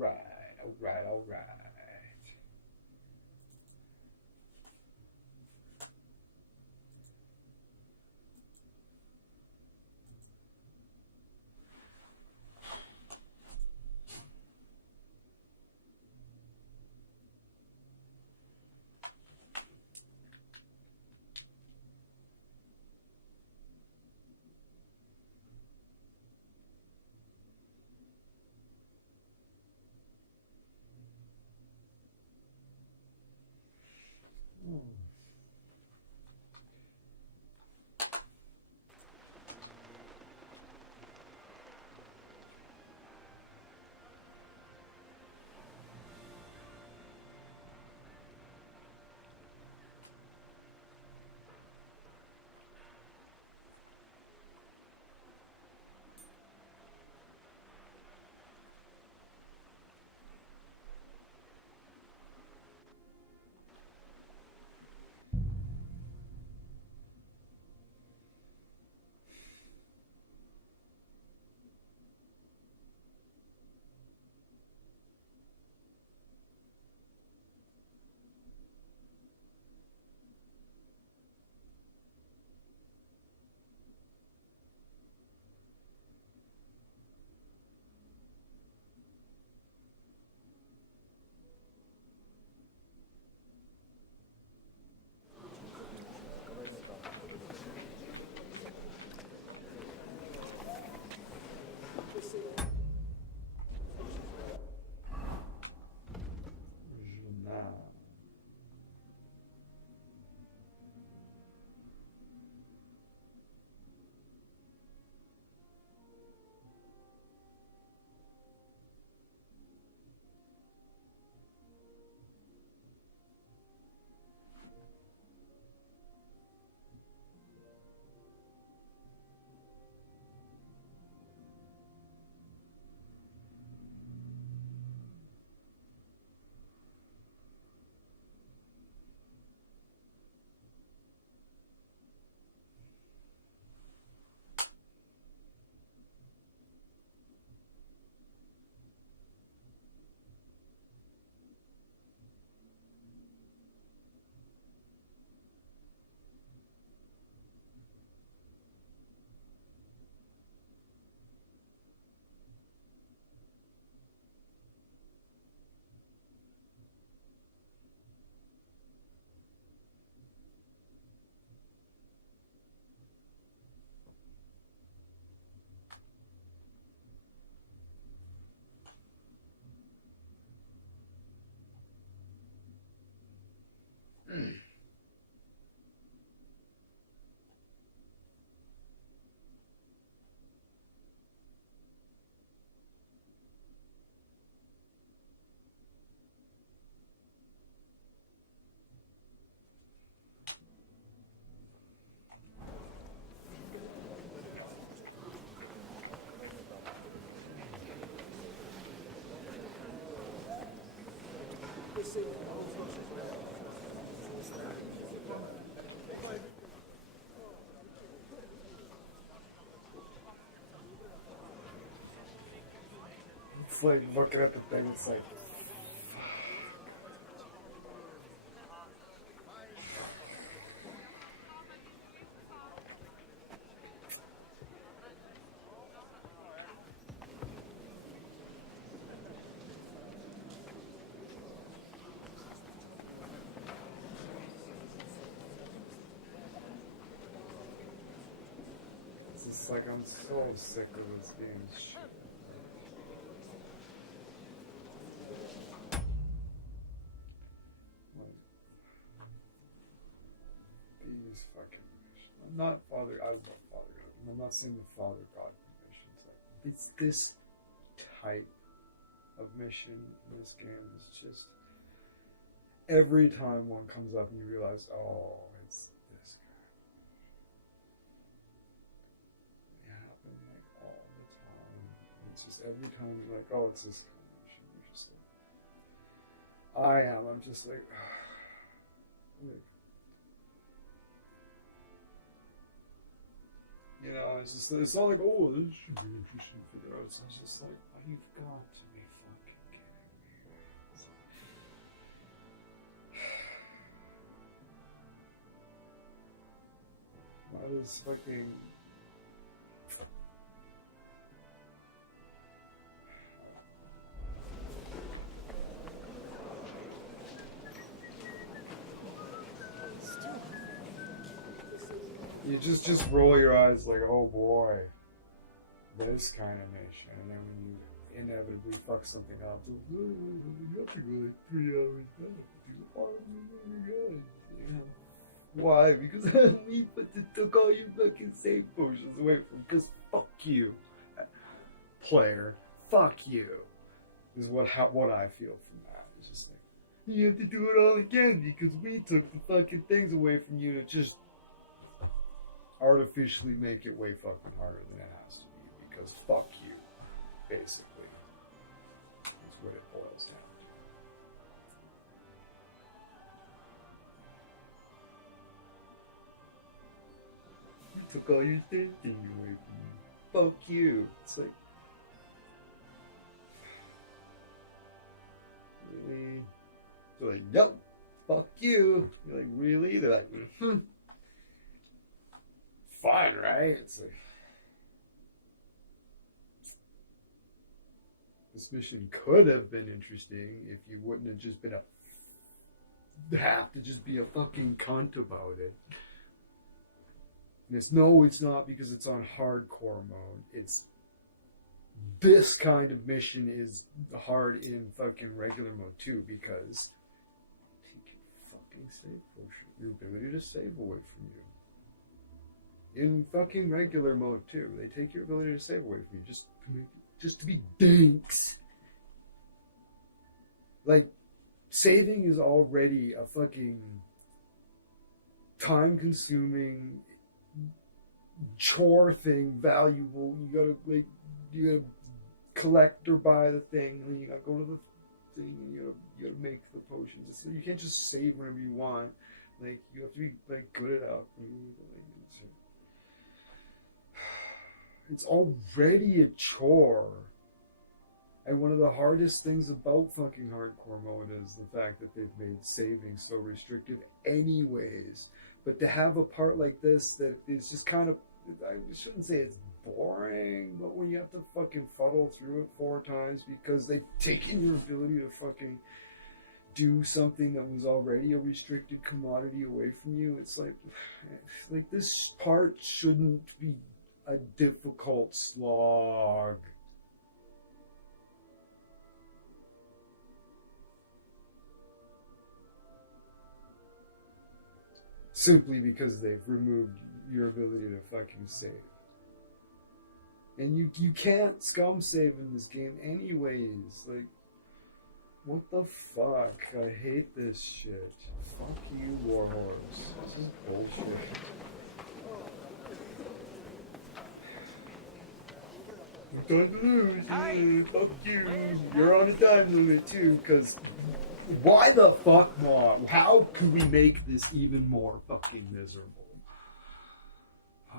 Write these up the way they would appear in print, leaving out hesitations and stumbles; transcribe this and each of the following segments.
Alright. It's like looking at the thing, it's like, it's just like, I'm so sick of this game shit. These fucking missions. I'm not Father, I love Father God. I'm not saying the Father God missions. It's this type of mission in this game is just every time one comes up and you realize, oh, it's this guy. It happens like all the time. It's just every time you're like, oh, it's this kind of mission. You're just like, I'm just like, you know, it's not like, oh, this should be interesting to figure out. It's just like, oh, you've got to be fucking kidding That is fucking. You just roll your eyes like, oh boy, this kind of mission, and then when you inevitably fuck something up, you have to go like 3 hours back. You know? Why? Because we took all your fucking save potions away from. Because fuck you, player. Fuck you. Is what I feel from that. It's just like you have to do it all again because we took the fucking things away from you to just artificially make it way fucking harder than it has to be. Because fuck you, basically. That's what it boils down to. You took all your thinking away from me. Fuck you. It's like, really? They're like, nope, fuck you. You're like, really? They're like, fine, right? It's like, this mission could have been interesting if you wouldn't have just been have to just be a fucking cunt about it. And it's not because it's on hardcore mode. It's this kind of mission is hard in fucking regular mode too, because take your fucking save potion, your ability to save away from you. In fucking regular mode too, they take your ability to save away from you just to be dinks. Like, saving is already a fucking time-consuming chore thing, valuable. You gotta collect or buy the thing, and then you gotta go to the thing, and you gotta make the potions. You can't just save whenever you want. Like, you have to be like good at it. It's already a chore. And one of the hardest things about fucking hardcore mode is the fact that they've made saving so restrictive anyways. But to have a part like this that is just kind of, I shouldn't say it's boring, but when you have to fucking fuddle through it 4 times because they've taken your ability to fucking do something that was already a restricted commodity away from you, it's like this part shouldn't be a difficult slog. Simply because they've removed your ability to fucking save. And you can't scum save in this game anyways. Like, what the fuck? I hate this shit. Fuck you, Warhorse. This is bullshit. Time to lose. Fuck you. You're on a time limit too, because why the fuck not? How could we make this even more fucking miserable? Oh,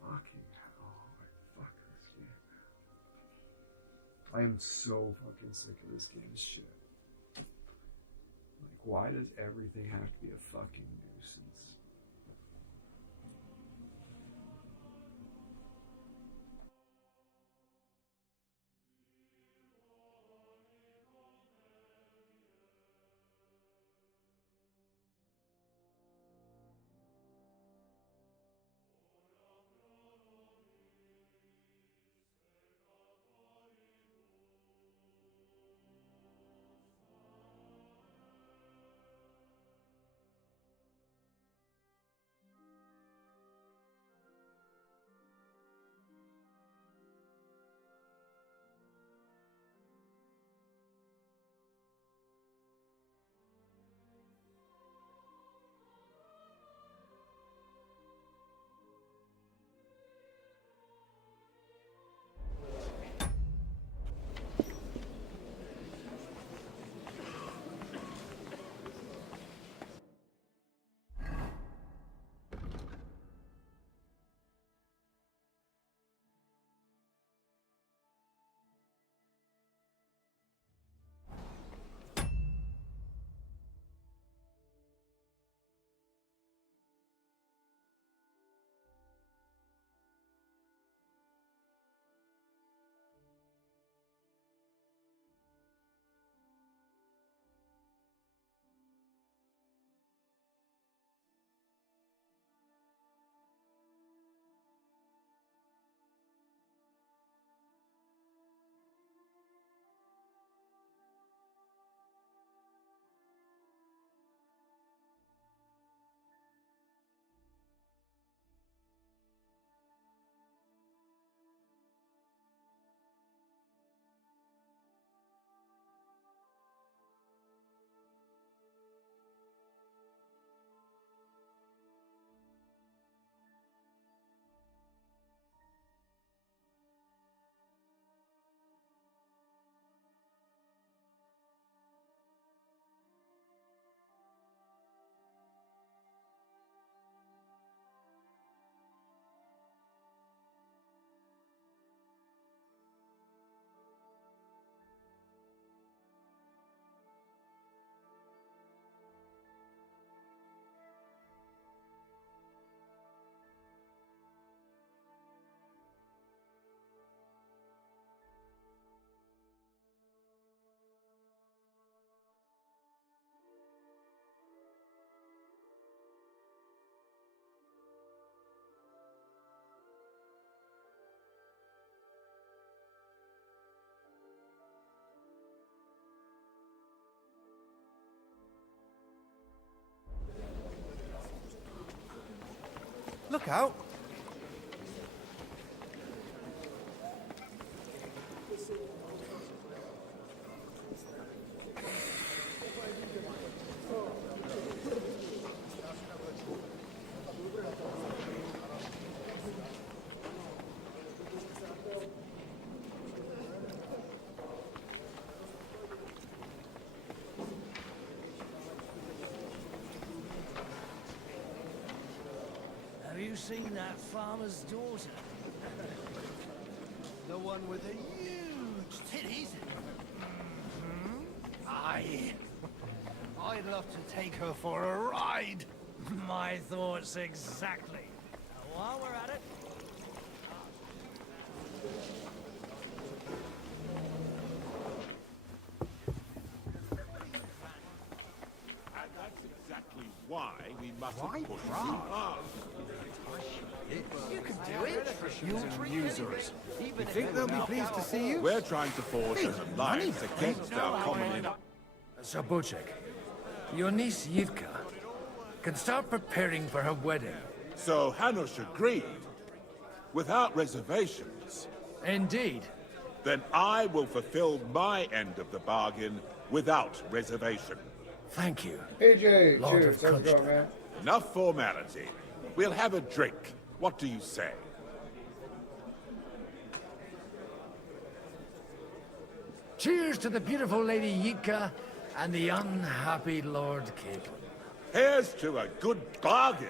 fucking hell. Fuck this game. I am so fucking sick of this game's shit. Like, why does everything have to be a fucking nuisance? Look out. Have you seen that farmer's daughter? The one with the huge titties? Aye. I'd love to take her for a ride. My thoughts exactly. Now, while we're at it, And that's exactly why we mustn't push too hard. You can do it. You users. You think they'll be pleased to see you? We're trying to forge an alliance against our common enemy. Zabojek, your niece Yivka can start preparing for her wedding. So Hanush agreed, without reservations. Indeed. Then I will fulfill my end of the bargain without reservation. Thank you. AJ, Lord cheers. of How's it going, Kunsta. man? Enough formality. We'll have a drink. What do you say? Cheers to the beautiful Lady Yivka and the unhappy Lord Caitlin. Here's to a good bargain.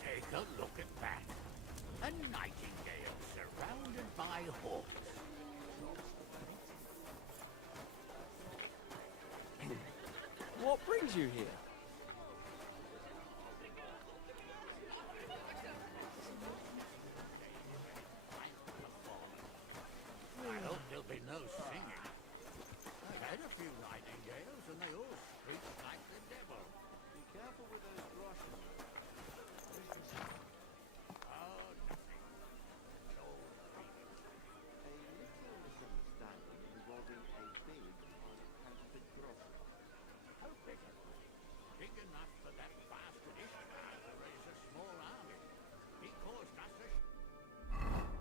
Take a look at that. A nightingale surrounded by hawks. What brings you here? I hope there'll be no singing. I've had a few nightingales and they all screech like the devil. Be careful with those brushes. Oh, nothing. It's all reading. A little misunderstanding involving a big counterfeit grocer. How big? Big enough for that bastard Ishmael to raise a small army. He caused us a shitload of trouble.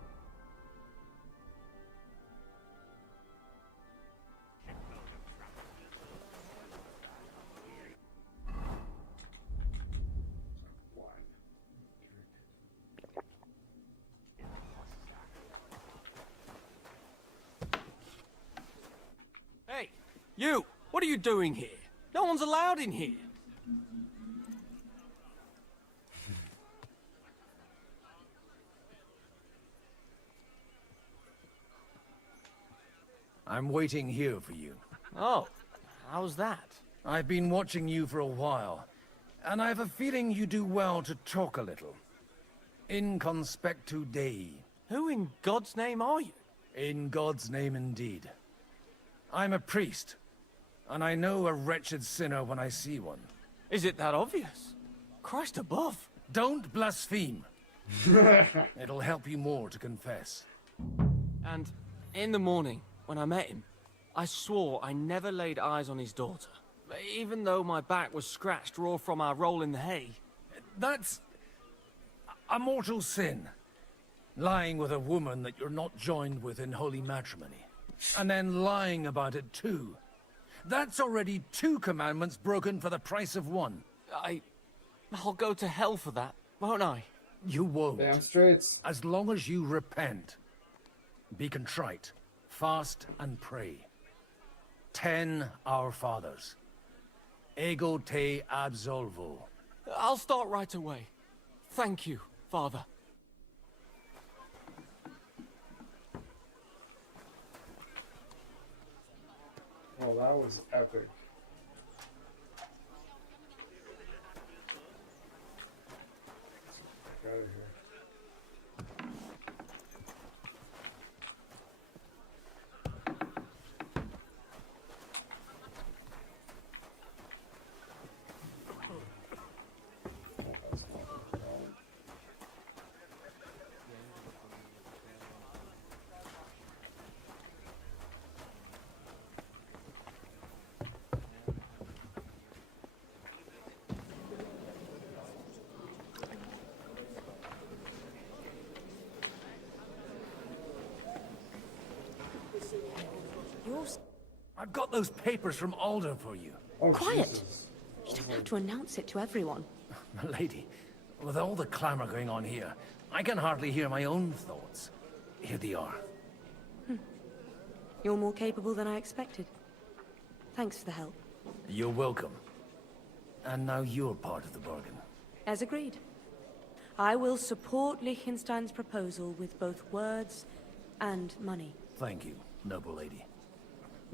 Wine. Hey, you! What are you doing here? No one's allowed in here. I'm waiting here for you. Oh, how's that? I've been watching you for a while, and I have a feeling you do well to talk a little. In conspectu Dei. Who in God's name are you? In God's name indeed. I'm a priest, and I know a wretched sinner when I see one. Is it that obvious? Christ above. Don't blaspheme. It'll help you more to confess. And in the morning, when I met him, I swore I never laid eyes on his daughter. Even though my back was scratched raw from our roll in the hay. That's a mortal sin. Lying with a woman that you're not joined with in holy matrimony. And then lying about it too. That's already 2 commandments broken for the price of 1. I'll go to hell for that, won't I? You won't. Damn straights. As long as you repent. Be contrite. Fast and pray. 10 Our Fathers. Ego te absolvo. I'll start right away. Thank you, Father. Oh, that was epic. Get out of here. Oh, that's I've got those papers from Alder for you. Oh, Quiet. Jesus. You don't have to announce it to everyone. My lady, with all the clamor going on here, I can hardly hear my own thoughts. Here they are. You're more capable than I expected. Thanks for the help. You're welcome. And now you're part of the bargain. As agreed. I will support Liechtenstein's proposal with both words and money. Thank you, noble lady.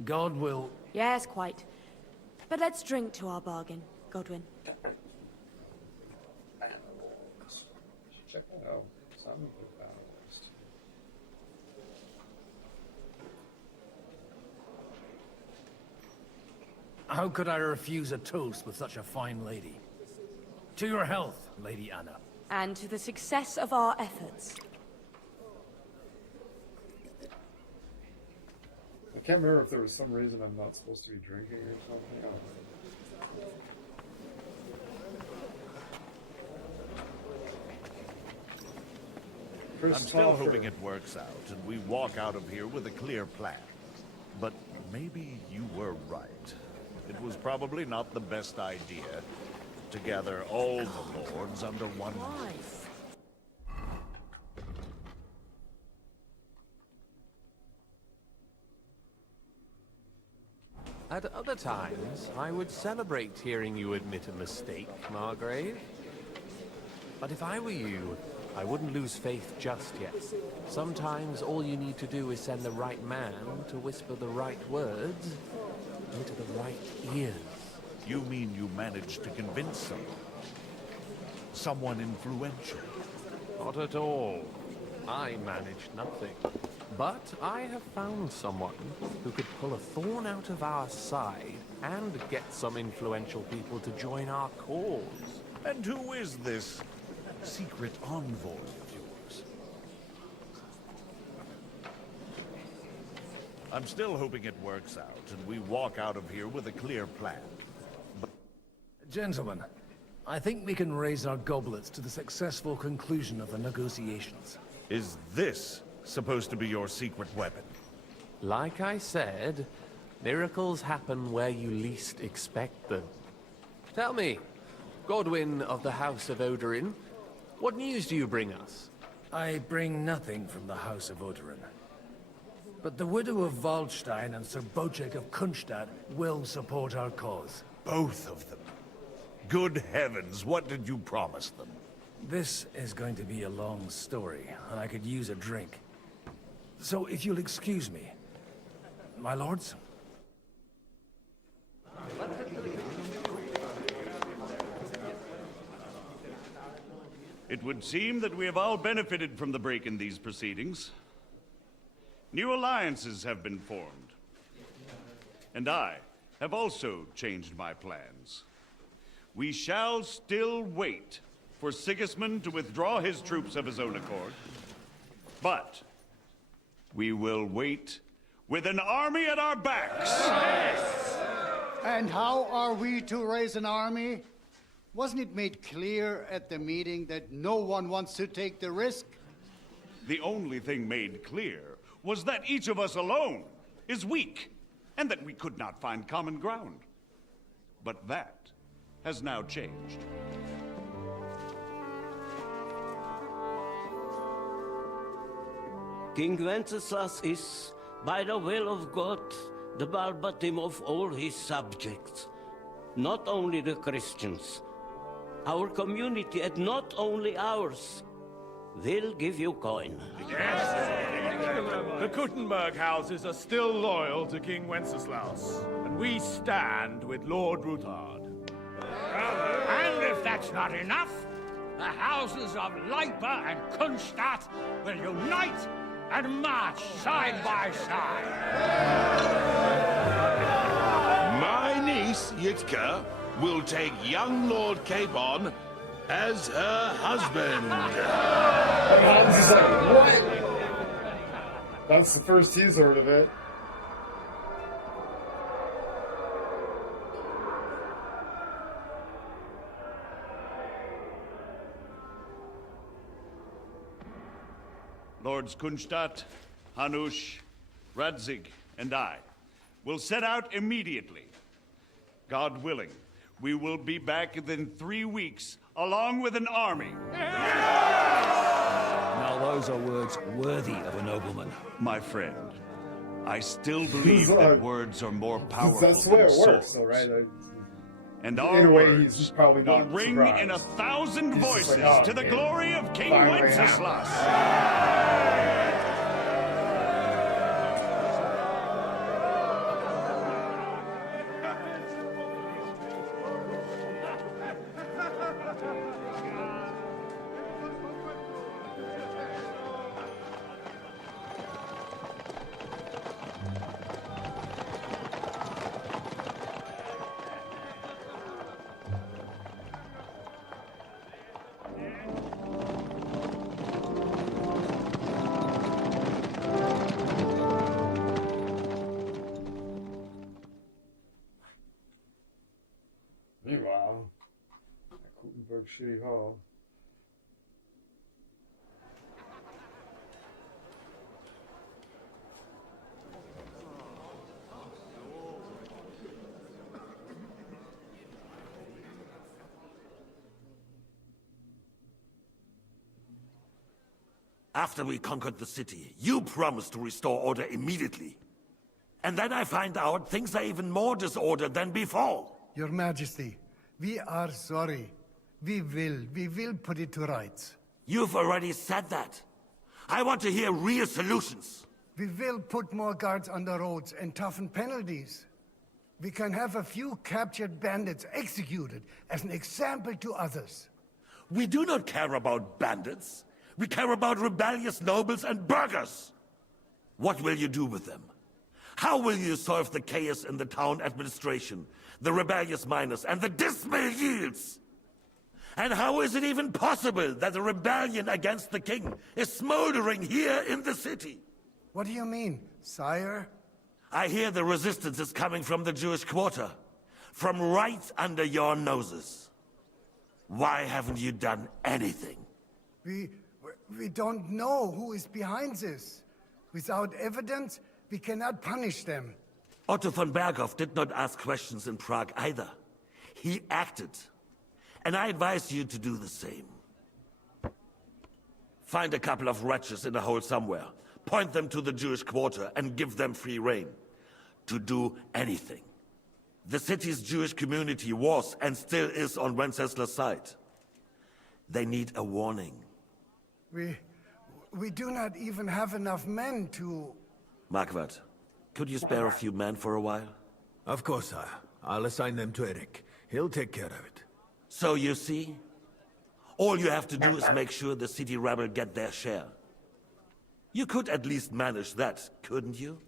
God will... Yes, quite. But let's drink to our bargain, Godwin. Check that out. Some of the battle list. How could I refuse a toast with such a fine lady? To your health, Lady Anna. And to the success of our efforts. I can't remember if there was some reason I'm not supposed to be drinking or something. I don't know. I'm still hoping it works out, and we walk out of here with a clear plan. But maybe you were right. It was probably not the best idea to gather all the lords under one roof. At other times, I would celebrate hearing you admit a mistake, Margrave. But if I were you, I wouldn't lose faith just yet. Sometimes all you need to do is send the right man to whisper the right words into the right ears. You mean you managed to convince someone? Someone influential? Not at all. I managed nothing. But I have found someone who could pull a thorn out of our side and get some influential people to join our cause. And who is this secret envoy of yours? I'm still hoping it works out, and we walk out of here with a clear plan. Gentlemen, I think we can raise our goblets to the successful conclusion of the negotiations. Is this supposed to be your secret weapon? Like I said, miracles happen where you least expect them. Tell me, Godwin of the House of Odorin, what news do you bring us? I bring nothing from the House of Odorin. But the widow of Waldstein and Sir Bocek of Kunstadt will support our cause. Both of them. Good heavens, what did you promise them? This is going to be a long story, and I could use a drink. So if you'll excuse me, my lords? It would seem that we have all benefited from the break in these proceedings. New alliances have been formed. And I have also changed my plans. We shall still wait for Sigismund to withdraw his troops of his own accord. But we will wait with an army at our backs. And how are we to raise an army? Wasn't it made clear at the meeting that no one wants to take the risk? The only thing made clear was that each of us alone is weak, and that we could not find common ground. But that has now changed. King Wenceslas is, by the will of God, the Balbatim of all his subjects. Not only the Christians, our community, and not only ours. They'll give you coin. The Kuttenberg houses are still loyal to King Wenceslaus, and we stand with Lord Ruthard. And if that's not enough, the houses of Leipa and Kunstadt will unite and march side by side. My niece, Yitka, will take young Lord Capon as her husband. Hans is like, what? That's the first he's heard of it. Lords Kunstadt, Hanush, Radzig, and I will set out immediately. God willing, we will be back within 3 weeks, along with an army. Now those are words worthy of a nobleman. My friend, I still believe that words are more powerful That's the way than it works, swords. though, right? And in our a way, words he's probably will not ring surprised. in 1,000 He's just voices like, oh, to the man. glory of King Finally Wenceslas. Meanwhile, at Gutenberg City Hall. After we conquered the city, you promised to restore order immediately. And then I find out things are even more disordered than before. Your Majesty, we are sorry. We will put it to rights. You've already said that. I want to hear real solutions. We will put more guards on the roads and toughen penalties. We can have a few captured bandits executed as an example to others. We do not care about bandits. We care about rebellious nobles and burghers. What will you do with them? How will you solve the chaos in the town administration, the rebellious miners, and the dismal yields? And how is it even possible that a rebellion against the king is smoldering here in the city? What do you mean, sire? I hear the resistance is coming from the Jewish quarter, from right under your noses. Why haven't you done anything? We don't know who is behind this. Without evidence, we cannot punish them. Otto von Berghoff did not ask questions in Prague either. He acted. And I advise you to do the same. Find a couple of wretches in a hole somewhere, point them to the Jewish quarter, and give them free rein to do anything. The city's Jewish community was and still is on Wenceslas' side. They need a warning. We do not even have enough men to... Marquardt, could you spare a few men for a while? Of course, sire. I'll assign them to Eric. He'll take care of it. So you see? All you have to do is make sure the city rabble get their share. You could at least manage that, couldn't you?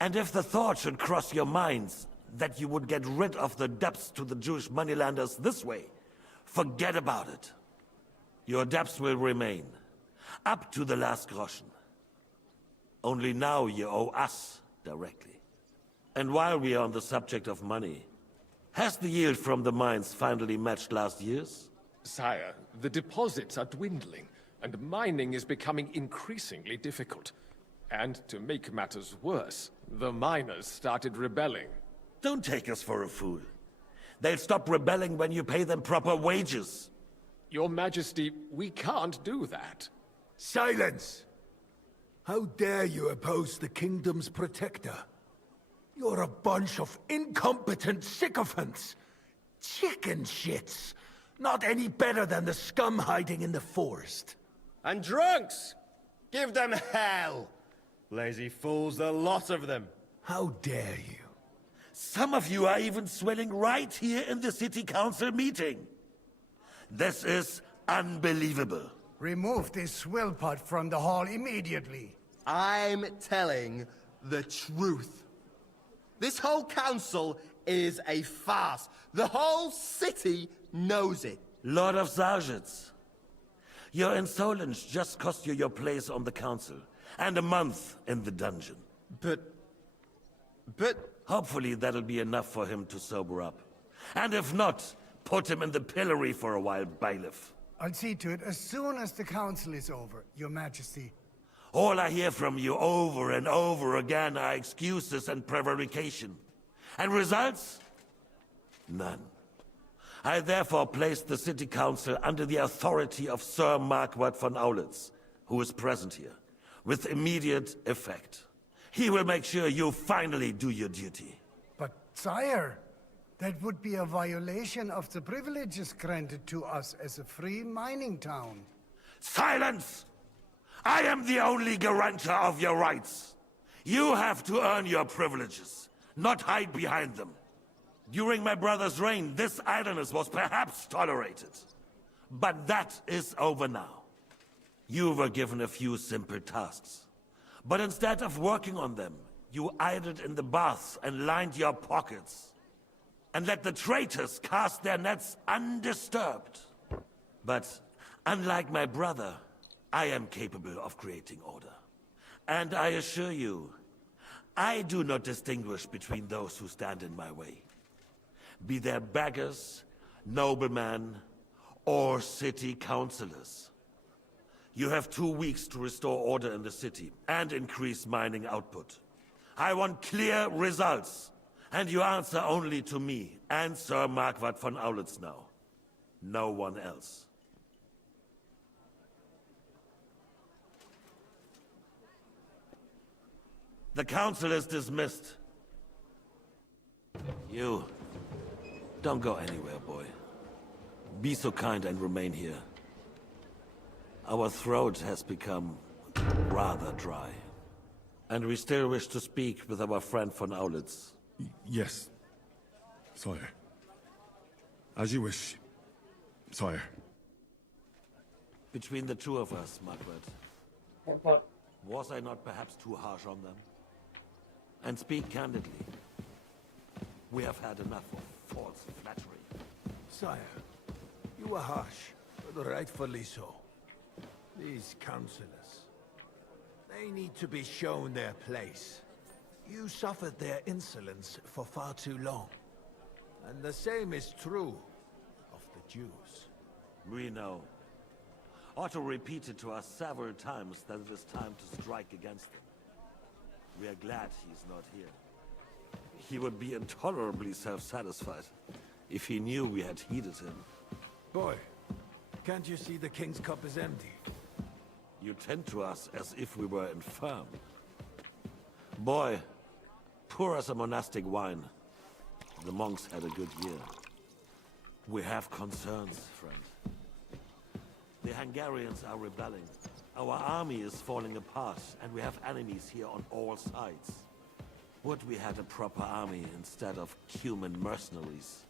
And if the thought should cross your minds that you would get rid of the debts to the Jewish moneylanders this way, forget about it. Your debts will remain, up to the last groschen. Only now you owe us directly. And while we are on the subject of money, has the yield from the mines finally matched last year's? Sire, the deposits are dwindling, and mining is becoming increasingly difficult. And to make matters worse, the miners started rebelling. Don't take us for a fool. They'll stop rebelling when you pay them proper wages. Your Majesty, we can't do that. Silence! How dare you oppose the kingdom's protector? You're a bunch of incompetent sycophants. Chicken shits. Not any better than the scum hiding in the forest. And drunks! Give them hell! Lazy fools, the lot of them. How dare you? Some of you are even swelling right here in the city council meeting. This is unbelievable. Remove this swillpot from the hall immediately. I'm telling the truth. This whole council is a farce. The whole city knows it. Lord of Sargitz, your insolence just cost you your place on the council, and a month in the dungeon. But... Hopefully that'll be enough for him to sober up. And if not, put him in the pillory for a while, bailiff. I'll see to it as soon as the council is over, Your Majesty. All I hear from you over and over again are excuses and prevarication. And results? None. I therefore placed the City Council under the authority of Sir Marquardt von Aulitz, who is present here, with immediate effect. He will make sure you finally do your duty. But, sire, that would be a violation of the privileges granted to us as a free mining town. Silence! I am the only guarantor of your rights. You have to earn your privileges, not hide behind them. During my brother's reign, this idleness was perhaps tolerated. But that is over now. You were given a few simple tasks. But instead of working on them, you idled in the baths and lined your pockets. And let the traitors cast their nets undisturbed. But unlike my brother, I am capable of creating order. And I assure you, I do not distinguish between those who stand in my way. Be they beggars, noblemen, or city councillors. You have 2 weeks to restore order in the city and increase mining output. I want clear results, and you answer only to me and Sir Marquardt von Aulitz now. No one else. The council is dismissed. You, don't go anywhere, boy. Be so kind and remain here. Our throat has become rather dry. And we still wish to speak with our friend von Aulitz. Yes, sire. As you wish, sire. Between the two of us, Margaret, was I not perhaps too harsh on them? And speak candidly. We have had enough of false flattery. Sire, you were harsh, but rightfully so. These councillors, they need to be shown their place. You suffered their insolence for far too long. And the same is true of the Jews. We know. Otto repeated to us several times that it is time to strike against them. We are glad he's not here. He would be intolerably self-satisfied if he knew we had heeded him. Boy, can't you see the king's cup is empty? You tend to us as if we were infirm. Boy, pour us a monastic wine. The monks had a good year. We have concerns, friend. The Hungarians are rebelling. Our army is falling apart, and we have enemies here on all sides. Would we had a proper army instead of human mercenaries?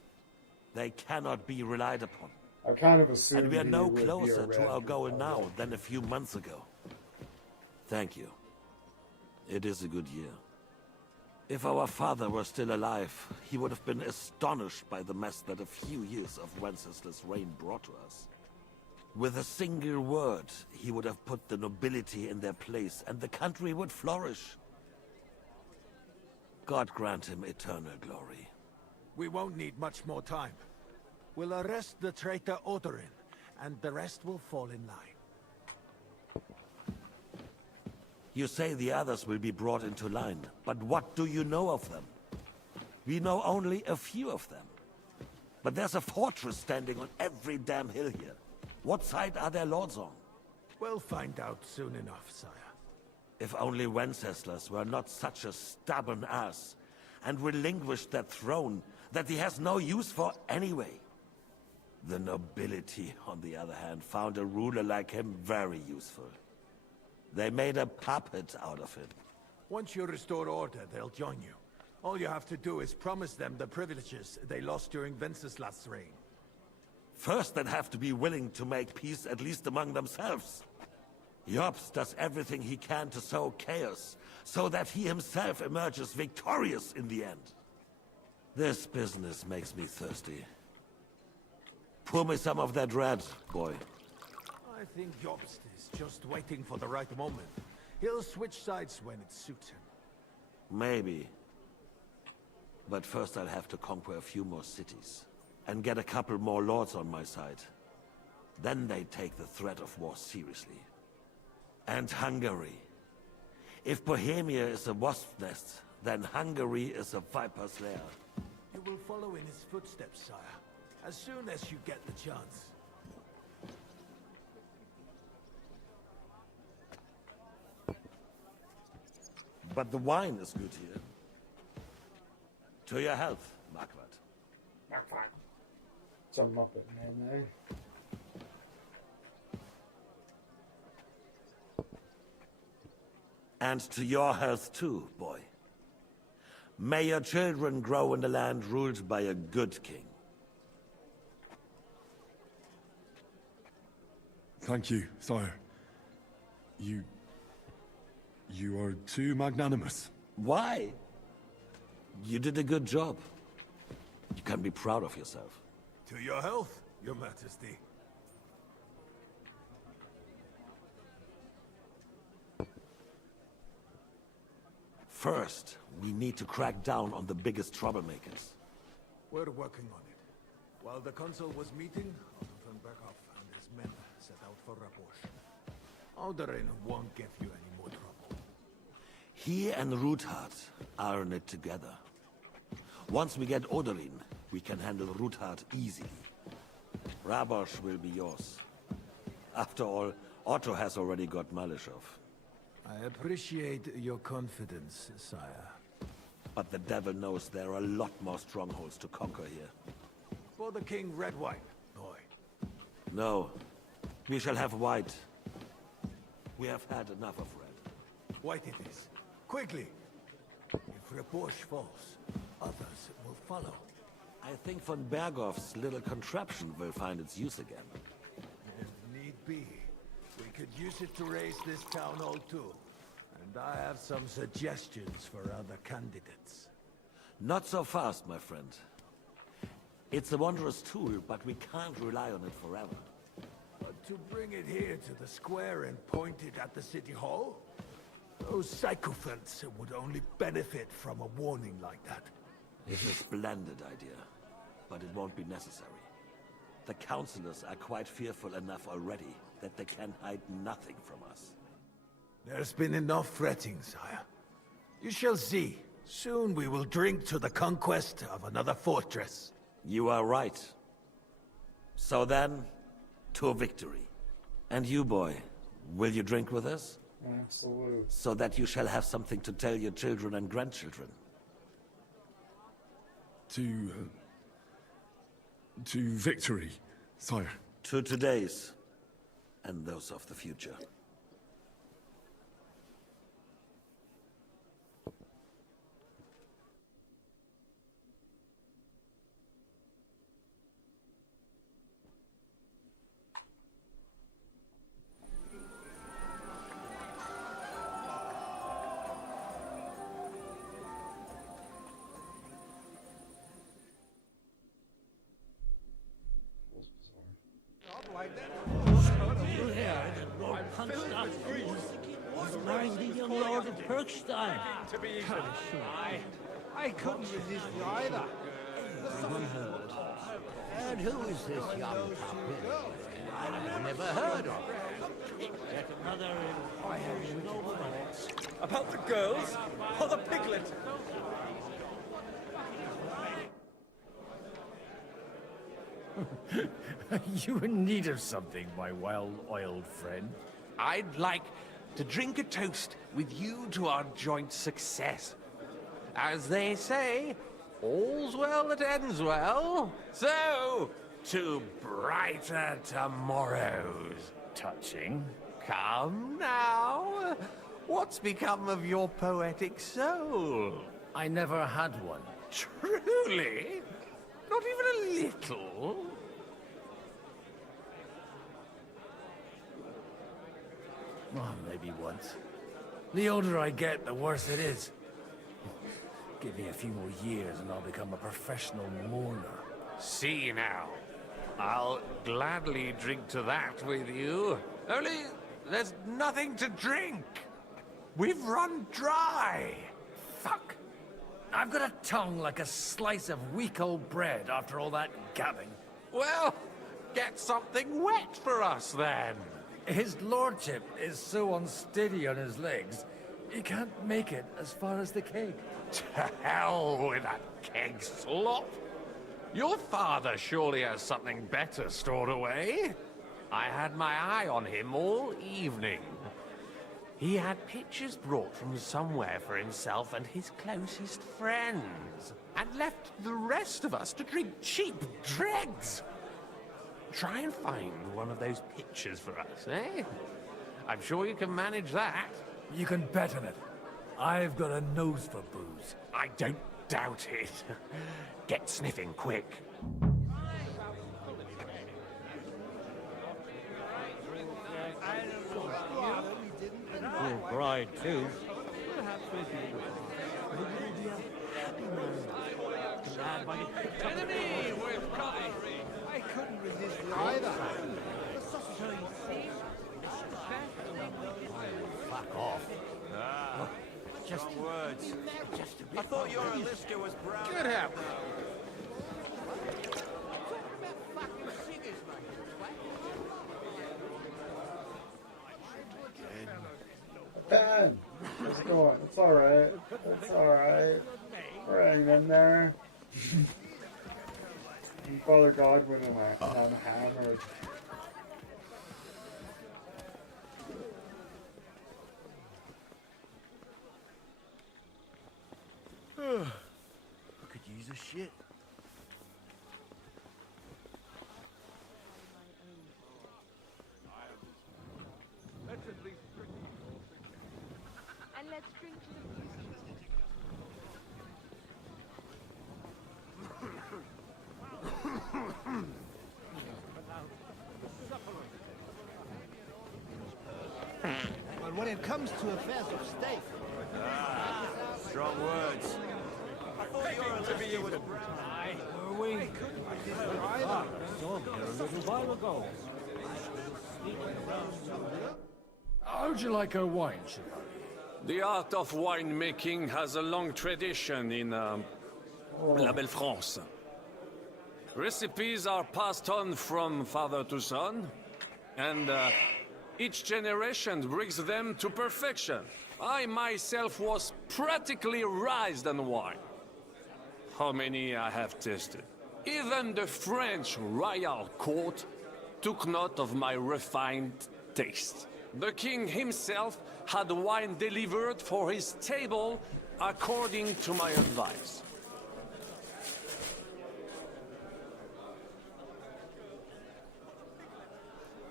They cannot be relied upon. I kind of assumed and we are no he would be closer a to our red goal Republic. now than a few months ago. Thank you. It is a good year. If our father were still alive, he would have been astonished by the mess that a few years of Wenceslas' reign brought to us. With a single word, he would have put the nobility in their place, and the country would flourish. God grant him eternal glory. We won't need much more time. We'll arrest the traitor Odorin, and the rest will fall in line. You say the others will be brought into line, but what do you know of them? We know only a few of them. But there's a fortress standing on every damn hill here. What side are their lords on? We'll find out soon enough, sire. If only Wenceslas were not such a stubborn ass, and relinquished that throne that he has no use for anyway. The nobility, on the other hand, found a ruler like him very useful. They made a puppet out of him. Once you restore order, they'll join you. All you have to do is promise them the privileges they lost during Wenceslas' reign. First, they'd have to be willing to make peace at least among themselves. Jobst does everything he can to sow chaos, so that he himself emerges victorious in the end. This business makes me thirsty. Pour me some of that red, boy. I think Jobst is just waiting for the right moment. He'll switch sides when it suits him. Maybe. But first I'll have to conquer a few more cities. And get a couple more lords on my side. Then they take the threat of war seriously. And Hungary. If Bohemia is a wasp nest, then Hungary is a viper's lair. You will follow in his footsteps, sire, as soon as you get the chance. But the wine is good here. To your health, Marquardt. It's a Muppet man, eh? And to your health too, boy. May your children grow in a land ruled by a good king. Thank you, sire. You are too magnanimous. Why? You did a good job. You can be proud of yourself. To your health, your majesty. First, we need to crack down on the biggest troublemakers. We're working on it. While the consul was meeting, Otto von Berghoff and his men set out for Raposh. Alderin won't give you any more trouble. He and Ruthard are in it together. Once we get Oderin, we can handle Ruthard easily. Rabosh will be yours. After all, Otto has already got Malishov. I appreciate your confidence, sire. But the devil knows there are a lot more strongholds to conquer here. For the king, red wine, boy. No. We shall have white. We have had enough of red. White it is. Quickly! If Raposh falls, others will follow. I think von Berghoff's little contraption will find its use again. If need be, we could use it to raise this town hall too. And I have some suggestions for other candidates. Not so fast, my friend. It's a wondrous tool, but we can't rely on it forever. But to bring it here to the square and point it at the city hall? Those sycophants would only benefit from a warning like that. It's a splendid idea, but it won't be necessary. The councillors are quite fearful enough already that they can hide nothing from us. There's been enough fretting, sire. You shall see. Soon we will drink to the conquest of another fortress. You are right. So then, to victory. And you, boy, will you drink with us? Absolutely. So that you shall have something to tell your children and grandchildren. To victory, sire. To today's, and those of the future. I couldn't resist you either. And who is this young pup? I've never heard of him. Yet another I have no thoughts. About the girls? Or the piglet? You in need of something, my well-oiled friend? I'd like to drink a toast with you to our joint success. As they say, all's well that ends well. So, to brighter tomorrows. Touching. Come now. What's become of your poetic soul? I never had one. Truly? Not even a little? Oh, maybe once. The older I get, the worse it is. Give me a few more years and I'll become a professional mourner. See now. I'll gladly drink to that with you. Only, there's nothing to drink. We've run dry. Fuck. I've got a tongue like a slice of weak old bread after all that gabbing. Well, get something wet for us then. His lordship is so unsteady on his legs, You can't make it as far as the keg. To hell with that keg slop. Your father surely has something better stored away. I had my eye on him all evening. He had pictures brought from somewhere for himself and his closest friends, and left the rest of us to drink cheap dregs. Try and find one of those pictures for us, eh? I'm sure you can manage that. You can bet on it. I've got a nose for booze. I don't doubt it. Get sniffing quick. Cool bride, too. Enemy with cavalry! I couldn't resist either. The sausage are Fuck off. Just words. I thought your Alicia was brown. Good help. Ben, how's it going? It's alright. It's alright. We're hanging in there. And Father Godwin and I'm hammered. I could use a shit. And let's drink to the But when it comes to affairs of state... Strong words. I thought your Alicia was brown. Were we? Saw him here a little while ago. How'd you like a wine, Chevalier? The art of winemaking has a long tradition in La Belle France. Recipes are passed on from father to son, and each generation brings them to perfection. I myself was practically raised on wine. How many I have tasted. Even the French royal court took note of my refined taste. The king himself had wine delivered for his table according to my advice.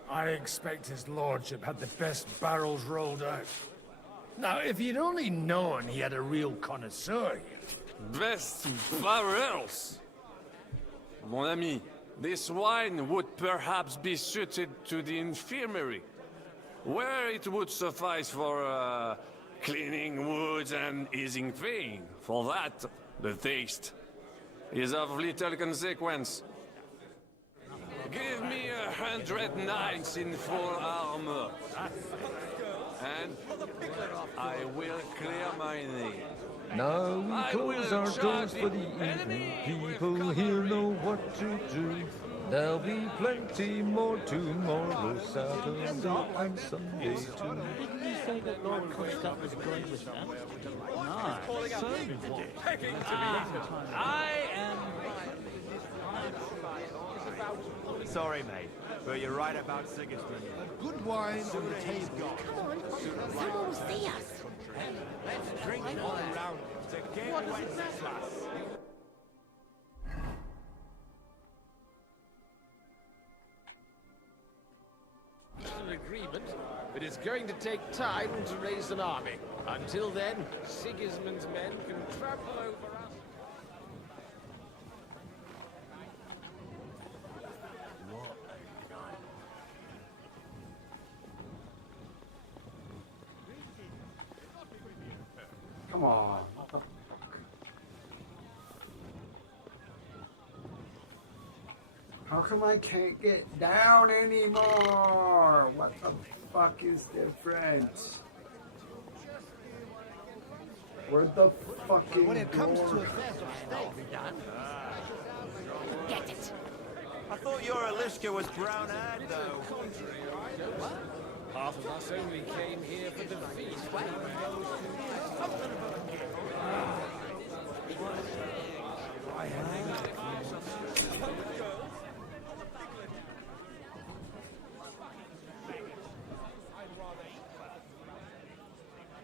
I expect his lordship had the best barrels rolled out. Now, if you'd only known he had a real connoisseur here. Best barrels! Mon ami, this wine would perhaps be suited to the infirmary, where it would suffice for cleaning wounds and easing pain. For that, the taste is of little consequence. Give me 100 knights in full armor, and I will clear my name. Now we close our doors for the evening. People here know what to do. There'll be plenty more tomorrow, Saturday and Sunday too. Didn't you say that Lord Kunstad was going with them? No, so what? I am... Sorry, mate, but you're right about Sigismund. Good wine on the table. Come on, someone will see us. Let's drink all around to King Wenceslas. An agreement, but it's going to take time to raise an army. Until then, Sigismund's men can trample over us. Come on. What the fuck? How come I can't get down anymore? What the fuck is different? Where'd the fucking When it comes to door? affairs of state... Get it. I thought your Alicia was brown-haired, though. Half of us only came here for the feast.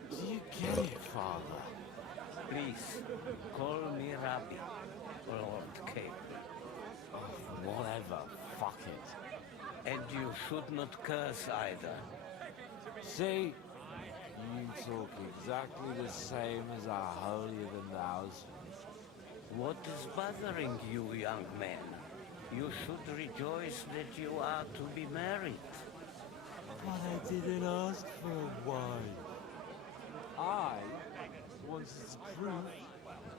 Do you get it, Father? Please, call me Rabbi, Lord King. Whatever, fuck it. And you should not curse either. See? You talk exactly the same as our holier-than-thous. What is bothering you, young man? You should rejoice that you are to be married. But I didn't ask for a wife. I wanted to prove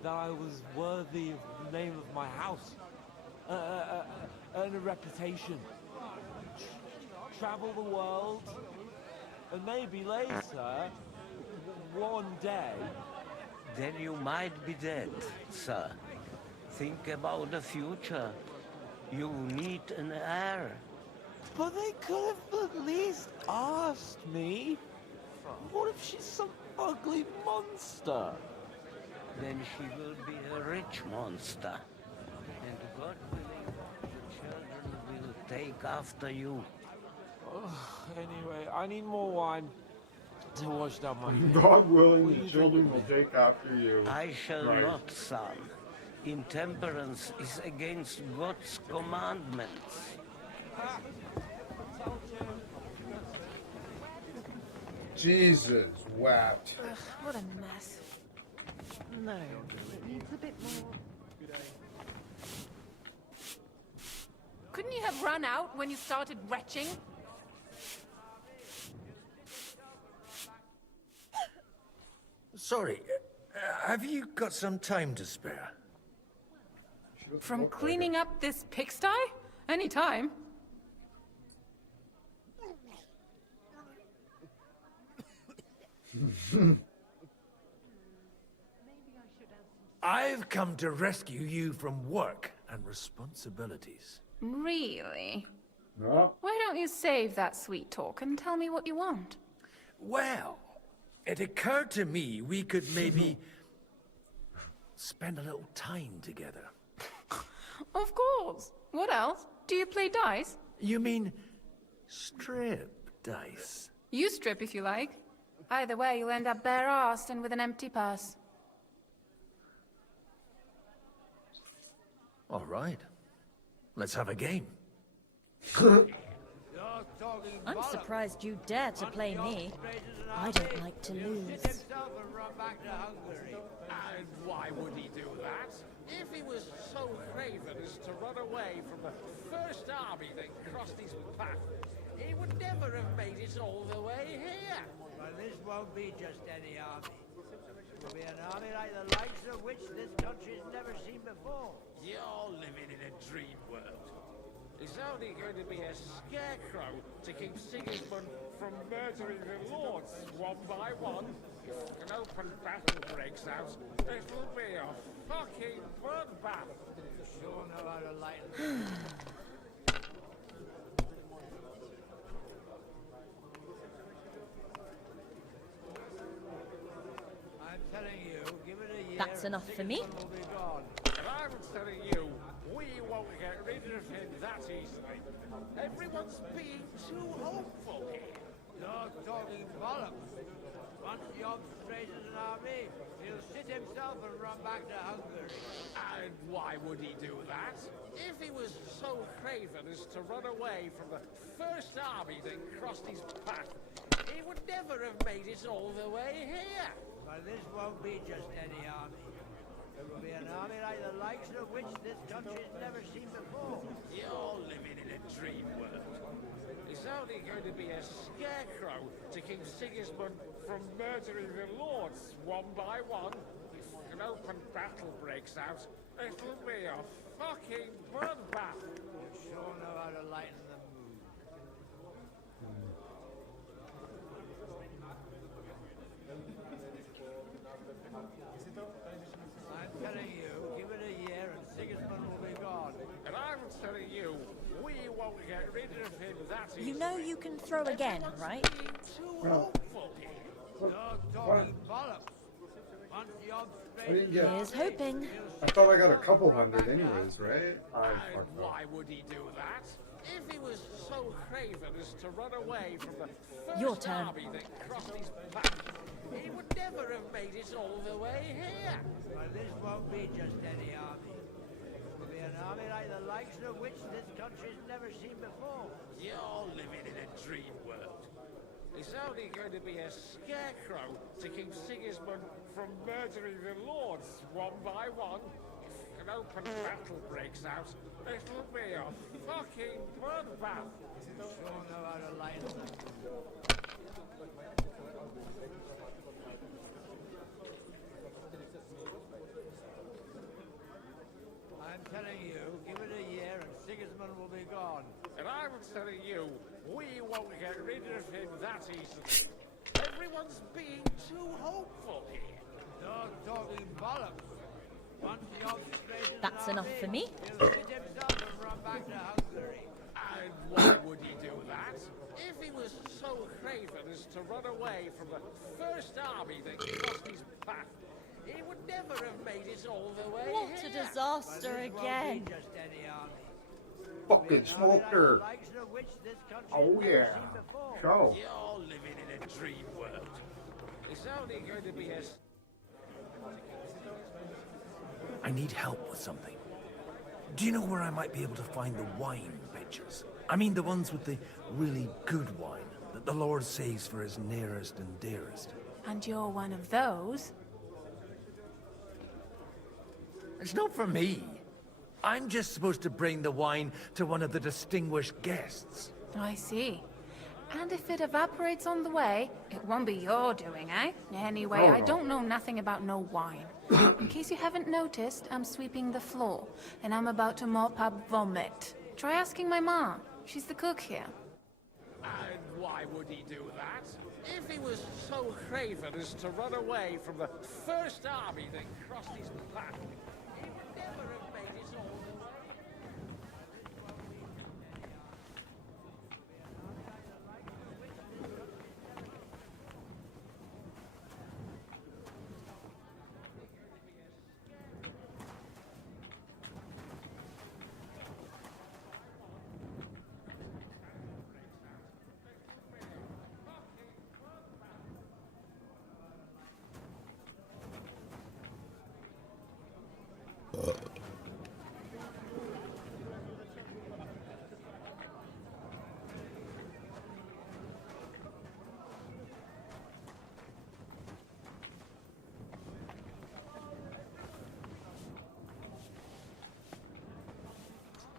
that I was worthy of the name of my house. Earn a reputation. Travel the world. And maybe later, one day... Then you might be dead, sir. Think about the future. You need an heir. But they could have at least asked me. What if she's some ugly monster? Then she will be a rich monster. And God willing, the children will take after you. Anyway, I need more wine to wash down my... God willing, the children will take after you. I shall Right. not, son. Intemperance is against God's commandments. Jesus wept. Ugh, what a mess. No, it needs a bit more. Couldn't you have run out when you started retching? Sorry, have you got some time to spare? From cleaning up this pigsty? Any time. I've come to rescue you from work and responsibilities. Really? No. Why don't you save that sweet talk and tell me what you want? Well, it occurred to me we could maybe spend a little time together. Of course. What else? Do you play dice? You mean strip dice? You strip if you like. Either way, you'll end up bare-assed and with an empty purse. All right. Let's have a game. I'm surprised you dare to play me. I don't like to lose. And why would he do that? If he was so craven as to run away from the first army that crossed his path, he would never have made it all the way here. Well, this won't be just any army. It will be an army like the likes of which this country's never seen before. You're living in a dream world. It's only going to be a scarecrow to keep Sigismund from murdering the lords one by one. If an open battle breaks out, it will be a fucking bloodbath. You sure know how to lighten I'm telling you, give it a year. That's enough for me. Sigismund will be gone. And I'm telling you, we won't get rid of him that easily. Everyone's being too hopeful here. You're talking bollocks. Once Job raises an army, he'll sit himself and run back to Hungary. And why would he do that? If he was so craven as to run away from the first army that crossed his path, he would never have made it all the way here. But this won't be just any army. It will be an army like the likes of which this country's never seen before. You're living in a dream world. It's only going to be a scarecrow to keep Sigismund from murdering the lords one by one. If an open battle breaks out, it'll be a fucking bloodbath. You sure know how to lighten the mood. I'm telling you, give it a year and Sigismund will be gone. And I'm telling you, we won't get rid of him that easily. You know you can throw again, right? Well, I didn't get. Here's hoping. I thought I got a couple hundred, anyways, right? I fucked up. Why would he do that? If he was so craven as to run away from the first Your turn. army that crossed his path, he would never have made it all the way here. But this won't be just any army. It will be an army like the likes of which this country's never seen before. You're living in a dream world. It's only going to be a scarecrow to keep Sigismund from murdering the lords one by one. If an open battle breaks out, it'll be a fucking bloodbath. Sure know how to line them. I'm telling you, give it a year and Sigismund will be gone. And I'm telling you, we won't get rid of him that easily. Everyone's being too hopeful here. Dog talking bollocks. Once the obfuscation That's enough for me. he'll sit himself and run back to Hungary. And why would he do that? If he was so craven as to run away from the first army that crossed his path, he would never have made it all the way What here. a disaster again. Just any army. Fucking smoker. Likes of which this country Oh has never yeah. seen before. Show. You're living in a dream world. It's only going to be a... I need help with something. Do you know where I might be able to find the wine pitchers? I mean the ones with the really good wine that the Lord saves for his nearest and dearest. And you're one of those? It's not for me. I'm just supposed to bring the wine to one of the distinguished guests. I see. And if it evaporates on the way, it won't be your doing, eh? Anyway, Oh, I no. don't know nothing about no wine. In case you haven't noticed, I'm sweeping the floor, and I'm about to mop up vomit. Try asking my ma. She's the cook here. And why would he do that? If he was so craven as to run away from the first army that crossed his path, he would never have made it all the way.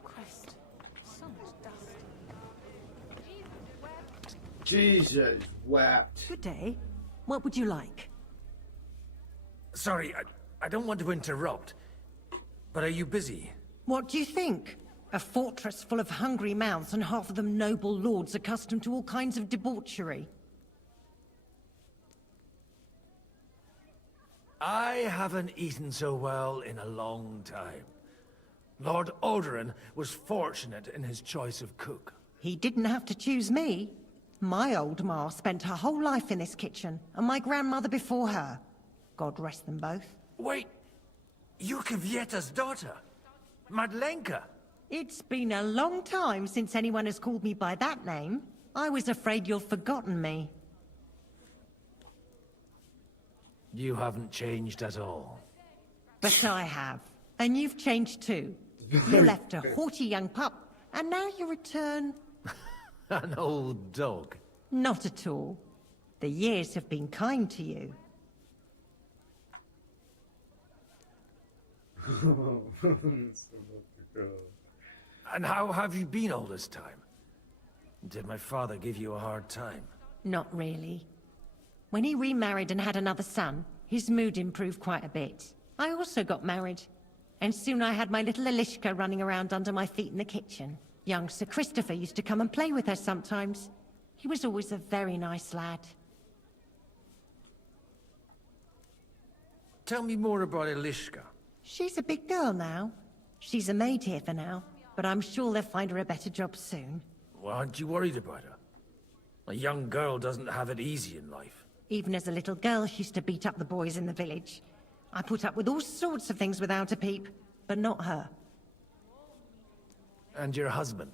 Christ, so much dust. Jesus wept. Good day. What would you like? Sorry, I don't want to interrupt, but are you busy? What do you think? A fortress full of hungry mouths and half of them noble lords accustomed to all kinds of debauchery. I haven't eaten so well in a long time. Lord Alderaan was fortunate in his choice of cook. He didn't have to choose me. My old ma spent her whole life in this kitchen, and my grandmother before her. God rest them both. Wait, you're Kvieta's daughter, Madlenka. It's been a long time since anyone has called me by that name. I was afraid you'd forgotten me. You haven't changed at all. But I have. And you've changed too. You left a haughty young pup, and now you return... An old dog. Not at all. The years have been kind to you. And how have you been all this time? Did my father give you a hard time? Not really. When he remarried and had another son, his mood improved quite a bit. I also got married. And soon I had my little Elishka running around under my feet in the kitchen. Young Sir Christopher used to come and play with her sometimes. He was always a very nice lad. Tell me more about Elishka. She's a big girl now. She's a maid here for now. but I'm sure they'll find her a better job soon. Well, aren't you worried about her? A young girl doesn't have it easy in life. Even as a little girl, she used to beat up the boys in the village. I put up with all sorts of things without a peep, but not her. And your husband?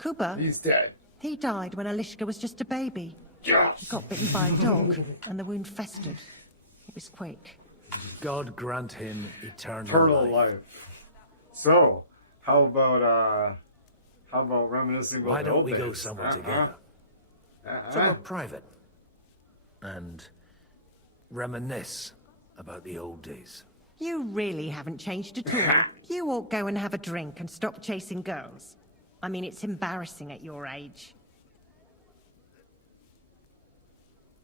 Kuba? He's dead. He died when Alishka was just a baby. Yes! He got bitten by a dog, and the wound festered. It was quick. God grant him eternal life. So, how about reminiscing about Why the don't old we go days? somewhere together? Somewhere private. And reminisce about the old days. You really haven't changed at all. You ought go and have a drink and stop chasing girls. I mean, it's embarrassing at your age.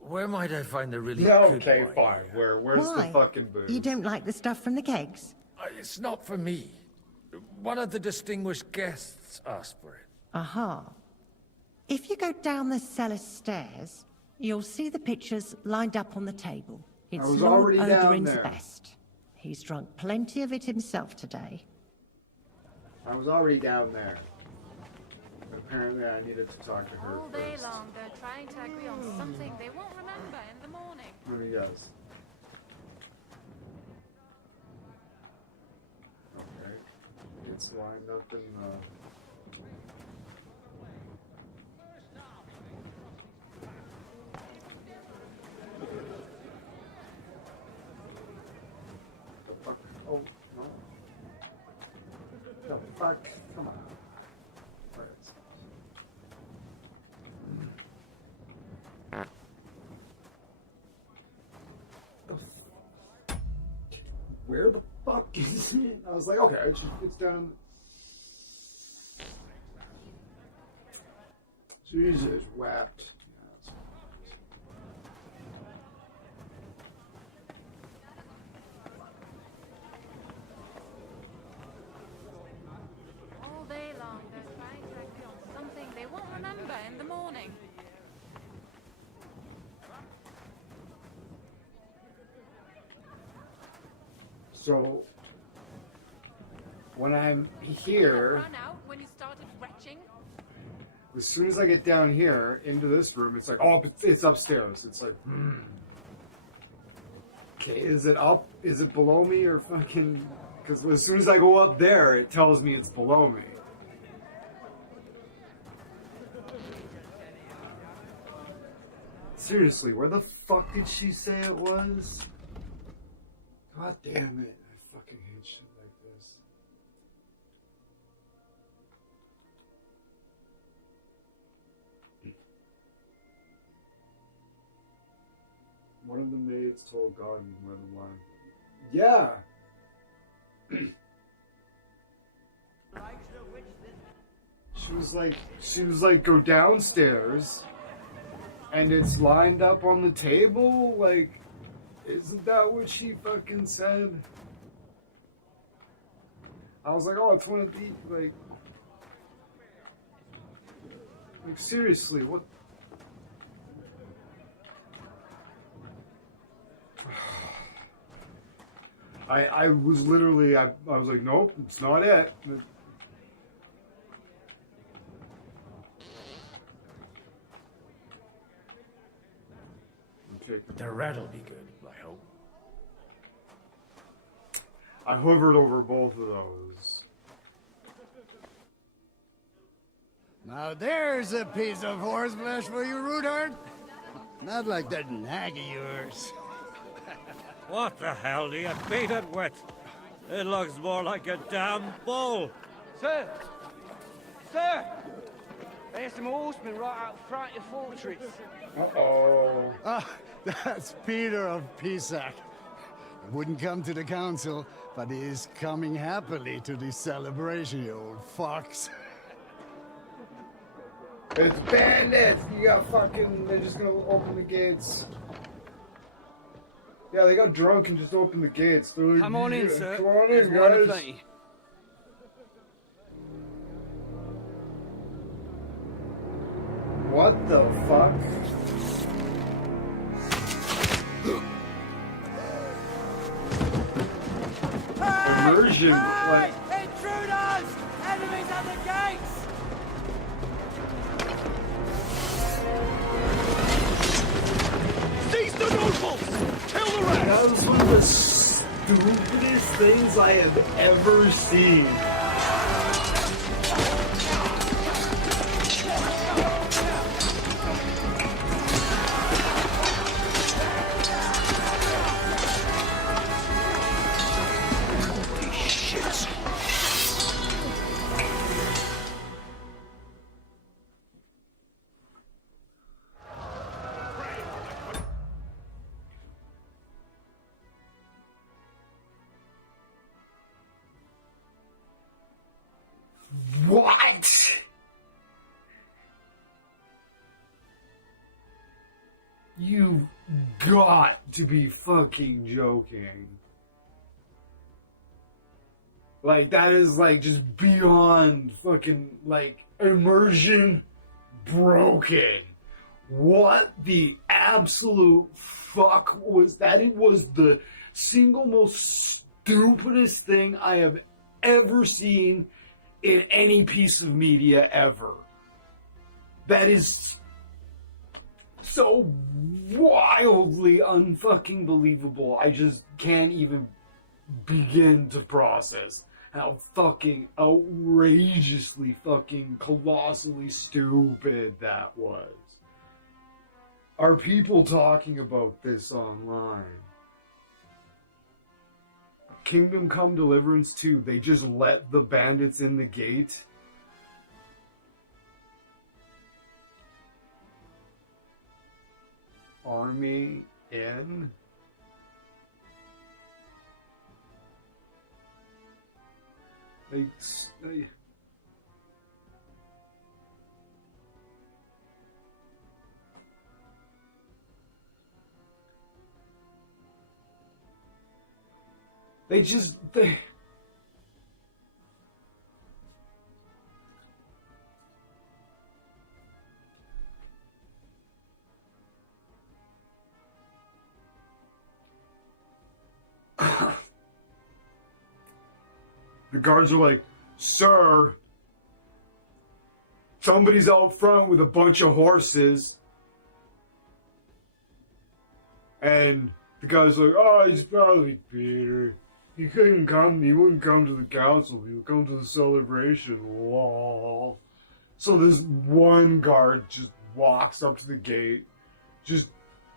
Where might I find the really Yeah, good okay, wine? fine. Where's Why? the fucking booze? You don't like the stuff from the kegs? It's not for me. One of the distinguished guests asked for it. Aha. If you go down the cellar stairs, you'll see the pictures lined up on the table. It's was Lord already down Oberyn's there. best. He's drunk plenty of it himself today. I was already down there. But apparently I needed to talk to her All day first. long, they're trying to agree on something they won't remember in the morning. Let me guess. Okay. It's lined up in the... The fuck? Oh, no. The fuck? Come on. Alright. Where the fuck is it? I was like, okay, it's down. Jesus, wept. All day long, they're trying to agree on something they won't remember in the morning. So, when I'm here, Run out when you started retching. as soon as I get down here into this room, it's like, oh, it's upstairs. It's like, okay, is it up? Is it below me or fucking? Because as soon as I go up there, it tells me it's below me. Seriously, where the fuck did she say it was? God damn it. I fucking hate shit like this. One of the maids told God where the wine. Yeah! She was like, go downstairs, and it's lined up on the table? Like, isn't that what she fucking said? I was like, oh, it's one of the, like seriously, what? I was literally, I was like, nope, it's not it. The red'll be good, I hope. I hovered over both of those. Now there's a piece of horseflesh for you, Rudard. Not like that nag of yours. What the hell do you beat it with? It looks more like a damn bull. Sir! Sir! There's some horsemen right out front of your fortress. Uh-oh. Ah, that's Peter of Pisac. Wouldn't come to the council, but he is coming happily to the celebration, you old fox. It's bandits! You got fucking, they're just gonna open the gates. Yeah, they got drunk and just opened the gates. They're like, Come on in, "Yeah, sir. Come on There's in, wine guys." aplenty. What the fuck? Immersion. Like, Intruders! Enemies at the gates! Seize the nobles! Kill the rest! That was one of the stupidest things I have ever seen. What? You've got to be fucking joking. Like, that is, like, just beyond fucking, like, immersion broken. What the absolute fuck was that? It was the single most stupidest thing I have ever seen in any piece of media ever. That is so wildly unfucking believable. I just can't even begin to process how fucking outrageously fucking colossally stupid that was. Are people talking about this online? Kingdom Come Deliverance 2, they just let the bandits in the gate. Army in. They the guards are like, "Sir, somebody's out front with a bunch of horses." And the guy's like, "Oh, he's probably Peter. He couldn't come. He wouldn't come to the council. He would come to the celebration." Lol. So this one guard just walks up to the gate, just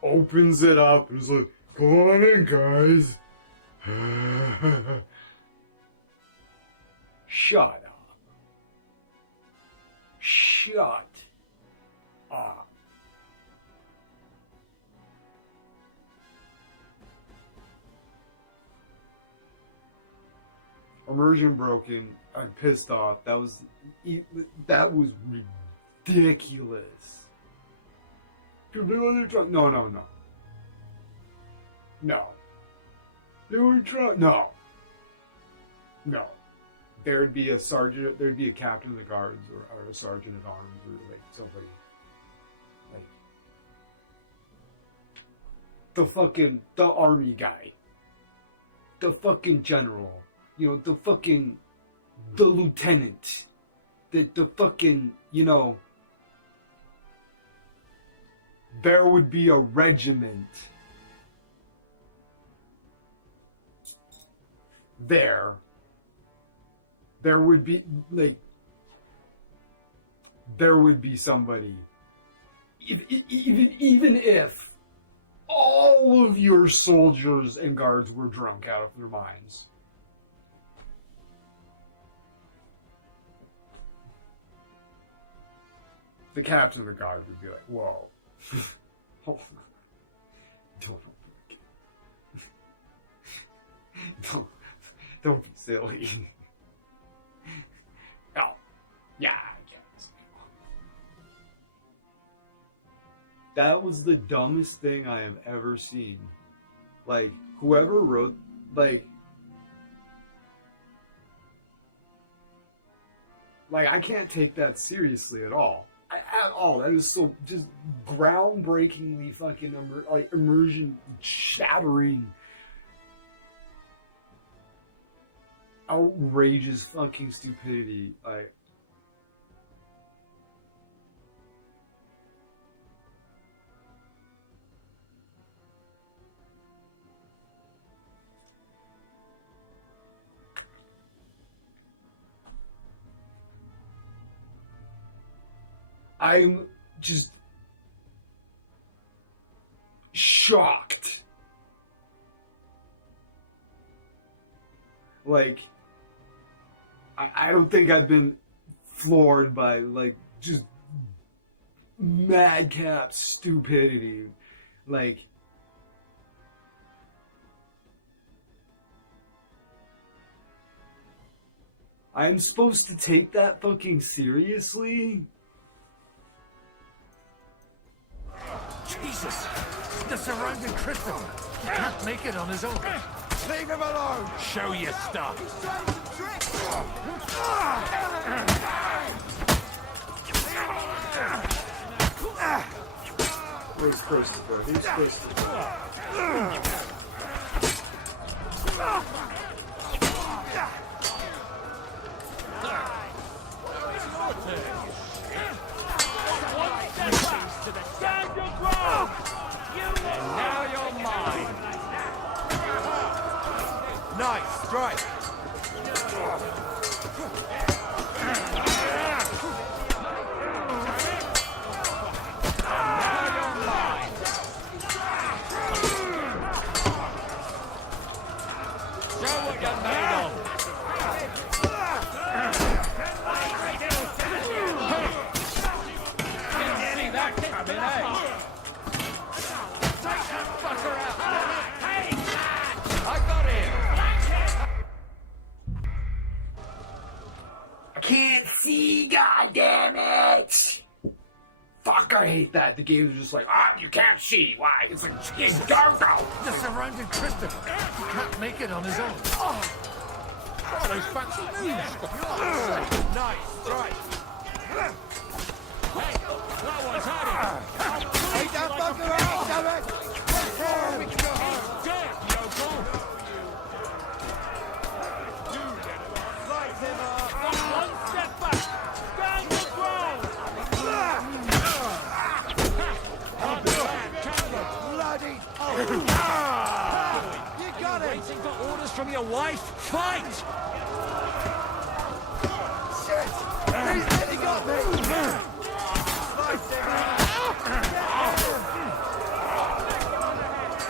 opens it up, and is like, "Come on in, guys." Shut up. Shut up. Immersion broken. I'm pissed off. That was ridiculous. Dude, they were trying. No. They were trying. No. There'd be a sergeant. There'd be a captain of the guards or a sergeant at arms or like somebody. Like the army guy. The fucking general. You know, the lieutenant, the fucking, you know, there would be a regiment there. There would be, like, there would be somebody, even if all of your soldiers and guards were drunk out of their minds. The captain of the guard would be like, "Whoa. Don't be silly." Oh, yeah, I guess. That was the dumbest thing I have ever seen. Like, whoever wrote, like, I can't take that seriously at all. At all. That is so just groundbreakingly fucking immersion shattering. outrageous fucking stupidity. Like, I'm just shocked. Like, I don't think I've been floored by, like, just madcap stupidity. Like, I'm supposed to take that fucking seriously? Jesus! The surrounding Christopher! He can't make it on his own. Leave him alone! Show your stuff! Where's Christopher? Who's Christopher? Stand your ground! And now you're mine! Nice strike! Can't see, goddammit! Fuck, I hate that. The games are just like, you can't see. Why? It's like, it's dark out. The surrounding Christopher! He can't make it on his own. Oh, those fancy moves! Nice strike! Hey, that one's had it! Take that fucker out, damn it! We can go home! Dead, yokel! Slice him up! One step back! Stand your ground! Bloody! You got it! Waiting for orders from your wife? Fight! Shit! He's nearly got me! Slice him up!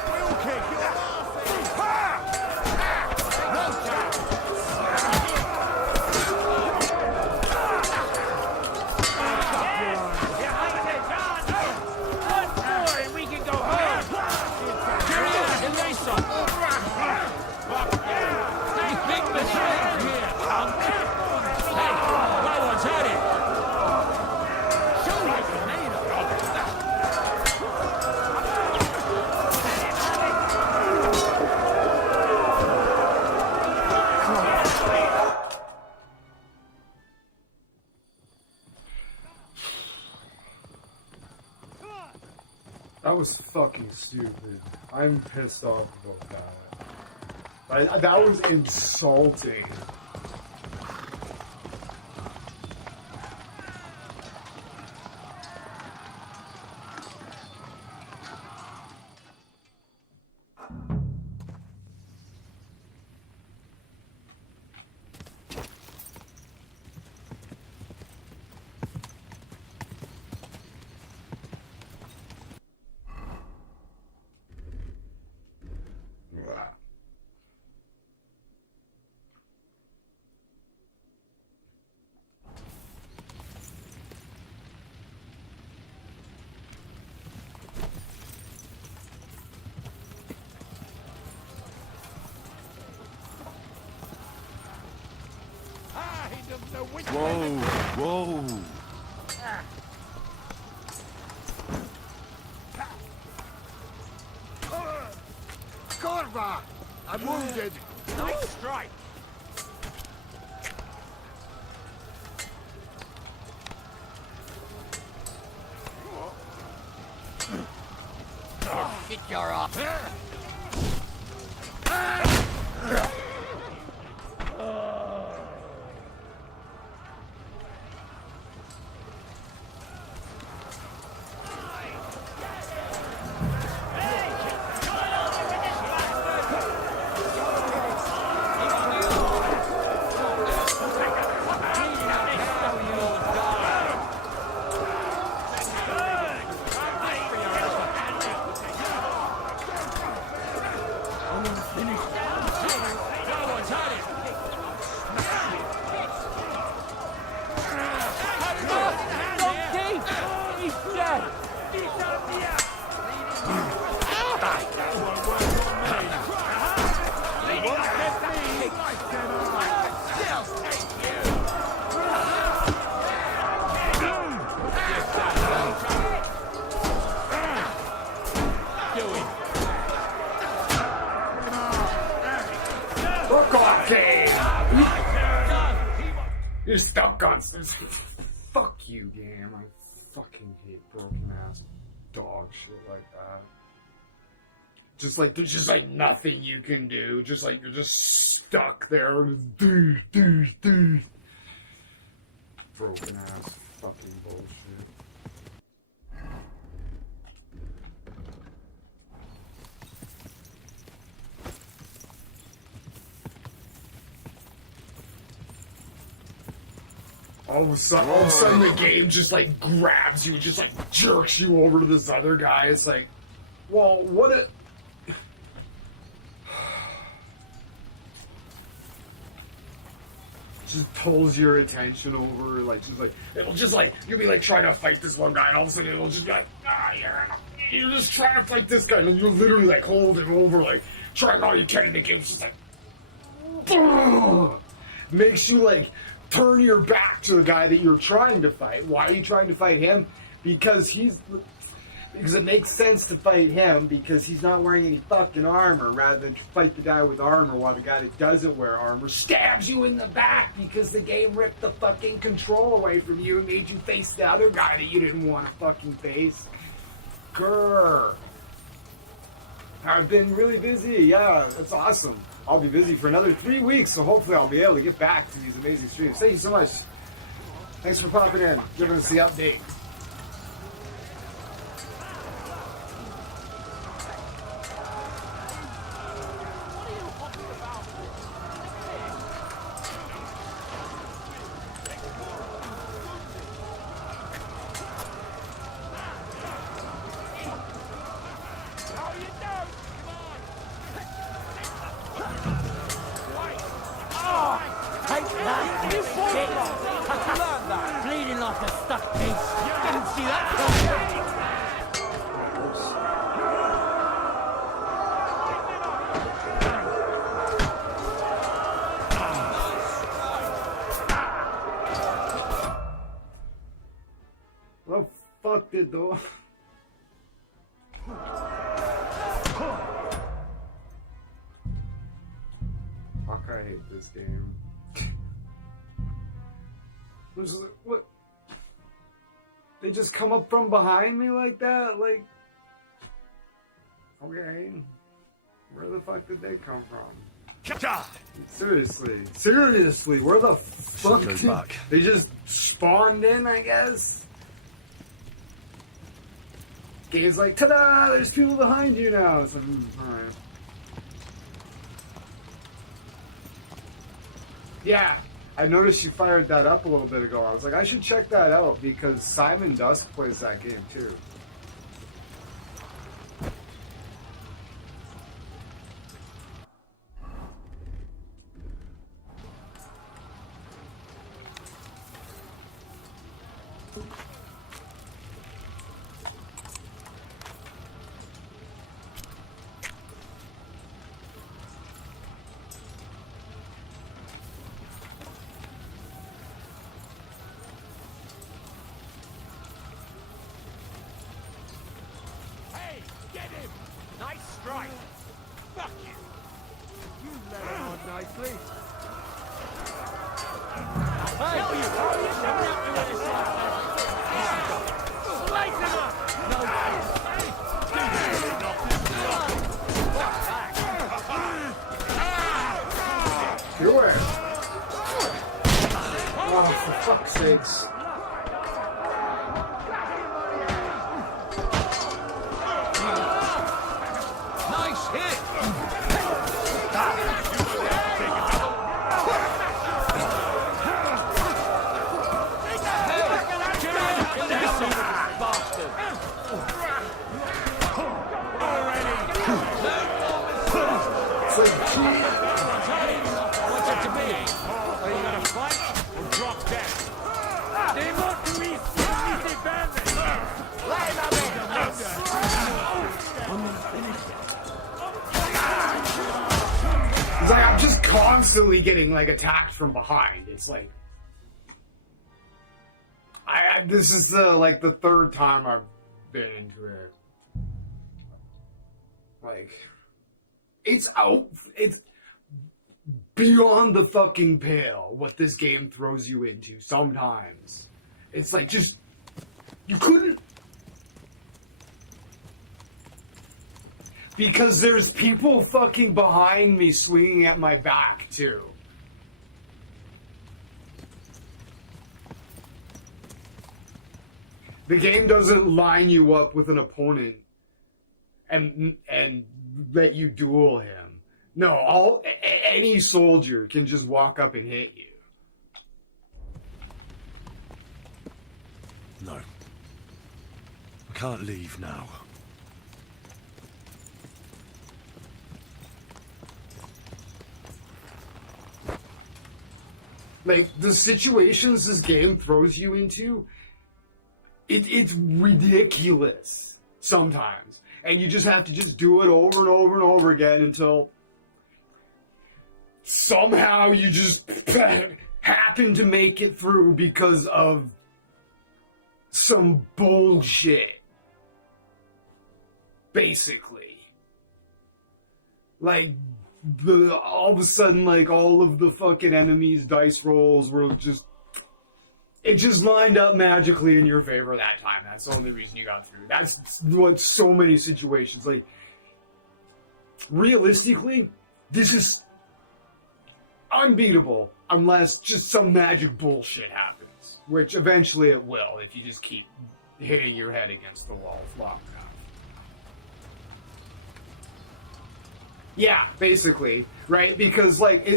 Wheel kick! You're That was fucking stupid. I'm pissed off about that. That was insulting. Whoa, whoa. Corva! I'm wounded! Nice strike! Get your off! You're stuck on fuck you, game. I fucking hate broken ass dog shit like that. Just like there's just like nothing you can do. Just like you're just stuck there. Broken ass fucking bullshit. All of a sudden the game just like grabs you, just like jerks you over to this other guy. It's like, well, what a... Just pulls your attention over, like, just like, it'll just like, you'll be like trying to fight this one guy, and all of a sudden it'll just be like, you're just trying to fight this guy, and you'll literally like hold him over, like, trying all you can, and the game's just like, makes you like, turn your back to the guy that you're trying to fight. Why are you trying to fight him? Because it makes sense to fight him because he's not wearing any fucking armor, rather than to fight the guy with armor while the guy that doesn't wear armor stabs you in the back because the game ripped the fucking control away from you and made you face the other guy that you didn't want to fucking face. Grr. I've been really busy. Yeah, that's awesome. I'll be busy for another 3 weeks, so hopefully I'll be able to get back to these amazing streams. Thank you so much. Thanks for popping in, giving us the update. Bleeding like a stuck piece. Didn't see that coming. Well, fuck the door. Fuck, I hate this game. What? They just come up from behind me like that? Like, okay. Where the fuck did they come from? Seriously, where the fuck goes did back. they just spawned in, I guess? Game's like, ta-da! There's people behind you now. It's like, alright. Yeah, I noticed you fired that up a little bit ago. I was like, I should check that out because Simon Dusk plays that game too. Nice strike. Fuck you. You let him on nicely. Hey, tell you, how are you coming at me with this like slice him up. No Do it. Oh, for fuck's sakes. Nice hit. What's it to be? Are you gonna fight or drop dead? They want me to It's like I'm just constantly getting like attacked from behind. It's like this is like the third time I've been into it. Like it's beyond the fucking pale what this game throws you into sometimes. It's like, just, you couldn't. Because there's people fucking behind me swinging at my back, too. The game doesn't line you up with an opponent and let you duel him. No, any soldier can just walk up and hit you. No. I can't leave now. Like, the situations this game throws you into, it's ridiculous sometimes. And you just have to just do it over and over and over again until somehow you just happen to make it through because of some bullshit. Basically. Like, all of a sudden, like, all of the fucking enemies' dice rolls were just... It just lined up magically in your favor that time. That's the only reason you got through. That's what so many situations, like... Realistically, this is unbeatable unless just some magic bullshit happens. Which eventually it will if you just keep hitting your head against the walls long enough. Yeah, basically, right? Because, like,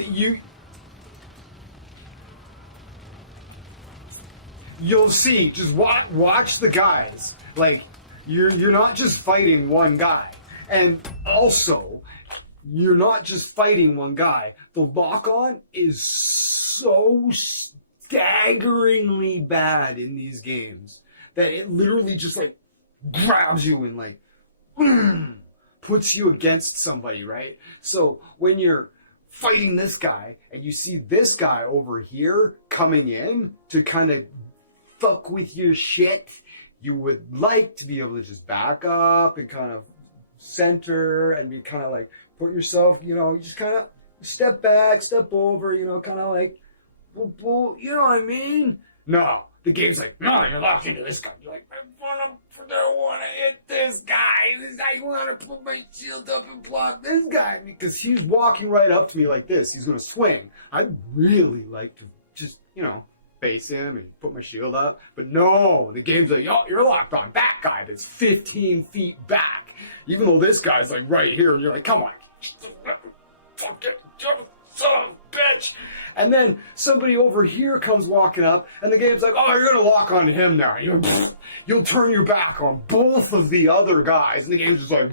you'll see, just watch the guys. Like, you're not just fighting one guy. And also, you're not just fighting one guy. The lock-on is so staggeringly bad in these games that it literally just, like, grabs you and, like, puts you against somebody, right? So when you're fighting this guy and you see this guy over here coming in to kind of fuck with your shit, you would like to be able to just back up and kind of center and be kind of like put yourself, you know, just kind of step back, step over, you know, kind of like, you know what I mean? No. The game's like, no, you're locked into this guy. You're like, I don't want to hit this guy. I want to put my shield up and block this guy because he's walking right up to me like this. He's going to swing. I'd really like to just, you know, face him and put my shield up. But no, the game's like, oh, you're locked on that guy that's 15 feet back. Even though this guy's like right here and you're like, come on. Fucking son of a bitch. And then somebody over here comes walking up, and the game's like, oh, you're going to lock on him now. You'll turn your back on both of the other guys. And the game's just like,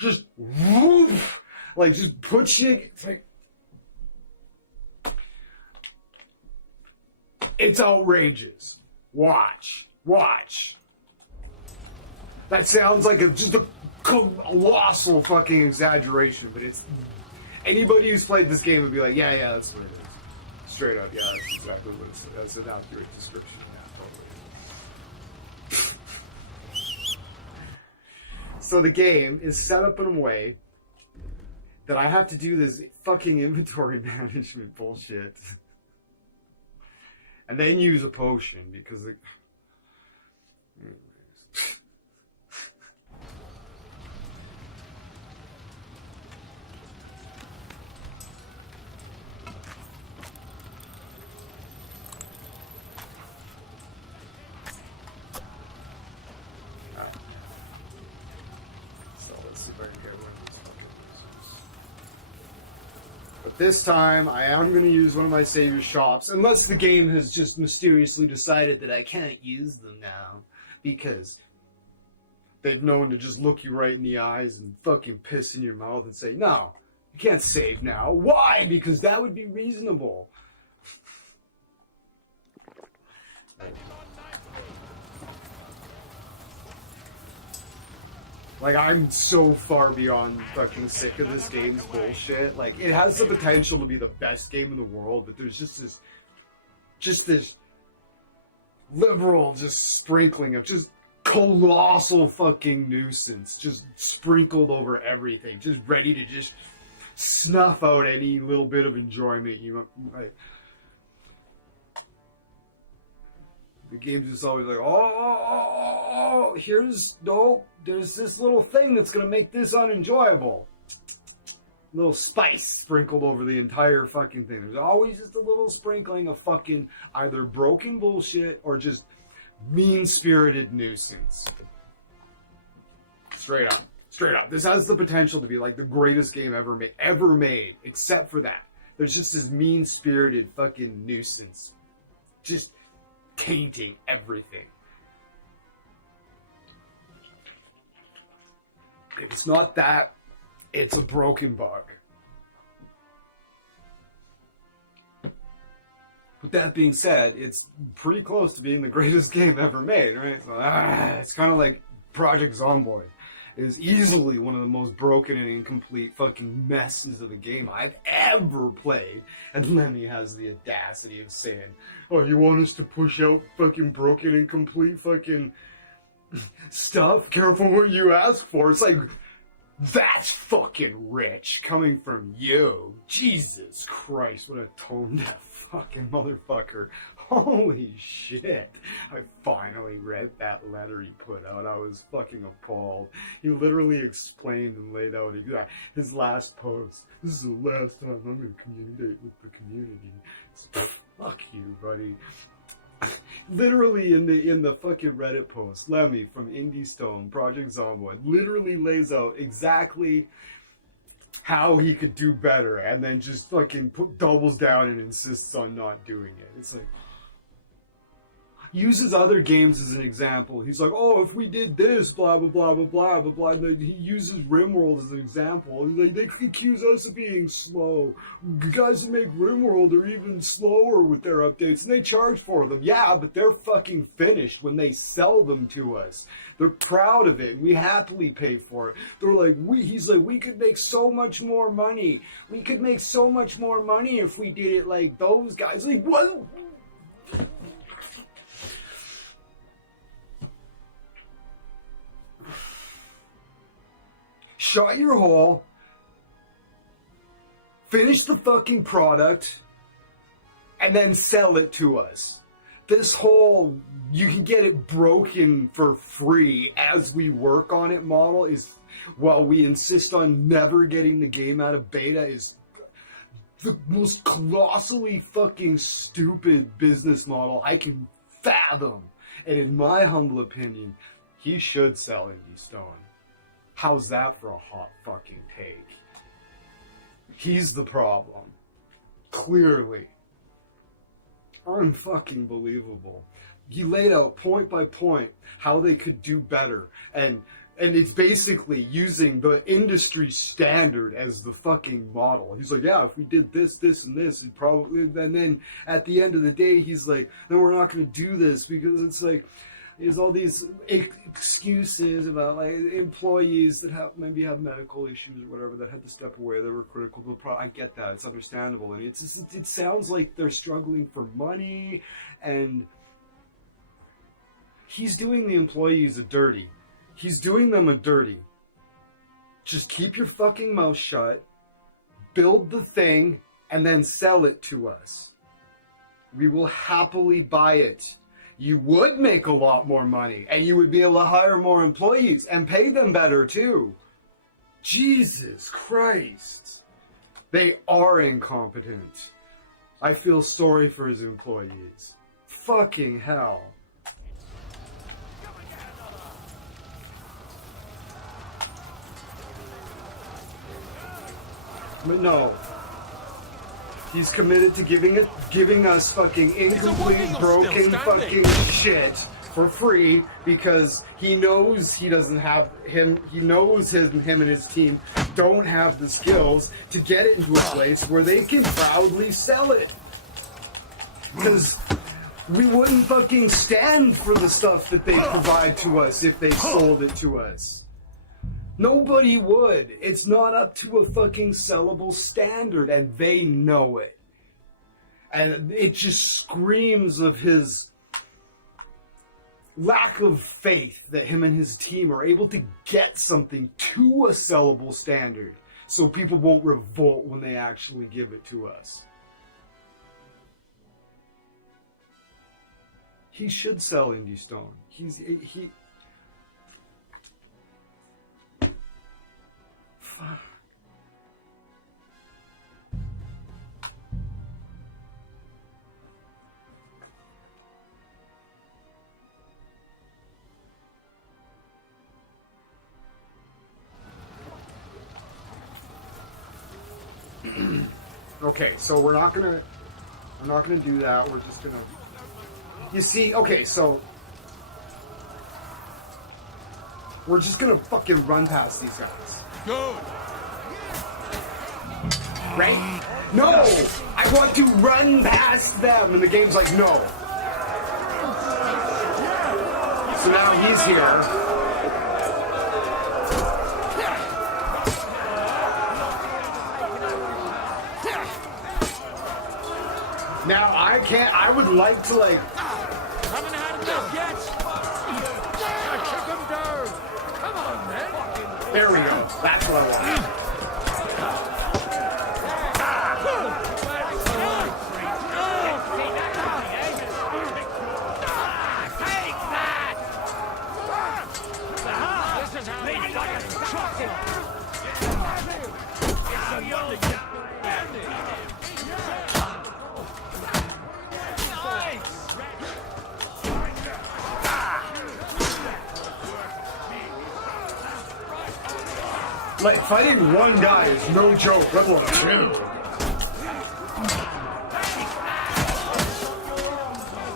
just whoop. Like, just put you... It's like... It's outrageous. Watch. That sounds like just a colossal fucking exaggeration, but it's... Anybody who's played this game would be like, yeah, that's what it is. Straight up, yeah, that's exactly what it's... That's an accurate description of that, probably. So the game is set up in a way that I have to do this fucking inventory management bullshit. And then use a potion, because... This time, I am going to use one of my savior shops, unless the game has just mysteriously decided that I can't use them now, because they've known to just look you right in the eyes and fucking piss in your mouth and say, no, you can't save now. Why? Because that would be reasonable. Like, I'm so far beyond fucking sick of this game's bullshit. Like, it has the potential to be the best game in the world, but there's just this liberal sprinkling of just colossal fucking nuisance just sprinkled over everything. Just ready to just snuff out any little bit of enjoyment you like. The game's just always like, there's this little thing that's gonna make this unenjoyable. Little spice sprinkled over the entire fucking thing. There's always just a little sprinkling of fucking either broken bullshit or just mean-spirited nuisance. Straight up. This has the potential to be like the greatest game ever made, except for that. There's just this mean-spirited fucking nuisance. Just tainting everything. If it's not that, it's a broken bug. With that being said, it's pretty close to being the greatest game ever made, right? So, it's kind of like Project Zomboid. It is easily one of the most broken and incomplete fucking messes of a game I've ever played. And Lemmy has the audacity of saying, "Oh, you want us to push out fucking broken and complete fucking stuff? Careful what you ask for." It's like, that's fucking rich coming from you. Jesus Christ, what a tone-deaf fucking motherfucker. Holy shit. I finally read that letter he put out. I was fucking appalled. He literally explained and laid out his last post. This is the last time I'm going to communicate with the community. Fuck you, buddy. Literally in the fucking Reddit post, Lemmy from Indie Stone, Project Zomboid, literally lays out exactly how he could do better, and then just fucking doubles down and insists on not doing it. It's like, uses other games as an example. He's like, "Oh, if we did this, blah blah blah blah blah blah blah." He uses RimWorld as an example. He's like, "They could accuse us of being slow. The guys that make RimWorld are even slower with their updates, and they charge for them." Yeah, but they're fucking finished when they sell them to us. They're proud of it, and we happily pay for it. They're like, he's like, "We could make so much more money. We could make so much more money if we did it like those guys." Like, what? Shut your hole, finish the fucking product, and then sell it to us. This whole, you can get it broken for free as we work on it model is, while we insist on never getting the game out of beta, is the most colossally fucking stupid business model I can fathom. And in my humble opinion, he should sell Indie Stone. How's that for a hot fucking take? He's the problem. Clearly. Unfucking believable. He laid out point by point how they could do better. And it's basically using the industry standard as the fucking model. He's like, "Yeah, if we did this, this, and this, he'd probably..." And then at the end of the day, he's like, "No, we're not going to do this," because it's like, there's all these excuses about like employees that maybe have medical issues or whatever that had to step away. They were critical to the product. I get that; it's understandable, and it sounds like they're struggling for money, and he's doing the employees a dirty. He's doing them a dirty. Just keep your fucking mouth shut, build the thing, and then sell it to us. We will happily buy it. You would make a lot more money, and you would be able to hire more employees and pay them better too. Jesus Christ. They are incompetent. I feel sorry for his employees. Fucking hell. But no. He's committed to giving us fucking incomplete, broken fucking shit for free because he knows he doesn't have him. He knows him and his team don't have the skills to get it into a place where they can proudly sell it. Because we wouldn't fucking stand for the stuff that they provide to us if they sold it to us. Nobody would. It's not up to a fucking sellable standard, and they know it. And it just screams of his lack of faith that him and his team are able to get something to a sellable standard. so people won't revolt when they actually give it to us. He should sell Indie Stone. He. Fuck. Okay, so we're not gonna do that. We're just gonna. You see, okay, so we're just gonna fucking run past these guys. Good. Right? No! I want to run past them, and the game's like, no. So now he's here. Now I can't. I would like to like. Haven't had enough yet. Kick him down. Come on, man. There we go. That's what I want. Take that. This is how we Like, fighting one guy is no joke, let alone two.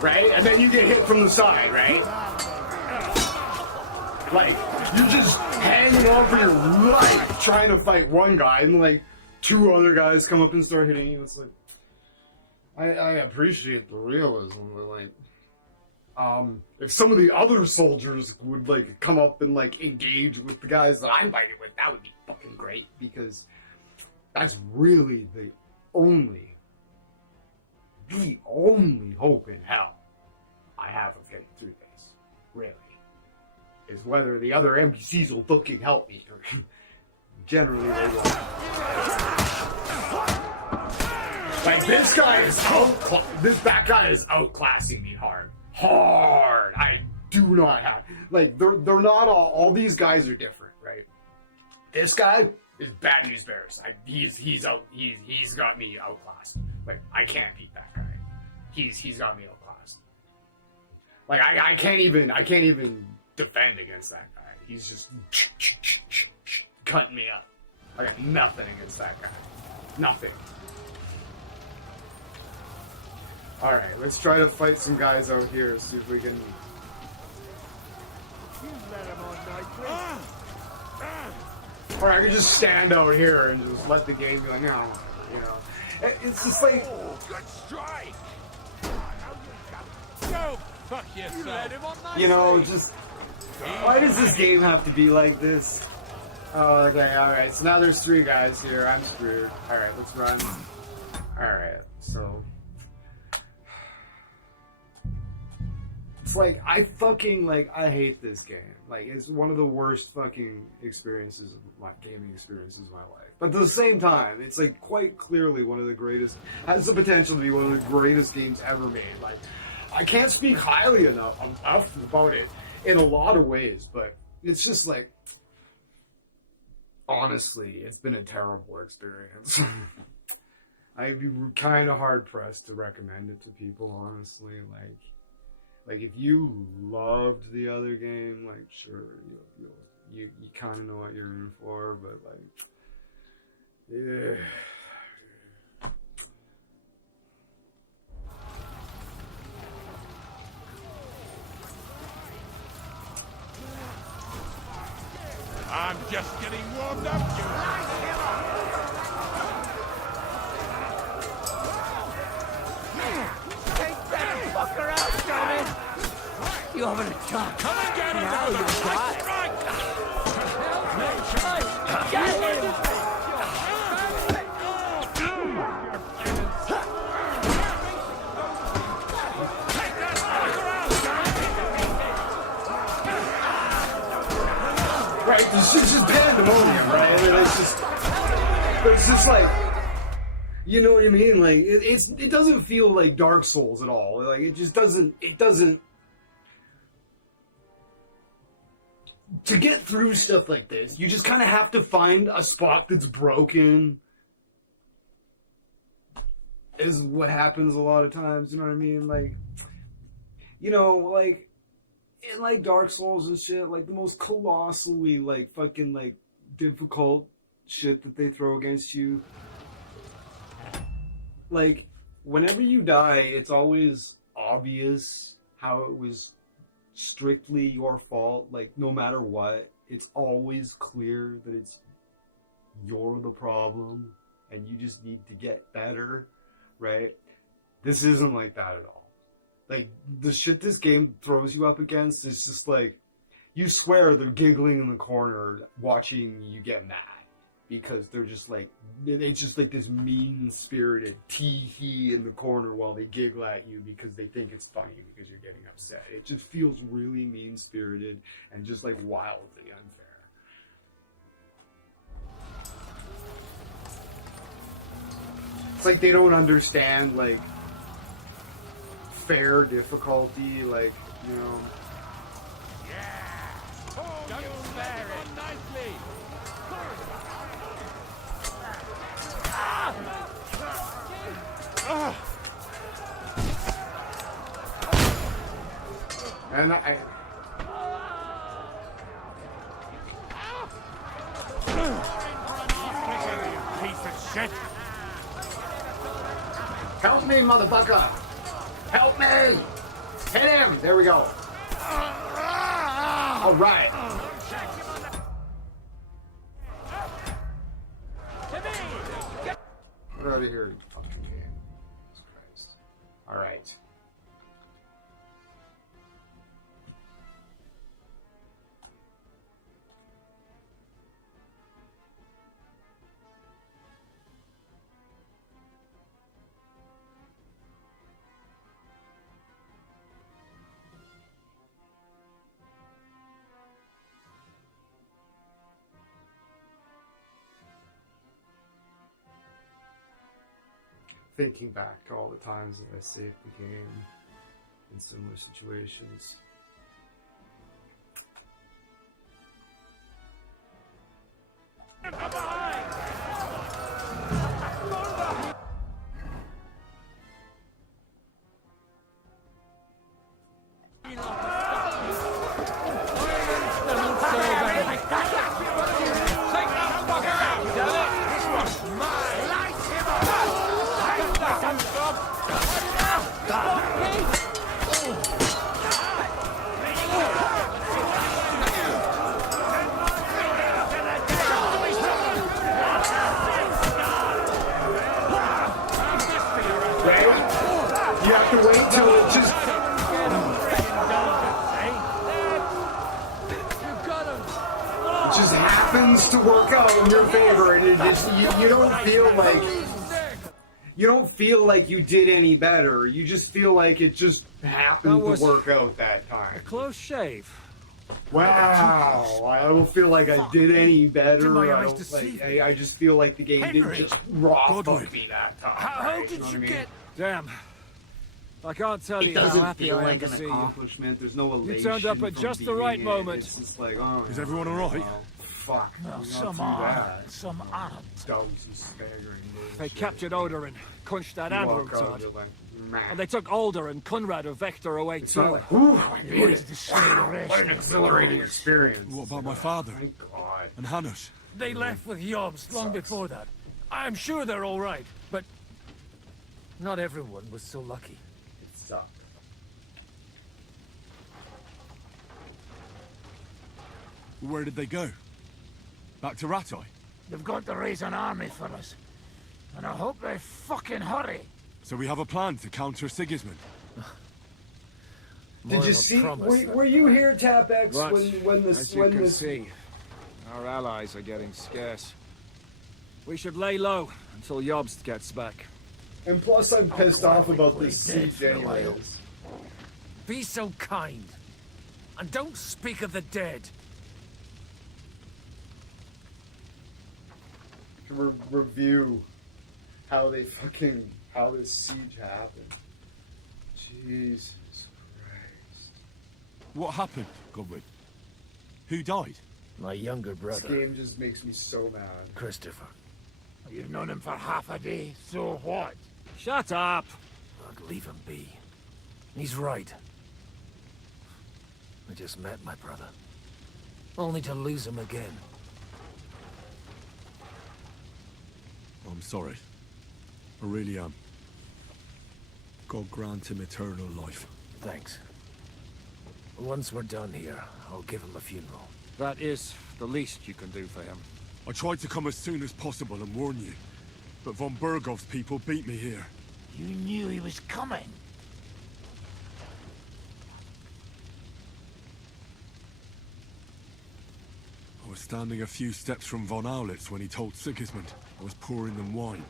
Right? And then you get hit from the side, right? Like, you're just hanging on for your life trying to fight one guy, and like, two other guys come up and start hitting you. It's like, I appreciate the realism, but like, if some of the other soldiers would like come up and like engage with the guys that I'm fighting with, that would be fucking great, because that's really the only hope in hell I have of getting through this, really, is whether the other NPCs will fucking help me. Generally they will. Like, this guy is that guy is outclassing me hard. I do not have, like, they're not all these guys are different, right? This guy is bad news bears. He's got me outclassed. Like, I can't beat that guy. He's got me outclassed. Like, I can't even defend against that guy. He's just cutting me up. I got nothing against that guy. Nothing. Alright, let's try to fight some guys out here, see if we can... Or I could just stand out here and just let the game be like, no, you know. It's just like... Good strike. Go fuck yourself. You know, just... Why does this game have to be like this? Oh, okay, alright, so now there's 3 guys here. I'm screwed. Alright, let's run. Alright, so... It's like, I hate this game. Like, it's one of the worst fucking experiences of my gaming experiences of my life. But at the same time, it's like quite clearly one of the greatest, has the potential to be one of the greatest games ever made. Like, I can't speak highly enough about it in a lot of ways, but it's just like, honestly, it's been a terrible experience. I'd be kind of hard pressed to recommend it to people, honestly. Like, if you loved the other game, like, sure, you kind of know what you're in for, but, like, yeah. I'm just getting warmed up, you. Take that fucker out, Johnny! You haven't a chance. Come and get him! Now you'll die. Get him! Right, this is just pandemonium, right? I mean, it's just... But it's just like, you know what I mean? Like it doesn't feel like Dark Souls at all. Like it just doesn't. It doesn't. To get through stuff like this, you just kind of have to find a spot that's broken. Is what happens a lot of times. You know what I mean? Like, you know, like in like Dark Souls and shit, like the most colossally like fucking like difficult shit that they throw against you. Like, whenever you die, it's always obvious how it was strictly your fault. Like, no matter what, it's always clear that it's you're the problem and you just need to get better, right? This isn't like that at all. Like, the shit this game throws you up against is just like, you swear they're giggling in the corner watching you get mad. Because they're just like, it's just like this mean-spirited tee-hee in the corner while they giggle at you because they think it's funny because you're getting upset. It just feels really mean-spirited and just like wildly unfair. It's like they don't understand like fair difficulty, like, you know. Don't spare it. Nicely. And I Piece of shit. help me, motherfucker! Help me! Hit him! There we go. All right. Get out of here, you fucking game. Jesus Christ. All right. Thinking back to all the times that I saved the game in similar situations. You have to wait till it just... It just happens to work out in your favor, and it just you don't feel like... You don't feel like you did any better. You just feel like it just happened to work out that time. A close shave. Wow, I don't feel like I did any better. my I eyes don't deceive like. I just feel like the game didn't just raw fuck me that time. How right? did know what you I mean? get... Damn. I can't tell It you how doesn't happy feel I am like to an see you. accomplishment. There's no elation. You turned up at from just the beating right it. moment. It's just like, oh, Is everyone all right? well, fuck. Well, we got some through are, that. some aren't. Doses staggering. They captured Oder and punched that You Admiral walk out, Todd. you're like, man. And they took Alder and Conrad of Vector away It's too. not like, whew, I It made was it. the Wow, shit. what an exhilarating experience. What about my father? Thank God. And Hanush? They left with Yobs long before that. I'm sure they're all right, but not everyone was so lucky. It sucked. Where did they go? Back to Ratoi? They've got to raise an army for us. And I hope they fucking hurry. So we have a plan to counter Sigismund. Did you see? Were you here, TapX, But, when as you can see, our allies are getting scarce. We should lay low until Yobst gets back. And plus, I'm pissed off about this siege anyways. Be so kind. And don't speak of the dead. review how this siege happened. Jesus Christ. What happened, Godwin? Who died? My younger This brother, game just makes me so mad. Christopher. You've known him for half a day, so what? Shut up! I'd leave him be. He's right. I just met my brother. Only to lose him again. I'm sorry. I really am. God grant him eternal life. Thanks. Once we're done here, I'll give him a funeral. That is the least you can do for him. I tried to come as soon as possible and warn you, but von Bergov's people beat me here. You knew he was coming. I was standing a few steps from von Aulitz when he told Sigismund I was pouring them wine,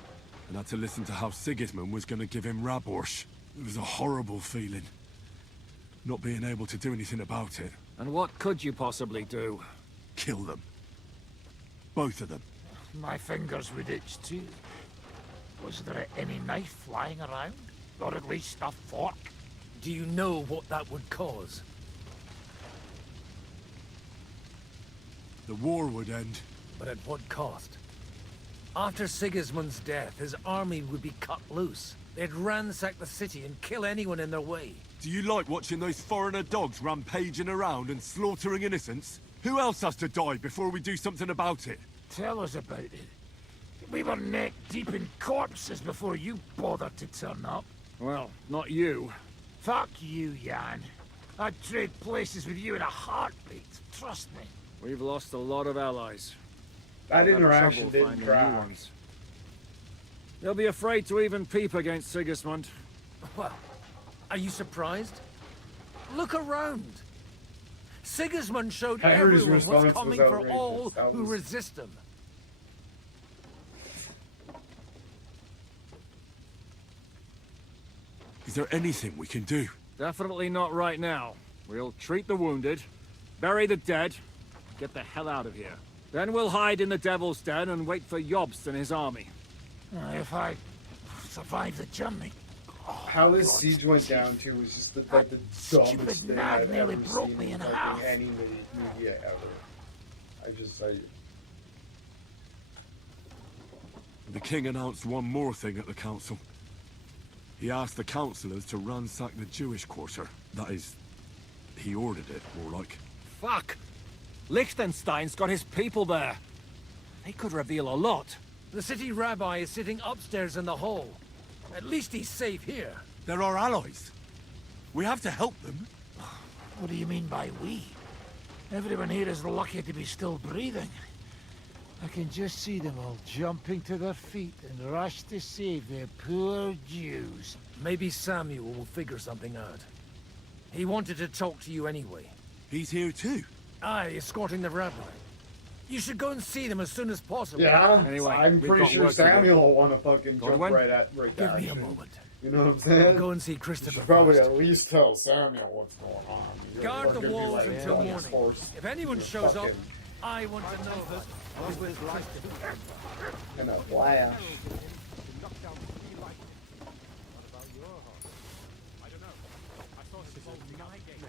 and had to listen to how Sigismund was going to give him Raborsch. It was a horrible feeling, not being able to do anything about it. And what could you possibly do? Kill them. Both of them. My fingers would itch too. Was there any knife lying around? Or at least a fork? Do you know what that would cause? The war would end. But at what cost? After Sigismund's death, his army would be cut loose. They'd ransack the city and kill anyone in their way. Do you like watching those foreigner dogs rampaging around and slaughtering innocents? Who else has to die before we do something about it? Tell us about it. We were neck deep in corpses before you bothered to turn up. Well, not you. Fuck you, Jan. I'd trade places with you in a heartbeat. Trust me. We've lost a lot of allies. That We'll have interaction trouble didn't finding crack. new ones. They'll be afraid to even peep against Sigismund. Well, are you surprised? Look around. Sigismund showed I heard his everyone what's response coming was for outrageous. all That who was- resist him. Is there anything we can do? Definitely not right now. We'll treat the wounded, bury the dead, get the hell out of here. Then we'll hide in the Devil's Den and wait for Jobst and his army. If I survive the journey. How this siege went down to was just the dumbest thing nag I've nearly ever broke seen me in in half. any media ever. The king announced one more thing at the council. He asked the councillors to ransack the Jewish quarter. That is, he ordered it, more like. Fuck! Liechtenstein's got his people there. They could reveal a lot. The city rabbi is sitting upstairs in the hall. At least he's safe here. They're our allies. We have to help them. What do you mean by we? Everyone here is lucky to be still breathing. I can just see them all jumping to their feet and rush to save their poor Jews. Maybe Samuel will figure something out. He wanted to talk to you anyway. He's here too? Aye, escorting the rabbi. You should go and see them as soon as possible. Yeah, Anyway, I'm we've pretty got sure work to do. Samuel will want to fucking jump Godwin? right Give there. me a moment. You know what I'm saying? Go and see You Christopher should probably first. at least tell Samuel what's going on. You're Guard the fucking be walls like, until "Oh, morning. horse." If anyone You're shows up, fucking I want to know that I was with Christopher. in a flash. I don't know. I saw him bolting out the gate.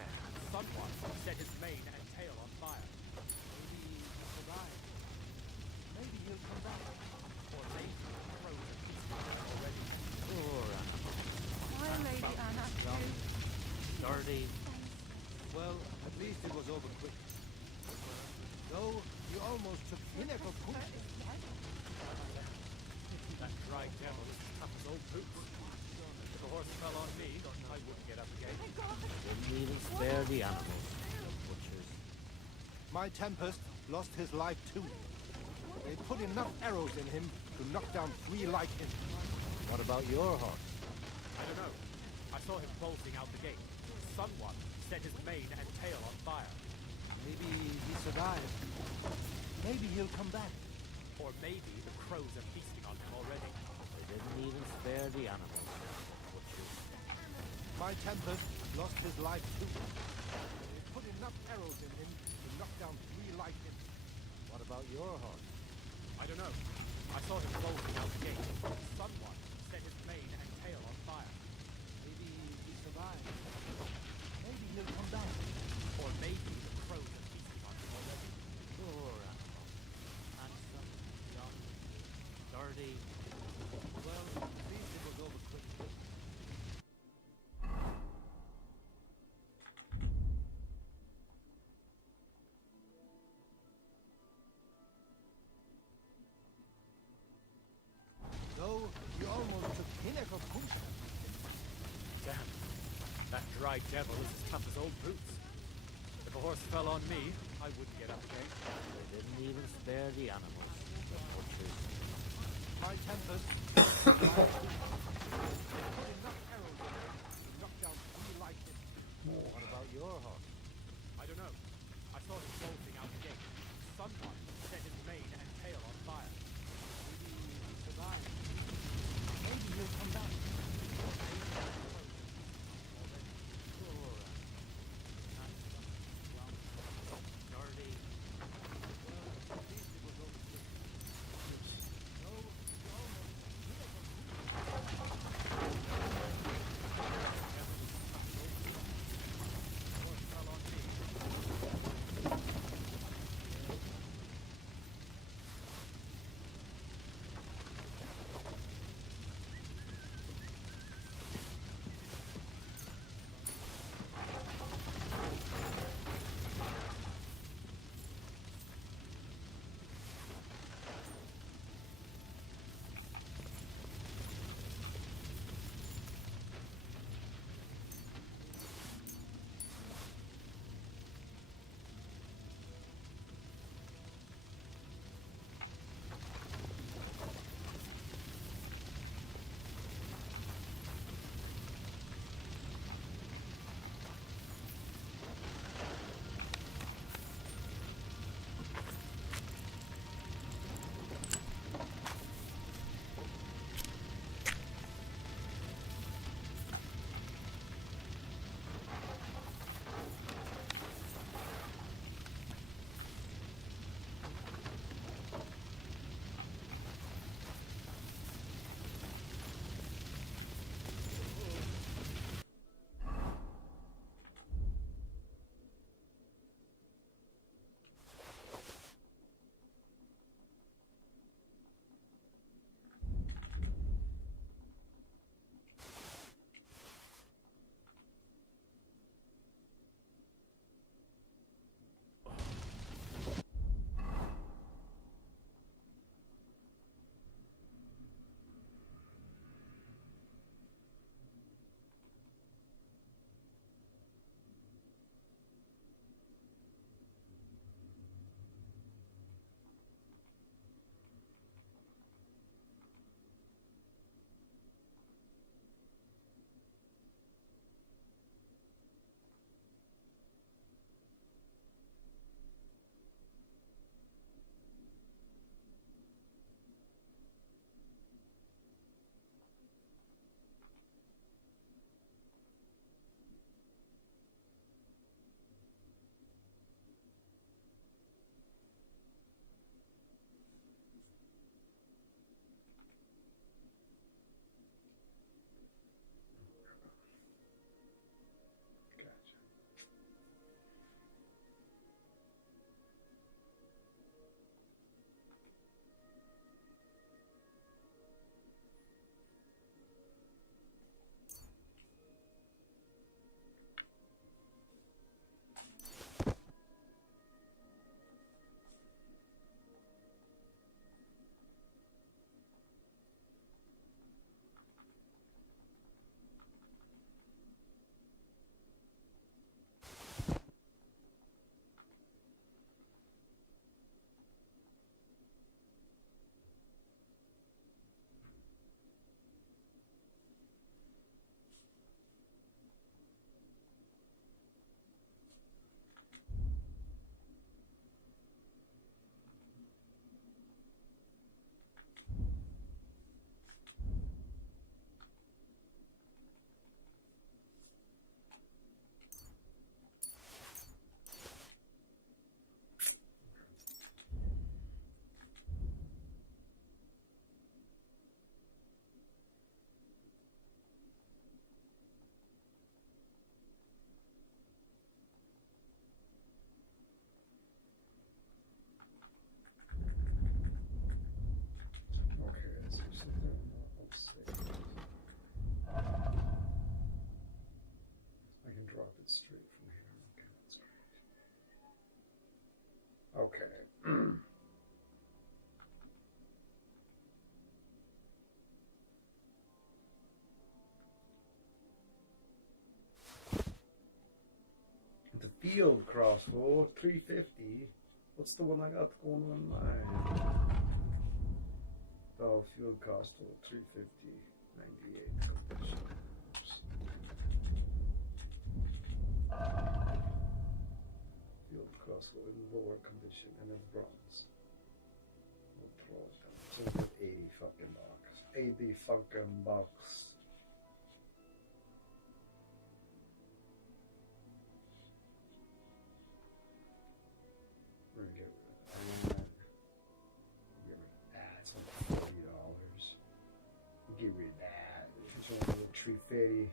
Someone set his mane and tail on fire. Maybe he survived. Maybe he'll come back. Or maybe the crows are feasting already. Poor animal. Why, Lady Anna? Dirty. Well, at least it was over quick. Though, you almost took pinnacle punch. That dry devil is as tough as old boots. If a horse fell on me, I wouldn't get up again. Didn't even spare the animals, the butchers. My Tempest lost his life too. They put enough arrows in him to knock down 3 like him. What about your horse? I don't know. I saw him bolting out the gate. Someone set his mane and tail on fire. Maybe he survived. Maybe he'll come back. Or maybe the crows are feasting on him already. They didn't even spare the animals, the butchers. My Tempest lost his life too. They put enough arrows in him to knock down 3 like him. What about your horse? I don't know. I saw him bolting out the gate. Someone set his mane and tail on fire. Maybe he survived. Maybe he'll come back. Or maybe the crows are feasting on him already. Poor animal. Handsome, young, dirty. Well, these it was over quickly. So, you almost took pinnacle push. Damn. That dry devil is as tough as old boots. If a horse fell on me, I wouldn't get up there. They didn't even spare the animals. The butchers. My tempest. What about your horse? I don't know. I saw him bolting out the gate. Someone set his mane and tail on fire. Maybe he survived. Maybe he'll come back. field crossbow, 350. What's the one I got going online? Oh, field crossbow, 350, 98 condition. Field crossbow in lower condition and it's bronze. We'll throw it down. So we'll get 80 fucking bucks. 80 fucking bucks. We're gonna get rid of that. It's only $40. We'll get rid of that. It's only $350.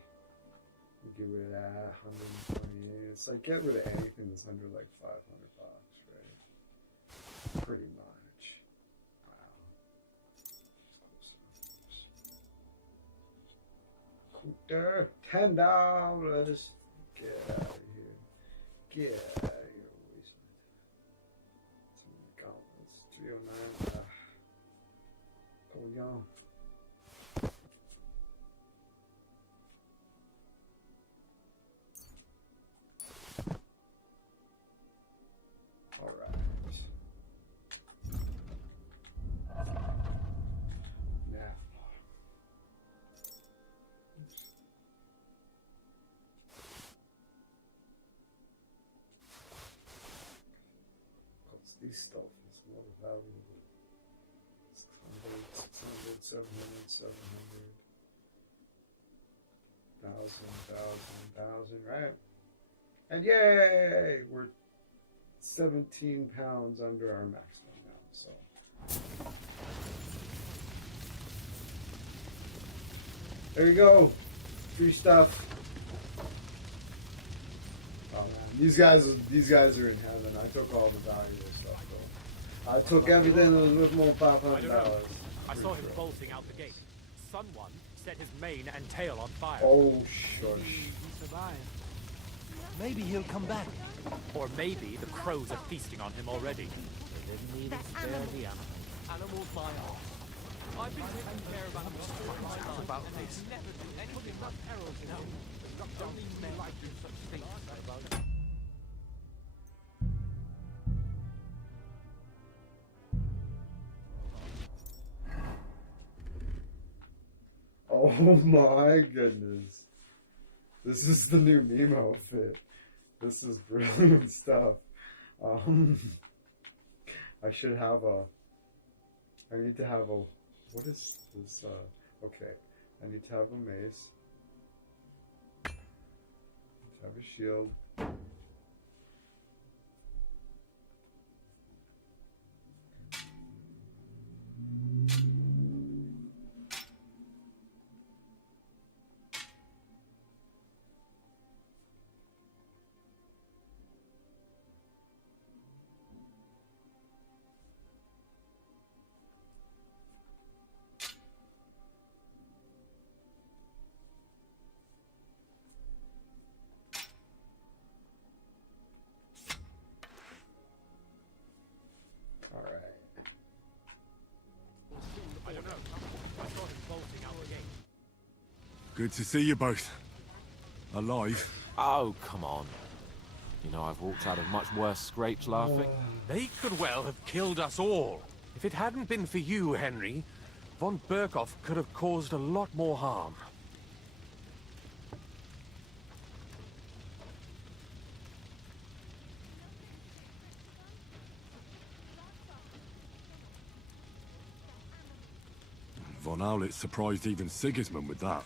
We'll get rid of that. 128. It's like get rid of anything that's under like 500 bucks, right? Pretty much. Wow. It's close enough. $10. Get out of here. Get out of here. It's 309. Go young. All right. Now. This stuff is more valuable. 600, 700, 1,000, right? And yay! We're 17 pounds under our maximum now, so. There you go. Free stuff. Oh man, these guys are in heaven. I took all the valuable stuff though. I took everything that was worth more than $500. I saw him bolting out the gate. Someone set his mane and tail on fire. Oh, shush. He survived. Maybe he'll come back. Or maybe the crows are feasting on him already. They didn't even spare the animal. Animals my art. I've been taking care of animals for my life. About this. Never do anything but perils in them. Only men like do such things about it. Oh my goodness. This is the new meme outfit. This is brilliant stuff. I should have I need to have what is this, okay. I need to have a mace. Have a shield. Good to see you both. Alive. Oh, come on. You know, I've walked out of much worse scrapes laughing. They could well have killed us all. If it hadn't been for you, Henry, von Berkhoff could have caused a lot more harm. Von Owlitz surprised even Sigismund with that.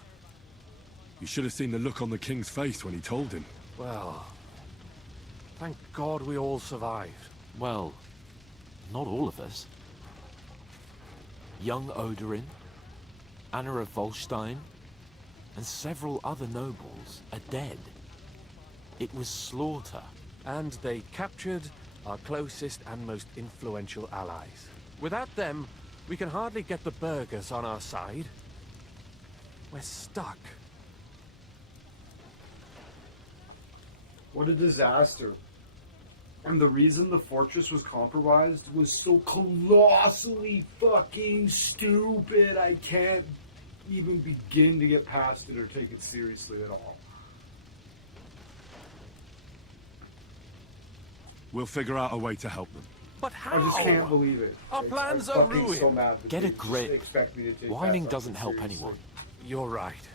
You should have seen the look on the king's face when he told him. Well, thank God we all survived. Well, not all of us. Young Odorin, Anna of Volstein, and several other nobles are dead. It was slaughter. And they captured our closest and most influential allies. Without them, we can hardly get the burghers on our side. We're stuck. What a disaster. And the reason the fortress was compromised was so colossally fucking stupid. I can't even begin to get past it or take it seriously at all. We'll figure out a way to help them. But how? I just can't believe it. Our Like, plans I'm are fucking ruined. so mad that Get they a grip. just expect me to take Whining that doesn't fucking help seriously. anyone. You're right.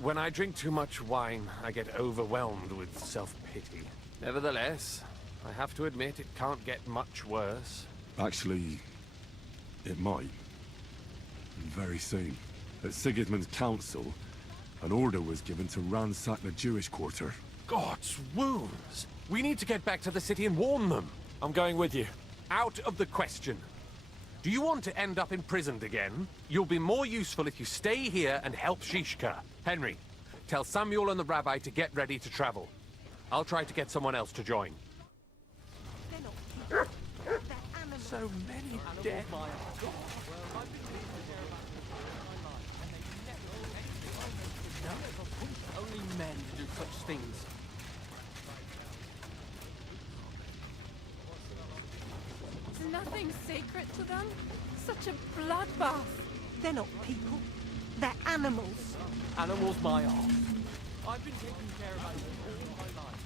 When I drink too much wine, I get overwhelmed with self-pity. Nevertheless, I have to admit it can't get much worse. Actually, it might. And very soon. At Sigismund's council, an order was given to ransack the Jewish quarter. God's wounds! We need to get back to the city and warn them. I'm going with you. Out of the question. Do you want to end up imprisoned again? You'll be more useful if you stay here and help Shishka. Henry, tell Samuel and the rabbi to get ready to travel. I'll try to get someone else to join. So many dead. Only men do such things. Is nothing sacred to them? Such a bloodbath. They're not people. They're animals. Animals my arse. I've been taking care of animals all my life.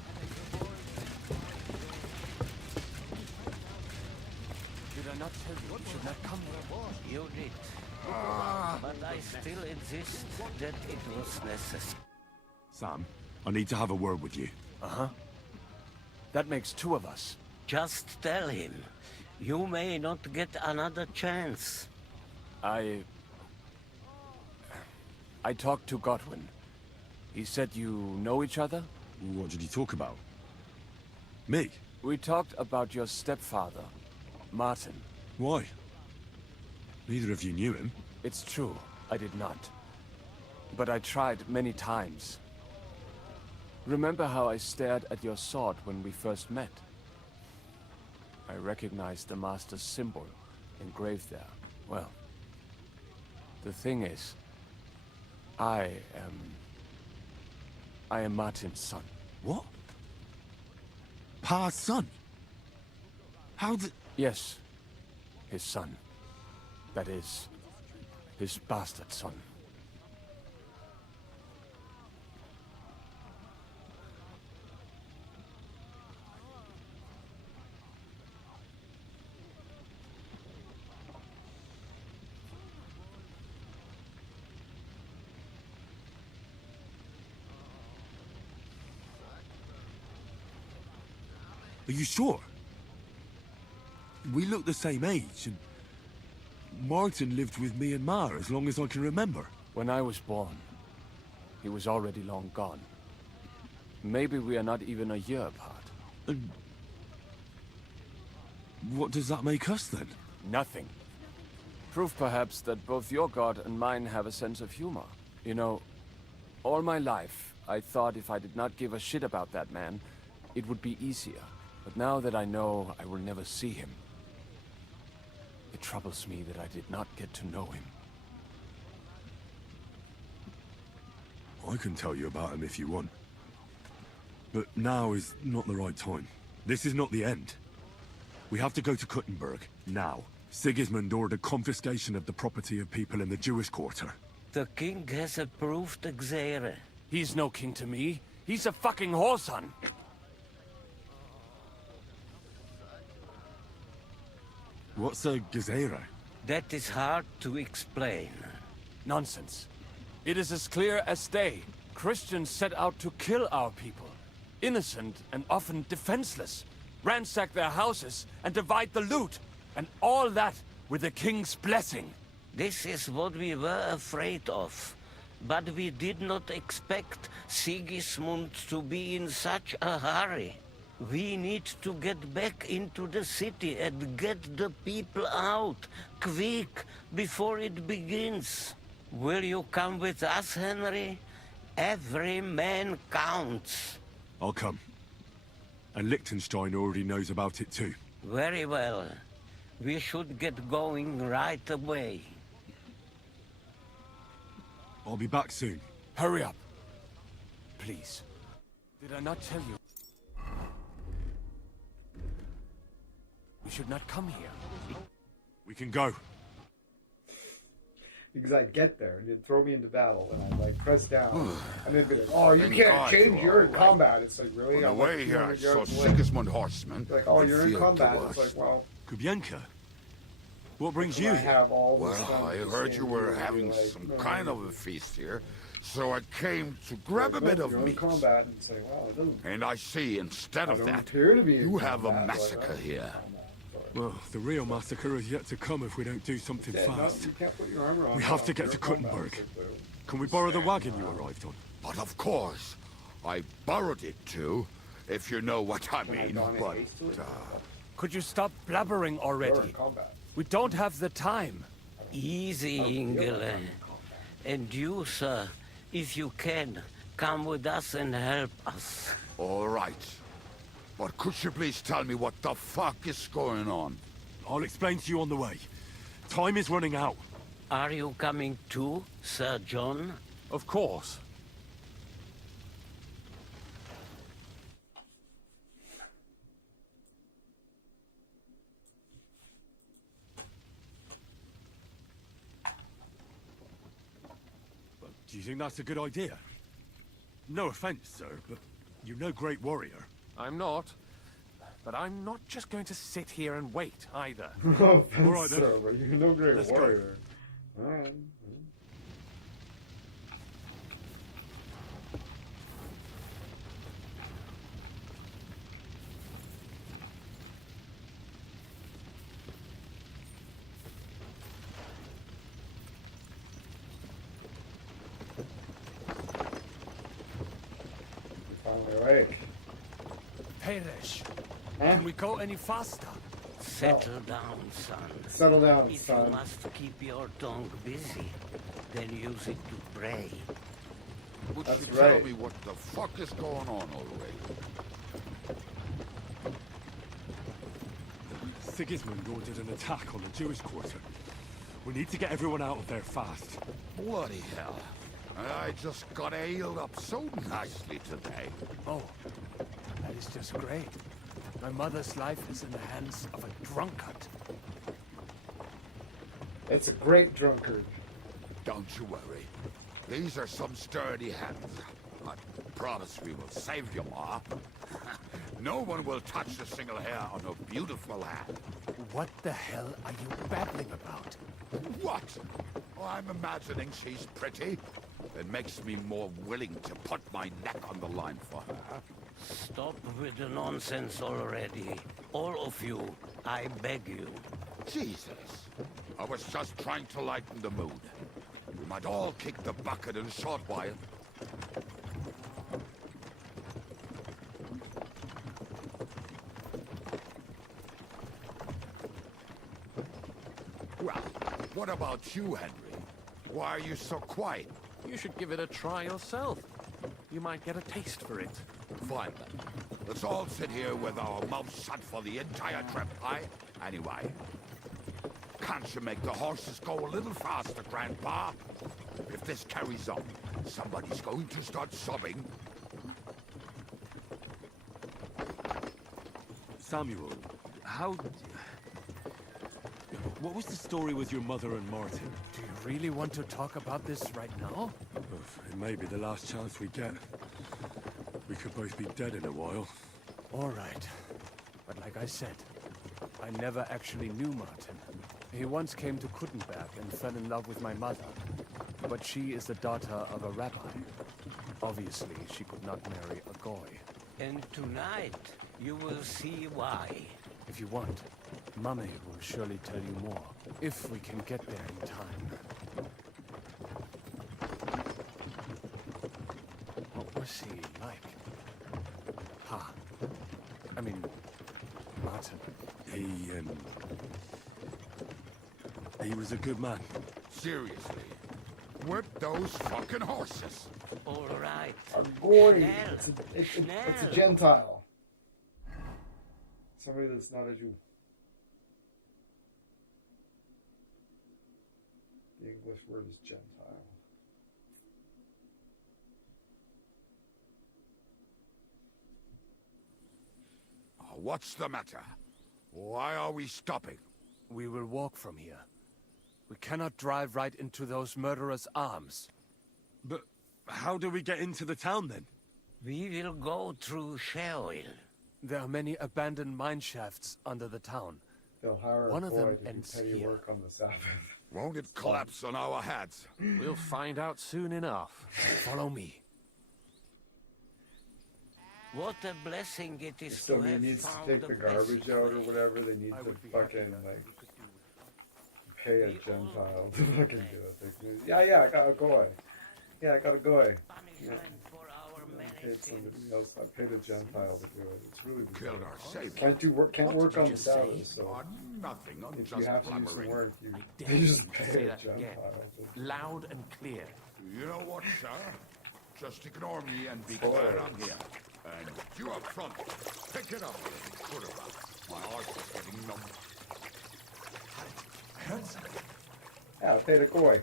Did I not tell you you should not come here? You did. But I still insist that it was necessary. Sam, I need to have a word with you. Uh-huh. That makes two of us. Just tell him. You may not get another chance. I talked to Godwin. He said you know each other? What did he talk about? Me? We talked about your stepfather, Martin. Why? Neither of you knew him. It's true, I did not. But I tried many times. Remember how I stared at your sword when we first met? I recognized the Master's symbol engraved there. Well, the thing is, I am Martin's son. What? Pa's son? How did... Yes, his son. That is, his bastard son. Are you sure? We look the same age, and Martin lived with me and Ma as long as I can remember. When I was born, he was already long gone. Maybe we are not even a year apart. And what does that make us then? Nothing. Proof perhaps that both your god and mine have a sense of humor. You know, all my life, I thought if I did not give a shit about that man, it would be easier. But now that I know I will never see him, it troubles me that I did not get to know him. I can tell you about him if you want. But now is not the right time. This is not the end. We have to go to Kuttenberg, now. Sigismund ordered confiscation of the property of people in the Jewish quarter. The king has approved Xere. He's no king to me. He's a fucking whoreson. What's a gezerah? That is hard to explain. Nonsense. It is as clear as day. Christians set out to kill our people. Innocent and often defenseless. Ransack their houses and divide the loot. And all that with the king's blessing. This is what we were afraid of. But we did not expect Sigismund to be in such a hurry. We need to get back into the city and get the people out, quick, before it begins. Will you come with us, Henry? Every man counts. I'll come. And Liechtenstein already knows about it too. Very well. We should get going right away. I'll be back soon. Hurry up. Please. Did I not tell you? We should not come here. We can go. because I'd get there and they'd throw me into battle, and I'd like press down, and they'd be like, "Oh, you can't change. You're in combat." It's like, really? On the way here, I saw away. Sigismund horsemen. Like, oh, and you're in feared combat. the It's worst. like, well, Kubienka? What brings I you here? have all this Well, stuff I to heard see you and were be having like, some no, kind no, of a feast here, so I came to grab a like, bit look, of you're in meat. combat, and say, well, it doesn't. And I see instead I of don't that, appear to be in you have a combat, but, massacre here. Well, the real massacre is yet to come if we don't do something Yeah, no, fast. you can't put your armor on. We have to get You're to in combat, Kuttenberg. so- Can we borrow the wagon you arrived on? But of course, I borrowed it too, if you know what I mean. But Could you stop blabbering already? We don't have the time. Easy, Ingele. And you, sir, if you can, come with us and help us. all right. But could you please tell me what the fuck is going on? I'll explain to you on the way. Time is running out. Are you coming too, Sir John? Of course. Do you think that's a good idea? No offense, sir, but you're no great warrior. I'm not. But I'm not just going to sit here and wait, either. No offense, All right, then. sir, but you're no great Let's go. warrior. All right. Finally awake. Perish. Huh? Can we go any faster? Settle down, son. Settle down, If son. you must keep your tongue busy, then use it to pray. Would That's you tell right. me what the fuck is going on, Ulrich? Sigismund ordered an attack on the Jewish quarter. We need to get everyone out of there fast. Bloody hell. I just got ailed up so nicely today. Oh, that is just great. My mother's life is in the hands of a drunkard. It's a great drunkard. Don't you worry. These are some sturdy hands. I promise we will save you, Ma. No one will touch a single hair on her beautiful hand. What the hell are you babbling about? What? Oh, I'm imagining she's pretty. It makes me more willing to put my neck on the line for her. Stop with the nonsense already. All of you, I beg you. Jesus. I was just trying to lighten the mood. We might all kick the bucket in a short while. Well, what about you, Henry? Why are you so quiet? You should give it a try yourself. You might get a taste for it. Fine then. Let's all sit here with our mouths shut for the entire trip, aye? Anyway, can't you make the horses go a little faster, Grandpa? If this carries on, somebody's going to start sobbing. Samuel, what was the story with your mother and Martin? Do you really want to talk about this right now? It may be the last chance we get. We could both be dead in a while. All right. But like I said, I never actually knew Martin. He once came to Kuttenberg and fell in love with my mother. But she is the daughter of a rabbi. Obviously, she could not marry a goy. And tonight, you will see why. If you want, Mummy will surely tell you more. If we can get there in time. What was he like? I mean, Martin. He was a good man. Seriously. Whip those fucking horses. All right. A goy. Schnell. It's a Schnell. Gentile. Somebody that's not a Jew. The English word is Gentile. What's the matter? Why are we stopping? We will walk from here. We cannot drive right into those murderers' arms. But how do we get into the town then? We will go through Sherwill. There are many abandoned mine shafts under the town. They'll hire One a of boy them to do ends petty here. work on the Sabbath. Won't it collapse on our heads? We'll find out soon enough. Follow me. What a blessing it is So to he have needs to found take the the garbage out or whatever. They need to fucking like pay a Gentile to fucking do it. Yeah, I got a goy. Yeah, I got a goy. Yeah. I paid somebody else. I paid a Gentile to do it. It's really Killed our Savior. Can't work on the Sabbath. So Nothing. I'm if just you have to do some blabbering. work, I you dare just you to pay say a that again. Gentile. Loud and clear. You know what, sir? Just ignore me and be Oh. glad I'm here. And you up front, pick it up. Put it up. My heart is getting numb. I heard something. Yeah, I paid a goy.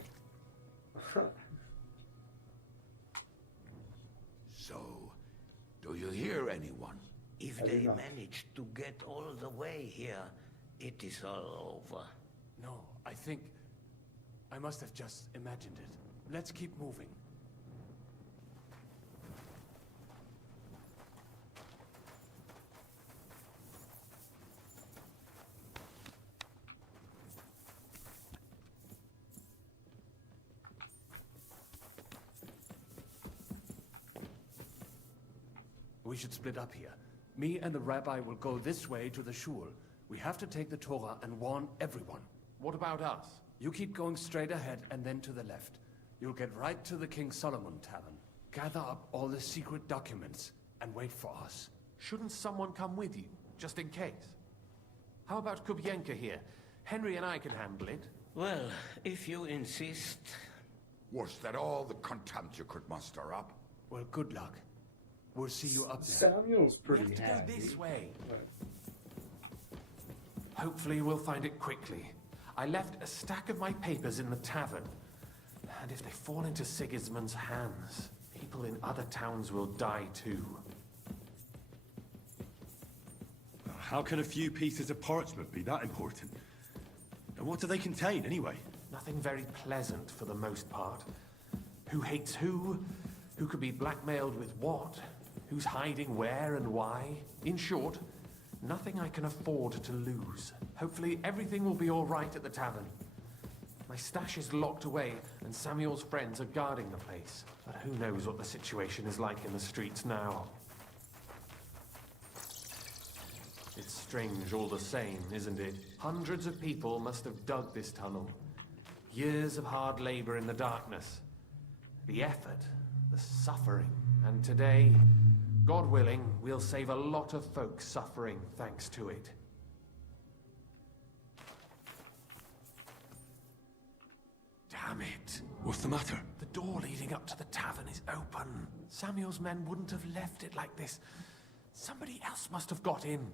So, do you hear anyone? If I do they not. manage to get all the way here, it is all over. No, I think... I must have just imagined it. Let's keep moving. We should split up here. Me and the rabbi will go this way to the shul. We have to take the Torah and warn everyone. What about us? You keep going straight ahead and then to the left. You'll get right to the King Solomon Tavern. Gather up all the secret documents and wait for us. Shouldn't someone come with you, just in case? How about Kubienka here? Henry and I can handle it. Well, if you insist. Was that all the contempt you could muster up? Well, good luck. We'll see you up there. Samuel's pretty We have to handy. go this way. Right. Hopefully we'll find it quickly. I left a stack of my papers in the tavern. And if they fall into Sigismund's hands, people in other towns will die too. How can a few pieces of parchment be that important? And what do they contain, anyway? Nothing very pleasant for the most part. Who hates who? Who could be blackmailed with what? Who's hiding where and why? In short, nothing I can afford to lose. Hopefully everything will be all right at the tavern. My stash is locked away, and Samuel's friends are guarding the place. But who knows what the situation is like in the streets now? It's strange all the same, isn't it? Hundreds of people must have dug this tunnel. Years of hard labor in the darkness. The effort, the suffering. And today, God willing, we'll save a lot of folks suffering thanks to it. Damn it. What's the matter? The door leading up to the tavern is open. Samuel's men wouldn't have left it like this. Somebody else must have got in.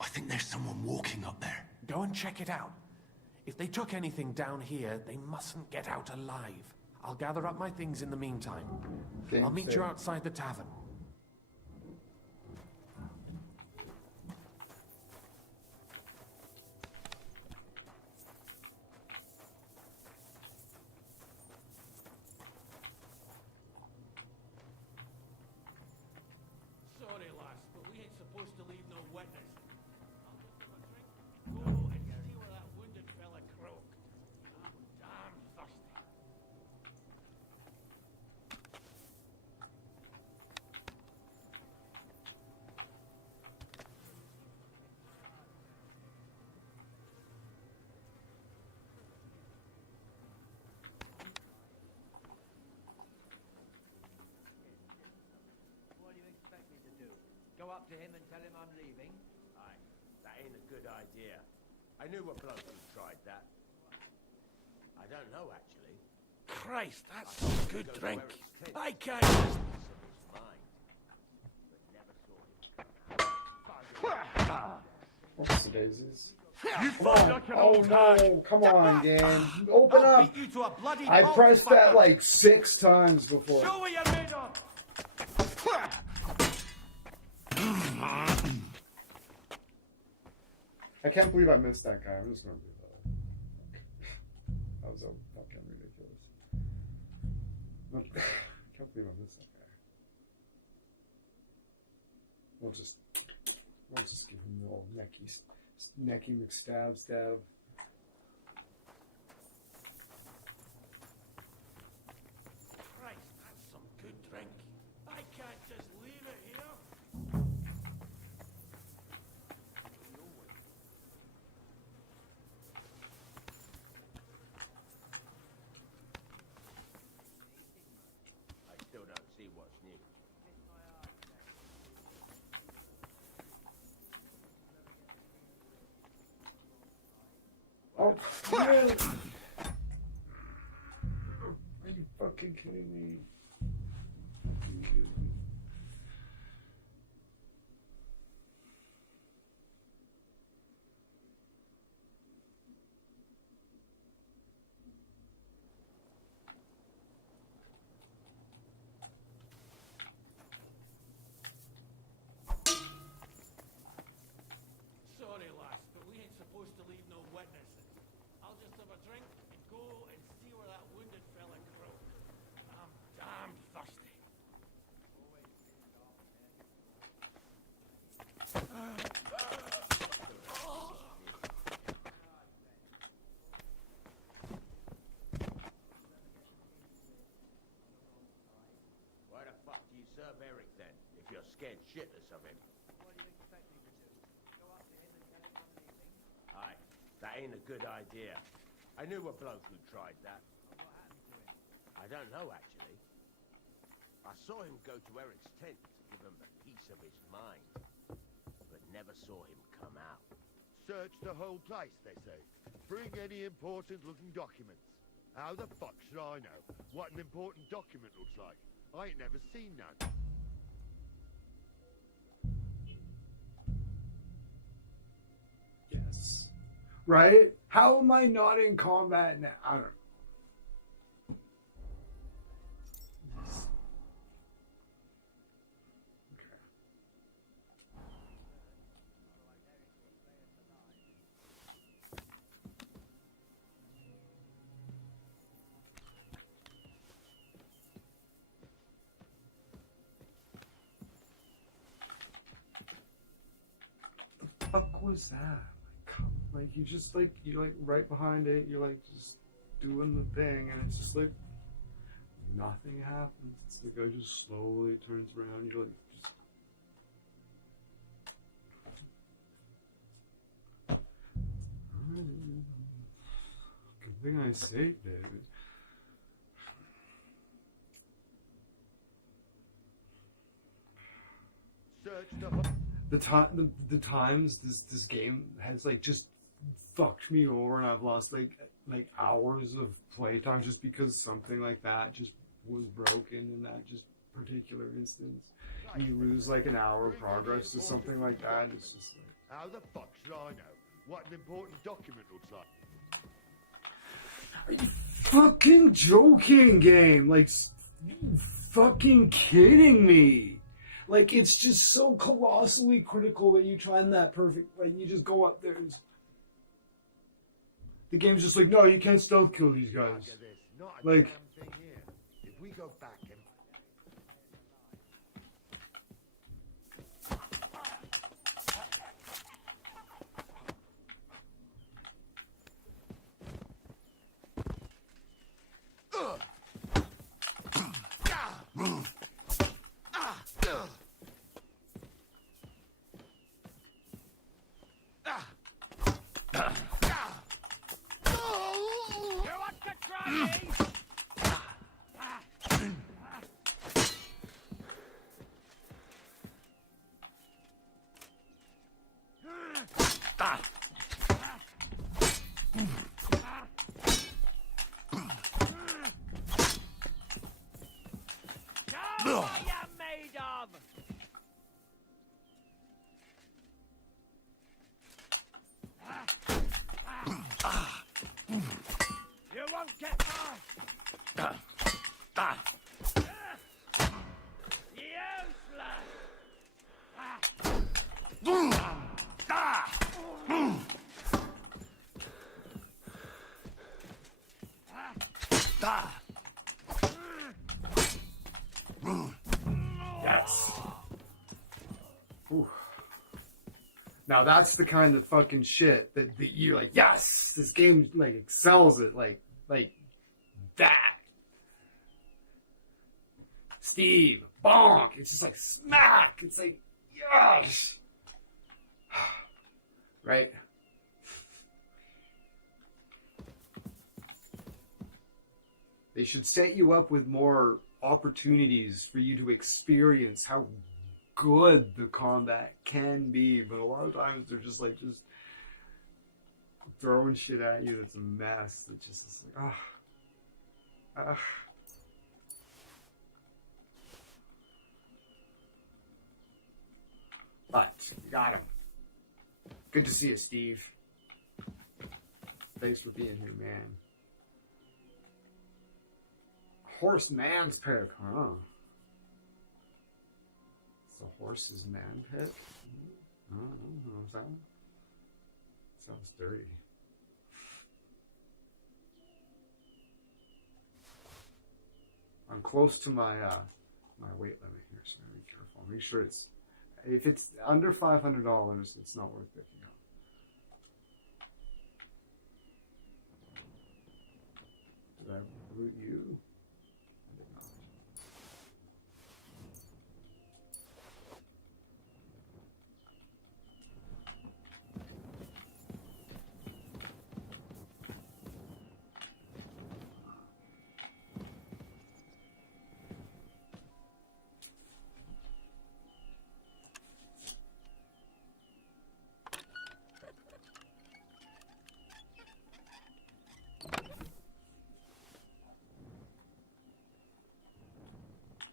I think there's someone walking up there. Go and check it out. If they took anything down here, they mustn't get out alive. I'll gather up my things in the meantime. I'll meet you outside the tavern. Sorry, lass, but we ain't supposed to leave no witness. Go and see where that wounded fella croaked. I'm damn thirsty. What do you expect me to do? Go up to him and tell him I'm leaving? Aye, that ain't a good idea. I knew a bloke who tried that. I don't know, actually. Christ, that's I some thought good he'd go drink. where it's clear. I can't just... Whoops, daisies. You Come on. Oh no, come on, Dan. Open I'll up. beat you to a bloody I pulp, pressed that fucker. like 6 times before. Show what you're made of! I can't believe I missed that guy. I'm just gonna do that. That was so fucking ridiculous. I can't believe I missed that guy. We'll just give him the old necky McStab stab. Christ, that's some good drink. I can't just leave it here. I still don't see what's new. Oh, really? Are you fucking kidding me? Fucking kidding me. Sorry, lass, but we ain't supposed to leave no witnesses. I'll just have a drink and go and see where that wounded fella croaked. I'm damn thirsty. Why the fuck do you serve Eric then, if you're scared shitless of him? What do you expect me to do? Go up to him and tell him I'm leaving? Aye, that ain't a good idea. I knew a bloke who tried that. What happened to him? I don't know, actually. I saw him go to Eric's tent to give him a piece of his mind, but never saw him come out. Search the whole place, they say. Bring any important-looking documents. How the fuck should I know what an important document looks like? I ain't never seen none. Yes. Right? How am I not in combat now? I don't know. Fuck was that? Like you just like you're like right behind it. You're like just doing the thing, and it's just like nothing happens. It's the guy just slowly turns around. You're like just. Good thing I saved it. Search the whole... The times this game has like just fucked me over, and I've lost like hours of playtime just because something like that just was broken in that just particular instance. You lose like an hour of progress to something like that. It's just like, how the fuck should I know what an important document looks like? are you fucking joking, game? Like, you fucking kidding me? Like, it's just so colossally critical that you try and that perfect. Like, you just go up there and the game's just like, no, you can't stealth kill these guys. Like, If we go back and... You want to try me? Ooh. Now that's the kind of fucking shit that you're like, yes, this game like excels at like that. Steve, bonk. It's just like smack. It's like, yes. Right? They should set you up with more opportunities for you to experience how good the combat can be, but a lot of times they're just throwing shit at you that's a mess. That just is like, But you got him. Good to see you, Steve. Thanks for being here, man. Horseman's pick, huh? It's a horse's man pick? I don't know what that sounds dirty. I'm close to my my weight limit here, so I gotta be careful. Make sure if it's under $500, it's not worth picking up. Did I root you? I did not.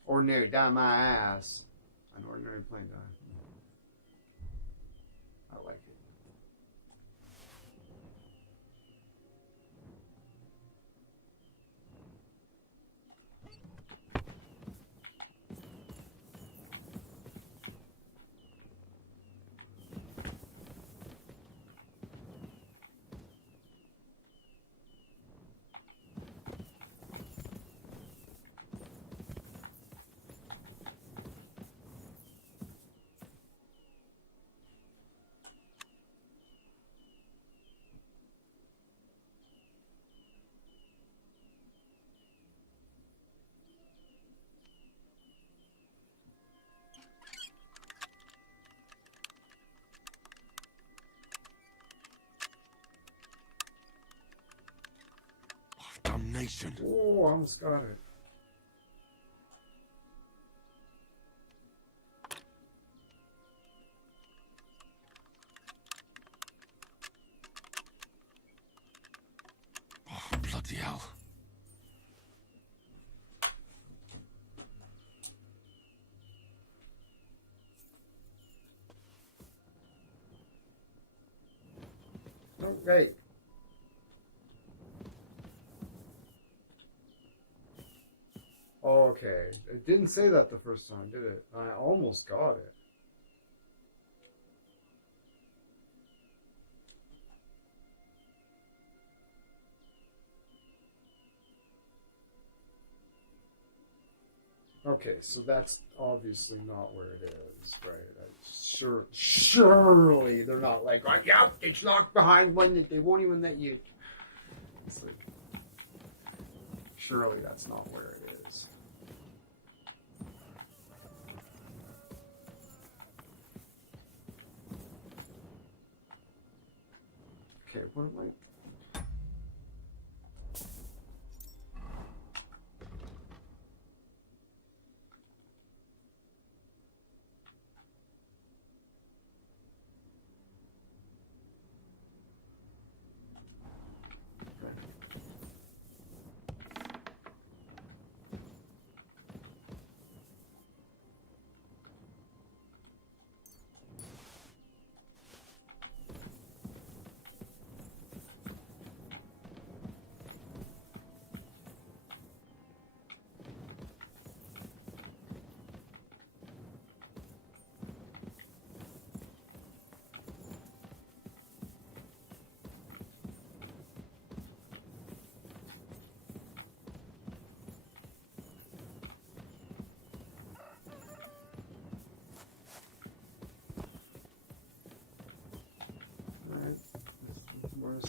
Ordinary die my ass. An ordinary plain die. I like it. Damnation. Oh, I almost got it. Oh, bloody hell. Okay. Okay. It didn't say that the first time, did it? I almost got it. Okay, so that's obviously not where it is, right? Surely they're not like, oh, yeah, it's locked behind one that they won't even let you. It's like, surely that's not where it is. Okay, what am I?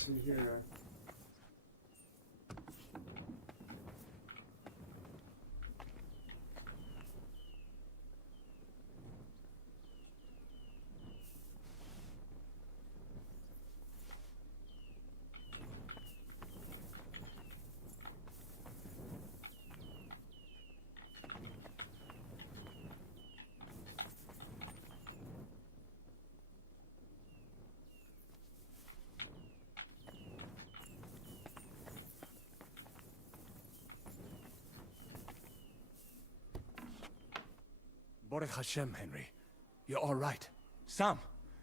see here. Baruch Hashem, Henry. You're all right. Sam,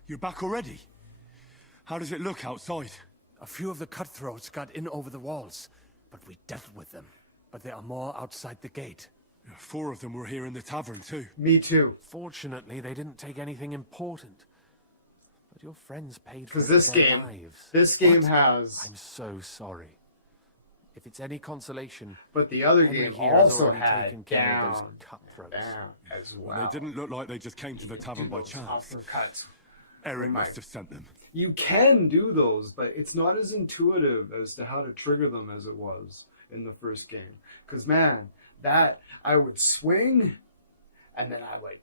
you're back already? How does it look outside? A few of the cutthroats got in over the walls, but we dealt with them. But there are more outside the gate. 4 of them were here in the tavern too. Me too. Fortunately, they didn't take anything important. But your friends paid for it Because this with their game, lives. this game has. I'm so sorry. If it's any consolation, But the other Henry game here has also already had taken care of those down cutthroats. as well. They didn't look like they just came to the tavern by chance. Uppercuts. Eric Mike. must have sent them. You can do those, but it's not as intuitive as to how to trigger them as it was in the first game. Because, man, that I would swing, and then I would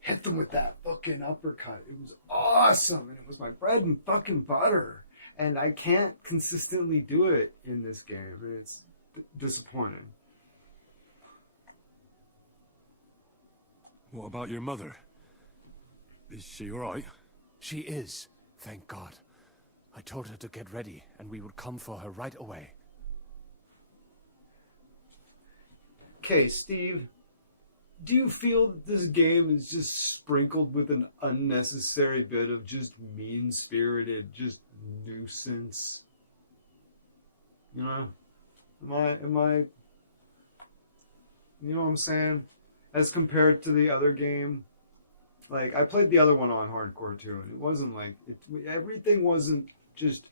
hit them with that fucking uppercut. It was awesome, and it was my bread and fucking butter. And I can't consistently do it in this game, and it's disappointing. What about your mother? Is she alright? She is, thank God. I told her to get ready, and we would come for her right away. Okay, Steve, do you feel that this game is just sprinkled with an unnecessary bit of just mean-spirited, just nuisance? You know? Am I, you know what I'm saying? As compared to the other game? Like, I played the other one on hardcore too, and it wasn't like, everything wasn't just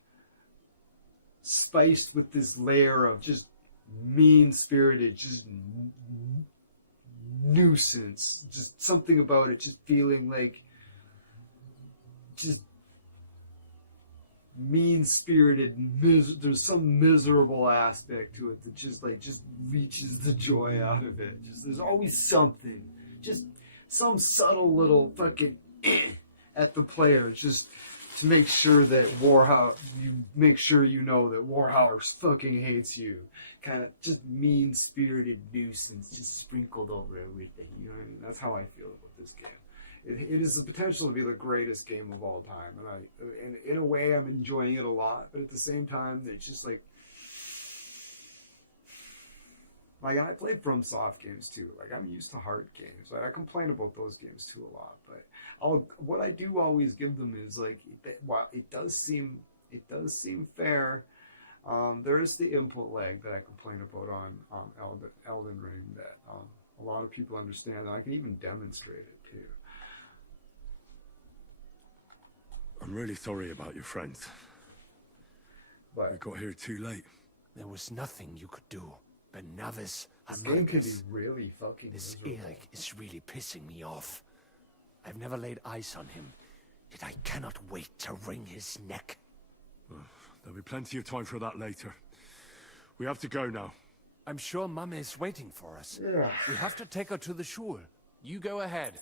spiced with this layer of just mean-spirited, just nuisance. Just something about it just feeling like just mean-spirited. There's some miserable aspect to it that just leaches the joy out of it. Just there's always something, just some subtle little fucking at the player, just to make sure that Warhammer, you make sure you know that Warhammer fucking hates you. Kind of just mean-spirited nuisance just sprinkled over everything. You know what I mean? That's how I feel about this game. It is the potential to be the greatest game of all time, and in a way, I'm enjoying it a lot. But at the same time, it's just like and I play FromSoft games too. Like, I'm used to hard games. Like, I complain about those games too a lot. But what I do always give them is like, while it does seem fair. There is the input lag that I complain about on Elden Ring that a lot of people understand, and I can even demonstrate it too. I'm really sorry about your friends. But we got here too late. There was nothing you could do. Benavis, this game can be really fucking This miserable. Eric is really pissing me off. I've never laid eyes on him, yet I cannot wait to wring his neck. There'll be plenty of time for that later. We have to go now. I'm sure Mum is waiting for us. Yeah. We have to take her to the shul. You go ahead.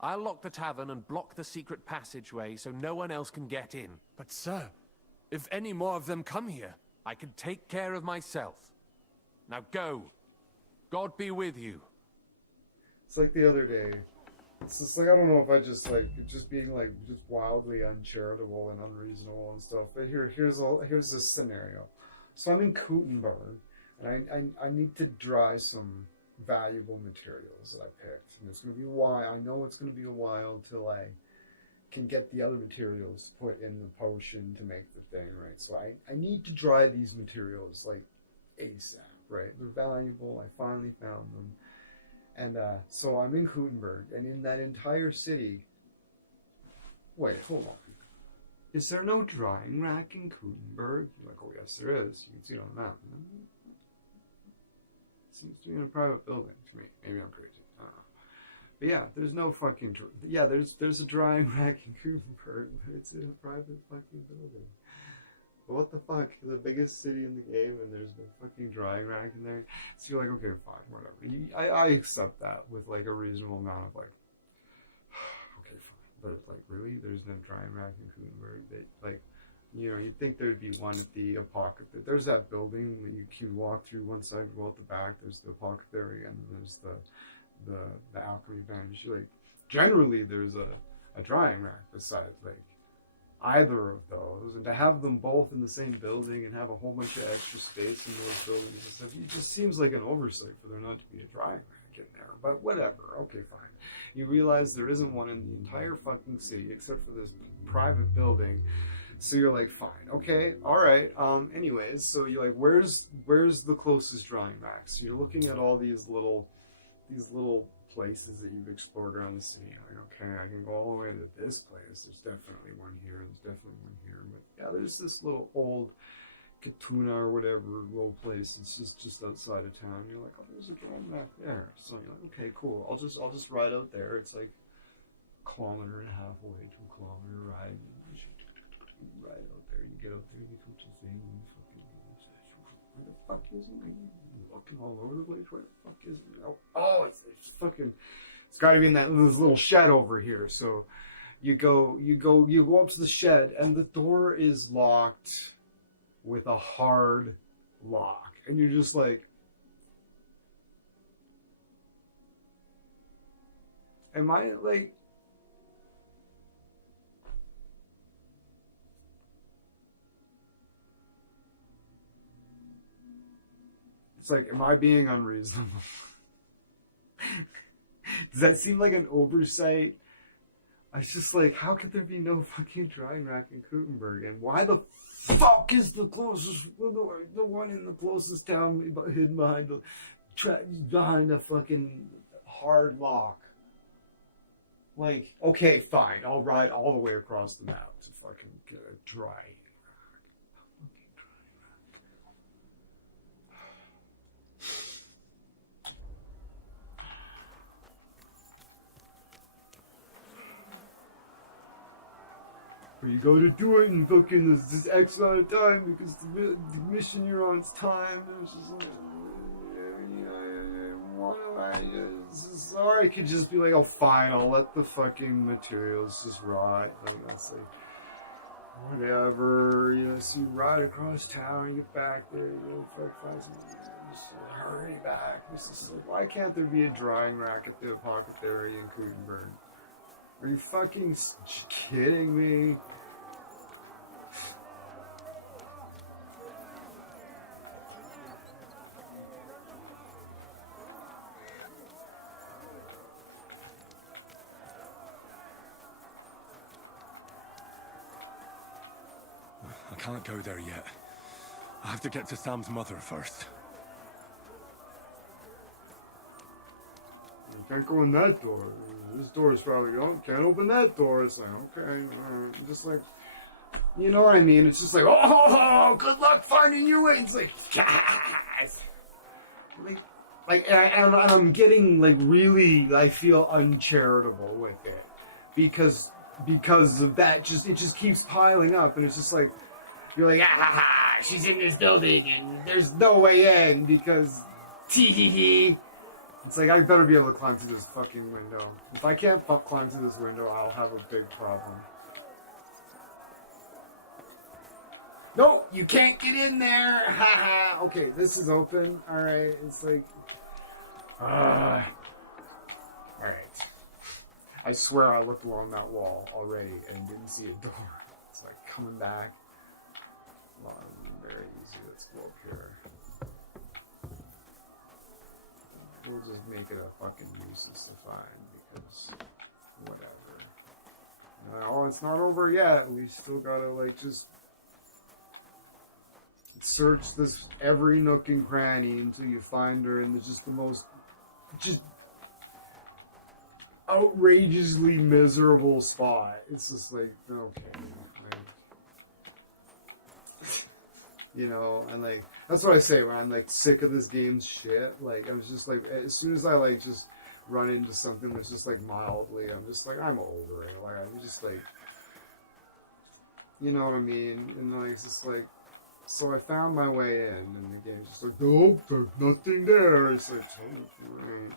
I'll lock the tavern and block the secret passageway so no one else can get in. But sir, if any more of them come here, I can take care of myself. Now go. God be with you. It's like the other day. It's just like, I don't know if I just being just wildly uncharitable and unreasonable and stuff. But here's this scenario. So I'm in Kuttenberg, and I need to dry some valuable materials that I picked. And it's going to be I know it's going to be a while till I can get the other materials to put in the potion to make the thing, right? So I need to dry these materials like ASAP, right? They're valuable. I finally found them. And so I'm in Kuttenberg, and in that entire city... Wait, hold on. Is there no drying rack in Kuttenberg? You're like, oh yes there is. You can see it on the map. Seems to be in a private building to me. Maybe I'm crazy. I don't know. But yeah, there's no fucking... there's a drying rack in Kuttenberg, but it's in a private fucking building. what the fuck? The biggest city in the game, and there's no fucking drying rack in there. So you're like, okay, fine, whatever. I accept that with like a reasonable amount of like, okay, fine. But like, really, there's no drying rack in Gutenberg. That like, you know, you'd think there'd be one at the apothecary. There's that building that you can walk through one side, go out the back. There's the apothecary, and there's the alchemy bench. Like, generally, there's a drying rack beside like either of those, and to have them both in the same building and have a whole bunch of extra space in those buildings and stuff, it just seems like an oversight for there not to be a drying rack in there. But whatever, okay, fine. You realize there isn't one in the entire fucking city except for this private building. So you're like, fine, okay, all right. Anyways, so you're like, where's the closest drying rack? So you're looking at all these little places that you've explored around the city. Like, okay, I can go all the way to this place. There's definitely one here. There's definitely one here. But yeah, there's this little old Katuna or whatever little place. It's just outside of town. You're like, oh, there's a drawing rack there. So you're like, okay, cool. I'll just ride out there. It's like a kilometer and a half away, 2 kilometer ride. You ride out there. You get out there. You come to the thing. And you fucking, where the fuck is it? Looking all over the place. Where the fuck is it? Oh, it's fucking. It's got to be in this little shed over here. So you go up to the shed, and the door is locked with a hard lock, and you're just like, am I like? It's like, am I being unreasonable? Does that seem like an oversight? I was just like, how could there be no fucking drying rack in Gutenberg? And why the fuck is the closest, the one in the closest town hidden behind a fucking hard lock? Like, okay, fine, I'll ride all the way across the map to fucking get a dry. You go to do it in fucking this X amount of time because the mission you're on is timed. It's just like, or I could just be like, oh fine, I'll let the fucking materials just rot. Like, that's like, whatever, you know, so you ride across town, you get back there, you know, find some, just hurry back. It's just like, why can't there be a drying rack at the apothecary in Gutenberg? Are you fucking kidding me? I can't go there yet. I have to get to Sam's mother first. You can't go in that door. This door is probably gone. Can't open that door. It's like, okay, just like, you know what I mean? It's just like, oh, good luck finding your way. It's like, yes. And I'm getting like really, I feel uncharitable with it because of that. It just keeps piling up, and it's just like, you're like, she's in this building, and there's no way in because, tee. It's like, I better be able to climb through this fucking window. If I can't climb through this window, I'll have a big problem. No, you can't get in there! Haha! Okay, this is open. Alright, it's like... Alright. I swear I looked along that wall already and didn't see a door. It's like, coming back. Come on, very easy. Let's go up here. We'll just make it a fucking nuisance to find, because whatever. No, it's not over yet. We still gotta, like, just search this every nook and cranny until you find her in just the most, just outrageously miserable spot. It's just like, okay. You know, and like, that's what I say when I'm like sick of this game's shit. Like, I was just like, as soon as I like just run into something that's just like mildly, I'm just like, I'm over it. Like, I'm just like, You know what I mean? And like, it's just like, so I found my way in, and the game's just like, nope, there's nothing there. It's like, oh, right,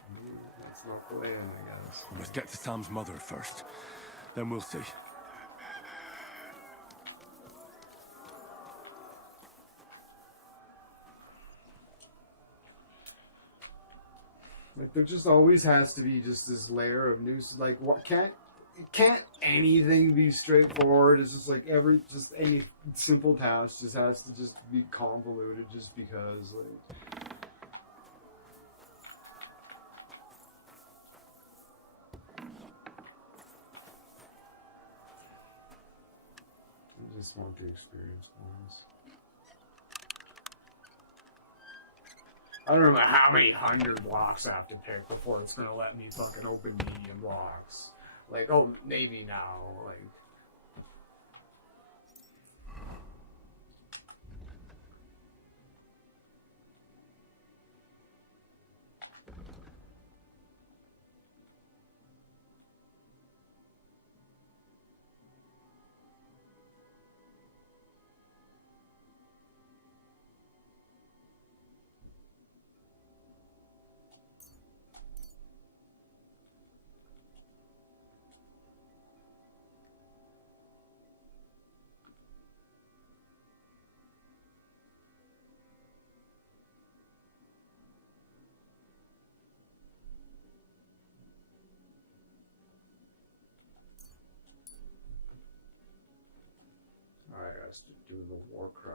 that's not the way in, I guess. Let's get to Sam's mother first. Then we'll see. Like, there just always has to be just this layer of news. Like, what can't anything be straightforward? It's just like any simple task just has to just be convoluted just because, like. I just want the experience points. I don't know how many 100 blocks I have to pick before it's gonna let me fucking open medium blocks. Like, oh, maybe now, like. Alright, I have to do the war cry.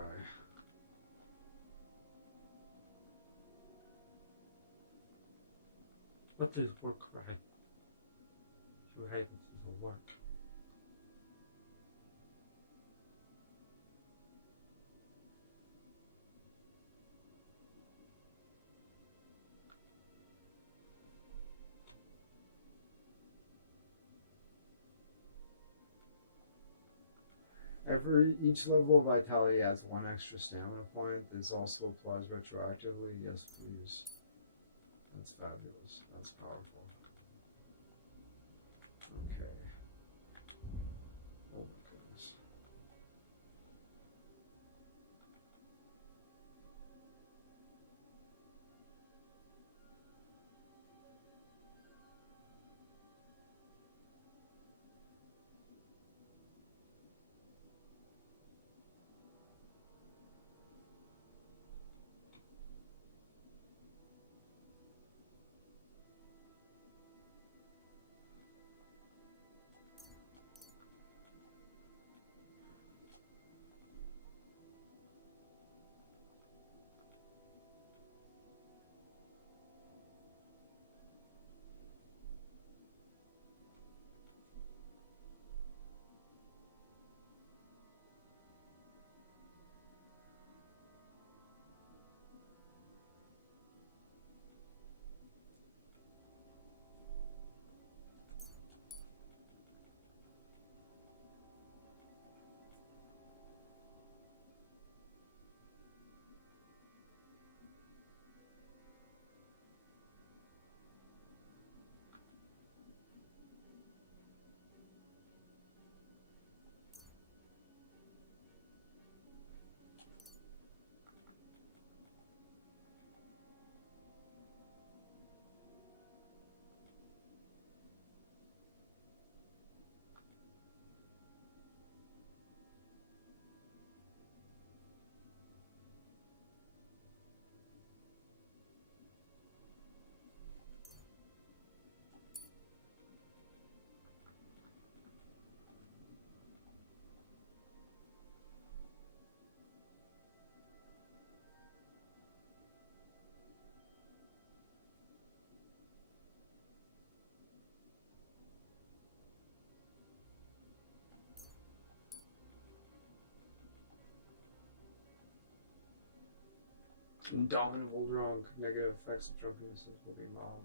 What is war cry? You hate the work. Each level of vitality adds 1 extra stamina point. This also applies retroactively. Yes, please. That's fabulous. That's powerful. Okay. Oh my goodness. Indomitable drunk. Negative effects of drunkenness will be mild.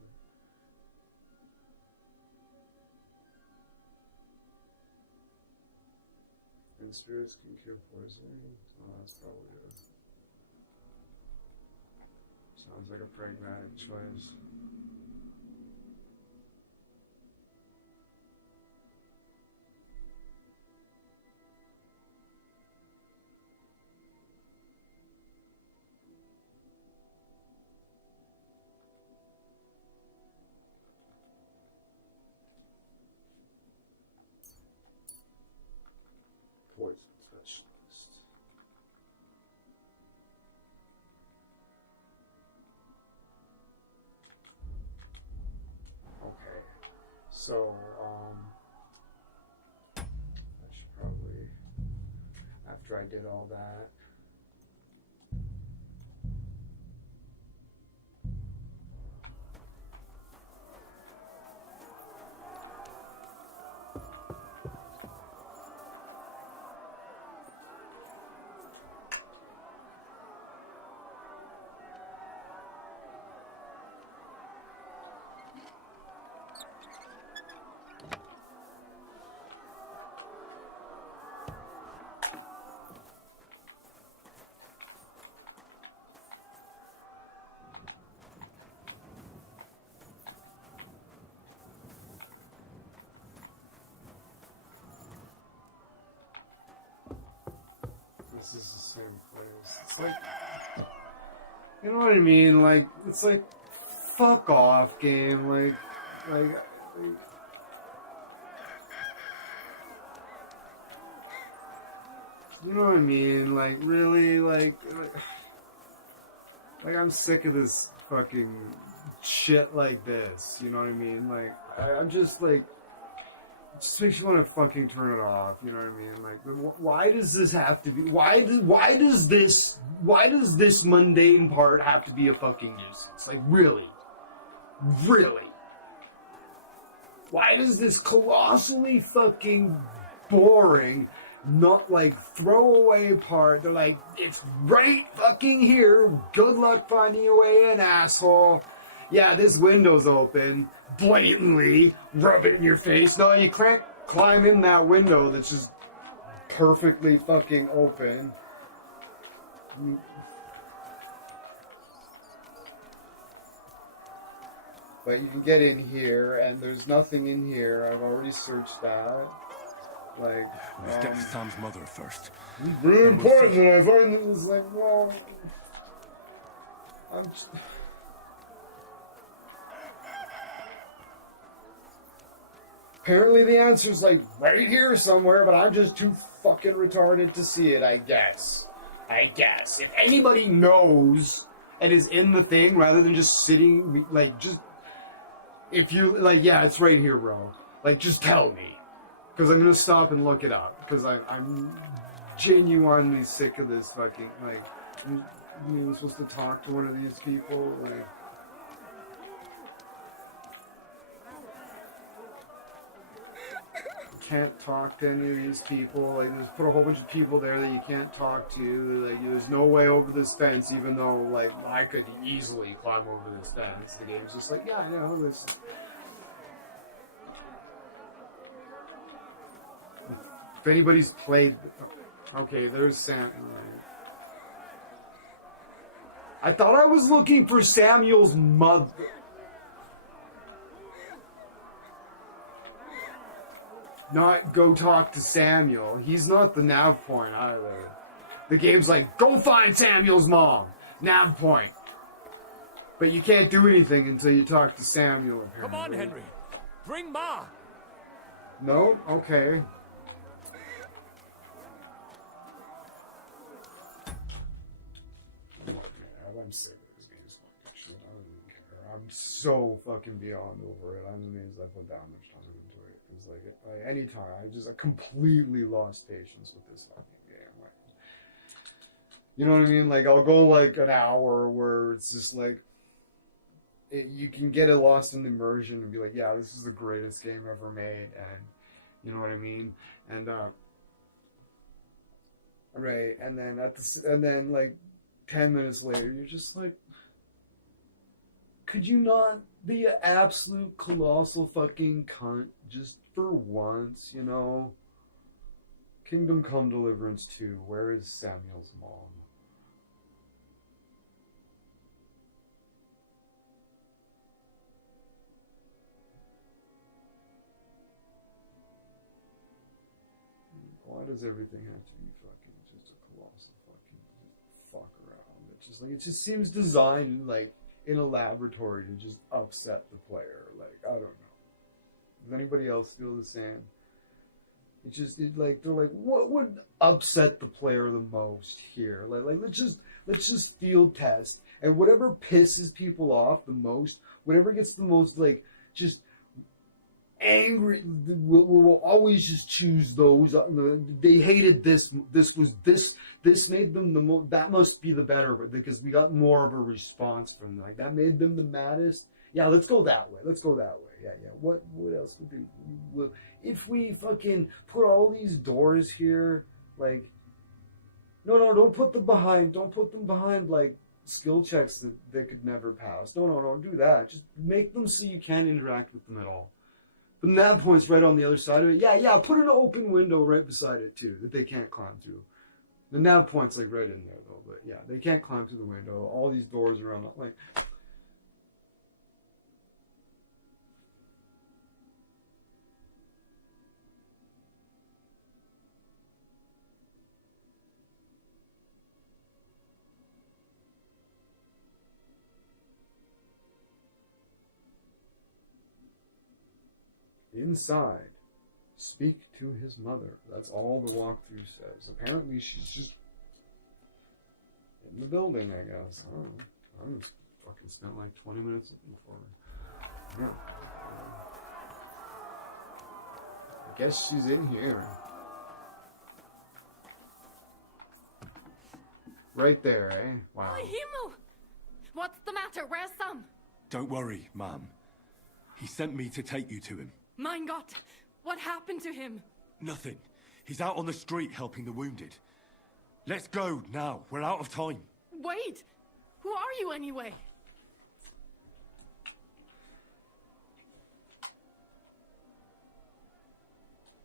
And spirits can cure poisoning. Oh, that's probably good. Sounds like a pragmatic choice. So, I should probably, after I did all that, this is the same place. It's like, you know what I mean? Like, it's like, fuck off, game. Like you know what I mean? Like, really, like I'm sick of this fucking shit like this. You know what I mean? Like, I'm just like, it just makes you want to fucking turn it off. You know what I mean? Like, why does this have to be? Why does this mundane part have to be a fucking nuisance? Like, really? Why does this colossally fucking boring, not like throwaway part? They're like, it's right fucking here. Good luck finding your way in, asshole. Yeah, this window's open. Blatantly rub it in your face. No, you can't climb in that window that's just perfectly fucking open. But you can get in here, and there's nothing in here. I've already searched that. Like, Let's get to Sam's mother first. it's really important that I find it. It's like, well, I'm just... Apparently the answer's like right here somewhere, but I'm just too fucking retarded to see it, I guess. If anybody knows and is in the thing rather than just sitting, like, just... If you, like, yeah, it's right here, bro. Like, just tell me. Because I'm going to stop and look it up. Because I'm genuinely sick of this fucking, like... I'm supposed to talk to one of these people, like... Can't talk to any of these people. Like, there's put a whole bunch of people there that you can't talk to. Like, there's no way over this fence, even though, like, I could easily climb over this fence. The game's just like, yeah, I know this. If anybody's played, okay, there's Sam. I thought I was looking for Samuel's mother. Not go talk to Samuel. He's not the nav point either. The game's like, go find Samuel's mom. Nav point. But you can't do anything until you talk to Samuel, apparently. Come on, Henry. Bring Ma. No? Okay. I'm sick of this game's fucking shit. I don't even care. I'm so fucking beyond over it. I'm amazed I put that much time into it. Because, like, any time, I completely lost patience with this fucking game. Like, you know what I mean? Like, I'll go, like, an hour where it's just, like, you can get it lost in immersion and be like, yeah, this is the greatest game ever made. And, you know what I mean? And, right. And then, like, 10 minutes later, you're just like, could you not be an absolute colossal fucking cunt just for once, you know? Kingdom Come Deliverance 2, where is Samuel's mom? Why does everything have to be fucking just a colossal fucking fuck around? It's just like, it just seems designed like in a laboratory to just upset the player. Like, I don't know. Does anybody else feel the same? Like, they're like, what would upset the player the most here? Like let's just field test, and whatever pisses people off the most, whatever gets the most, like, just angry. We'll always just choose those. They hated this. This made them the most. That must be the better, because we got more of a response from them. Like that made them the maddest. Yeah, let's go that way. Let's go that way. Yeah. What else would do? If we fucking put all these doors here, like, no, don't put them behind. Don't put them behind like skill checks that they could never pass. No, don't do that. Just make them so you can't interact with them at all. But nav point's right on the other side of it. Yeah, put an open window right beside it too that they can't climb through. The nav point's like right in there though, but yeah, they can't climb through the window. All these doors around, like. Inside, speak to his mother. That's all the walkthrough says. Apparently, she's just in the building, I guess. I don't know. I'm just fucking spent like 20 minutes looking for her. Yeah. I guess she's in here. Right there, eh? Wow. My Himmel! What's the matter? Where's Sam? Don't worry, Ma'am. He sent me to take you to him. Mein Gott! What happened to him? Nothing. He's out on the street helping the wounded. Let's go now. We're out of time. Wait! Who are you anyway?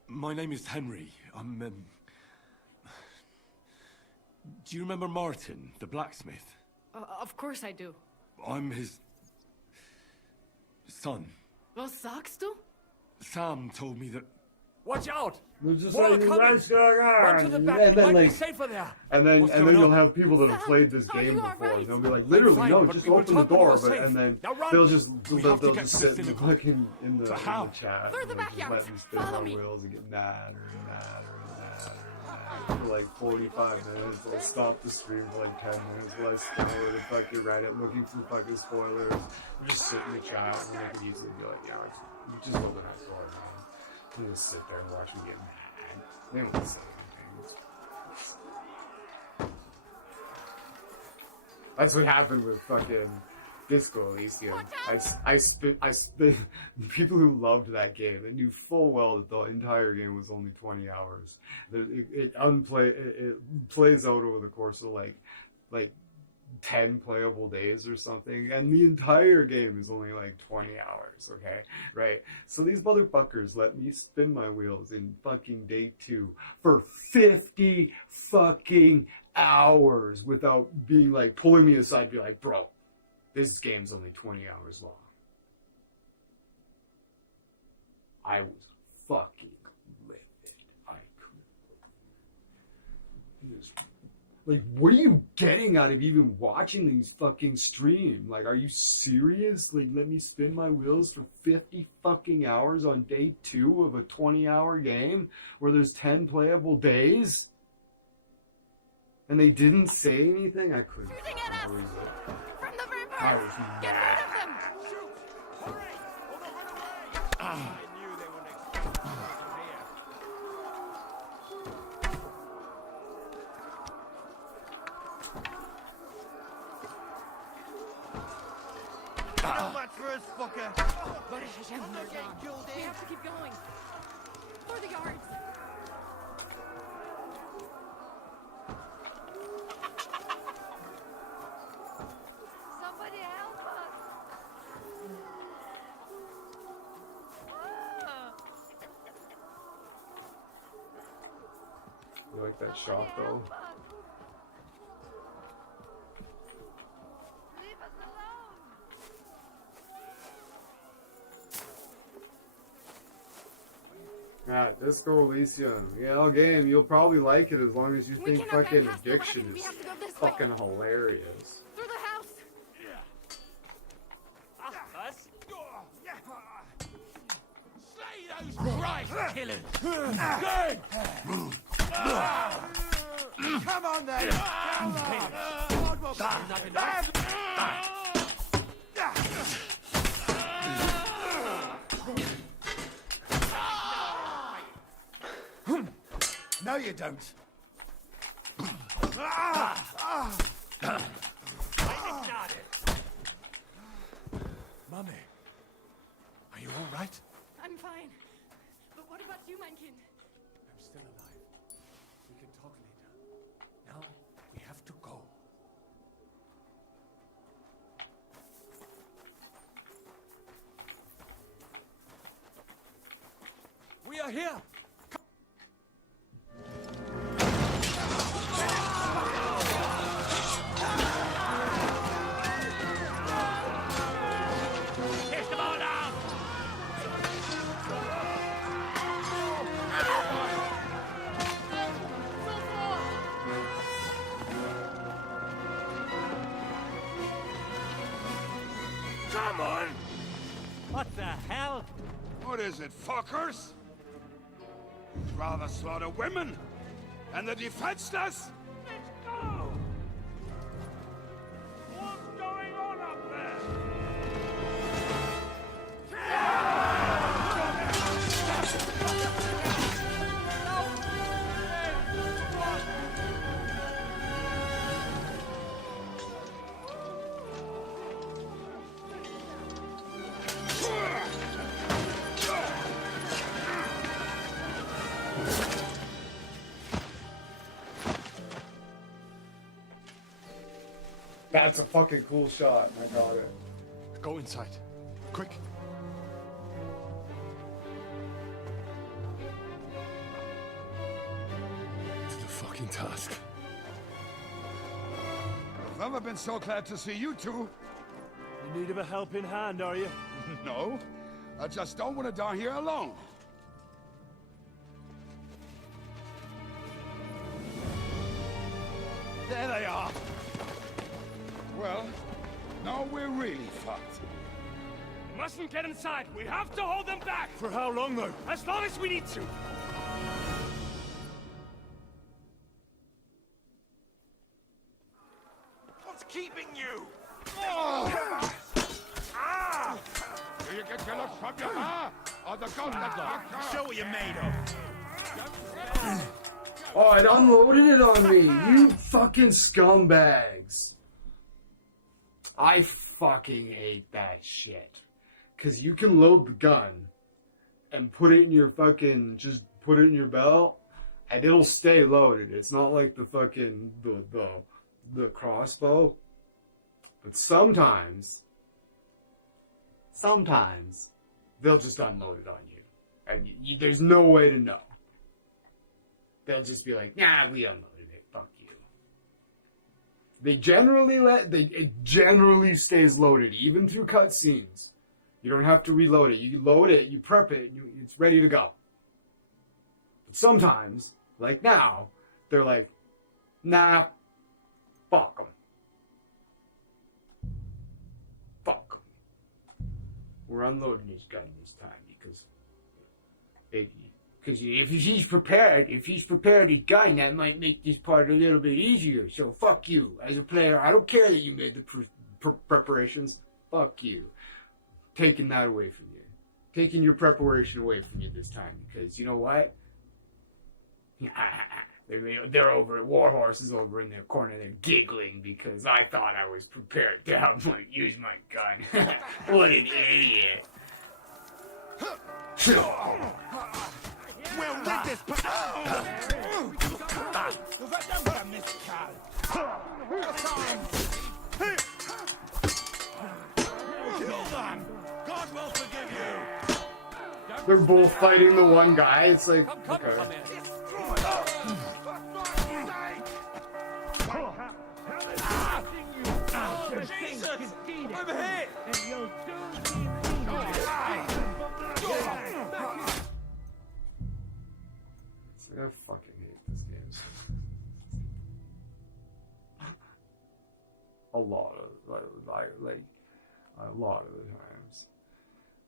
My name is Henry. I'm, Do you remember Martin, the blacksmith? Of course I do. I'm his... son. Was sagst du? Sam told me that... Watch out! Just More like, coming! what's going on? Run to the back. And then, Might like, be safer there. And then What's and going then you'll on? have people that have played this Sam, game you are before. right. And they'll be like, literally, fine, no, but just we were open the told we were door. safe. And then Now run. they'll just have to they'll get just sit in Chris the in the fucking in the how? chat. Through the and just backyard. let me spin Follow my me. wheels and get madder and madder and madder and madder for like 45 minutes. I'll stop the stream for like 10 minutes while I scour the fucking Reddit looking for fucking spoilers. I'm just sit in the chat and they can easily be like, yeah, just open that door, man. And just sit there and watch me get mad. They don't say anything. That's what happened with fucking Disco Elysium. I spit people who loved that game. They knew full well that the entire game was only 20 hours. It plays out over the course of like 10 playable days or something, and the entire game is only like 20 hours, okay? Right? So these motherfuckers let me spin my wheels in fucking day 2 for 50 fucking hours without being like, pulling me aside and be like, bro, this game's only 20 hours long. I was fucking livid. I couldn't. Like, what are you getting out of even watching these fucking stream? Like, are you serious? Like, let me spin my wheels for 50 fucking hours on day 2 of a 20-hour game where there's 10 playable days? And they didn't say anything? I couldn't believe it. From the vampires! I was Get mad. rid of them! How much for us, fucker? I'm not getting killed, we have to keep going. For the yards! Somebody help us! You like that shot, though? Yeah, Disco Elysium. Yeah, game. You'll probably like it as long as you We think cannot fucking bypass the addiction wagon. We is have to go this way. fucking hilarious. Through the house! Us? Slay those Christ killers! Good! Come on then! Come on! No, you don't. Mummy, are you all right? I'm fine. But what about you, mein Kind? I'm still alive. We can talk later. Now, we have to go. We are here! Kiss them all down! Come on! What the hell? What is it, fuckers? You'd rather slaughter women and the defenseless? Let's go! What's going on up there? That's a fucking cool shot. I got it. Go inside. Quick. To the fucking task. I've never been so glad to see you two. In need of a helping hand, are you? No, I just don't want to die here alone. There they are. Well, now we're really fucked. Mustn't get inside. We have to hold them back. For how long, though? As long as we need to. What's keeping you? Ah! Do you get your looks from your ma? Or the ghost that's fucked her? Show what you're made of. Oh, it unloaded it on me. You fucking scumbags. I fucking hate that shit. Because you can load the gun and put it in your fucking, just put it in your belt and it'll stay loaded. It's not like the fucking, the crossbow. But sometimes they'll just unload it on you. And there's no way to know. They'll just be like, nah, we unloaded it. Fuck you. It generally stays loaded, even through cutscenes. You don't have to reload it. You load it, you prep it, and it's ready to go. But sometimes, like now, they're like, nah, fuck them. Fuck them. We're unloading his gun this time because if he's prepared his gun, that might make this part a little bit easier. So fuck you. As a player, I don't care that you made the preparations. Fuck you. Taking that away from you. Taking your preparation away from you this time. Because you know what? They're over at Warhorse is over in their corner. They're giggling because I thought I was prepared to use my gun. What an idiot. We'll rid this Kill them! God will forgive you! They're both fighting the one guy. It's like, okay. Jesus! I'm hit! I fucking hate this game. A lot of the times.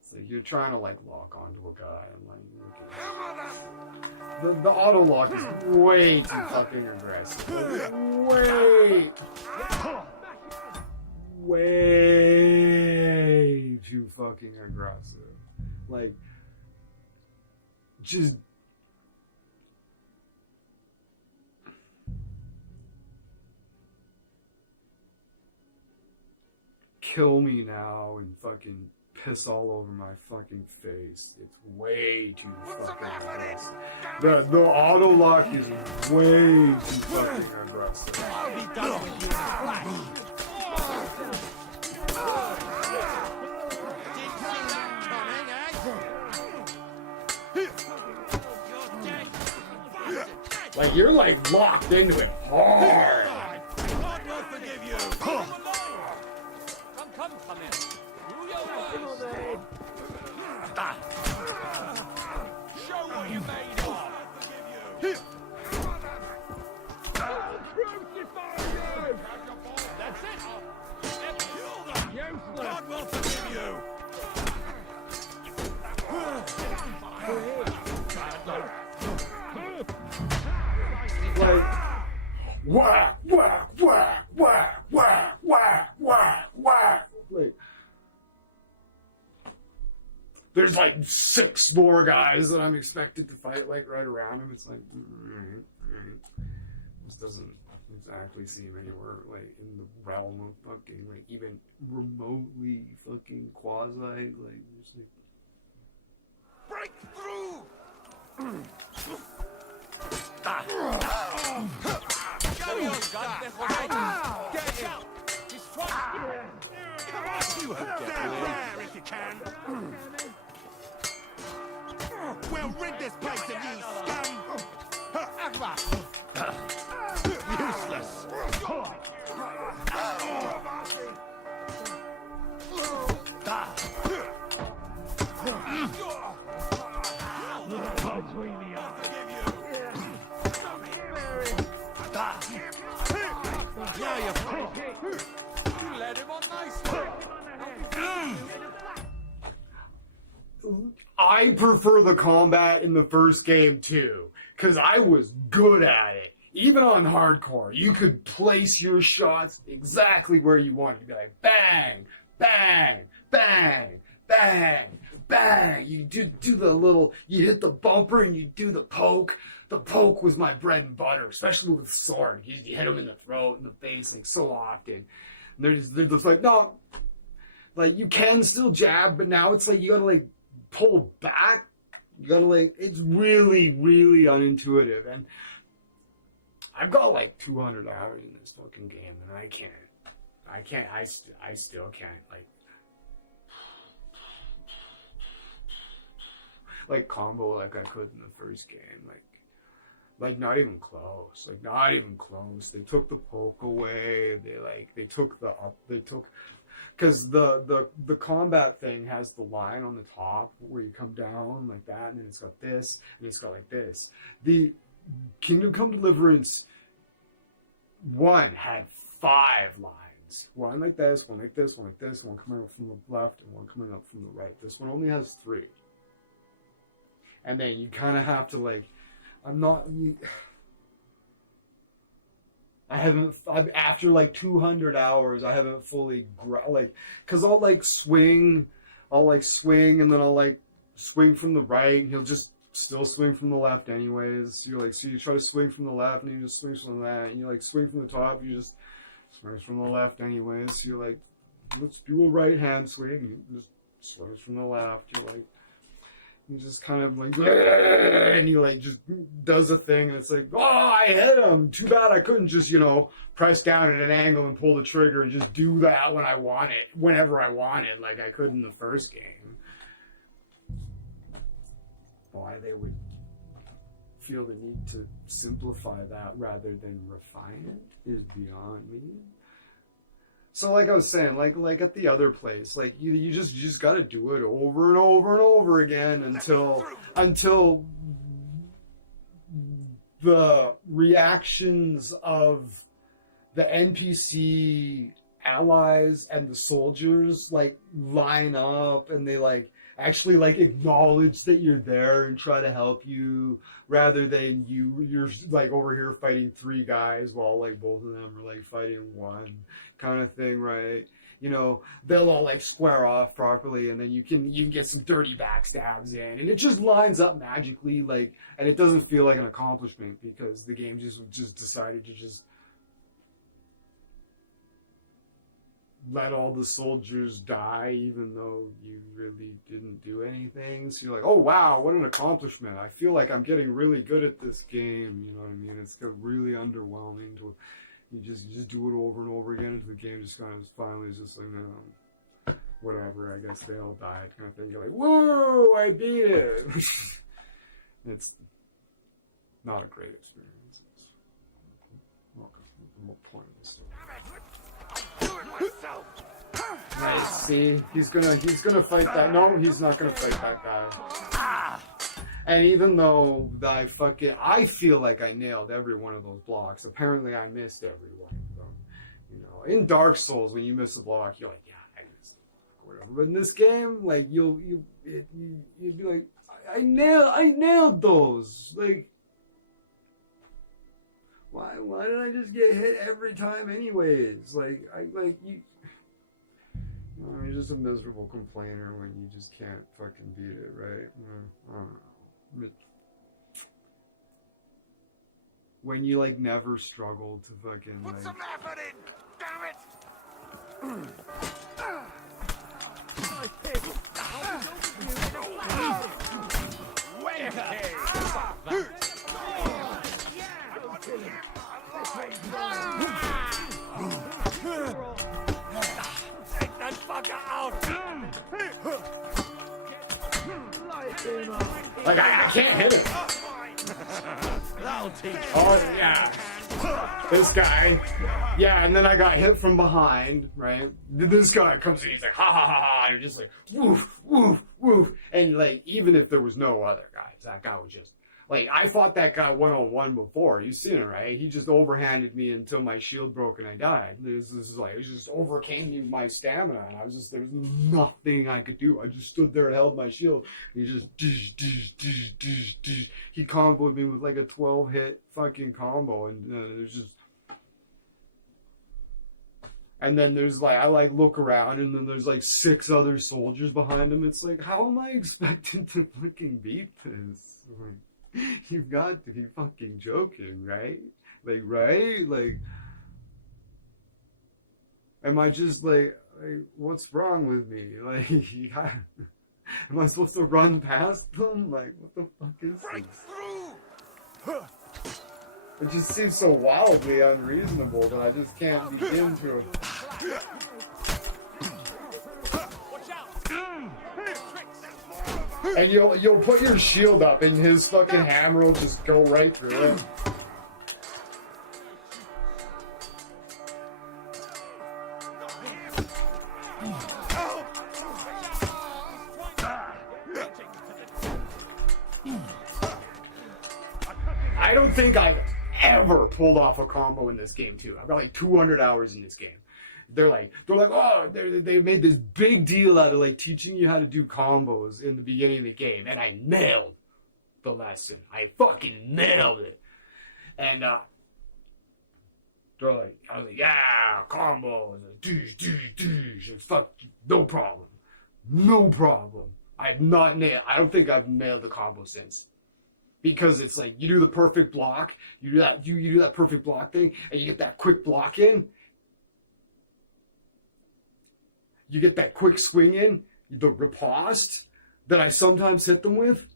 It's like you're trying to like lock onto a guy and like the auto lock is way too fucking aggressive. Way too fucking aggressive. Like just kill me now and fucking piss all over my fucking face. It's way too fucking aggressive. The auto lock is way too fucking aggressive. I'll be done with you in a flash. Didn't see that coming, eh? You're dead. Like, you're like locked into it hard. God will forgive you. Come in. Do your worst. Show what you're made of. That's it. God will forgive you. Like, whack, whack, whack, whack, whack, whack, whack, whack. Like, there's like 6 more guys that I'm expected to fight like right around him. It's like, this doesn't exactly seem anywhere like in the realm of fucking like even remotely fucking quasi like just like break through. Get out! Come on, you stand there if you can. We'll rid this place of you, scum! Useless! Between the eyes. Yeah, you led him on nicely. I prefer the combat in the first game too, because I was good at it. Even on hardcore, you could place your shots exactly where you wanted to be like bang, bang, bang, bang, bang. You do the little, you hit the bumper and you do the poke. The poke was my bread and butter, especially with sword. You hit them in the throat and the face like so often. And they're just like, no, like you can still jab, but now it's like you gotta like pull back. You gotta like, it's really, really unintuitive. And I've got like 200 hours in this fucking game, and I still can't like combo like I could in the first game. Like not even close. Like not even close. They took the poke away. They took because the combat thing has the line on the top where you come down like that, and then it's got this, and it's got like this. The Kingdom Come Deliverance 1 had 5 lines. One like this, one like this, one like this, one coming up from the left, and one coming up from the right. This one only has 3. And then you kind of have to like, after like 200 hours, I haven't fully, because I'll swing, and then I'll like swing from the right, and he'll just still swing from the left anyways. So you try to swing from the left, and he just swings from that, and you like swing from the top, you just swings from the left anyways. So you're like, let's do a right hand swing, you just swings from the left, you're like, he just kind of like, and he like just does a thing, and it's like, oh, I hit him. Too bad I couldn't just, press down at an angle and pull the trigger and just do that when I want it, whenever I wanted, like I could in the first game. Why they would feel the need to simplify that rather than refine it is beyond me. So like I was saying, like at the other place, like you just got to do it over and over and over again until the reactions of the NPC allies and the soldiers like line up, and they like actually like acknowledge that you're there and try to help you, rather than you're like over here fighting 3 guys while like both of them are like fighting 1 kind of thing, right? They'll all like square off properly, and then you can get some dirty backstabs in, and it just lines up magically, like, and it doesn't feel like an accomplishment because the game just decided to just let all the soldiers die even though you really didn't do anything. So you're like, oh wow, what an accomplishment. I feel like I'm getting really good at this game, you know what I mean? It's really underwhelming to you just do it over and over again until the game just kind of finally is just like, whatever, I guess they all died kind of thing. You're like, whoa, I beat it. It's not a great experience. More point of the story. Nice, see, he's gonna fight that. No, he's not gonna fight that guy. And even though I feel like I nailed every one of those blocks. Apparently, I missed every one of them. You know, in Dark Souls, when you miss a block, you're like, yeah, I missed a block, or whatever. But in this game, like you'd be like, I nailed those. Like, why did I just get hit every time anyways? You're just a miserable complainer when you just can't fucking beat it, right? I don't know. When you like never struggle to fucking Put some effort in, damn it! Take that fucker out! Like I can't hit him. Oh yeah, this guy. Yeah, and then I got hit from behind. Right, this guy comes in. He's like ha ha ha ha. And you're just like woof woof woof. And like even if there was no other guys, that guy was just. Like, I fought that guy one-on-one before. You've seen it, right? He just overhanded me until my shield broke and I died. This is like, it just overcame me with my stamina. And there was nothing I could do. I just stood there and held my shield. And he just, he comboed me with like a 12-hit fucking combo. And there's just... And then there's like, I like look around and then there's like 6 other soldiers behind him. It's like, how am I expected to fucking beat this? Like, you've got to be fucking joking, right? Like, right? Like, am I just like what's wrong with me? Like, am I supposed to run past them? Like, what the fuck is this? It just seems so wildly unreasonable that I just can't begin to. And you'll put your shield up and his fucking hammer will just go right through it. I don't think I've ever pulled off a combo in this game too. I've got like 200 hours in this game. They're like, oh, they made this big deal out of like teaching you how to do combos in the beginning of the game, and I nailed the lesson. I fucking nailed it. And they're like, I was like, yeah, combos, fuck, no problem, no problem. I don't think I've nailed the combo since. Because it's like you do the perfect block, you do that perfect block thing, and you get that quick block in. You get that quick swing in, the riposte that I sometimes hit them with.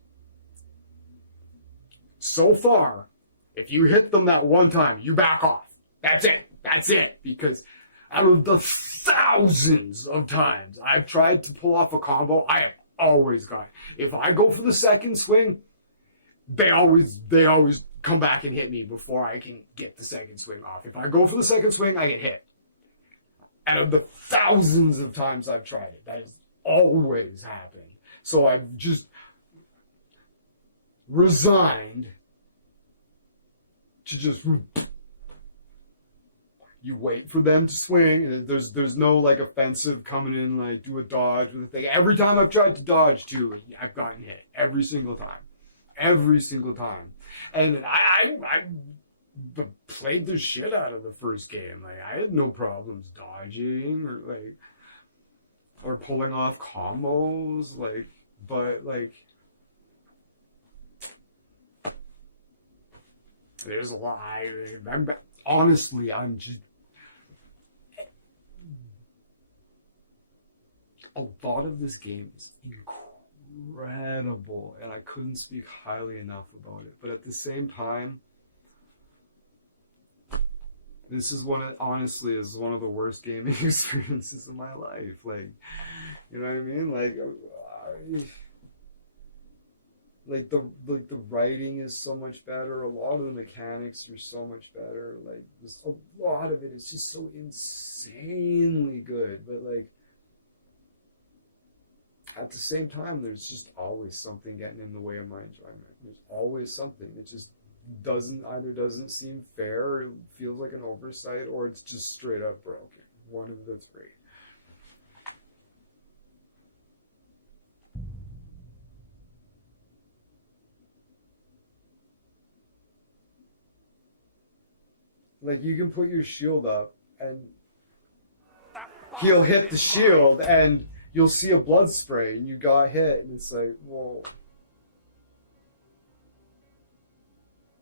So far, if you hit them that one time, you back off. That's it. That's it. Because out of the thousands of times I've tried to pull off a combo, I have always got it. If I go for the second swing, they always come back and hit me before I can get the second swing off. If I go for the second swing, I get hit. Out of the thousands of times I've tried it, that has always happened. So I've just resigned to just... You wait for them to swing, and there's no like offensive coming in, like do a dodge with a thing. Every time I've tried to dodge too, I've gotten hit. Every single time. And I played the shit out of the first game. Like I had no problems dodging or pulling off combos. But there's a lot. Honestly, I'm just a lot of this game is incredible, and I couldn't speak highly enough about it. But at the same time, this is honestly one of the worst gaming experiences of my life. Like, you know what I mean? Like the writing is so much better. A lot of the mechanics are so much better. Like, just a lot of it is just so insanely good. But like, at the same time, there's just always something getting in the way of my enjoyment. There's always something. It just doesn't seem fair, or it feels like an oversight, or it's just straight up broken. One of the three. Like, you can put your shield up and he'll hit the shield and you'll see a blood spray and you got hit, and it's like, well,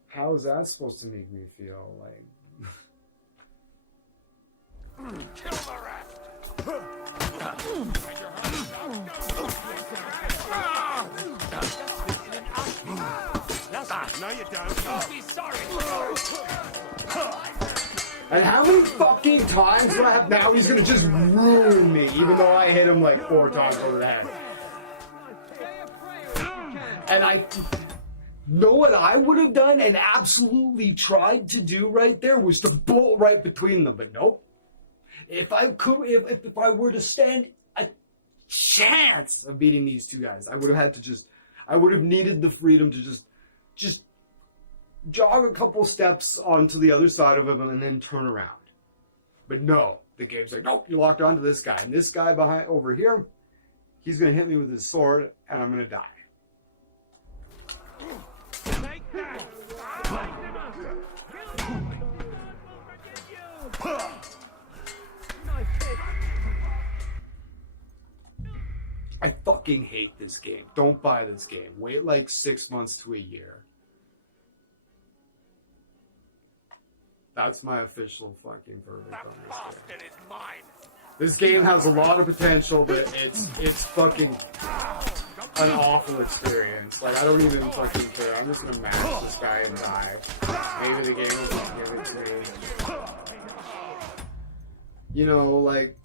how is that supposed to make me feel? Like, Kill the rest! No, you don't. Oh, be sorry. and how many fucking times do I have now? He's gonna just ruin me, even though I hit him like 4 times over the head. And I know what I would have done and absolutely tried to do right there was to bolt right between them, but nope. If I were to stand a chance of beating these two guys, I would have needed the freedom to just jog a couple steps onto the other side of him and then turn around. But no, the game's like, nope, you're locked onto this guy. And this guy behind over here, he's going to hit me with his sword and I'm going to die. I fucking hate this game. Don't buy this game. Wait like 6 months to a year. That's my official fucking verdict on this game. This game has a lot of potential, but it's fucking an awful experience. Like, I don't even fucking care. I'm just gonna mash this guy and die. Maybe the game will just give it to me. You know, like,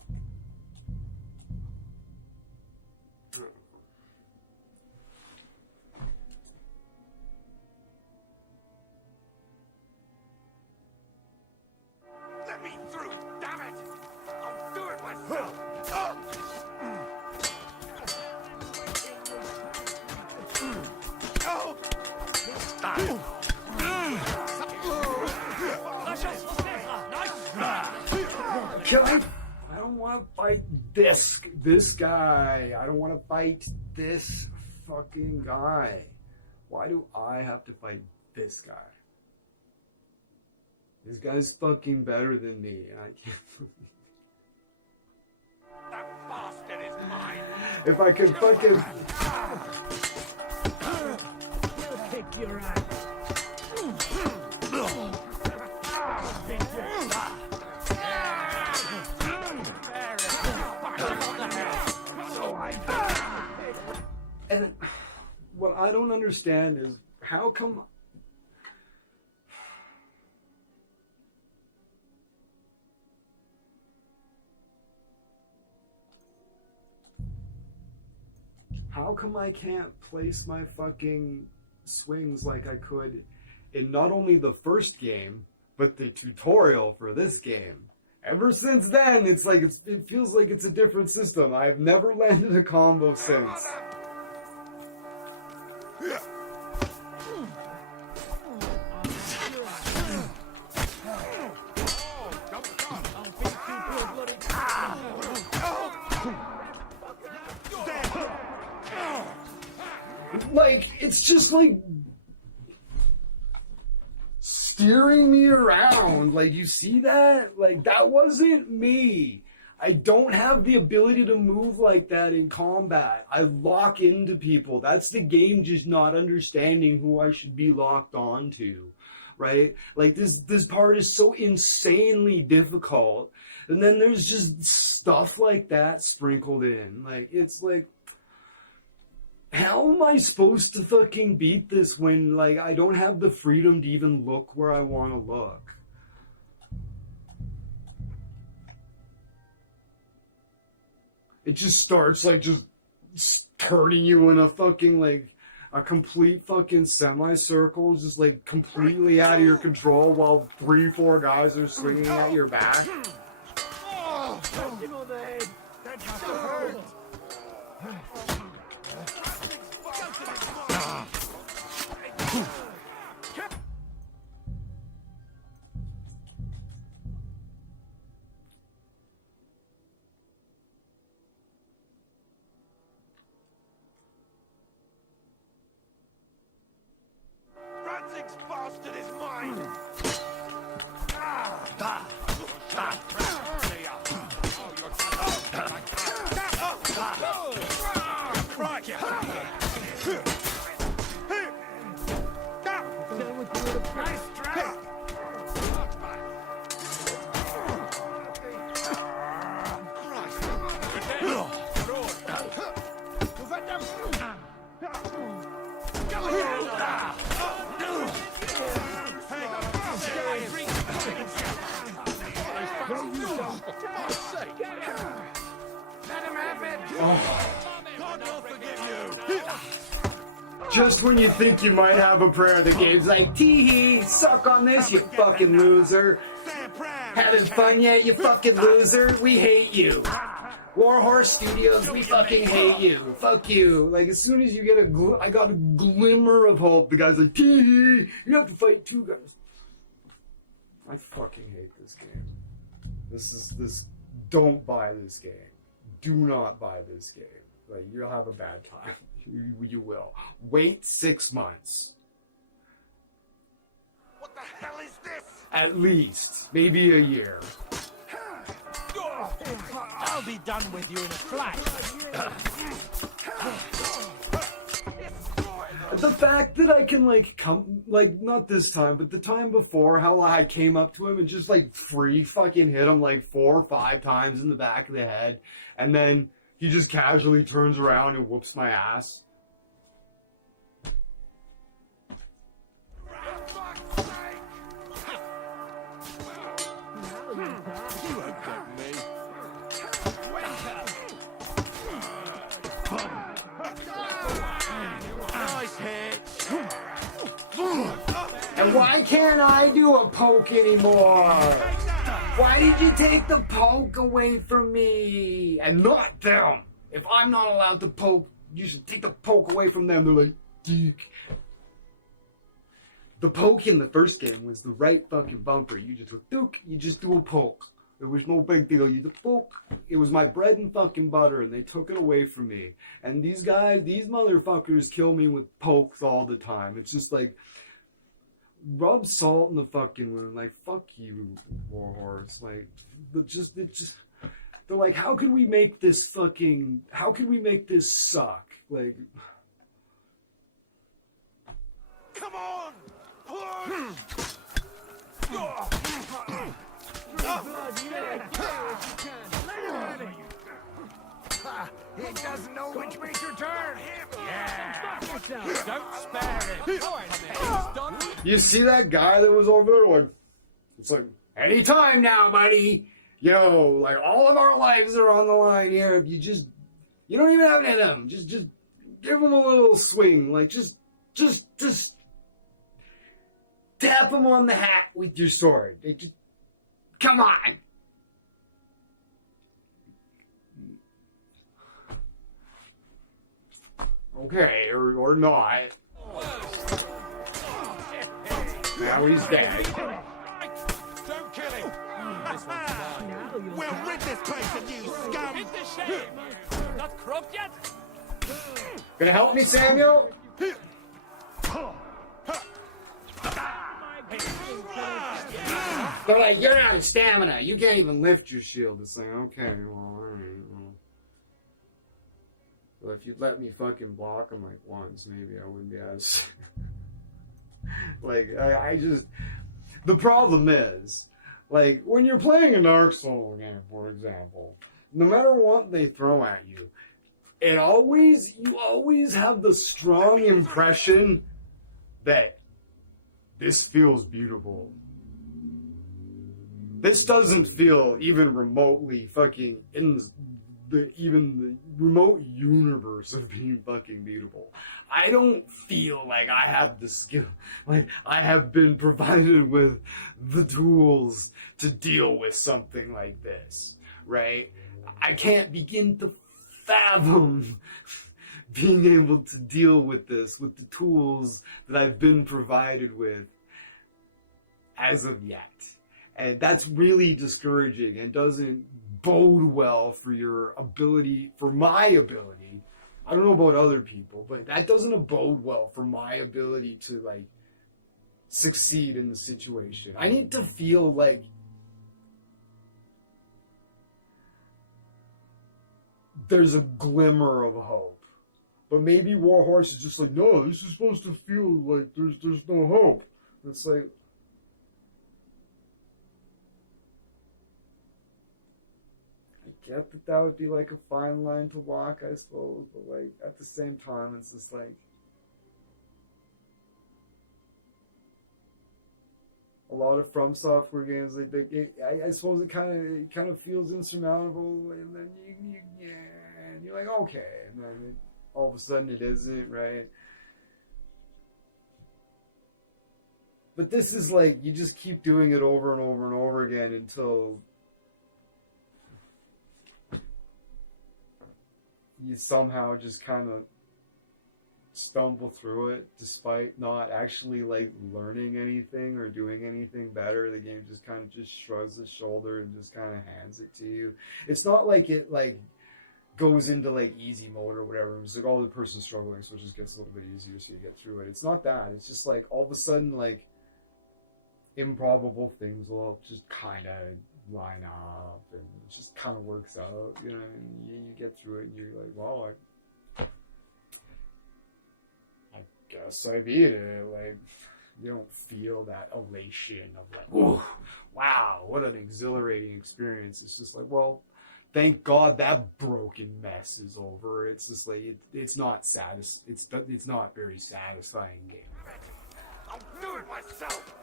Let me through, damn it! I'll do it myself! I don't want to fight this guy. I don't want to fight this fucking guy. Why do I have to fight this guy? This guy's fucking better than me, and I can't. That bastard is mine! If I could fucking. We'll kick your ass! And what I don't understand is how come I can't place my fucking swings like I could in not only the first game, but the tutorial for this game. Ever since then, it feels like it's a different system. I've never landed a combo since. Like, it's just like steering me around. Like, you see that? Like, that wasn't me. I don't have the ability to move like that in combat. I lock into people. That's the game just not understanding who I should be locked onto. right? Like this part is so insanely difficult, and then there's just stuff like that sprinkled in. Like, it's like, how am I supposed to fucking beat this when, like, I don't have the freedom to even look where I want to look? It just starts, like, just turning you in a fucking, like, a complete fucking semicircle, just, like, completely out of your control while 3-4 guys are swinging at your back. Ranzig's bastard is mine! Just when you think you might have a prayer, the game's like, tee-hee, suck on this, you fucking loser. Having fun yet, you fucking loser? We hate you. Warhorse Studios, we fucking hate you. Fuck you. Like, as soon as you get I got a glimmer of hope, the guy's like, tee-hee, you have to fight 2 guys. I fucking hate this game. Don't buy this game. Do not buy this game. Like, you'll have a bad time. You will. Wait 6 months. What the hell is this? At least. Maybe a year. I'll be done with you in a flash. The fact that I can, like, come, like, not this time, but the time before, how I came up to him and just, like, free fucking hit him, like, 4 or 5 times in the back of the head, and then he just casually turns around and whoops my ass. Nice hit. And why can't I do a poke anymore? Why did you take the poke away from me? And not them. If I'm not allowed to poke, you should take the poke away from them. They're like, dick. The poke in the first game was the right fucking bumper. You just do a poke. There was no big deal. You just poke. It was my bread and fucking butter, and they took it away from me. And these motherfuckers kill me with pokes all the time. It's just like, rub salt in the fucking wound. Like, fuck you, Warhorse. Like, they're like, how can we make this suck? Like, Come on! He doesn't know which way to turn. Yeah. Don't spare him. you see that guy that was over there? Like, it's like, anytime now, buddy. Yo, like, all of our lives are on the line here. If you don't even have any of them. Just give him a little swing. Like, just tap him on the hat with your sword. Come on. Okay, or not. Now he's dead. Don't kill him! We'll rid this place of you, scum! Hit the shame. Not croaked yet? Gonna help me, Samuel? They're like, you're out of stamina. You can't even lift your shield. It's like, okay, well, alright. Well, if you'd let me fucking block him like once, maybe I wouldn't be as... like, the problem is, like, when you're playing a Dark Souls game, for example, no matter what they throw at you, you always have the strong impression that this feels beautiful. This doesn't feel even remotely fucking in the remote universe of being fucking beautiful. I don't feel like I have the skill, like I have been provided with the tools to deal with something like this, right? I can't begin to fathom being able to deal with this with the tools that I've been provided with as of yet. And that's really discouraging and doesn't bode well for your ability, for my ability. I don't know about other people, but that doesn't bode well for my ability to, like, succeed in the situation. I need to feel like there's a glimmer of hope. But maybe Warhorse is just like, no, this is supposed to feel like there's no hope. It's like, I get that would be like a fine line to walk, I suppose, but like at the same time, it's just like a lot of From Software games. Like I suppose it kind of feels insurmountable, and then and you're like, okay, and then all of a sudden it isn't, right? But this is like you just keep doing it over and over and over again until you somehow just kind of stumble through it despite not actually like learning anything or doing anything better. The game just kind of just shrugs its shoulder and just kind of hands it to you. It's not like it like goes into like easy mode or whatever. It's like, oh, the person's struggling, so it just gets a little bit easier so you get through it. It's not that. It's just like all of a sudden like improbable things will just kind of line up and it just kind of works out, you know, and you get through it and you're like, well, I guess I beat it. Like, you don't feel that elation of like, oh, wow, what an exhilarating experience. It's just like, well, thank God that broken mess is over. It's just like, it's not it's not very satisfying game. I'll do it myself!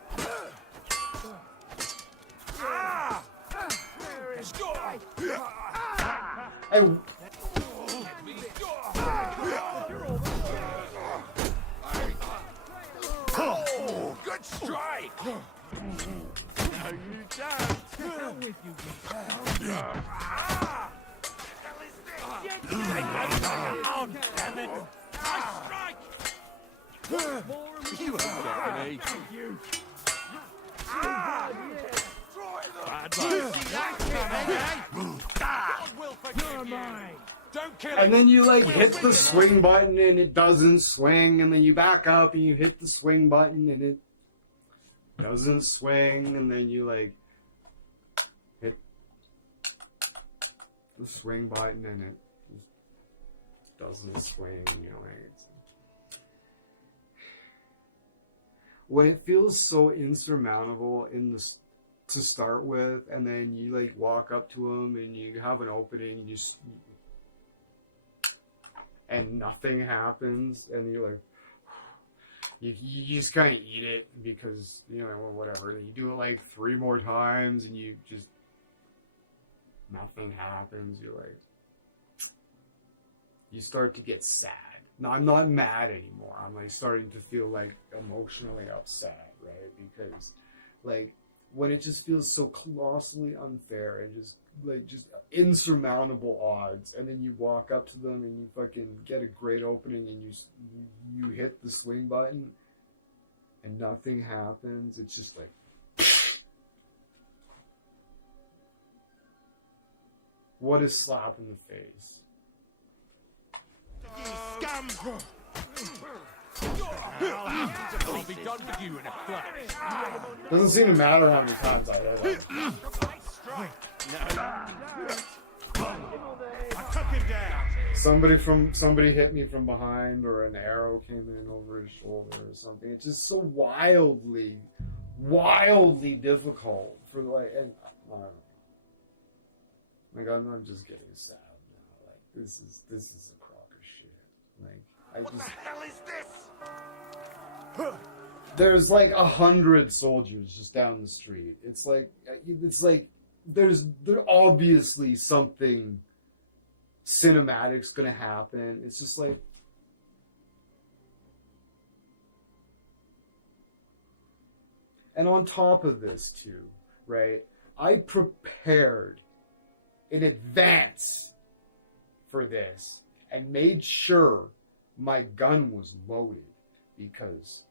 And oh, good strike! No, you don't. With you, damn it! I strike! You haven't got any. You. And then you like hit the swing button and it doesn't swing, and then you back up and you hit the swing button and it doesn't swing, and then you like hit the swing button and it doesn't swing, you know, like when it feels so insurmountable to start with, and then you like walk up to them and you have an opening and nothing happens, and you're like, you just kind of eat it because, you know, whatever. And you do it like 3 more times and you just, nothing happens. You're like, you start to get sad. No, I'm not mad anymore. I'm like starting to feel like emotionally upset, right? Because like when it just feels so colossally unfair and just insurmountable odds, and then you walk up to them and you fucking get a great opening and you hit the swing button and nothing happens. It's just like, what a slap in the face. Scum! I'll be done with you in a flash. Doesn't seem to matter how many times I hit it. I took him down. Somebody hit me from behind, or an arrow came in over his shoulder or something. It's just so wildly wildly difficult for like, and I don't know. Like I'm just getting sad now. Like this is a crock of shit. Like what the hell is this? There's like 100 soldiers just down the street. It's like there's obviously something cinematic's gonna happen. It's just like. And on top of this, too, right, I prepared in advance for this and made sure my gun was loaded because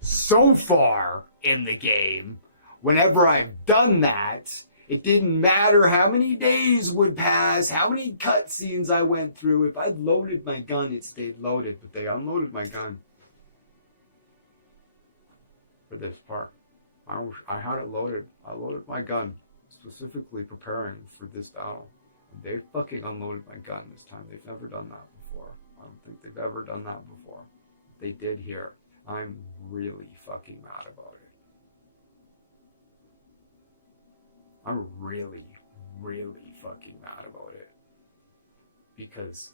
so far in the game, whenever I've done that, it didn't matter how many days would pass, how many cutscenes I went through. If I'd loaded my gun, it stayed loaded, but they unloaded my gun. For this part, I had it loaded. I loaded my gun, specifically preparing for this battle. And they fucking unloaded my gun this time. They've never done that before. I don't think they've ever done that before. They did here. I'm really fucking mad about it. I'm really, really fucking mad about it. Because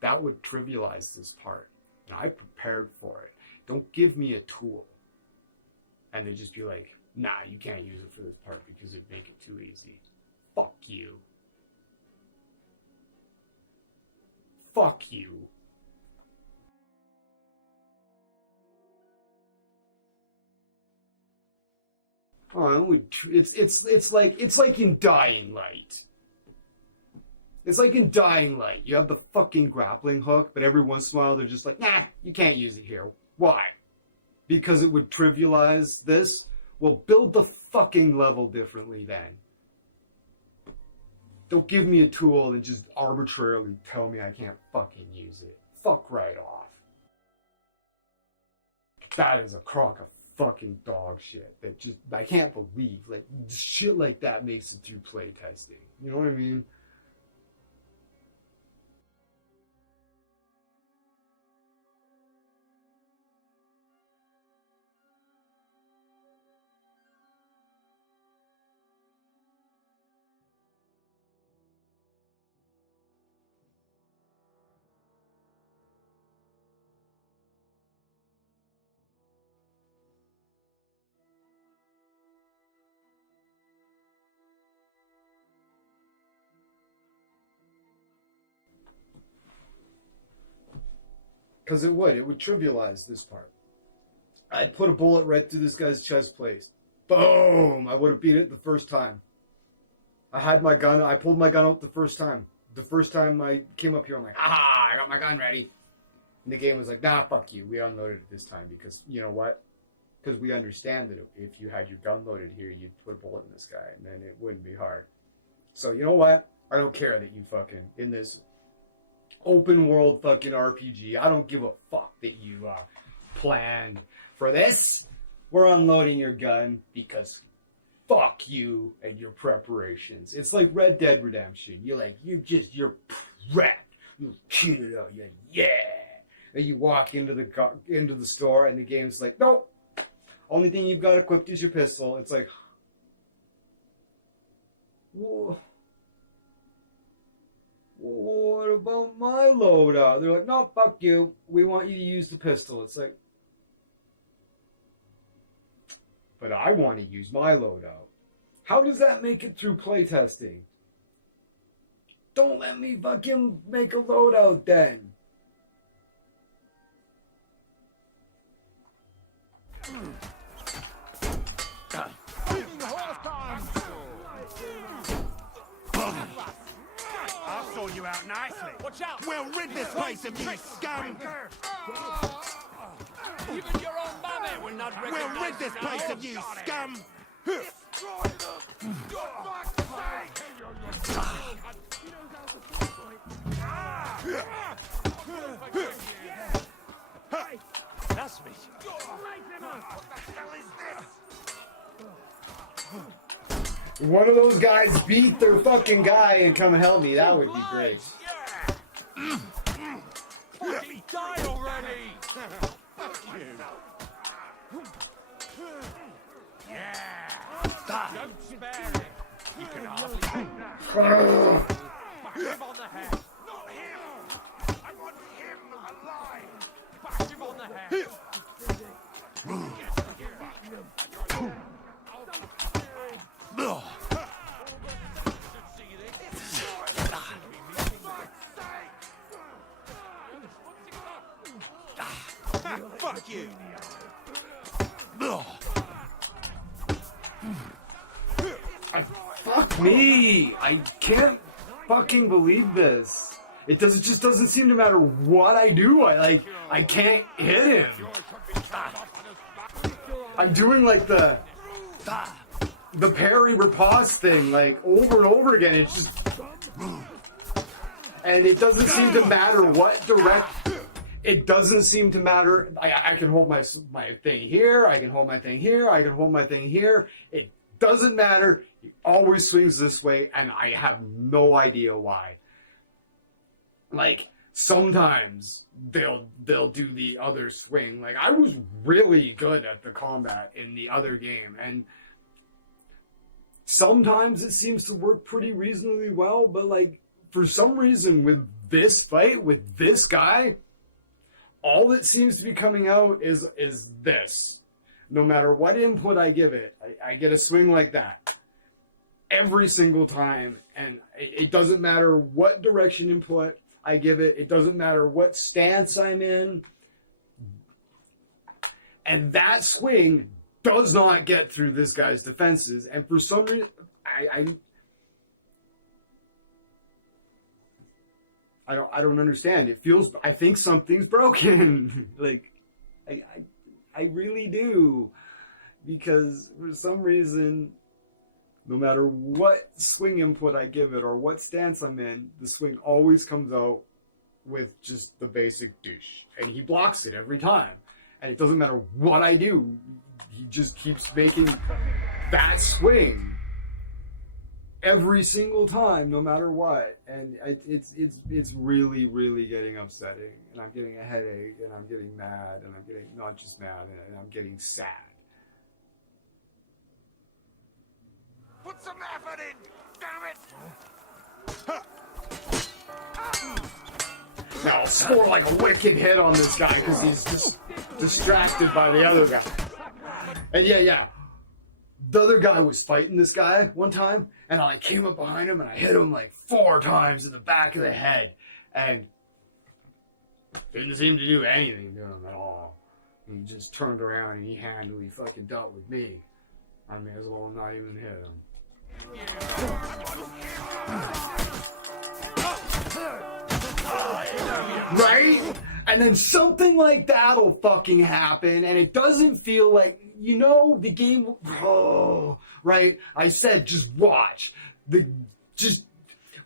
that would trivialize this part. And I prepared for it. Don't give me a tool. And they just be like, nah, you can't use it for this part because it'd make it too easy. Fuck you. Fuck you. Oh, it's like in Dying Light. It's like in Dying Light. You have the fucking grappling hook, but every once in a while they're just like, nah, you can't use it here. Why? Because it would trivialize this? Well, build the fucking level differently then. Don't give me a tool and just arbitrarily tell me I can't fucking use it. Fuck right off. That is a crock of fucking dog shit that just, I can't believe, like, shit like that makes it through playtesting. You know what I mean? Because it would trivialize this part. I'd put a bullet right through this guy's chest plate. Boom! I would have beat it the first time. I had my gun, I pulled my gun out the first time. The first time I came up here, I'm like, ah, I got my gun ready. And the game was like, nah, fuck you. We unloaded it this time because, you know what? Because we understand that if you had your gun loaded here, you'd put a bullet in this guy, and then it wouldn't be hard. So, you know what? I don't care that you fucking, in this open world fucking RPG, I don't give a fuck that you planned for this. We're unloading your gun because fuck you and your preparations. It's like Red Dead Redemption. You're prepped. You cheated out. You're like, yeah. And you walk into the store and the game's like, nope. Only thing you've got equipped is your pistol. It's like, whoa. What about my loadout? They're like, no, fuck you. We want you to use the pistol. It's like, but I want to use my loadout. How does that make it through playtesting? Don't let me fucking make a loadout then. I'll sort you out nicely. Watch out! We'll rid this place of you scum! Even your own mammy will not recognize We'll rid this place of you scum! That's me. One of those guys beat their fucking guy and come and help me. That would be great. Fucking die already! Don't spare him. You can hardly take that. Bash him on the head. Not him. I want him alive. Bash him on the head. Fuck you. Fuck me! I can't fucking believe this. It just doesn't seem to matter what I do. I can't hit him. I'm doing like the parry riposte thing like over and over again. It's just, and it doesn't seem to matter what it doesn't seem to matter. I can hold my thing here. I can hold my thing here. I can hold my thing here. It doesn't matter. He always swings this way, and I have no idea why. Like, sometimes they'll do the other swing. Like, I was really good at the combat in the other game, and sometimes it seems to work pretty reasonably well, but like, for some reason with this fight, with this guy, all that seems to be coming out is this. No matter what input I give it, I get a swing like that. Every single time, and it doesn't matter what direction input I give it. It doesn't matter what stance I'm in. And that swing does not get through this guy's defenses. And for some reason, I don't understand. It feels, I think something's broken. Like, I really do. Because for some reason, no matter what swing input I give it or what stance I'm in, the swing always comes out with just the basic douche. And he blocks it every time. And it doesn't matter what I do. He just keeps making that swing every single time, no matter what. And it's really, really getting upsetting. And I'm getting a headache, and I'm getting mad, and I'm getting not just mad, and I'm getting sad. Put some effort in, damn it! Now I'll score like a wicked hit on this guy because he's just distracted by the other guy. And yeah. The other guy was fighting this guy one time, and I came up behind him and I hit him like 4 times in the back of the head. And didn't seem to do anything to him at all. And he just turned around and he handily fucking dealt with me. I may as well not even hit him. Right? And then something like that'll fucking happen, and it doesn't feel like, you know, the game. Oh, right? I said just watch. Just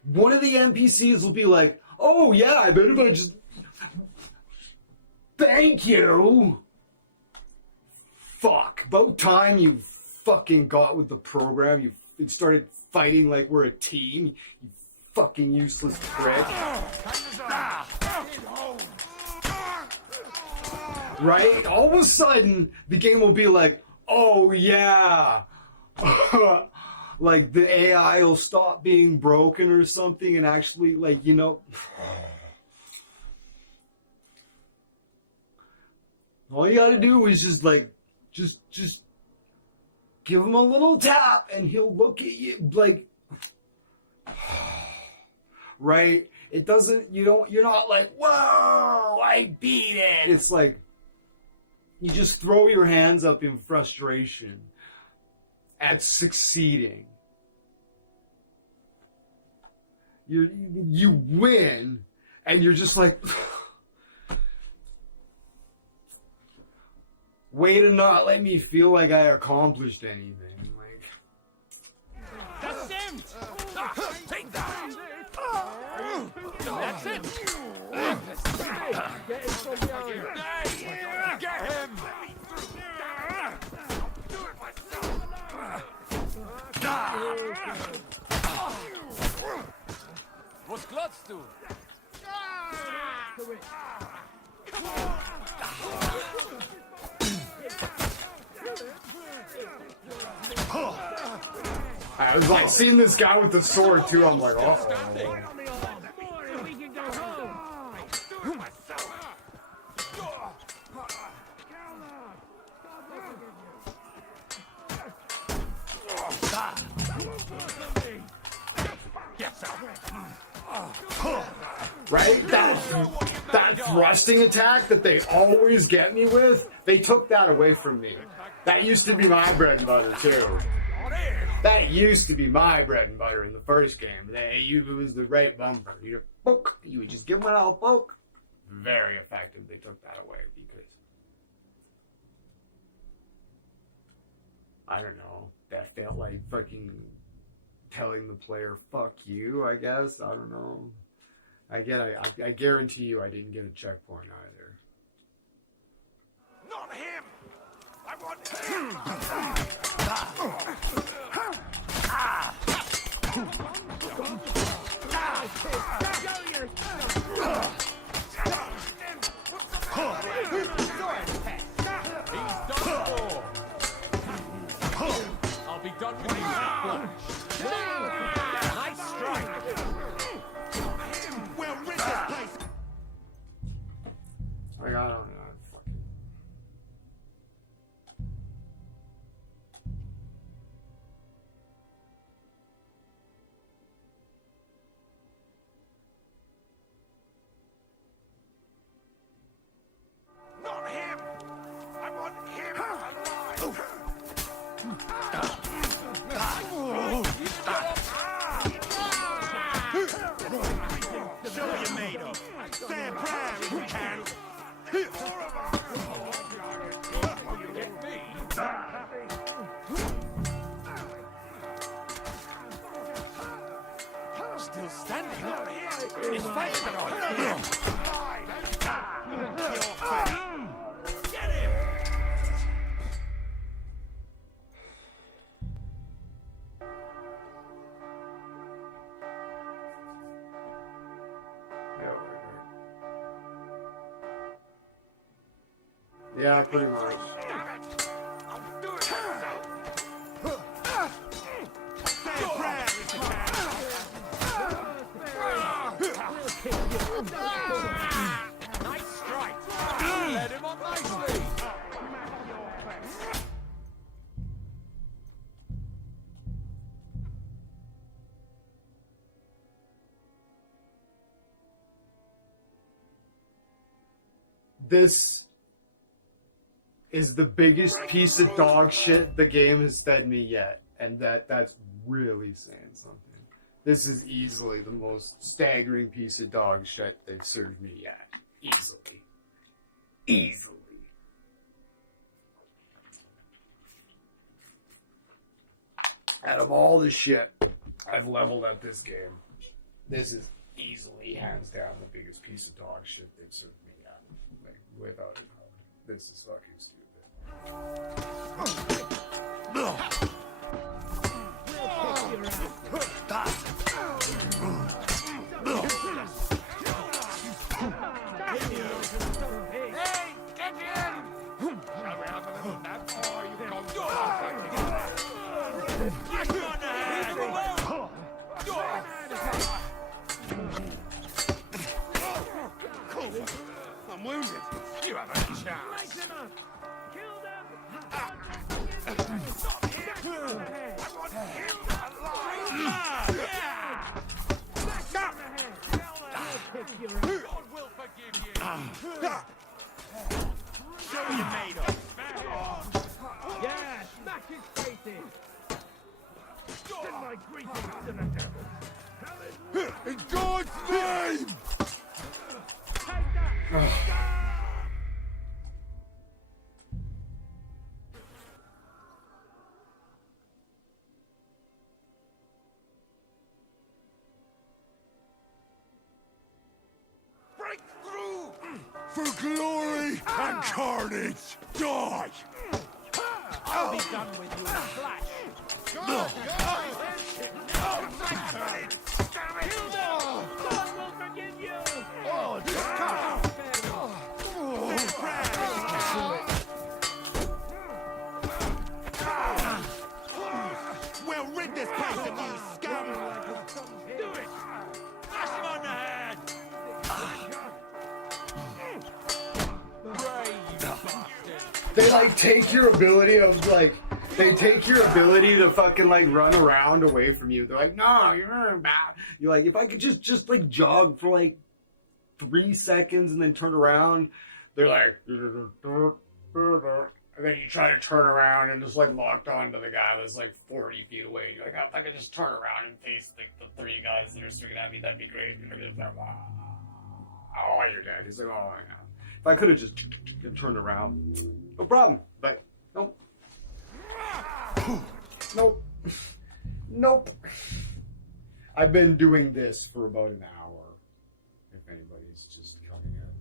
one of the NPCs will be like, "Oh yeah, I bet if I just thank you." Fuck! About time you fucking got with the program. You started fighting like we're a team. You fucking useless prick. Right? All of a sudden, the game will be like, oh yeah. Like the AI will stop being broken or something and actually, like, you know. All you gotta do is just like, just give him a little tap and he'll look at you like, right? It doesn't, you're not like, whoa, I beat it. It's like, you just throw your hands up in frustration at succeeding. You win, and you're just like, way to not let me feel like I accomplished anything. Like, That's him! Take that! That's it! Get him from behind! Get him! Do it myself! Was klotzt du? I was like seeing this guy with the sword too. I'm like, oh. Right? That thrusting attack that they always get me with, they took that away from me. That used to be my bread and butter too. That used to be my bread and butter in the first game. It was the right bumper. You would just give one out poke. Very effective. They took that away because I don't know. That felt like fucking telling the player "fuck you." I guess I don't know. I guarantee you, I didn't get a checkpoint either. Not him! I want him! I'll be done with you at lunch. Nice strike. We'll rid this place. I don't know. Fucking. Not him! I want him alive! Show what you're made of. Say a prayer if you can. Still standing. It's fighting on him. Get him! Yeah, pretty much. Nice strike. Led him on nicely. This is the biggest piece of dog shit the game has fed me yet, and that's really saying something. This is easily the most staggering piece of dog shit they've served me yet. Easily. Out of all the shit I've leveled at this game, this is easily, hands down, the biggest piece of dog shit they've served me yet. Like, without a doubt. This is fucking stupid. Hey, get in! Shall we have a little nap? Or you come I'm wounded. You have a chance. Kill them! I want him alive! God will forgive you. Show what you're made of. Yeah, smash his face in! Send my greetings to the devil! In God's name! Take that! Break through! For glory and carnage, die! I'll be done with you in a flash. No! Kill them! God will forgive you! Oh, face of you, scum! Do it! Smash him on the head! They like take your ability of like, they take your ability to fucking like run around away from you. They're like, no, you're bad. You're like, if I could just like jog for like 3 seconds and then turn around, they're like, and then you try to turn around and just like locked onto the guy that's like 40 feet away. And you're like, oh, if I could just turn around and face like the 3 guys that are swinging at me, that'd be great. And they're like, oh, you're dead. He's like, oh, yeah. If I could have just turned around, no problem. But nope. Nope. Nope. I've been doing this for about an hour. If anybody's just coming in,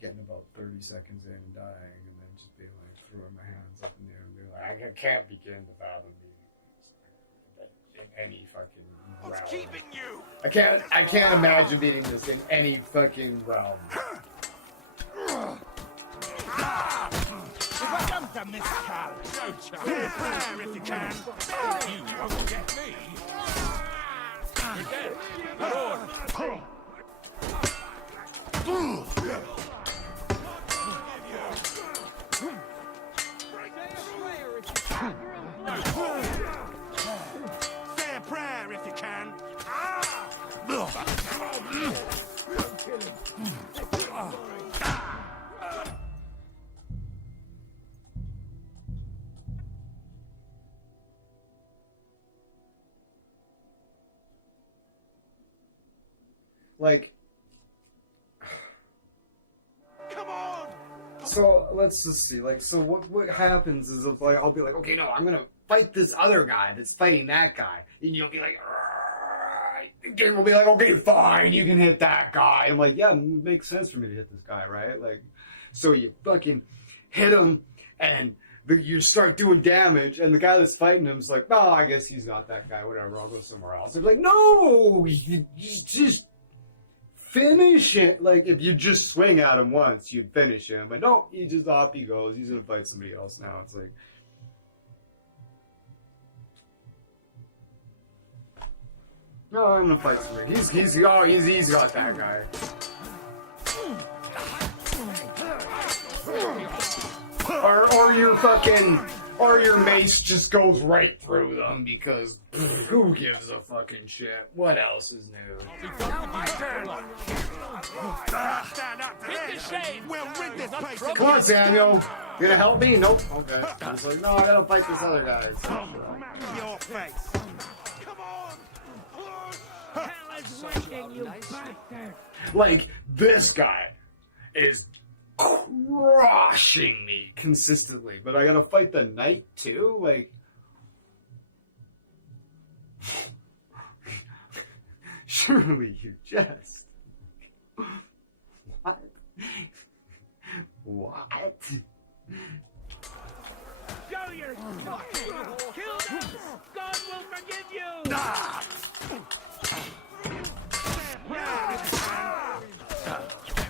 getting about 30 seconds in and dying, and then just being like throwing my hands up in the air and being like, I can't begin to fathom beating this in any fucking realm. What's keeping you? I can't imagine beating this in any fucking realm. If I come to Miss Cal, no chance. If you can, you won't get me. You're dead. Lord. Say a prayer if you can. Like, come on. So let's just see. Like, so what happens is if, like, I'll be like, okay, no, I'm gonna fight this other guy that's fighting that guy, and you'll be like, the game will be like, okay, fine, you can hit that guy. I'm like, yeah, it makes sense for me to hit this guy, right? Like, so you fucking hit him, and you start doing damage, and the guy that's fighting him is like, oh, I guess he's not that guy. Whatever, I'll go somewhere else. It's like, no, you just finish it. Like, if you just swing at him once, you'd finish him. But no, he just off he goes. He's gonna fight somebody else now. It's like, no, I'm gonna fight somebody. He's got that guy. Or your mace just goes right through them because who gives a fucking shit? What else is new? Come on, Samuel. You gonna help me? Nope. Okay. I was like, no, I gotta fight this other guy. So, Your face. like, this guy is crushing me consistently, but I gotta fight the knight too? Like, surely you jest. What? What? Show your kill them! God will forgive you!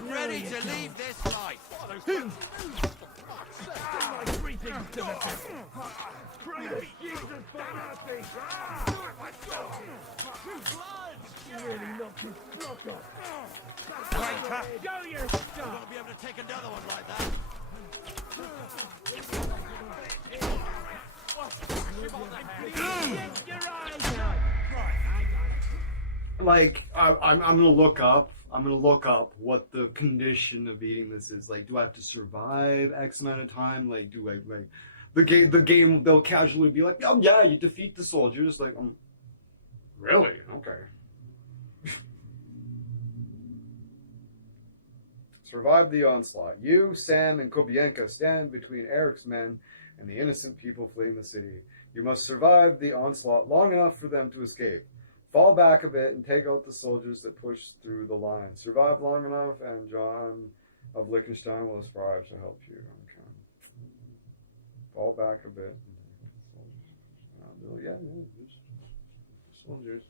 Ready to leave this life. Really knocked his block off. Show your stuff. You won't be able to take another one like that. Like, I'm gonna look up. I'm gonna look up what the condition of eating this is. Like, do I have to survive X amount of time? Like, do I like the game? They'll casually be like, oh yeah, you defeat the soldiers. Like, really? Okay. Survive the onslaught. You, Sam, and Kobienka stand between Eric's men and the innocent people fleeing the city. You must survive the onslaught long enough for them to escape. Fall back a bit and take out the soldiers that push through the line. Survive long enough, and John of Liechtenstein will aspire to help you. Okay. Fall back a bit. Yeah, soldiers.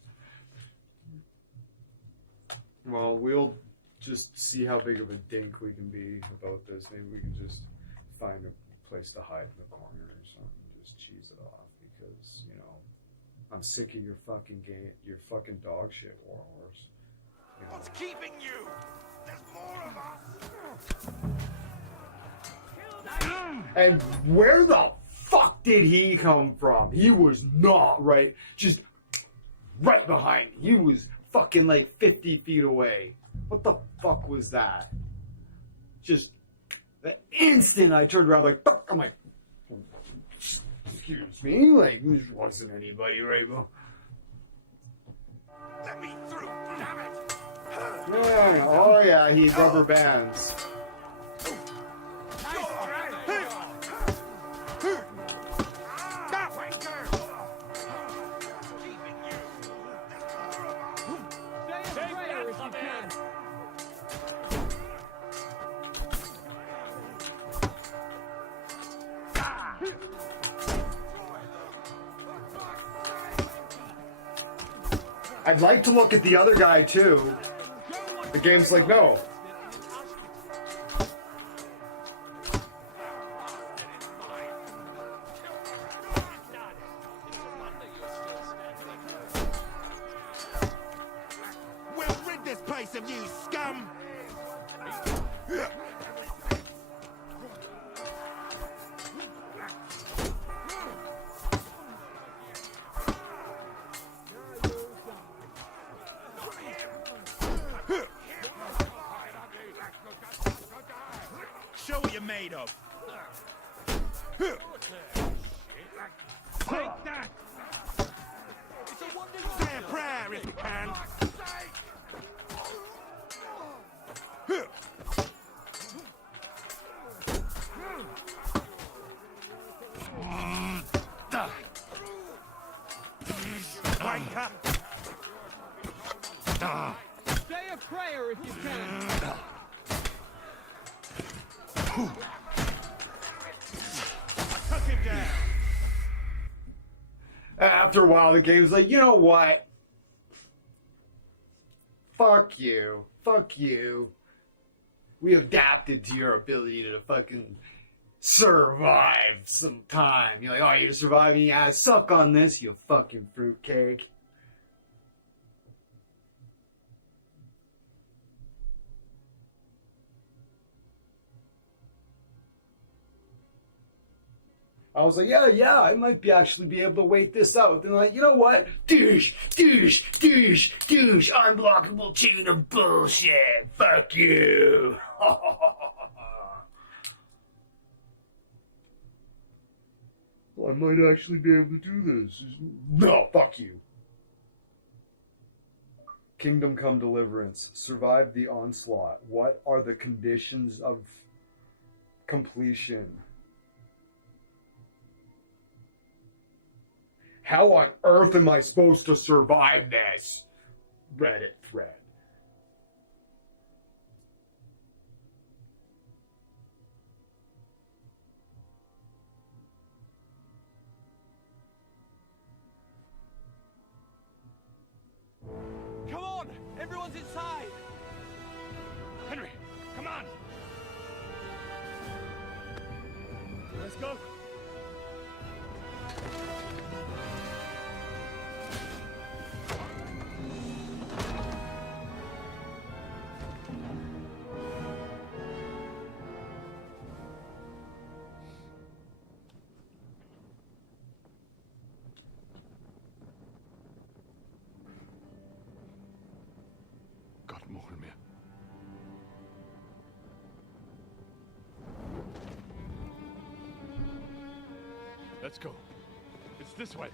Well, we'll just see how big of a dink we can be about this. Maybe we can just find a place to hide in the corner or something. Just cheese it off because, you know, I'm sick of your fucking game, your fucking dog shit, Warhorse. You know? What's keeping you? There's more of us. And where the fuck did he come from? He was not right, just right behind me. He was fucking like 50 feet away. What the fuck was that? Just the instant I turned around, like, fuck, I'm like, excuse me, like, there wasn't anybody right behind. Let me through, damn it! Yeah, oh yeah, he rubber bands. I'd like to look at the other guy too. The game's like, no. We'll rid this place of you, scum! Show what you're made of. Take that! Say a prayer if you can. Wanker! Say a prayer if you can. Took him down. After a while, the game's like, you know what? Fuck you. Fuck you. We adapted to your ability to fucking survive some time. You're like, oh, you're surviving? Yeah, suck on this, you fucking fruitcake. I was like, yeah, I might actually be able to wait this out. Then like, you know what? Douche, unblockable chain of bullshit. Fuck you. I might actually be able to do this. No, fuck you. Kingdom Come Deliverance. Survive the onslaught. What are the conditions of completion? How on earth am I supposed to survive this? Reddit thread. Come on! Everyone's inside! Henry, come on! Let's go! Let's go. It's this way.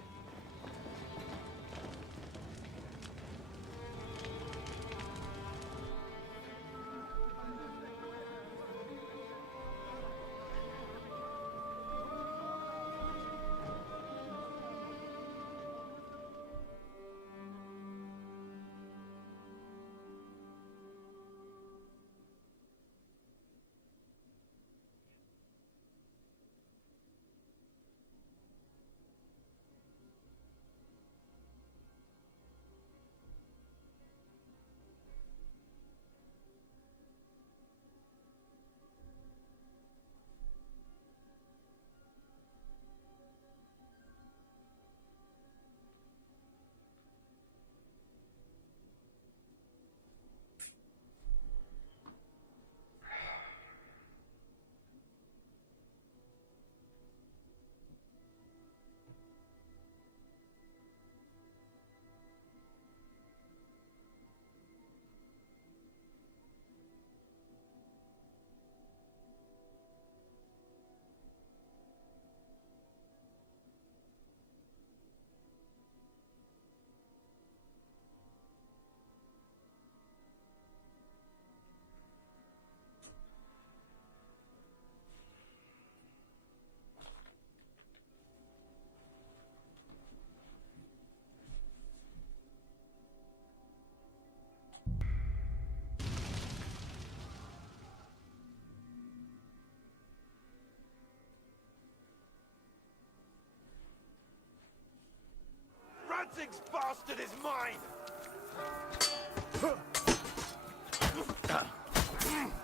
Six bastard is mine!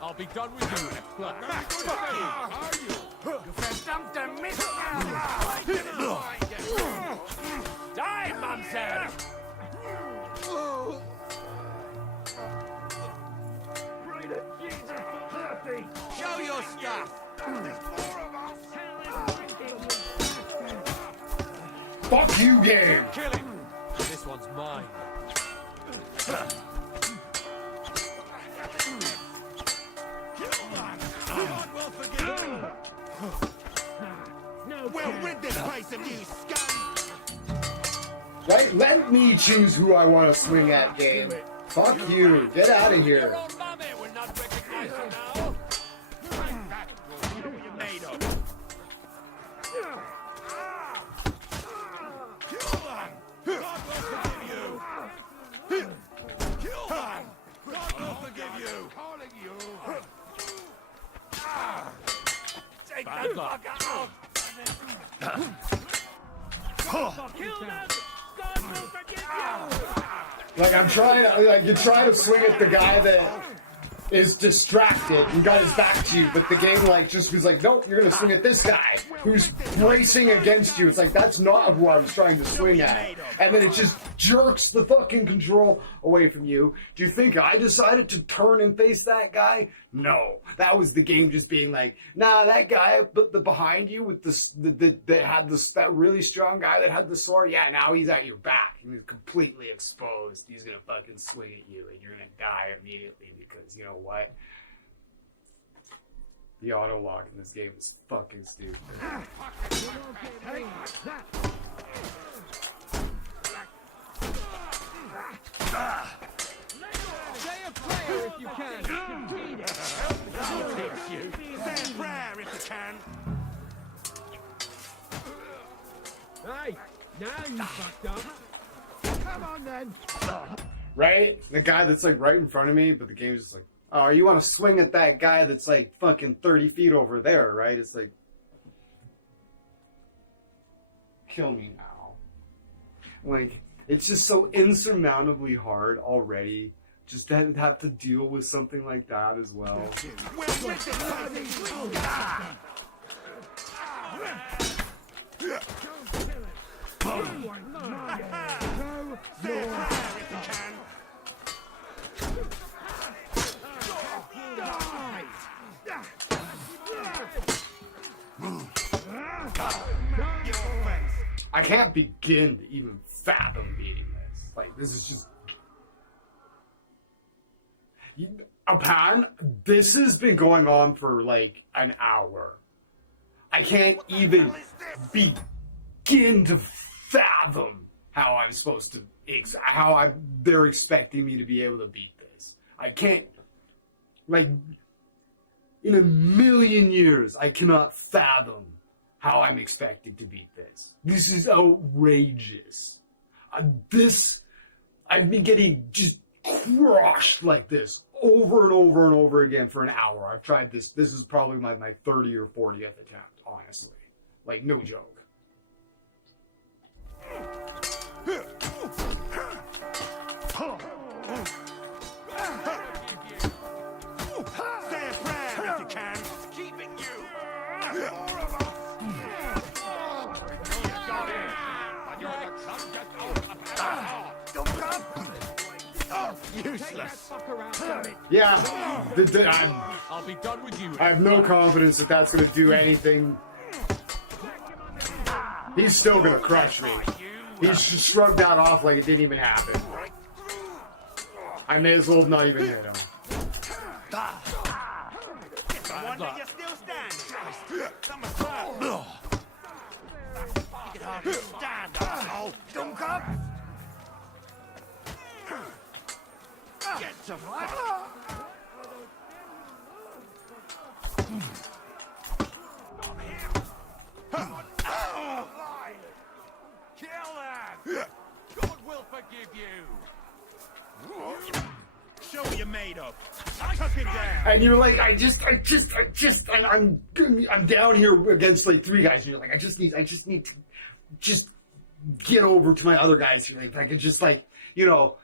I'll be done with you. Die, mamsel! Show your stuff! Fuck you, game! Kill him! This one's mine. We'll rid this place of you, scum! Right? Let me choose who I want to swing at, game. Fuck you. Get out of here. Take that fucker out! Like, I'm trying to, like, you try to swing at the guy that is distracted and got his back to you, but the game, like, just was like, nope, you're gonna swing at this guy who's bracing against you. It's like, that's not who I was trying to swing at. And then it just jerks the fucking control away from you. Do you think I decided to turn and face that guy? No. That was the game just being like, nah, that guy, but the behind you with that had that really strong guy that had the sword, yeah, now he's at your back. He's completely exposed. He's gonna fucking swing at you and you're gonna die immediately because, you know what? The auto lock in this game is fucking stupid. Say a prayer if you can. Say a prayer if you can. Hey, now you fucked up. Come on then. Right? The guy that's like right in front of me, but the game's just like, oh, you want to swing at that guy that's like fucking 30 feet over there, right? It's like, kill me now. Like, it's just so insurmountably hard already just to have to deal with something like that as well. I can't begin to even fathom beating this. Like, this is just... Apan, this has been going on for like an hour. I can't even begin to fathom how I'm supposed to... they're expecting me to be able to beat this. I can't... Like, in a million years, I cannot fathom how I'm expected to beat this. This is outrageous. I've been getting just crushed like this over and over and over again for an hour. I've tried this. This is probably my 30th or 40th attempt, honestly. Like, no joke. Say a prayer if you can. It's keeping you. Useless. Yeah, I'll be done with you. I have no confidence that that's going to do anything. He's still going to crush me. He's shrugged that off like it didn't even happen. I may as well not even hit him. Wonder you're still standing. You can hardly stand, asshole. Dunk up. Get to fight. Kill them. God will forgive you. Show what you're made of. Tuck him down. And you're like, I'm down here against like 3 guys, and you're like, I just need to just get over to my other guys here. Like, if I could just, like, you know,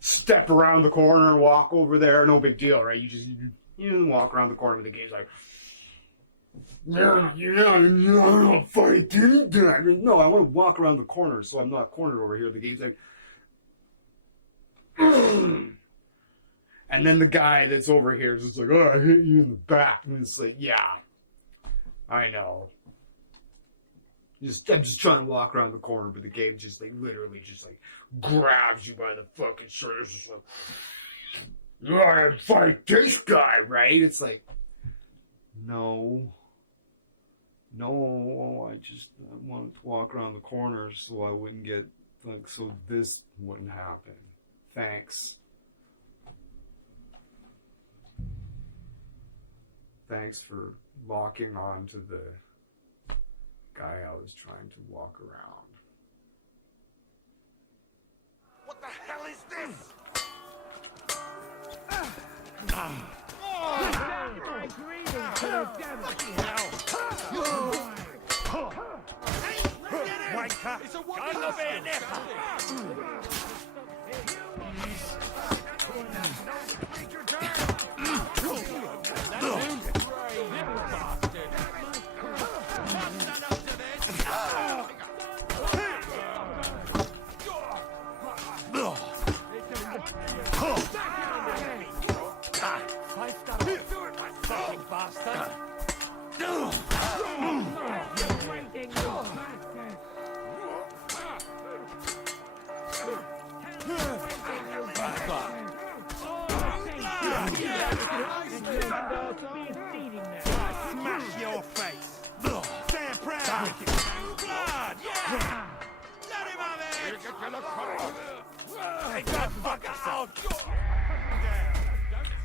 step around the corner and walk over there, no big deal, right? You walk around the corner with the game's like, you're not fighting. No, I want to walk around the corner so I'm not cornered over here. The game's like, and then the guy that's over here is just like, oh, I hit you in the back. And it's like, yeah, I know. I'm just trying to walk around the corner, but the game just like literally just like grabs you by the fucking shirt. It's just like, you gotta fight this guy, right? It's like, no, I wanted to walk around the corner so I wouldn't get like, so this wouldn't happen. Thanks. Thanks for locking on to the guy I was trying to walk around. What the hell is this? Wanker! It's a gun of air nipper! Smash your face! Stand proud! Blood! Yeah! Let him have it! Hey, go fuck yourself!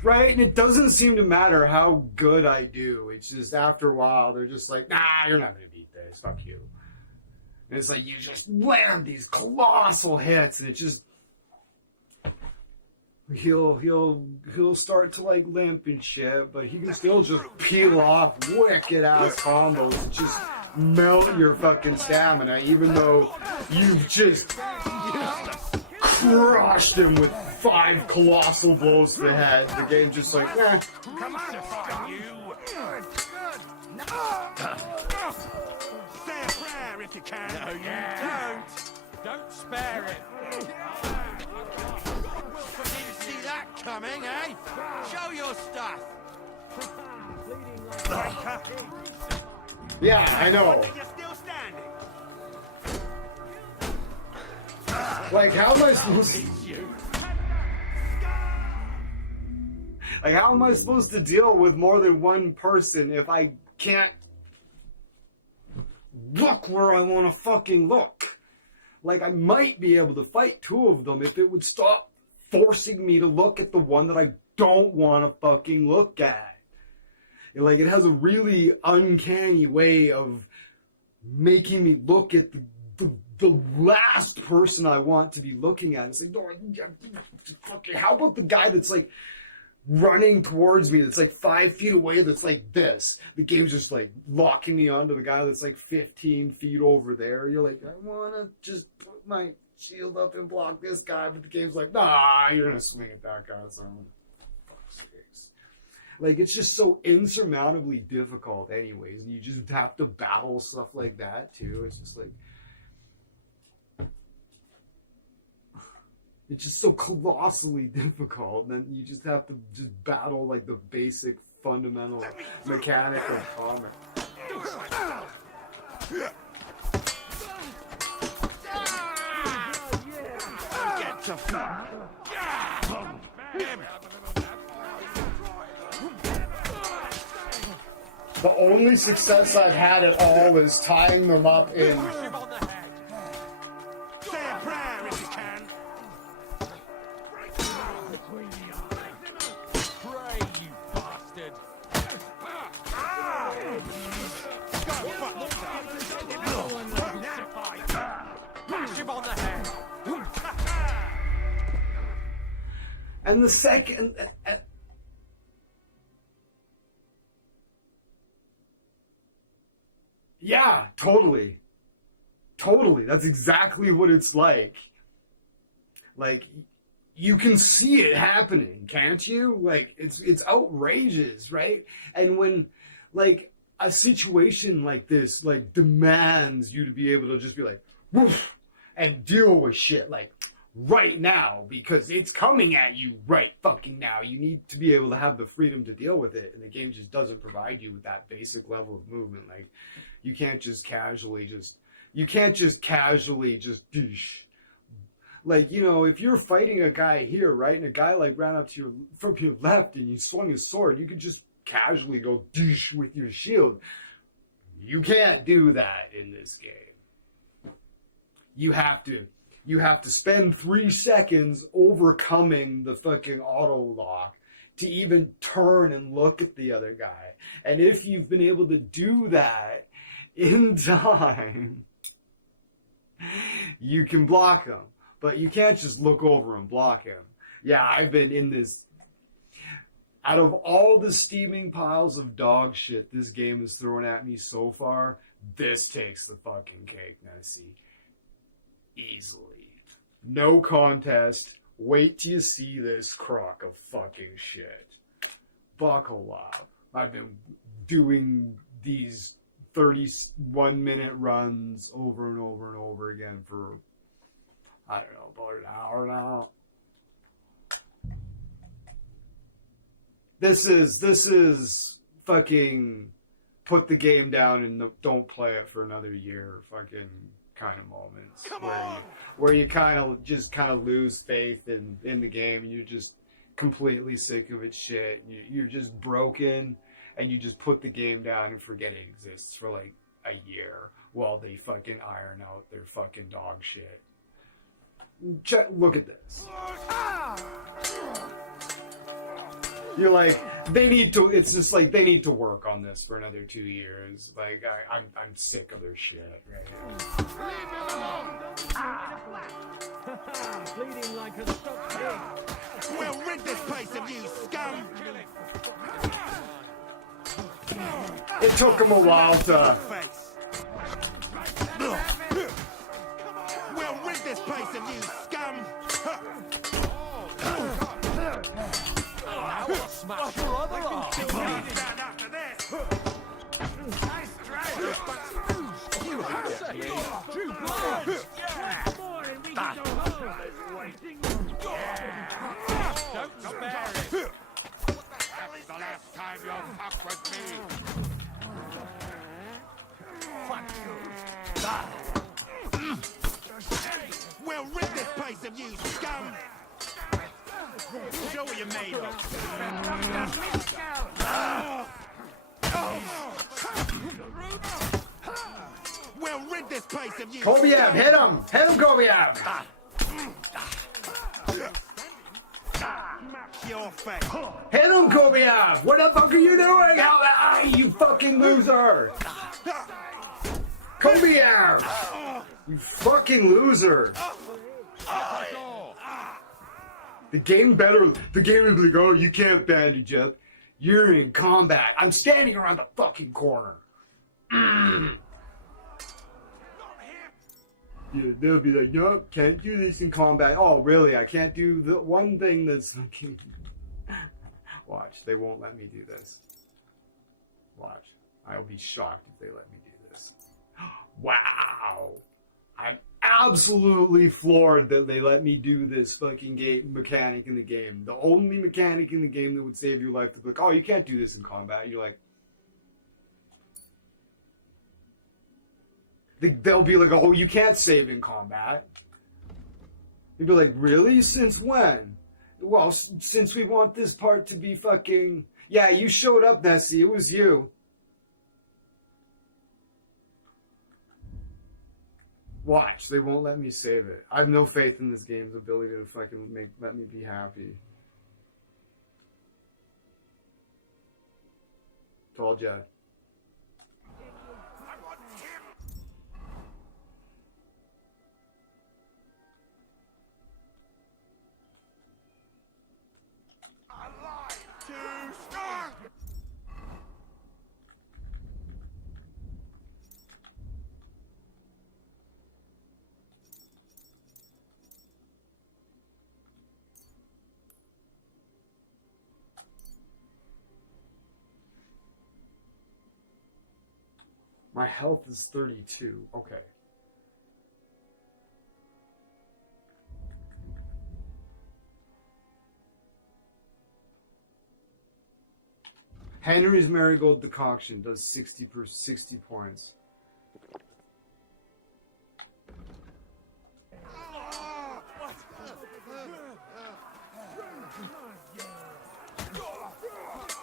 Right? And it doesn't seem to matter how good I do. It's just after a while, they're just like, nah, you're not going to beat this. Fuck you. And it's like, you just land these colossal hits, and it just... He'll start to like limp and shit, but he can still just peel off wicked ass combos and just melt your fucking stamina, even though you've just crushed him with 5 colossal blows to the head. The game's just like, eh. Come on, fuck you! Say a prayer if you can. No, you don't. Don't spare it. See that coming, eh? Show your stuff. Yeah, I know. You're still standing. Like, how am I supposed to... Like, how am I supposed to deal with more than one person if I can't look where I want to fucking look? Like, I might be able to fight 2 of them if it would stop forcing me to look at the one that I don't want to fucking look at. Like, it has a really uncanny way of making me look at the last person I want to be looking at. It's like, no, fucking, how about the guy that's like running towards me, that's like 5 feet away, that's like this? The game's just like locking me onto the guy that's like 15 feet over there. You're like, I want to just put my shield up and block this guy, but the game's like, nah, you're gonna swing at that guy. So fuck's sakes. Like, it's just so insurmountably difficult anyways, and you just have to battle stuff like that too. It's just like, it's just so colossally difficult, and then you just have to just battle like the basic fundamental mechanic of combat. The only success I've had at all is tying them up in... Say a prayer if you can. Pray, you bastard. Bash him on the head. And the second... yeah, totally. Totally. That's exactly what it's like. Like, you can see it happening, can't you? Like, it's outrageous, right? And when, like, a situation like this, like, demands you to be able to just be like, woof, and deal with shit, like, right now, because it's coming at you right fucking now. You need to be able to have the freedom to deal with it, and the game just doesn't provide you with that basic level of movement. Like, you can't just casually just douche. Like, you know, if you're fighting a guy here, right, and a guy, like, ran up to you from your left and you swung his sword, you could just casually go douche with your shield. You can't do that in this game. You have to spend 3 seconds overcoming the fucking auto lock to even turn and look at the other guy. And if you've been able to do that in time, you can block him. But you can't just look over and block him. Yeah, I've been in this. Out of all the steaming piles of dog shit this game has thrown at me so far, this takes the fucking cake, Nessie. Easily. No contest. Wait till you see this crock of fucking shit. Buckle up. I've been doing these 31-minute runs over and over and over again for, I don't know, about an hour now. This is fucking put the game down and don't play it for another year fucking kind of moments. Where you kind of lose faith in the game and you're just completely sick of its shit. You're just broken and you just put the game down and forget it exists for like a year while they fucking iron out their fucking dog shit. Look at this. You're like, it's just like, they need to work on this for another 2 years. Like, I'm sick of their shit, right? Bleeding like a stuck pig. We'll rid this place of you, scum! It took him a while to... We'll rid this place of you, scum! Smash your other arm. After this. Nice drag. You have two blows. One more and we can go home. Don't spare it. That's the last time you'll fuck with me. We'll rid this place of you, scum! Show what you're made of. We'll rid this place of you. Kobeab, hit him! Hit him, Kobeab! Your face. Hit him, Kobeab! What the fuck are you doing? You fucking loser! Kobeab! You fucking loser! The game would be like, oh, you can't bandage up. You're in combat. I'm standing around the fucking corner. Yeah, they'll be like, nope, can't do this in combat. Oh, really? I can't do the one thing that's fucking... Watch, they won't let me do this. Watch. I'll be shocked if they let me do this. Wow! I'm absolutely floored that they let me do this fucking game mechanic in the game. The only mechanic in the game that would save your life to be like, oh, you can't do this in combat. You're like... They'll be like, oh, you can't save in combat. You'd be like, really? Since when? Well, since we want this part to be fucking... Yeah, you showed up, Nessie. It was you. Watch, they won't let me save it. I have no faith in this game's ability to fucking let me be happy. Told ya. My health is 32. Okay. Henry's Marigold Decoction does 60 points.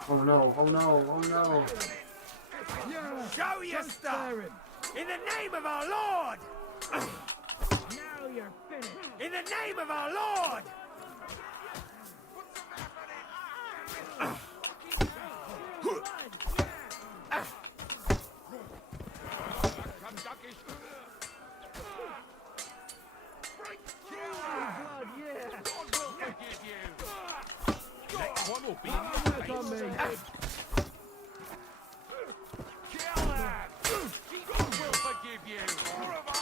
Oh no, oh no, oh no. Show your stuff! In the name of our Lord! Now you're finished! In the name of our Lord! Next one will be in your face. Kill him! God will forgive you! More of us!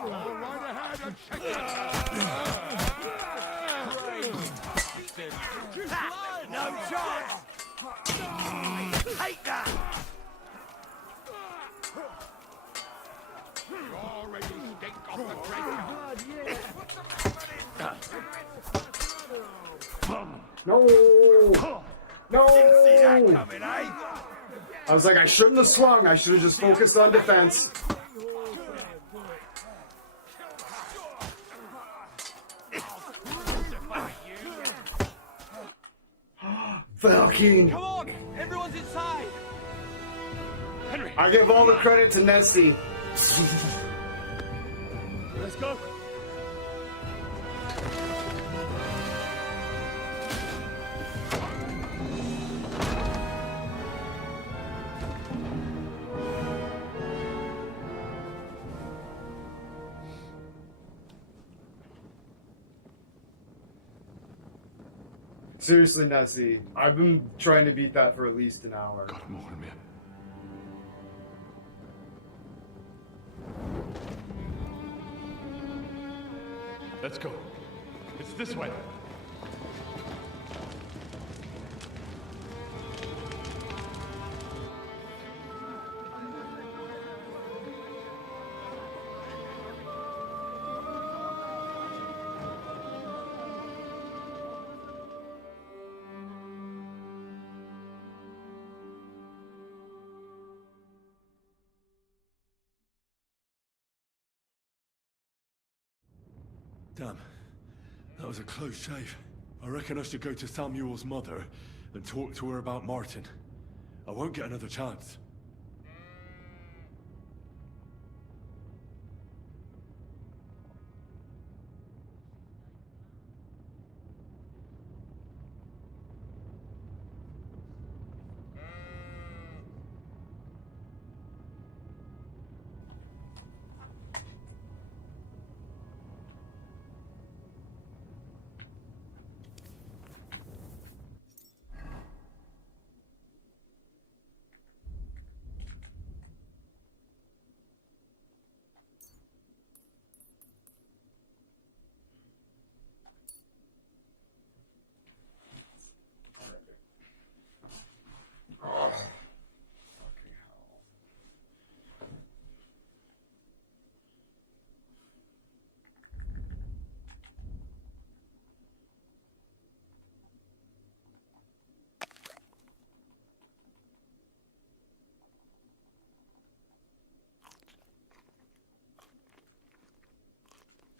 All right ahead and check it! No chance! Take that! You already stink off the treasure! No! No! Didn't see that coming, eh? I was like, I shouldn't have swung. I should have just focused on defense. Fucking. Come on! Everyone's inside! Henry! I give all the credit to Nessie. Let's go! Seriously, Nessie, I've been trying to beat that for at least an hour. Let's go. It's this way. Damn. That was a close shave. I reckon I should go to Samuel's mother and talk to her about Martin. I won't get another chance.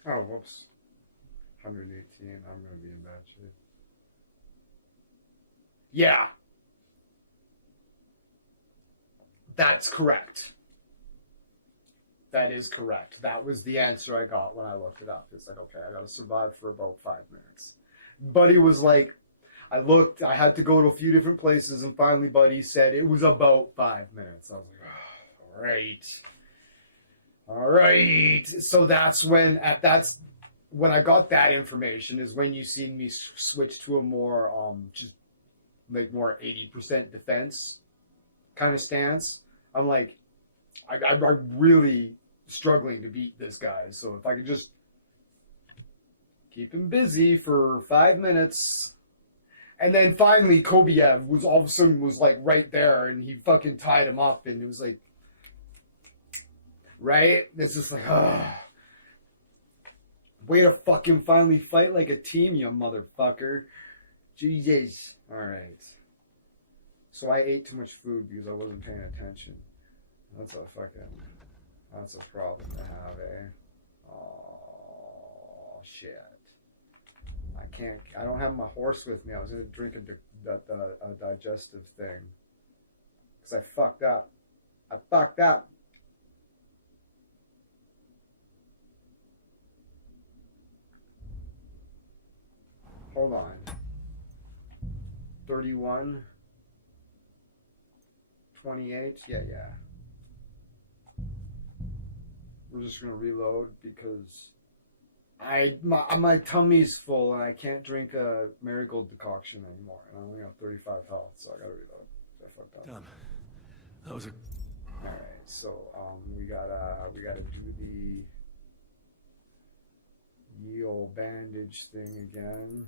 Oh, whoops. 118. I'm going to be in bad shape. Yeah. That's correct. That is correct. That was the answer I got when I looked it up. It's like, okay, I got to survive for about 5 minutes. Buddy was like, I looked, I had to go to a few different places, and finally Buddy said it was about 5 minutes. I was like, oh, all right. All right. So that's when I got that information is when you seen me switch to a more just like more 80% defense kind of stance. I'm like, I'm really struggling to beat this guy. So if I could just keep him busy for 5 minutes, And then finally, Kobiev was all of a sudden was like right there, and he fucking tied him up, and it was like, right? It's just like, way to fucking finally fight like a team, you motherfucker. Jesus. All right. So I ate too much food because I wasn't paying attention. That's a problem to have, eh? Oh, shit. I don't have my horse with me. I was going to drink a digestive thing. Because I fucked up. Hold on. 31. 28. Yeah. We're just going to reload because my tummy's full and I can't drink a marigold decoction anymore. And I only have 35 health, so I gotta reload. So I fucked up. Damn. That was a... Alright, so we gotta do the ye old bandage thing again.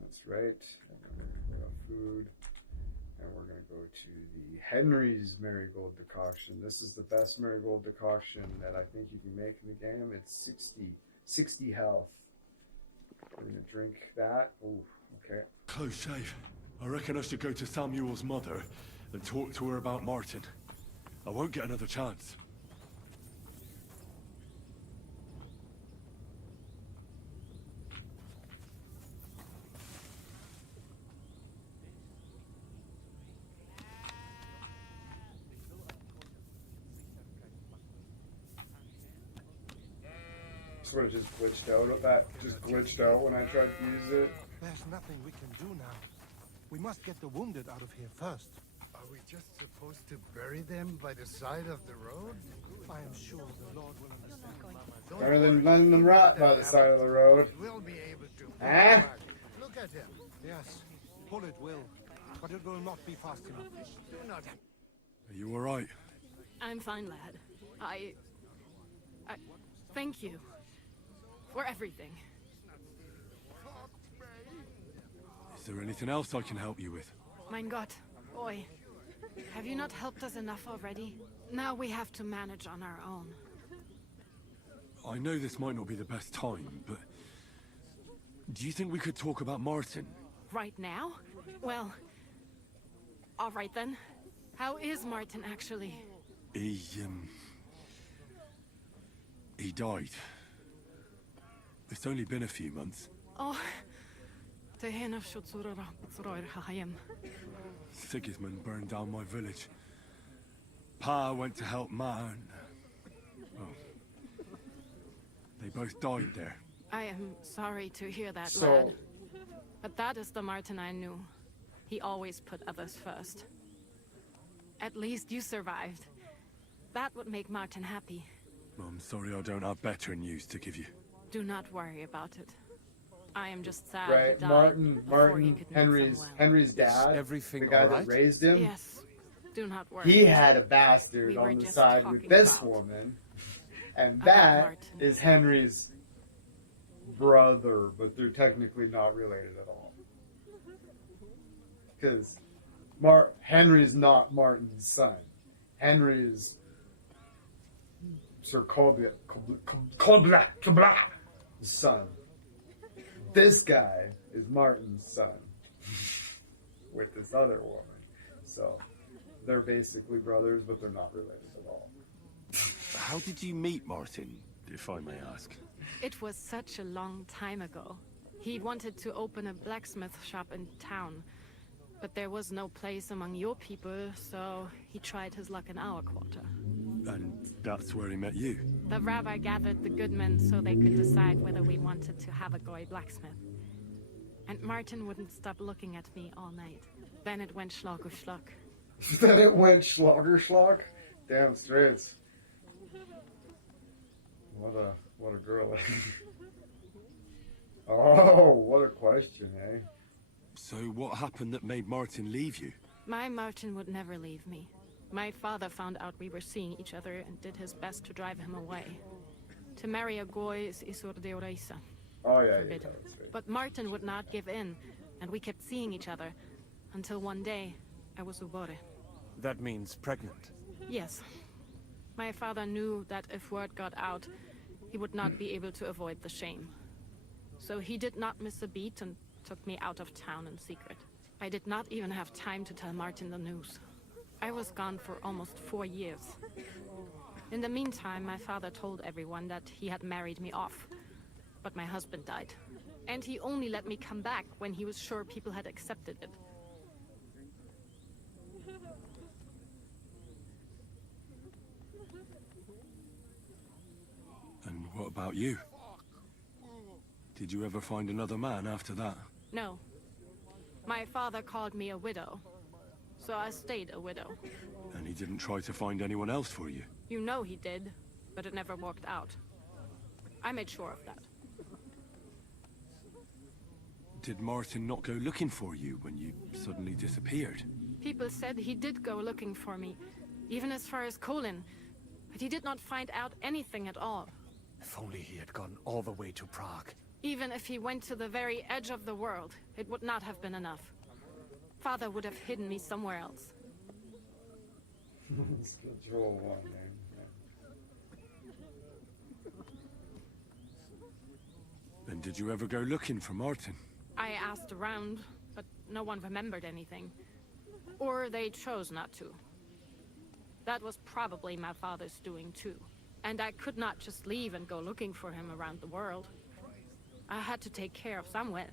That's right. And then we're gonna go to food. And we're gonna go to the Henry's marigold decoction. This is the best marigold decoction that I think you can make in the game. It's 60 health. We're gonna drink that. Ooh, okay. Close shave. I reckon I should go to Samuel's mother and talk to her about Martin. I won't get another chance. Sort of just glitched out. That just glitched out when I tried to use it. There's nothing we can do now. We must get the wounded out of here first. Are we just supposed to bury them by the side of the road? I am sure the Lord will understand. Better than letting them rot by the side of the road. We'll be able to. Huh? Look at him. Yes, pull it will, but it will not be fast enough. Do not. Are you alright? I'm fine, lad. I thank you for everything. Is there anything else I can help you with? Mein Gott, boy. Have you not helped us enough already? Now we have to manage on our own. I know this might not be the best time, but... do you think we could talk about Martin? Right now? Well, all right then. How is Martin actually? He died. It's only been a few months. Oh, Sigismund burned down my village. Pa went to help Ma and... well, they both died there. I am sorry to hear that, So- lad. But that is the Martin I knew. He always put others first. At least you survived. That would make Martin happy. I'm sorry I don't have better news to give you. Do not worry about it. I am just sad Right, he died before he Martin, could meet Henry's someone. Henry's dad, everything the guy alright? that raised him. Yes. Do not worry. He had a bastard We were on the just side with talking this about- woman, and about that Martin. is Henry's brother, but they're technically not related at all. Because Henry's not Martin's son. Henry is Sir Colbla's son. This guy is Martin's son with this other woman. So they're basically brothers, but they're not related at all. How did you meet Martin, if I may ask? It was such a long time ago. He wanted to open a blacksmith shop in town, but there was no place among your people, so he tried his luck in our quarter. And that's where he met you. The rabbi gathered the good men so they could decide whether we wanted to have a goy blacksmith. And Martin wouldn't stop looking at me all night. Then it went schlag auf schlag. Then it went schlag. Damn straight. What a girl. Oh, what a question, eh? So what happened that made Martin leave you? My Martin would never leave me. My father found out we were seeing each other and did his best to drive him away. To marry a goy is isur de oreisa. Oh, yeah, Forbidden. that's right. But Martin would not give in. and we kept seeing each other, until one day, I was ubore. That means pregnant. Yes. My father knew that if word got out, he would not be able to avoid the shame. So he did not miss a beat and took me out of town in secret. I did not even have time to tell Martin the news. I was gone for almost 4 years. In the meantime, my father told everyone that he had married me off. But my husband died. And he only let me come back when he was sure people had accepted it. And what about you? Did you ever find another man after that? No. My father called me a widow. So I stayed a widow. And he didn't try to find anyone else for you? You know he did, but it never worked out. I made sure of that. Did Martin not go looking for you when you suddenly disappeared? People said he did go looking for me, even as far as Colin, but he did not find out anything at all. If only he had gone all the way to Prague. Even if he went to the very edge of the world, it would not have been enough. Father would have hidden me somewhere else. Let's get Joel one name. And did you ever go looking for Martin? I asked around, but no one remembered anything. Or they chose not to. That was probably my father's doing too. And I could not just leave and go looking for him around the world. I had to take care of Samuel.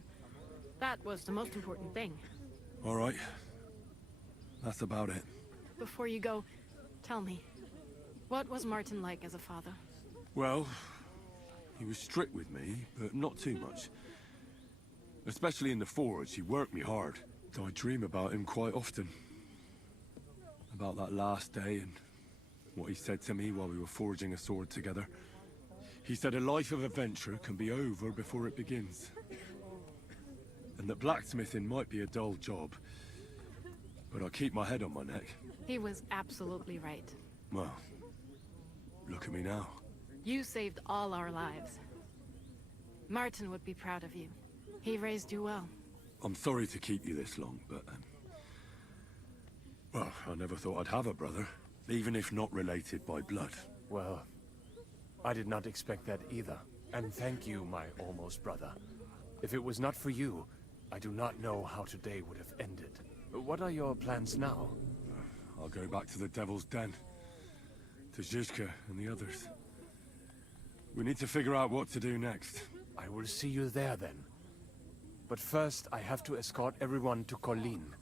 That was the most important thing. All right. That's about it. Before you go, tell me, what was Martin like as a father? Well, he was strict with me, but not too much. Especially in the forge, he worked me hard. I dream about him quite often. About that last day and what he said to me while we were forging a sword together. He said a life of adventure can be over before it begins. And that blacksmithing might be a dull job, but I keep my head on my neck. He was absolutely right. Well, look at me now. You saved all our lives. Martin would be proud of you. He raised you well. I'm sorry to keep you this long, but... well, I never thought I'd have a brother, even if not related by blood. Well, I did not expect that either. And thank you, my almost brother. If it was not for you, I do not know how today would have ended. What are your plans now? I'll go back to the Devil's Den. To Zizka and the others. We need to figure out what to do next. I will see you there then. But first, I have to escort everyone to Colleen.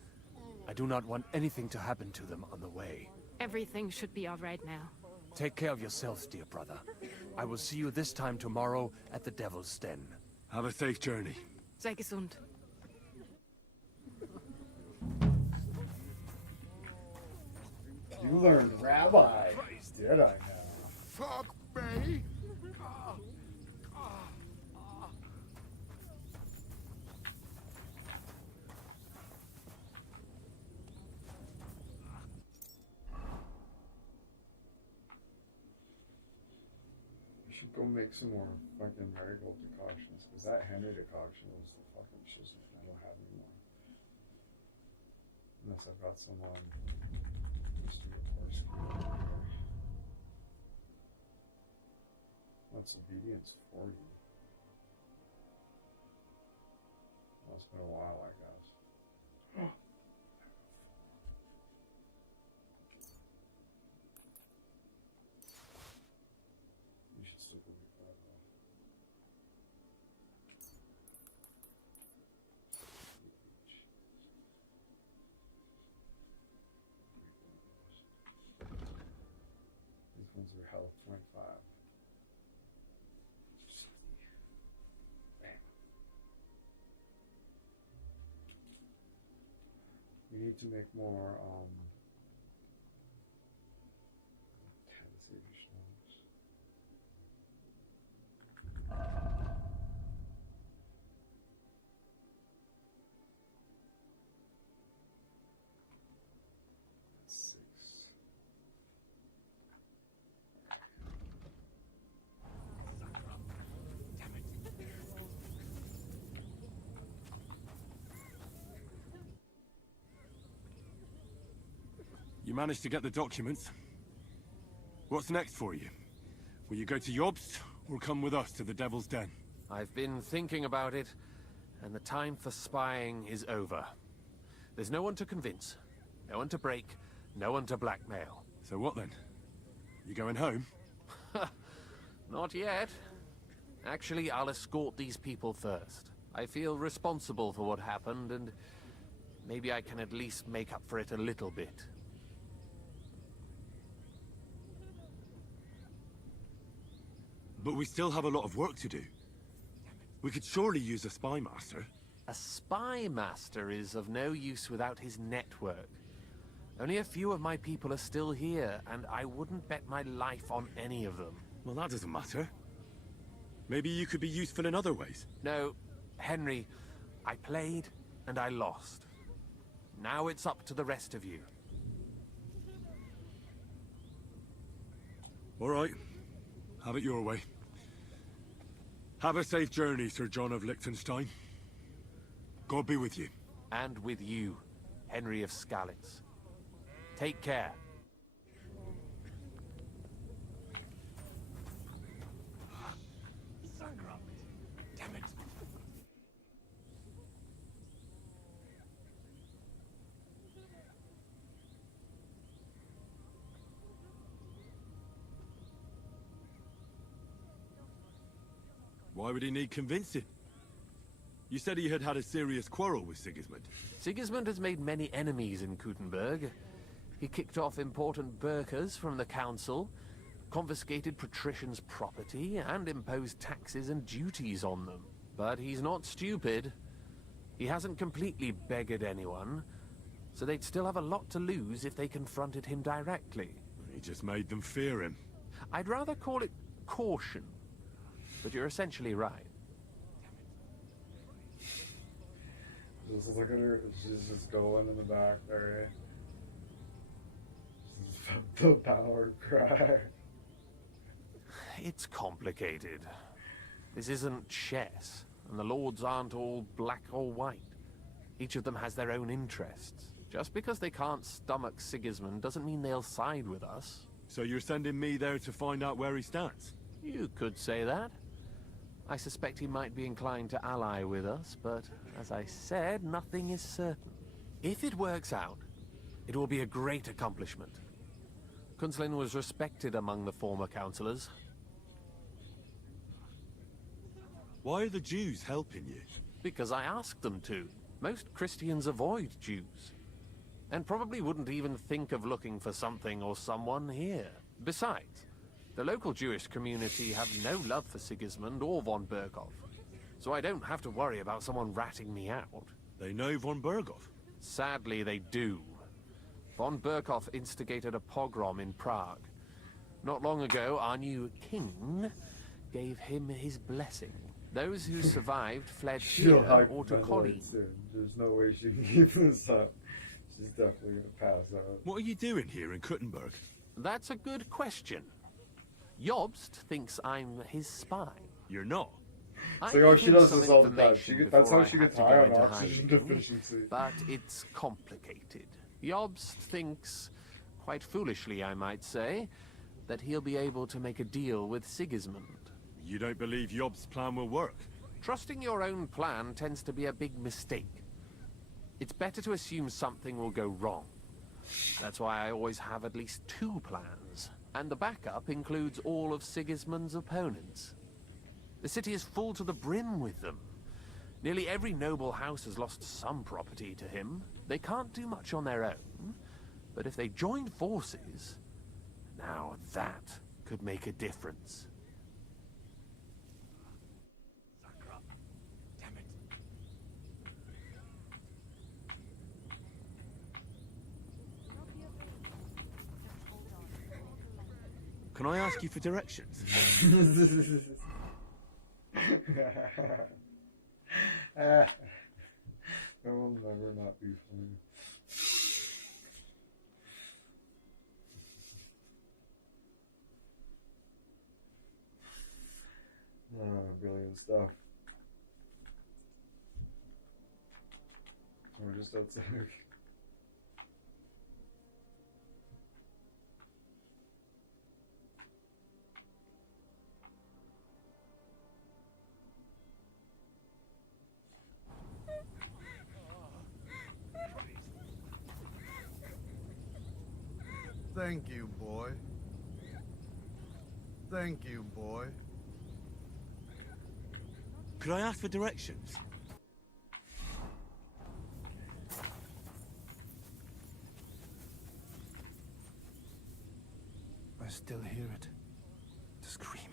I do not want anything to happen to them on the way. Everything should be all right now. Take care of yourselves, dear brother. I will see you this time tomorrow at the Devil's Den. Have a safe journey. Sei gesund. You learned rabbi, did I now? Fuck me! We should go make some more fucking marigold decoctions, because that Henry decoction was the fucking shiznit. I don't have anymore. Unless I've got someone used to get horse. What's obedience 40? Well, it's been a while, I guess. You should still go with that, though. These ones are health 25. We need to make more, You managed to get the documents. What's next for you? Will you go to Jobst, or come with us to the Devil's Den? I've been thinking about it, and the time for spying is over. There's no one to convince, no one to break, no one to blackmail. So what then? You going home? Not yet. Actually, I'll escort these people first. I feel responsible for what happened, and maybe I can at least make up for it a little bit. But we still have a lot of work to do. We could surely use a spy master. A spy master is of no use without his network. Only a few of my people are still here, and I wouldn't bet my life on any of them. Well, that doesn't matter. Maybe you could be useful in other ways. No, Henry, I played and I lost. Now it's up to the rest of you. All right. Have it your way. Have a safe journey, Sir John of Liechtenstein. God be with you. And with you, Henry of Skalitz. Take care. Damn it. Why would he need convincing? You said he had had a serious quarrel with Sigismund. Sigismund has made many enemies in Kuttenberg. He kicked off important burghers from the council, confiscated patricians' property, and imposed taxes and duties on them. But he's not stupid. He hasn't completely beggared anyone, so they'd still have a lot to lose if they confronted him directly. He just made them fear him. I'd rather call it caution, but you're essentially right. Just look at her. She's just going in the back there. The power cry. It's complicated. This isn't chess, and the lords aren't all black or white. Each of them has their own interests. Just because they can't stomach Sigismund doesn't mean they'll side with us. So you're sending me there to find out where he stands? You could say that. I suspect he might be inclined to ally with us, but as I said, nothing is certain. If it works out, it will be a great accomplishment. Kunslin was respected among the former councillors. Why are the Jews helping you? Because I asked them to. Most Christians avoid Jews, and probably wouldn't even think of looking for something or someone here. Besides, the local Jewish community have no love for Sigismund or von Berghoff, so I don't have to worry about someone ratting me out. They know von Berghoff? Sadly, they do. Von Berghoff instigated a pogrom in Prague. Not long ago, our new king gave him his blessing. Those who survived fled here or to Collie. There's no way she can keep this up. She's definitely gonna pass out. What are you doing here in Kuttenberg? That's a good question. Jobst thinks I'm his spy. You're not. It's like, oh, she does this all the time. That's how she gets high on oxygen deficiency. But it's complicated. Jobst thinks, quite foolishly I might say, that he'll be able to make a deal with Sigismund. You don't believe Jobst's plan will work? Trusting your own plan tends to be a big mistake. It's better to assume something will go wrong. That's why I always have at least 2 plans. And the backup includes all of Sigismund's opponents. The city is full to the brim with them. Nearly every noble house has lost some property to him. They can't do much on their own, but if they joined forces, now that could make a difference. Damn it. Can I ask you for directions? That will never not be funny. Brilliant stuff. We're just outside. Thank you, boy. Thank you, boy. Could I ask for directions? I still hear it. The screaming.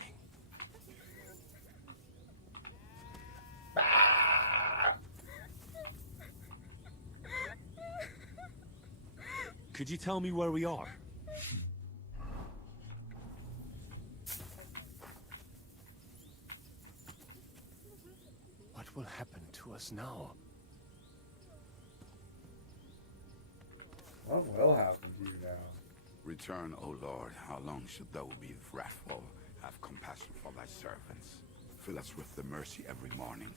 Could you tell me where we are? What will happen to us now? What will happen to you now? Return, O Lord. How long should thou be wrathful? Have compassion for thy servants. Fill us with the mercy every morning,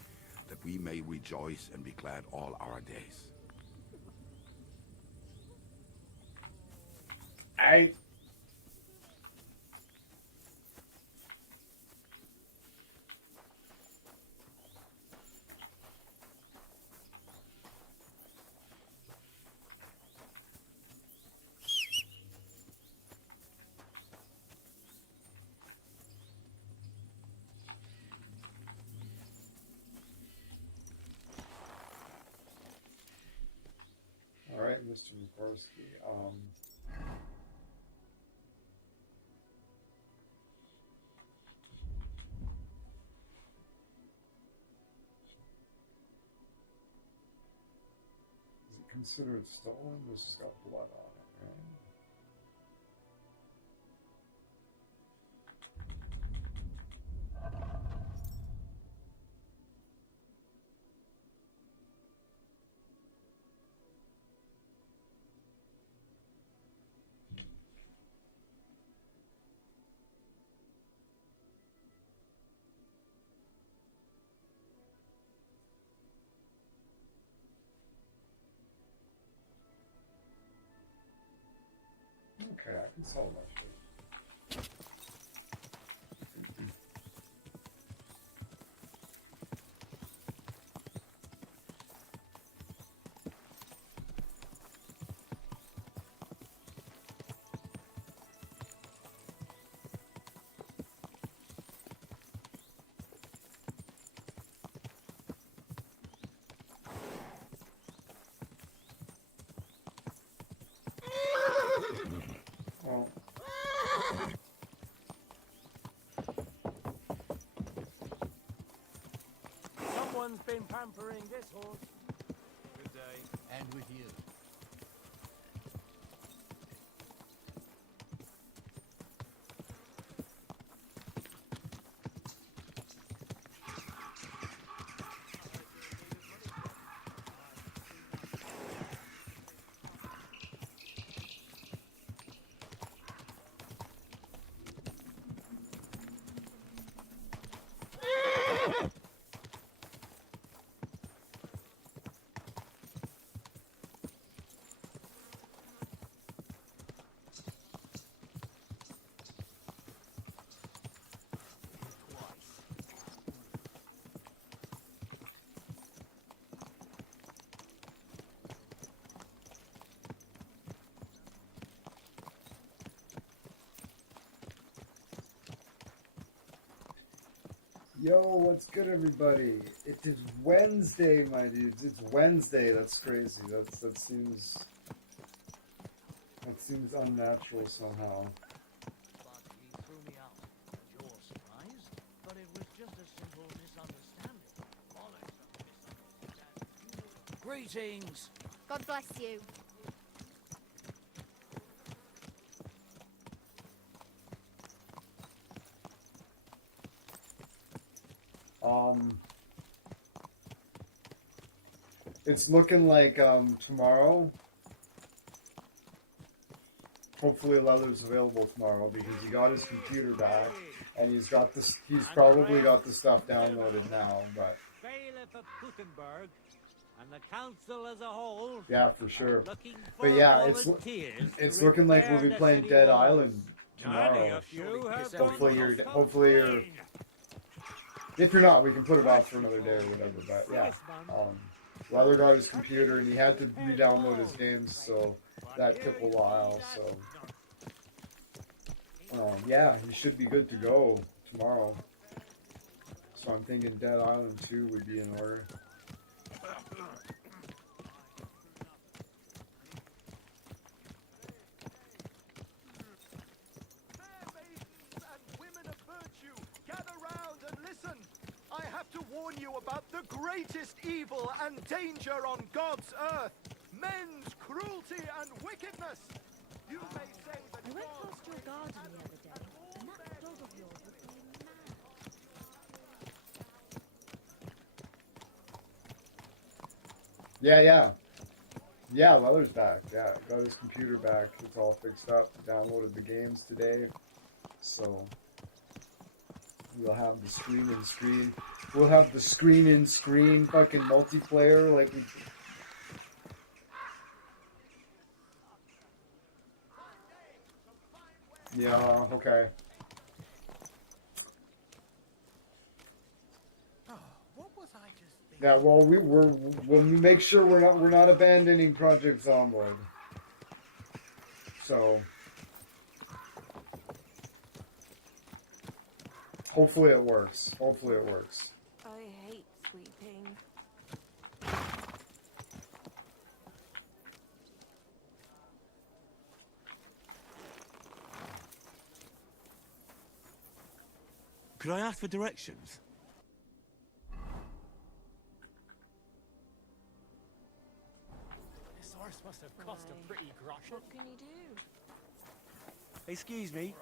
that we may rejoice and be glad all our days. Hey. All right, Mr. Mikorsky. Is it considered stolen? This has got blood on it, right? Okay, I can solve that shit. Well, Someone's been pampering this horse. Good day. And with you. yo, what's good, everybody? It is Wednesday, my dudes. It's Wednesday. That's crazy. That seems unnatural somehow. But he threw me out. You're surprised? But it was just a simple misunderstanding. Greetings. God bless you. It's looking like tomorrow. Hopefully Leather's available tomorrow because he got his computer back and he's got this. He's probably got the stuff downloaded now, but Bailiff of Gutenberg and the council as a whole. yeah, for sure. Looking But for yeah, volunteers it's to looking like we'll be repair the playing city Dead walls. Island tomorrow. Hopefully you're. If you're not, we can put it off for another day or whatever. But yeah, Leather got his computer and he had to re-download his games, so that took a while. So Yeah, he should be good to go tomorrow. So I'm thinking Dead Island 2 would be in order. I have to warn you about the greatest evil and danger on God's earth. Men's cruelty and wickedness. You may say that I went past your garden the other day, and that dog of yours was going mad. Yeah. Yeah, Leather's back. Yeah, got his computer back. It's all fixed up. Downloaded the games today. So we'll have the screen. We'll have the screen fucking multiplayer like we... Yeah, okay. Yeah, well, we'll make sure we're not abandoning Project Zomboid. So hopefully it works. I hate sweeping. Could I ask for directions? This horse must have cost a pretty grosh. What can you do? Excuse me.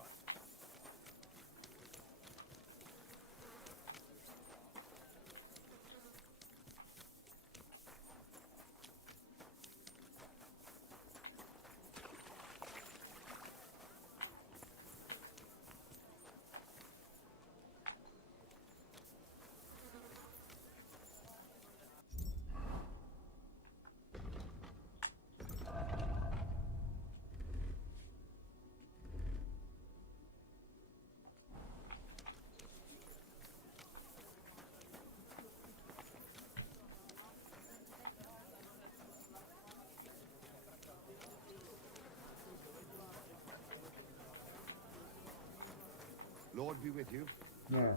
Lord be with you. Yeah.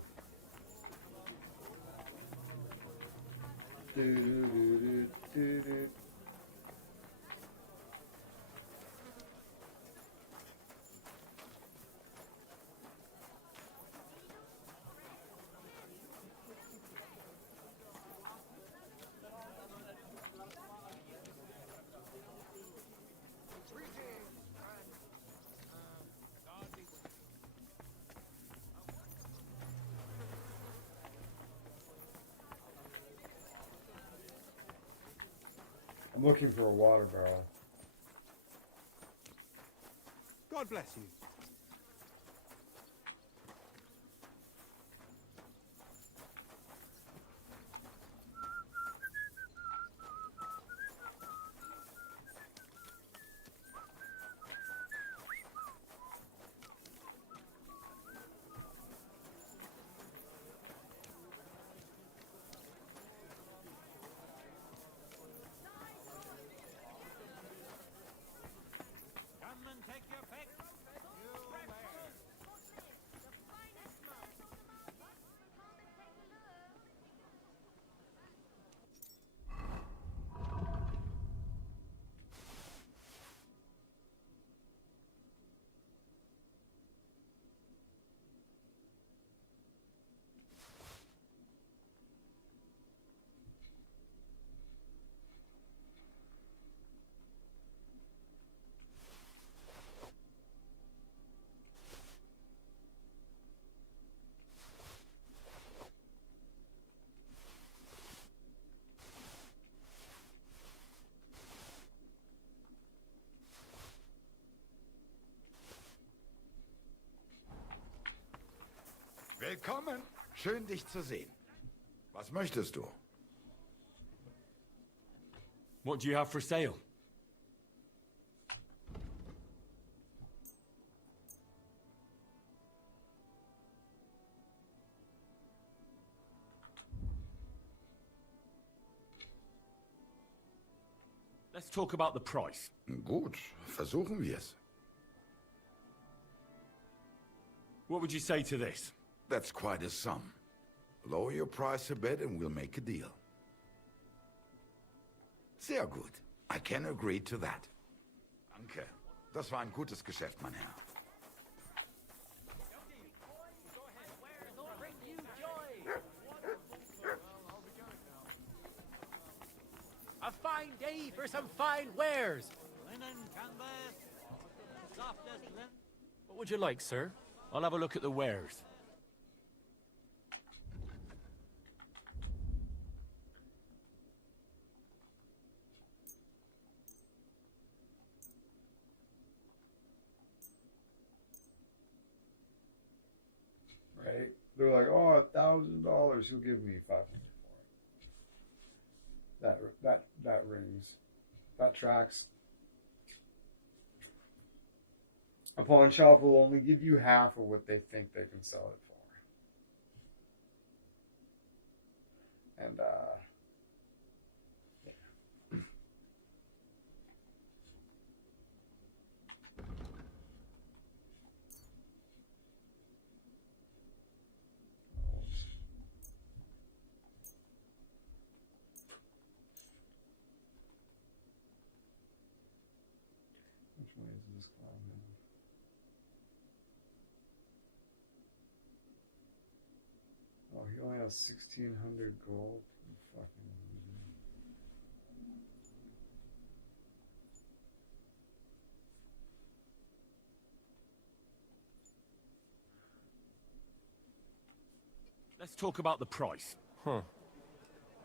I'm looking for a water barrel. God bless you. Willkommen. Schön, dich zu sehen. Was möchtest du? What do you have for sale? Let's talk about the price. Gut, versuchen wir es. What would you say to this? That's quite a sum. Lower your price a bit and we'll make a deal. Sehr gut. I can agree to that. Danke. Das war ein gutes Geschäft, mein Herr. A fine day for some fine wares. What would you like, sir? I'll have a look at the wares. Right? They're like, oh, $1,000. He'll give me $500 for it. That rings. That tracks. A pawn shop will only give you half of what they think they can sell it for. And which way is this cloud now? Oh, he only has 1,600 gold. You fucking loser. Let's talk about the price. Huh.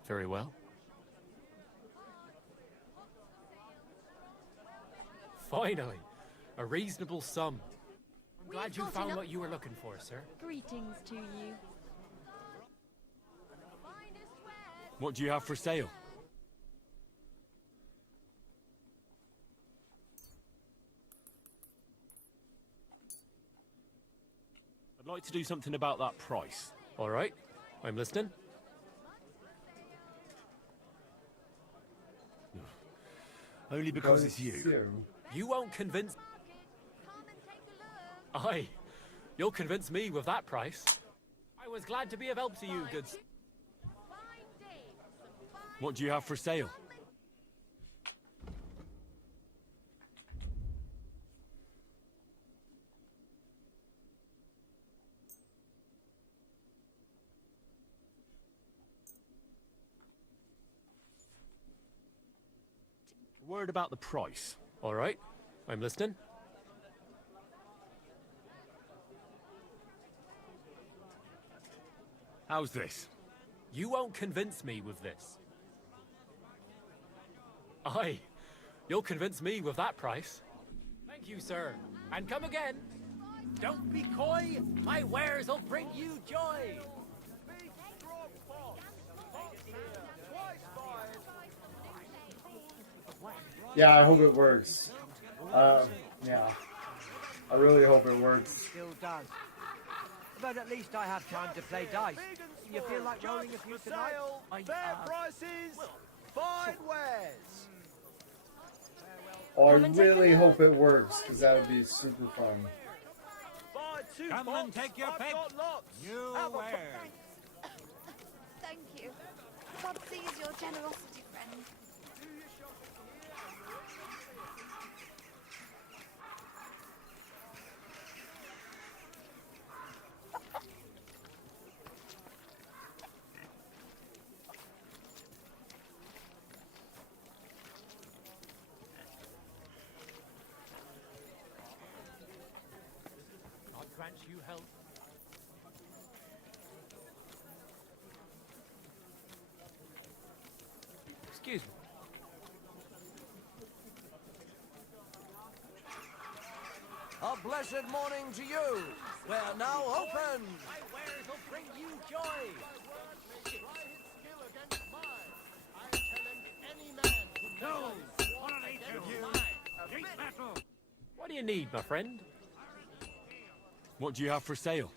Very well. Finally, a reasonable sum. I'm glad you found what you were looking for, sir. Greetings to you. What do you have for sale? I'd like to do something about that price. All right, I'm listening. Only because it's you. You won't convince... Aye, you'll convince me with that price. I was glad to be of help to you, good... What do you have for sale? A word about the price. All right, I'm listening. How's this? You won't convince me with this. Aye, you'll convince me with that price. Thank you, sir. And come again. Don't be coy. My wares will bring you joy. yeah, I hope it works. Yeah, I really hope it works. Still does. But at least I have time to play dice. You feel like rolling a few tonight? Fair prices, fine wares. Oh, I really hope it works, because that would be super fun. Buy two Come box, and take your I've pick. got lots. You Have a wares. Thank you. God sees your generosity, friend. God grant you help. Excuse me. A blessed morning to you. We're now open. My wares will bring you joy. No! What are they to you? Keep battle! What do you need, my friend? What do you have for sale?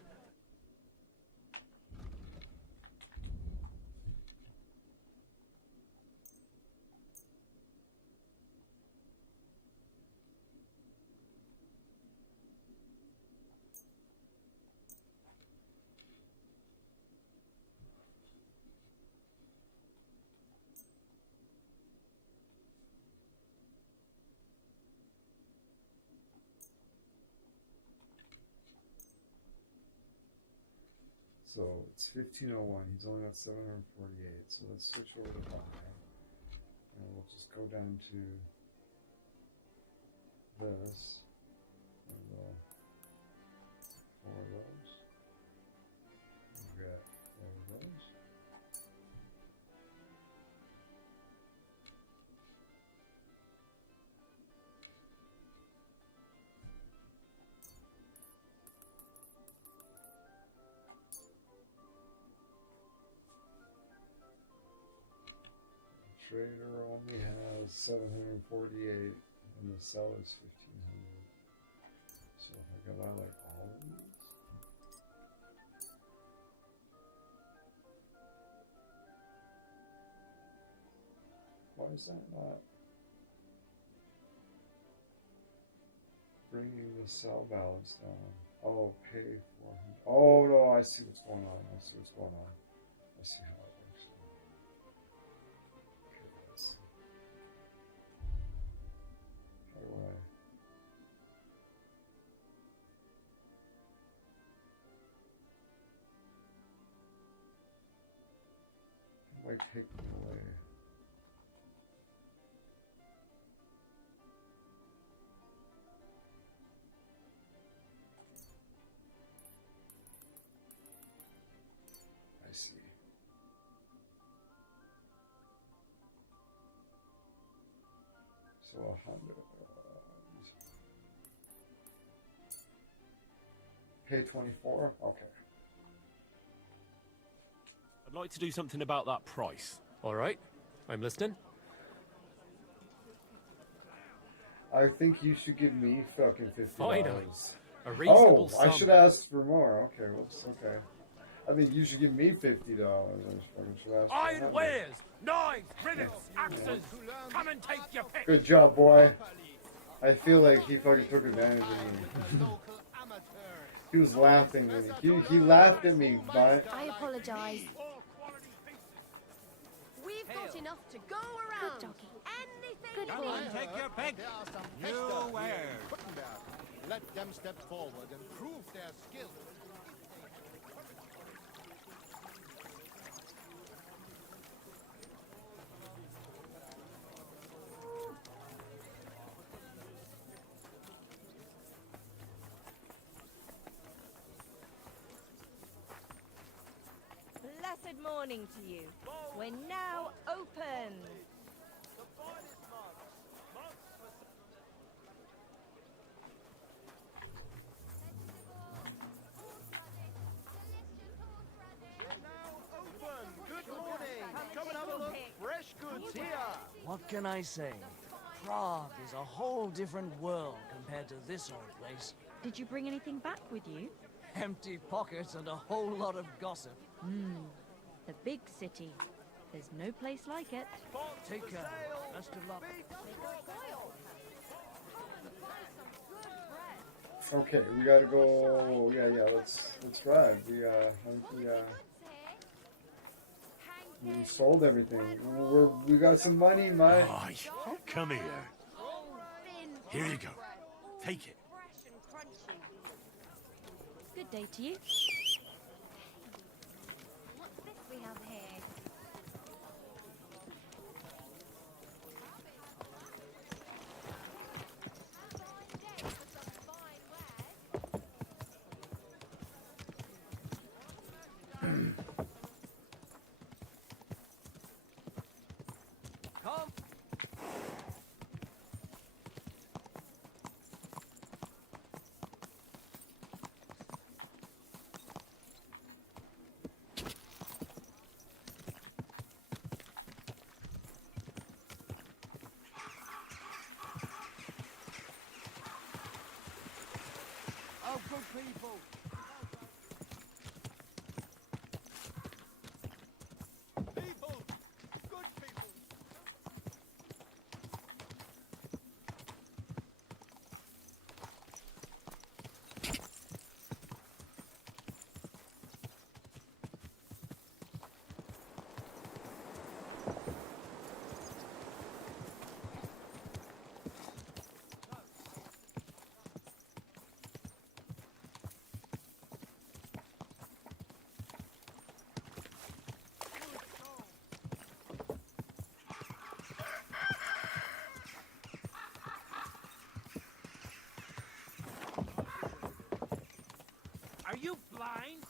So it's 1501. He's only got 748. So let's switch over to buy. And we'll just go down to this. And we'll 4 of those. We got 4 of those. Trader only has 748 and the seller's 1500. So if I go buy like all of these. Why is that not bringing the sell balance down? Oh, pay 400. Oh no, I see what's going on. I see what's going on. I see how it works. Okay, let's see. How do I? How do I take them away? I see. So 100. Pay 24. Okay. I'd like to do something about that price. All right, I'm listening. I think you should give me fucking $50. Finally, a reasonable I sum. should ask for more. Okay, whoops. Okay. I think you should give me $50. I fucking should ask for Iron 100. wares, knives, rivets, axes. Come and take your pick. Good job, boy. I feel like he fucking took advantage of me. He was laughing when he laughed at me, but I apologize. We've got enough to go around. Good doggy. Anything. Good Come boy. on, take your pick. New wares. Let them step forward and prove their skill. Blessed morning to you. We're now open. Good morning. Come and have a look. Fresh goods here. What can I say? Prague is a whole different world compared to this old place. Did you bring anything back with you? Empty pockets and a whole lot of gossip. The big city. There's no place like it. Take care. Best of luck. okay, we gotta go. Yeah, let's ride. We sold everything. We got some money, Mike. Aye, come here. Here you go. Take it. Good day to you. What's this we have here? Come. Oh, good people. People. Good people. you blind?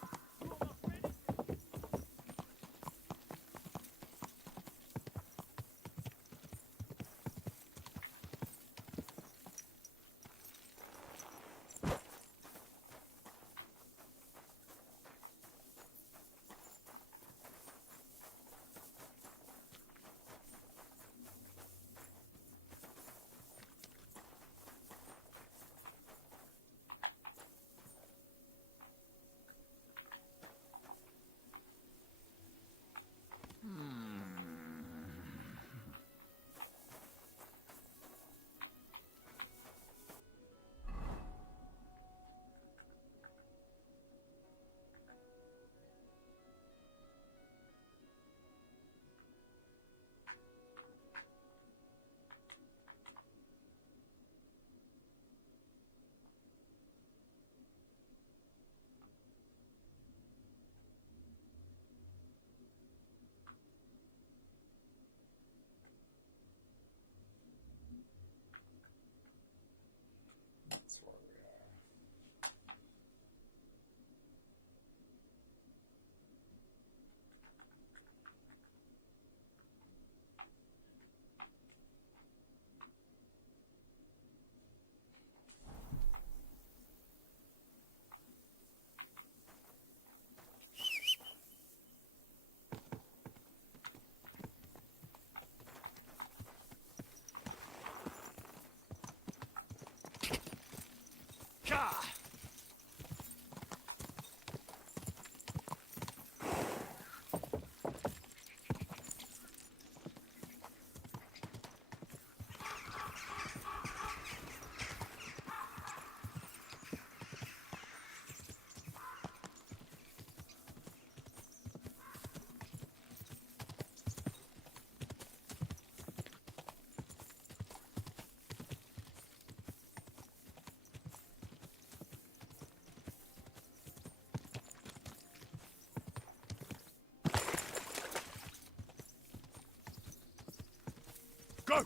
That's where we are. Go!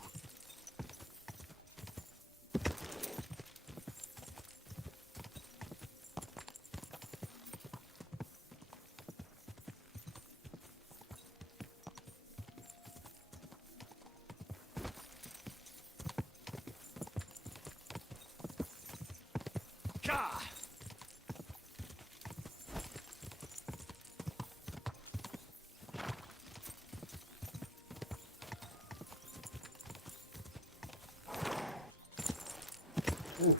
Ooh,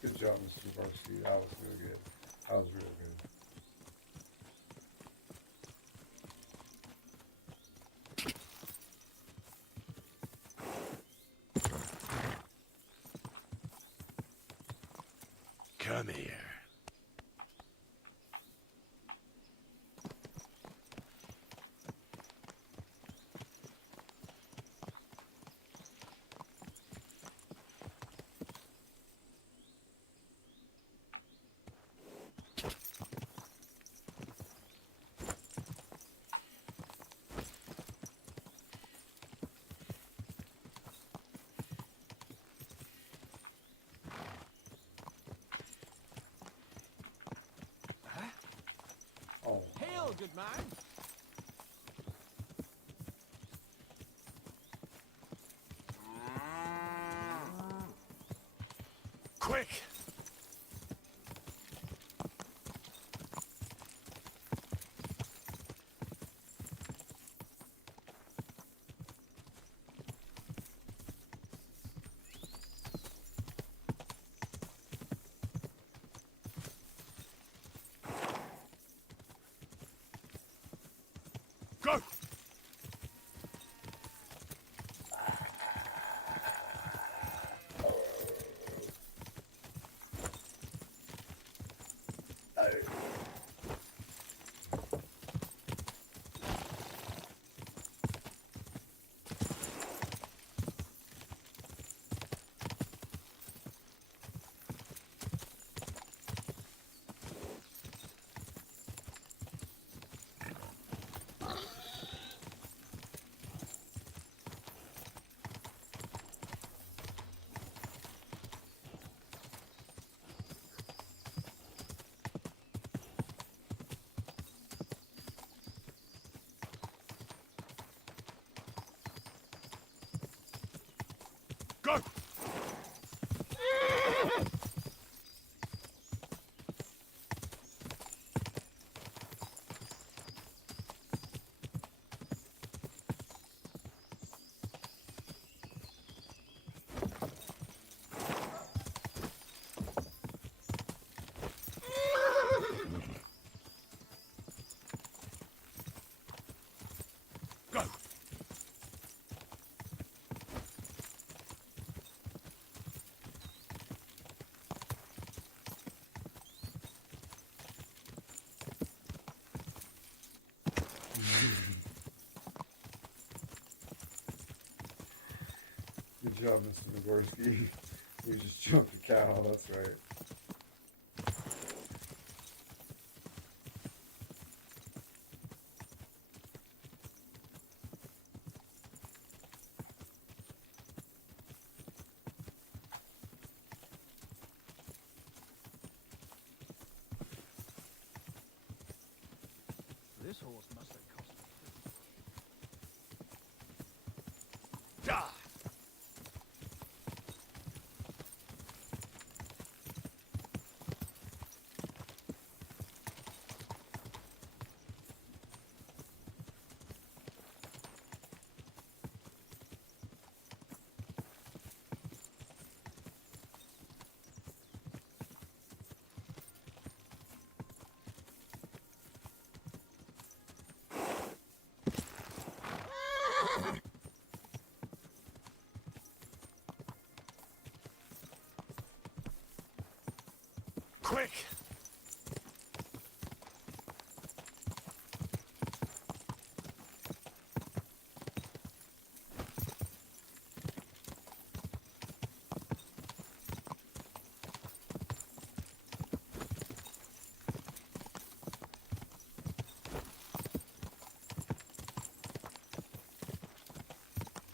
good job, Mr. Varsity. That was really good. That was really good. Come here. Hail, good man. Quick! Go! Good job, Mr. Nagorski. We just jumped a cow, that's right. This horse must have cost me. Die! Quick!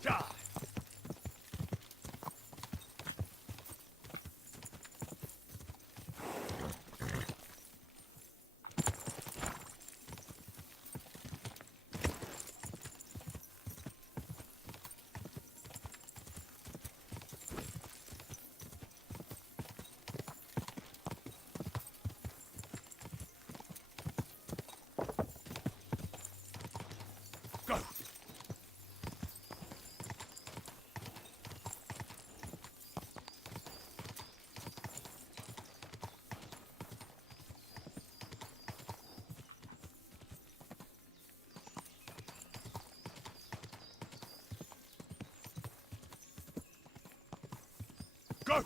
Die! Go! Go!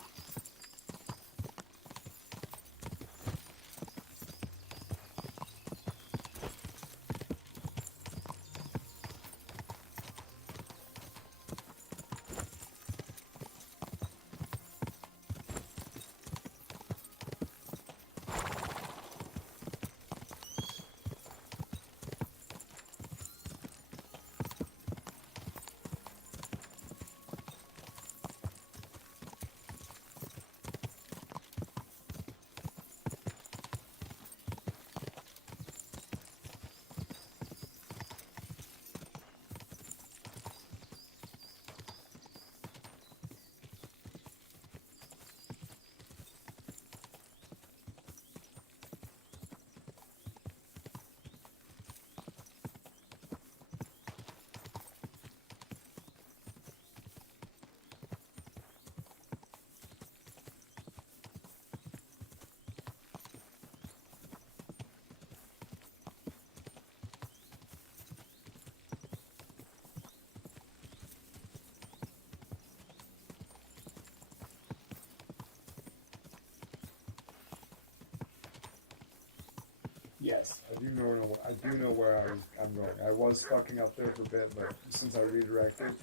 Yes, I do know where I'm going. I was fucking up there for a bit, but since I redirected,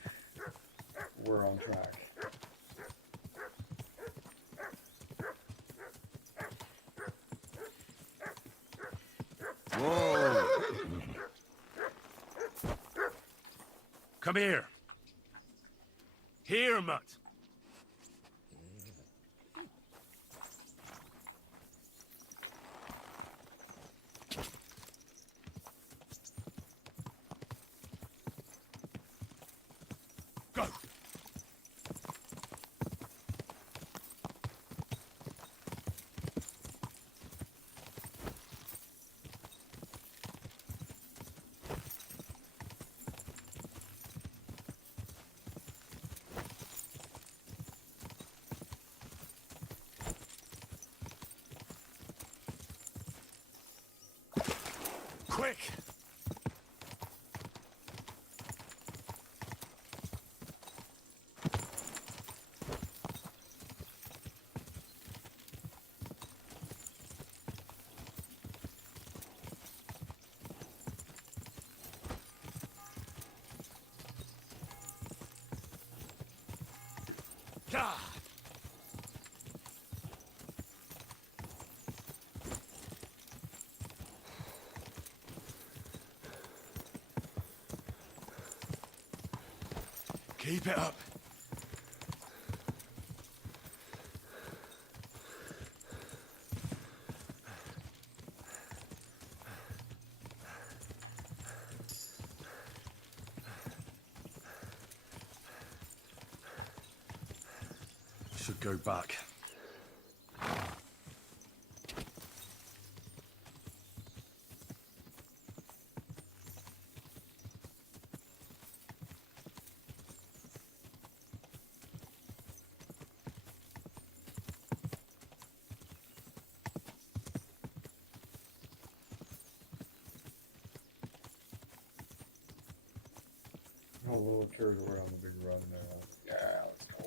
we're on track. Whoa! Come here. Here, mutt. Go! Quick! Keep it up. Should go back. A little carried away on the big run there. Yeah, let's go.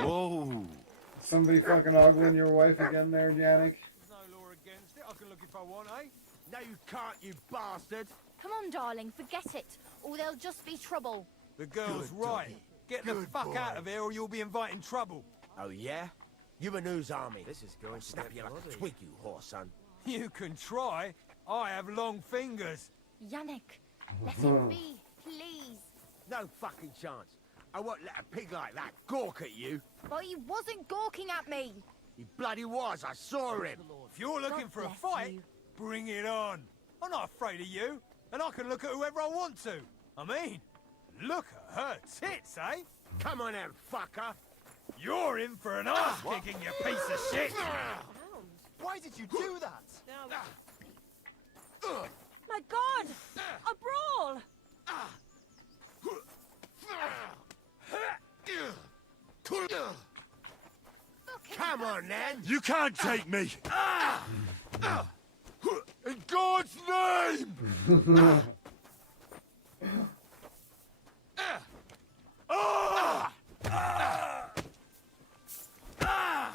Whoa! Somebody fucking ogling your wife again there, Yannick? There's no law against it. I can look if I want, eh? No, you can't, you bastard. Come on, darling, forget it, or there'll just be trouble. The girl's Good right. doggy. Get the Good fuck boy. out of here or you'll be inviting trouble. Oh, yeah? You and whose army? This is going to Snap get you like bloody. a twig, you horse, son. You can try. I have long fingers. Yannick, let him be, please. No fucking chance. I won't let a pig like that gawk at you. But he wasn't gawking at me. He bloody was. I saw him. If you're looking God for a bless fight, you. bring it on. I'm not afraid of you, and I can look at whoever I want to. I mean, look at her tits, eh? Come on then, fucker. You're in for an ass kicking, you piece of shit. Why did you do that? My God! A brawl! Come on then. You can't take me! In God's name!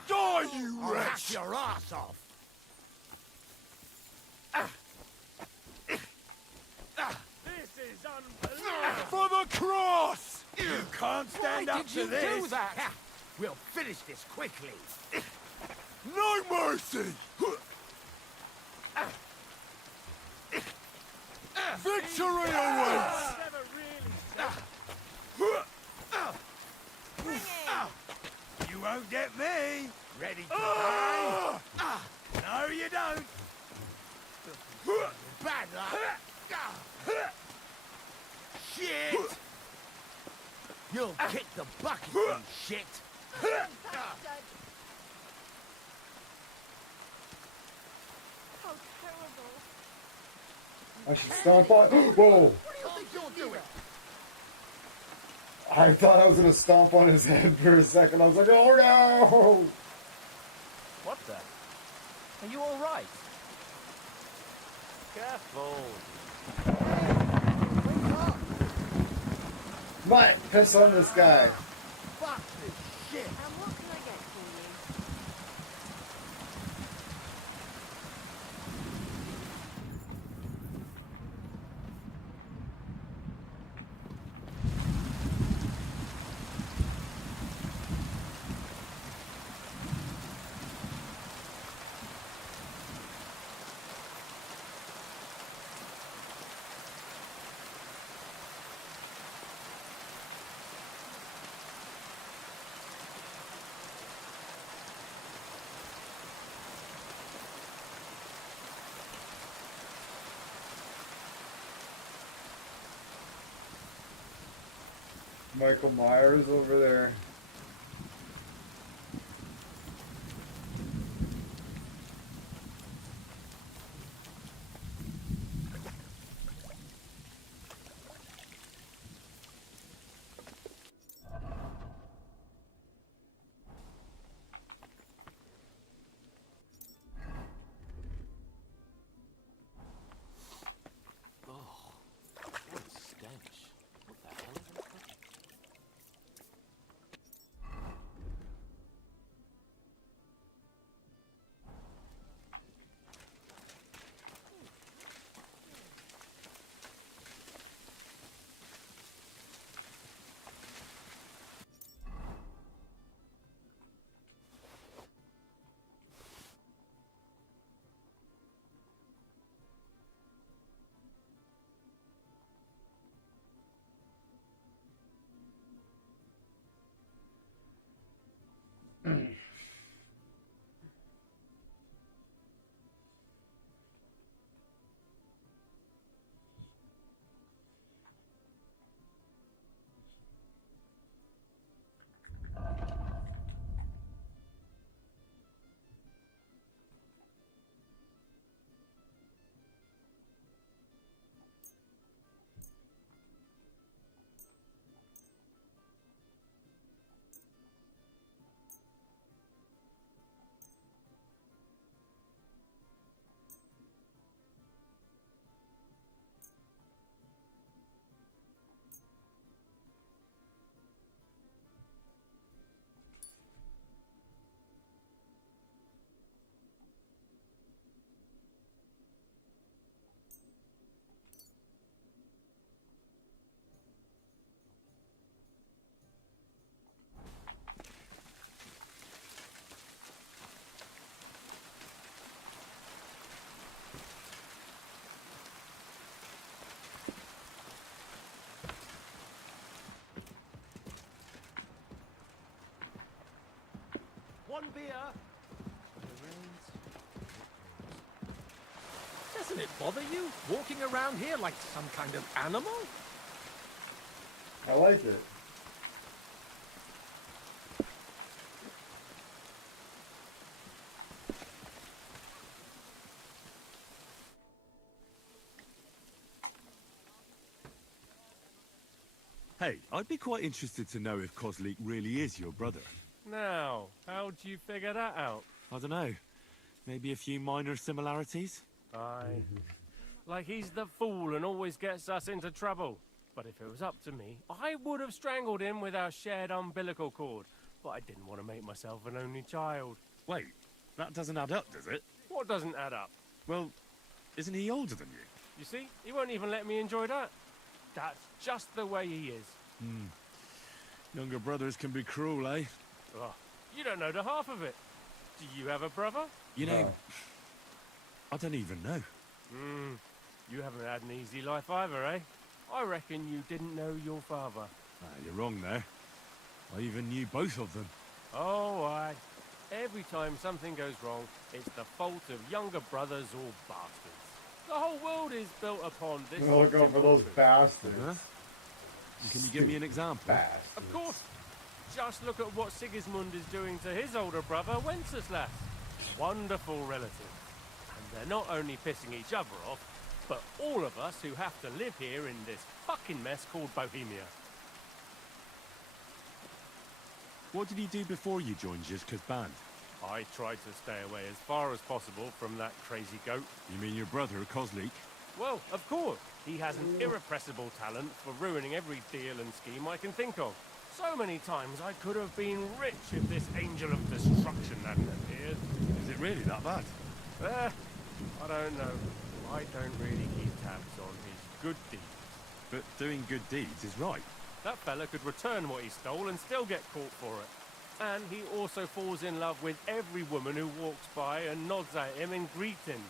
Die, you I'll hack wretch! your ass off. This is unbelievable. For the cross! You can't stand Why up did to you this. do that? Ha, we'll finish this quickly. No mercy! Victory awaits! Never really You won't get me. Ready to die? No, you don't. Bad luck. Shit! You'll kick the bucket, you shit. Bastard. How terrible. I should stomp on. Whoa! I thought I was gonna stomp on his head for a second. I was like, oh no! What the? Are you all right? Careful. Might piss on this guy. Fuck this shit. And what can I get for you? Michael Myers over there. one beer. Doesn't it bother you walking around here like some kind of animal? I like it. Hey, I'd be quite interested to know if Kozlik really is your brother. Now, how'd you figure that out? I don't know. Maybe a few minor similarities? Aye. Like he's the fool and always gets us into trouble. But if it was up to me, I would have strangled him with our shared umbilical cord. But I didn't want to make myself an only child. Wait, that doesn't add up, does it? What doesn't add up? Well, isn't he older than you? You see, he won't even let me enjoy that. That's just the way he is. Younger brothers can be cruel, eh? Oh, you don't know the half of it. Do you have a brother? You know, I don't even know. You haven't had an easy life either, eh? I reckon you didn't know your father. You're wrong there. I even knew both of them. Oh, aye. Every time something goes wrong, it's the fault of younger brothers or bastards. The whole world is built upon this. We'll go for those bastards. Huh? Can you give me an example? Bastards. Of course. Just look at what Sigismund is doing to his older brother, Wenceslas. Wonderful relatives. And they're not only pissing each other off, but all of us who have to live here in this fucking mess called Bohemia. What did he do before you joined Zizka's band? I tried to stay away as far as possible from that crazy goat. You mean your brother, Kozlik? Well, of course. He has an irrepressible talent for ruining every deal and scheme I can think of. So many times I could have been rich if this angel of destruction hadn't appeared. Is it really that bad? I don't know. I don't really keep tabs on his good deeds. But doing good deeds is right. That fella could return what he stole and still get caught for it. And he also falls in love with every woman who walks by and nods at him and greets him.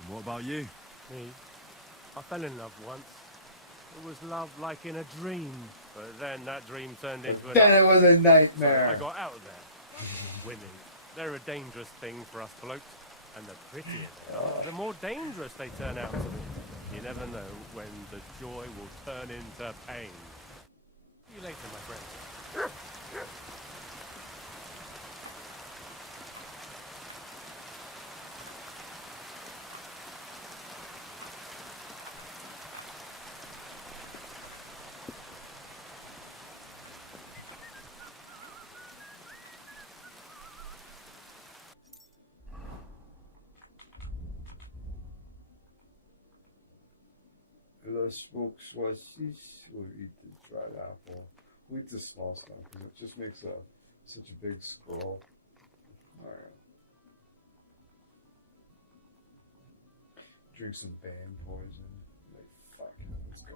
And what about you? Me? I fell in love once. It was love like in a dream. But then that dream turned into Then it was a nightmare. So I got out of there. Women. They're a dangerous thing for us blokes. And the prettier they are, the more dangerous they turn out to be. You never know when the joy will turn into pain. See you later, my friend. The smoke swashish will eat the dried apple. We'll eat the small stuff because it just makes such a big scroll. Alright. Drink some band poison. Like, fuck it, let's go.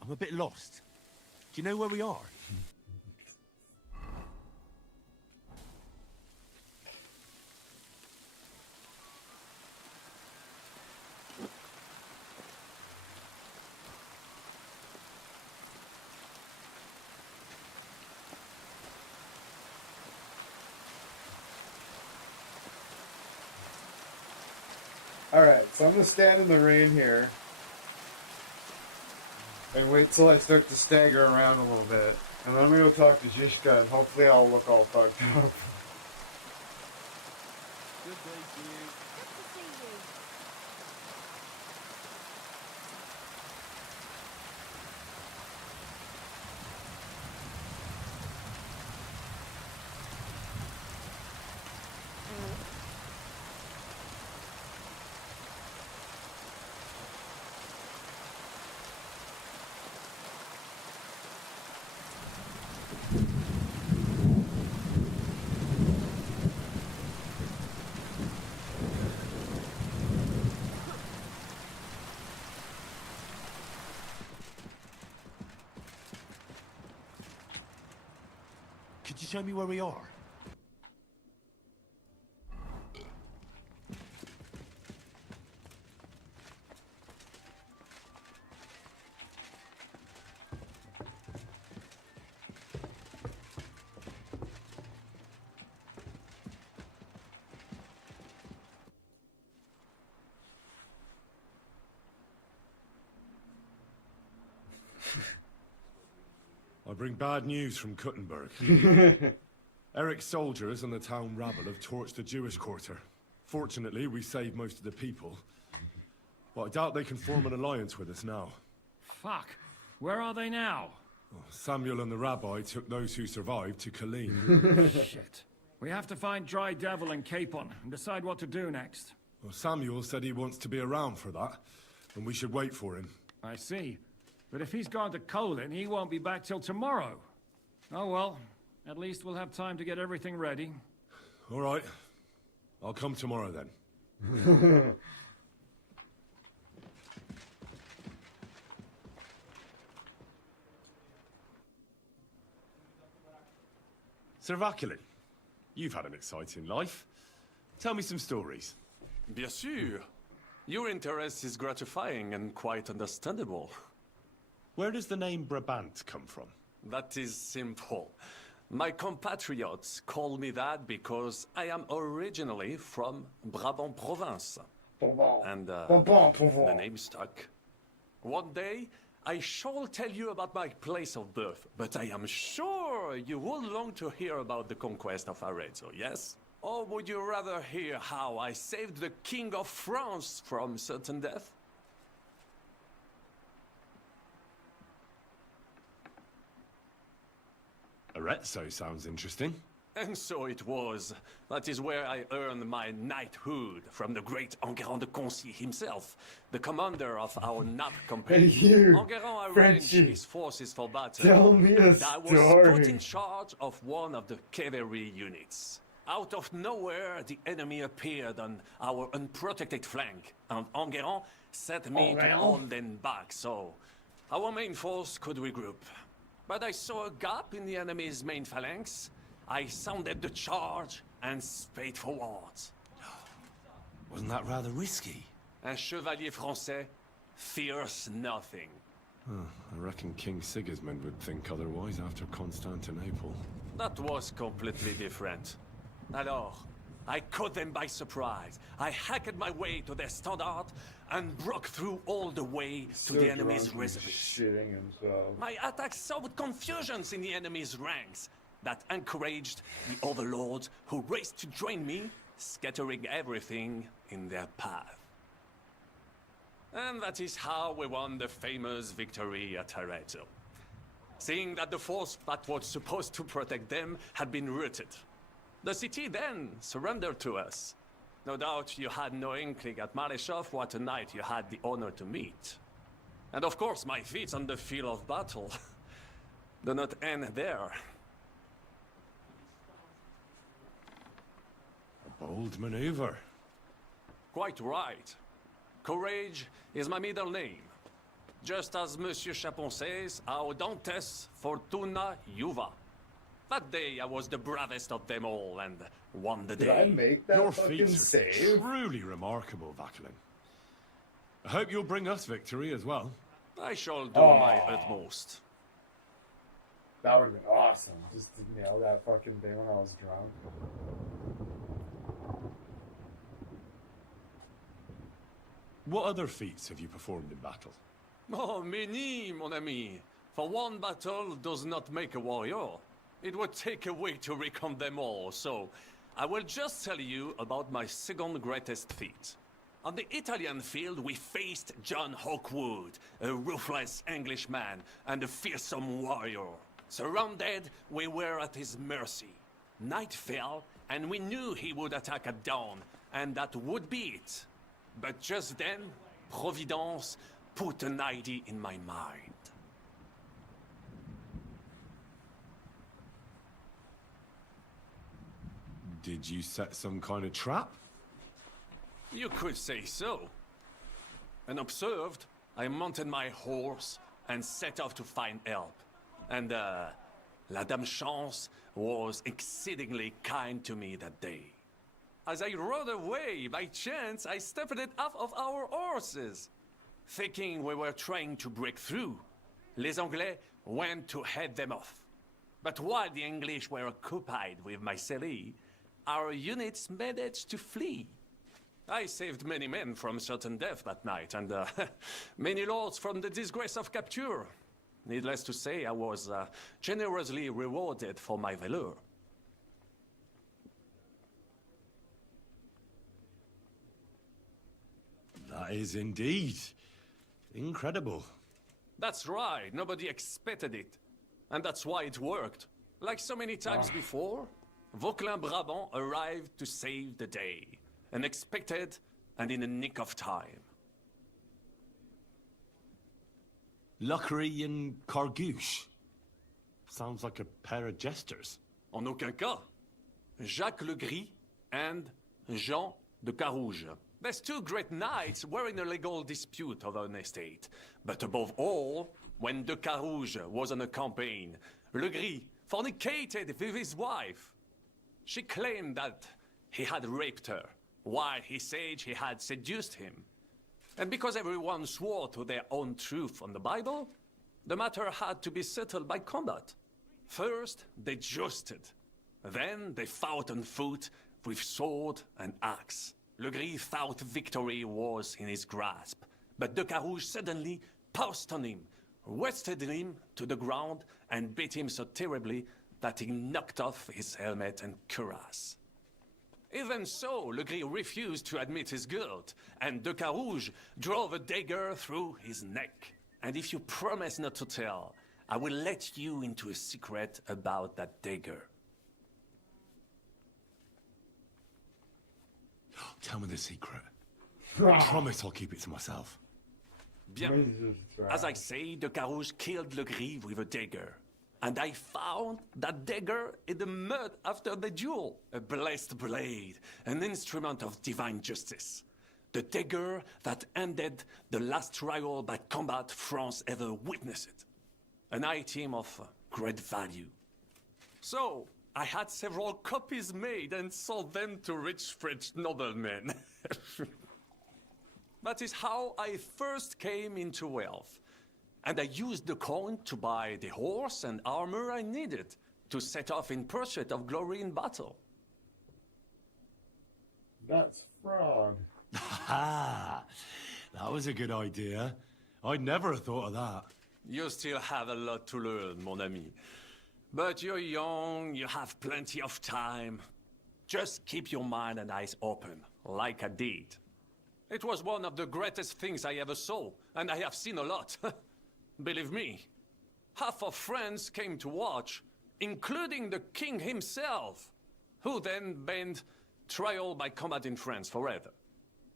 I'm a bit lost. Do you know where we are? Alright, so I'm going to stand in the rain here and wait till I start to stagger around a little bit. And then I'm going to go talk to Zizka and hopefully I'll look all fucked up. Good to see you. Could you show me where we are? I bring bad news from Kuttenberg. Eric's soldiers and the town rabble have torched the Jewish quarter. Fortunately, we saved most of the people. But I doubt they can form an alliance with us now. Fuck. Where are they now? Samuel and the rabbi took those who survived to Colleen. Shit. We have to find Dry Devil and Capon and decide what to do next. Well, Samuel said he wants to be around for that, and we should wait for him. I see. But if he's gone to Colin, he won't be back till tomorrow. Oh well, at least we'll have time to get everything ready. All right. I'll come tomorrow then. Sir Vaculin, you've had an exciting life. Tell me some stories. Bien sûr. Your interest is gratifying and quite understandable. Where does the name Brabant come from? That is simple. My compatriots call me that because I am originally from Brabant province. And the name stuck. One day, I shall tell you about my place of birth, but I am sure you will long to hear about the conquest of Arezzo, yes? Or would you rather hear how I saved the King of France from certain death? Arezzo sounds interesting. And so it was. That is where I earned my knighthood from the great Enguerrand de Concy himself, the commander of our Nap company. Hey, you, Enguerrand arranged Frenchie. his forces for battle. Tell me a and I was story. put in charge of one of the cavalry units. Out of nowhere, the enemy appeared on our unprotected flank, and Enguerrand set me to hold them back, so our main force could regroup. But I saw a gap in the enemy's main phalanx. I sounded the charge and sped forwards. Wasn't that rather risky? Un chevalier français fears nothing. I reckon King Sigismund would think otherwise after Constantinople. That was completely different. Alors, I caught them by surprise. I hacked my way to their standard and broke through all the way to the enemy's reservation. Shitting himself. My attack sowed confusions in the enemy's ranks that encouraged the overlords who raced to join me, scattering everything in their path. And that is how we won the famous victory at Arezzo. Seeing that the force that was supposed to protect them had been routed. The city then surrendered to us. No doubt you had no inkling at Maleshov what a knight you had the honor to meet. And of course my feats on the field of battle do not end there. A bold maneuver. Quite right. Courage is my middle name. Just as Monsieur Chapon says, Audantes Fortuna Juva. That day I was the bravest of them all and won the day. Did I make that Your fucking feats are save? truly remarkable, Vaculin. I hope you'll bring us victory as well. I shall do my utmost. That would have been awesome. Just to nail that fucking thing when I was drunk. What other feats have you performed in battle? Oh, many, mon ami. For one battle does not make a warrior. It would take a week to recount them all, so I will just tell you about my second greatest feat. On the Italian field, we faced John Hawkwood, a ruthless Englishman and a fearsome warrior. Surrounded, we were at his mercy. Night fell, and we knew he would attack at dawn, and that would be it. But just then, Providence put an idea in my mind. Did you set some kind of trap? You could say so. Unobserved, I mounted my horse and set off to find help. And, La Dame Chance was exceedingly kind to me that day. As I rode away, by chance, I stepped it off of our horses. Thinking we were trying to break through, les Anglais went to head them off. But while the English were occupied with Myceli, our units managed to flee. I saved many men from certain death that night, and many lords from the disgrace of capture. Needless to say, I was generously rewarded for my valor. That is indeed incredible. That's right, nobody expected it. And that's why it worked. Like so many times before, Vauquelin-Brabant arrived to save the day. Unexpected and in the nick of time. Lockery and Cargouche. Sounds like a pair of jesters. En aucun cas. Jacques Le Gris and Jean de Carouge. These two great knights were in a legal dispute over an estate. But above all, when de Carouge was on a campaign, Le Gris fornicated with his wife. She claimed that he had raped her, while he said he had seduced him. And because everyone swore to their own truth on the Bible, the matter had to be settled by combat. First, they jousted. Then they fought on foot with sword and axe. Le Gris thought victory was in his grasp, but de Carouge suddenly pounced on him, wrested him to the ground, and beat him so terribly that he knocked off his helmet and cuirass. Even so, Le Gris refused to admit his guilt, and de Carouge drove a dagger through his neck. And if you promise not to tell, I will let you into a secret about that dagger. Tell me the secret. I promise I'll keep it to myself. Bien. As I say, de Carouge killed Le Gris with a dagger. And I found that dagger in the mud after the duel. A blessed blade, an instrument of divine justice. The dagger that ended the last trial by combat France ever witnessed. An item of great value. So, I had several copies made and sold them to rich French noblemen. That is how I first came into wealth. And I used the coin to buy the horse and armor I needed to set off in pursuit of glory in battle. That's fraud. Ha! That was a good idea. I'd never have thought of that. You still have a lot to learn, mon ami. But you're young, you have plenty of time. Just keep your mind and eyes open, like I did. It was one of the greatest things I ever saw, and I have seen a lot. Believe me, half of France came to watch, including the king himself, who then banned trial by combat in France forever.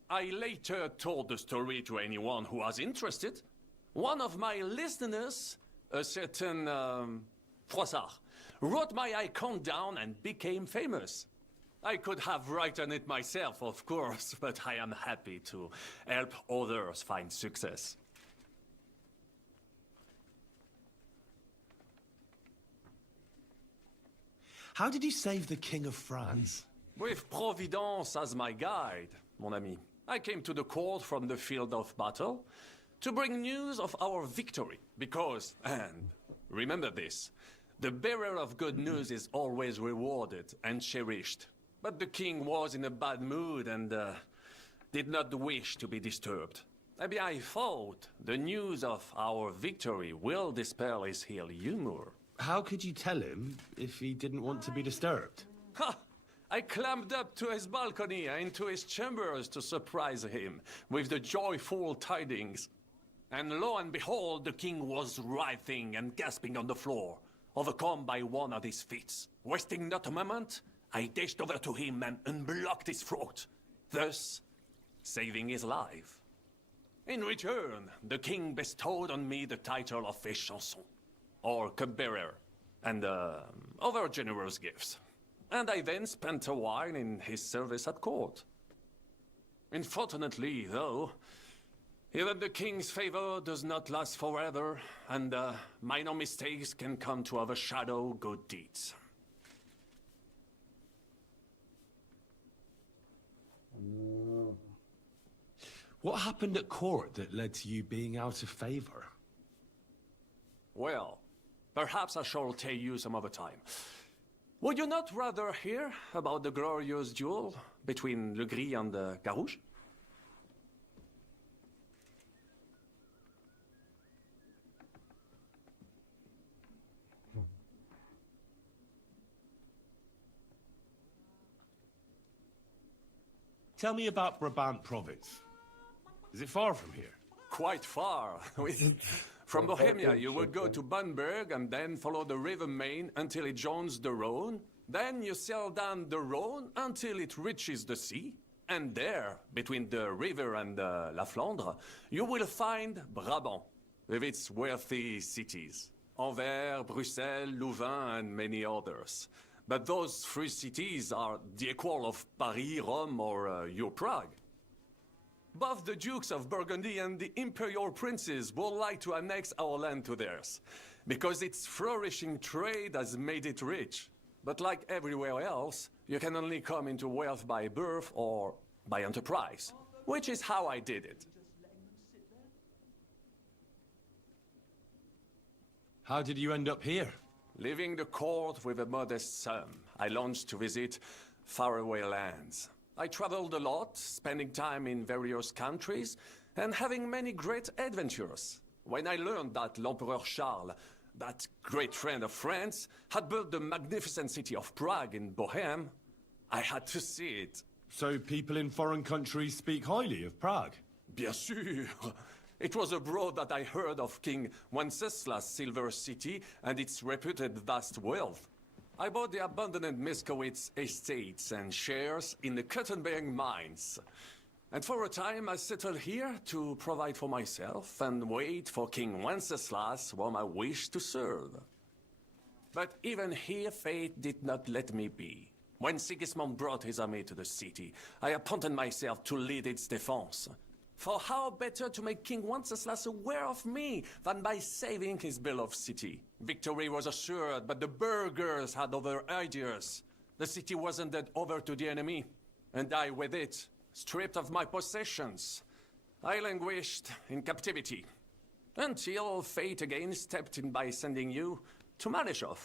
I later told the story to anyone who was interested. One of my listeners, a certain Froissart, wrote my icon down and became famous. I could have written it myself, of course, but I am happy to help others find success. How did you save the King of France? With Providence as my guide, mon ami. I came to the court from the field of battle to bring news of our victory, because, and remember this, the bearer of good news is always rewarded and cherished. But the king was in a bad mood and did not wish to be disturbed. Maybe I thought the news of our victory will dispel his ill humor. How could you tell him if he didn't want to be disturbed? Ha! I climbed up to his balcony and into his chambers to surprise him with the joyful tidings. And lo and behold, the king was writhing and gasping on the floor, overcome by one of his fits. Wasting not a moment, I dashed over to him and unblocked his throat, thus saving his life. In return, the king bestowed on me the title of Échanson, or cupbearer, and other generous gifts. And I then spent a while in his service at court. Unfortunately, though, Even the king's favor does not last forever, and minor mistakes can come to overshadow good deeds. What happened at court that led to you being out of favor? Well, perhaps I shall tell you some other time. Would you not rather hear about the glorious duel between Le Gris and Carouge? Tell me about Brabant province. Is it far from here? Quite far. From Bohemia, you would go to Bamberg and then follow the river Main until it joins the Rhone. Then you sail down the Rhone until it reaches the sea. And there, between the river and La Flandre, you will find Brabant, with its wealthy cities. Anvers, Bruxelles, Louvain, and many others. But those three cities are the equal of Paris, Rome, or your Prague. Both the Dukes of Burgundy and the Imperial Princes would like to annex our land to theirs, because its flourishing trade has made it rich. But like everywhere else, you can only come into wealth by birth or by enterprise, which is how I did it. How did you end up here? Leaving the court with a modest sum, I launched to visit faraway lands. I traveled a lot, spending time in various countries, and having many great adventures. When I learned that l'Empereur Charles, that great friend of France, had built the magnificent city of Prague in Bohème, I had to see it. So people in foreign countries speak highly of Prague? Bien sûr! It was abroad that I heard of King Wenceslas' silver city and its reputed vast wealth. I bought the abandoned Miskowitz estates and shares in the Kuttenberg mines. And for a time I settled here to provide for myself and wait for King Wenceslas, whom I wished to serve. But even here fate did not let me be. When Sigismund brought his army to the city, I appointed myself to lead its defense. For how better to make King Wenceslas aware of me than by saving his beloved city? Victory was assured, but the burghers had other ideas. The city was handed over to the enemy, and I with it, stripped of my possessions. I languished in captivity, until fate again stepped in by sending you to Malishov.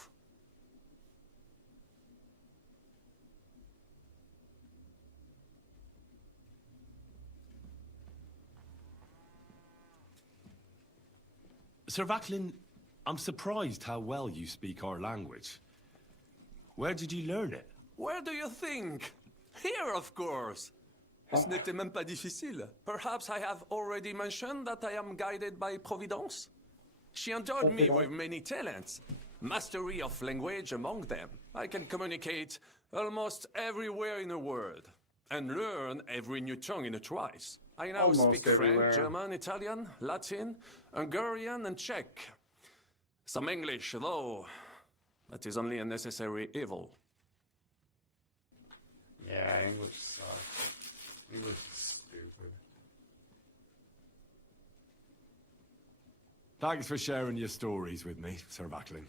Sir Vaclin, I'm surprised how well you speak our language. Where did you learn it? Where do you think? Here, of course. Ce n'était même pas difficile. Perhaps I have already mentioned that I am guided by Providence? She endowed me with many talents. Mastery of language among them. I can communicate almost everywhere in the world. And learn every new tongue in a trice. I now speak French, German, Italian, Latin, Hungarian, and Czech. Some English, though that is only a necessary evil. Yeah, English sucks. English is stupid. Thanks for sharing your stories with me, Sir Vaclin.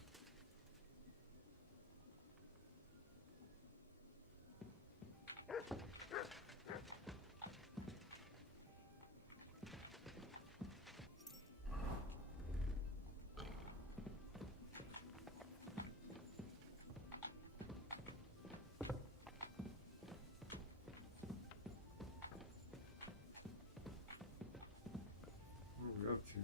What are we up to?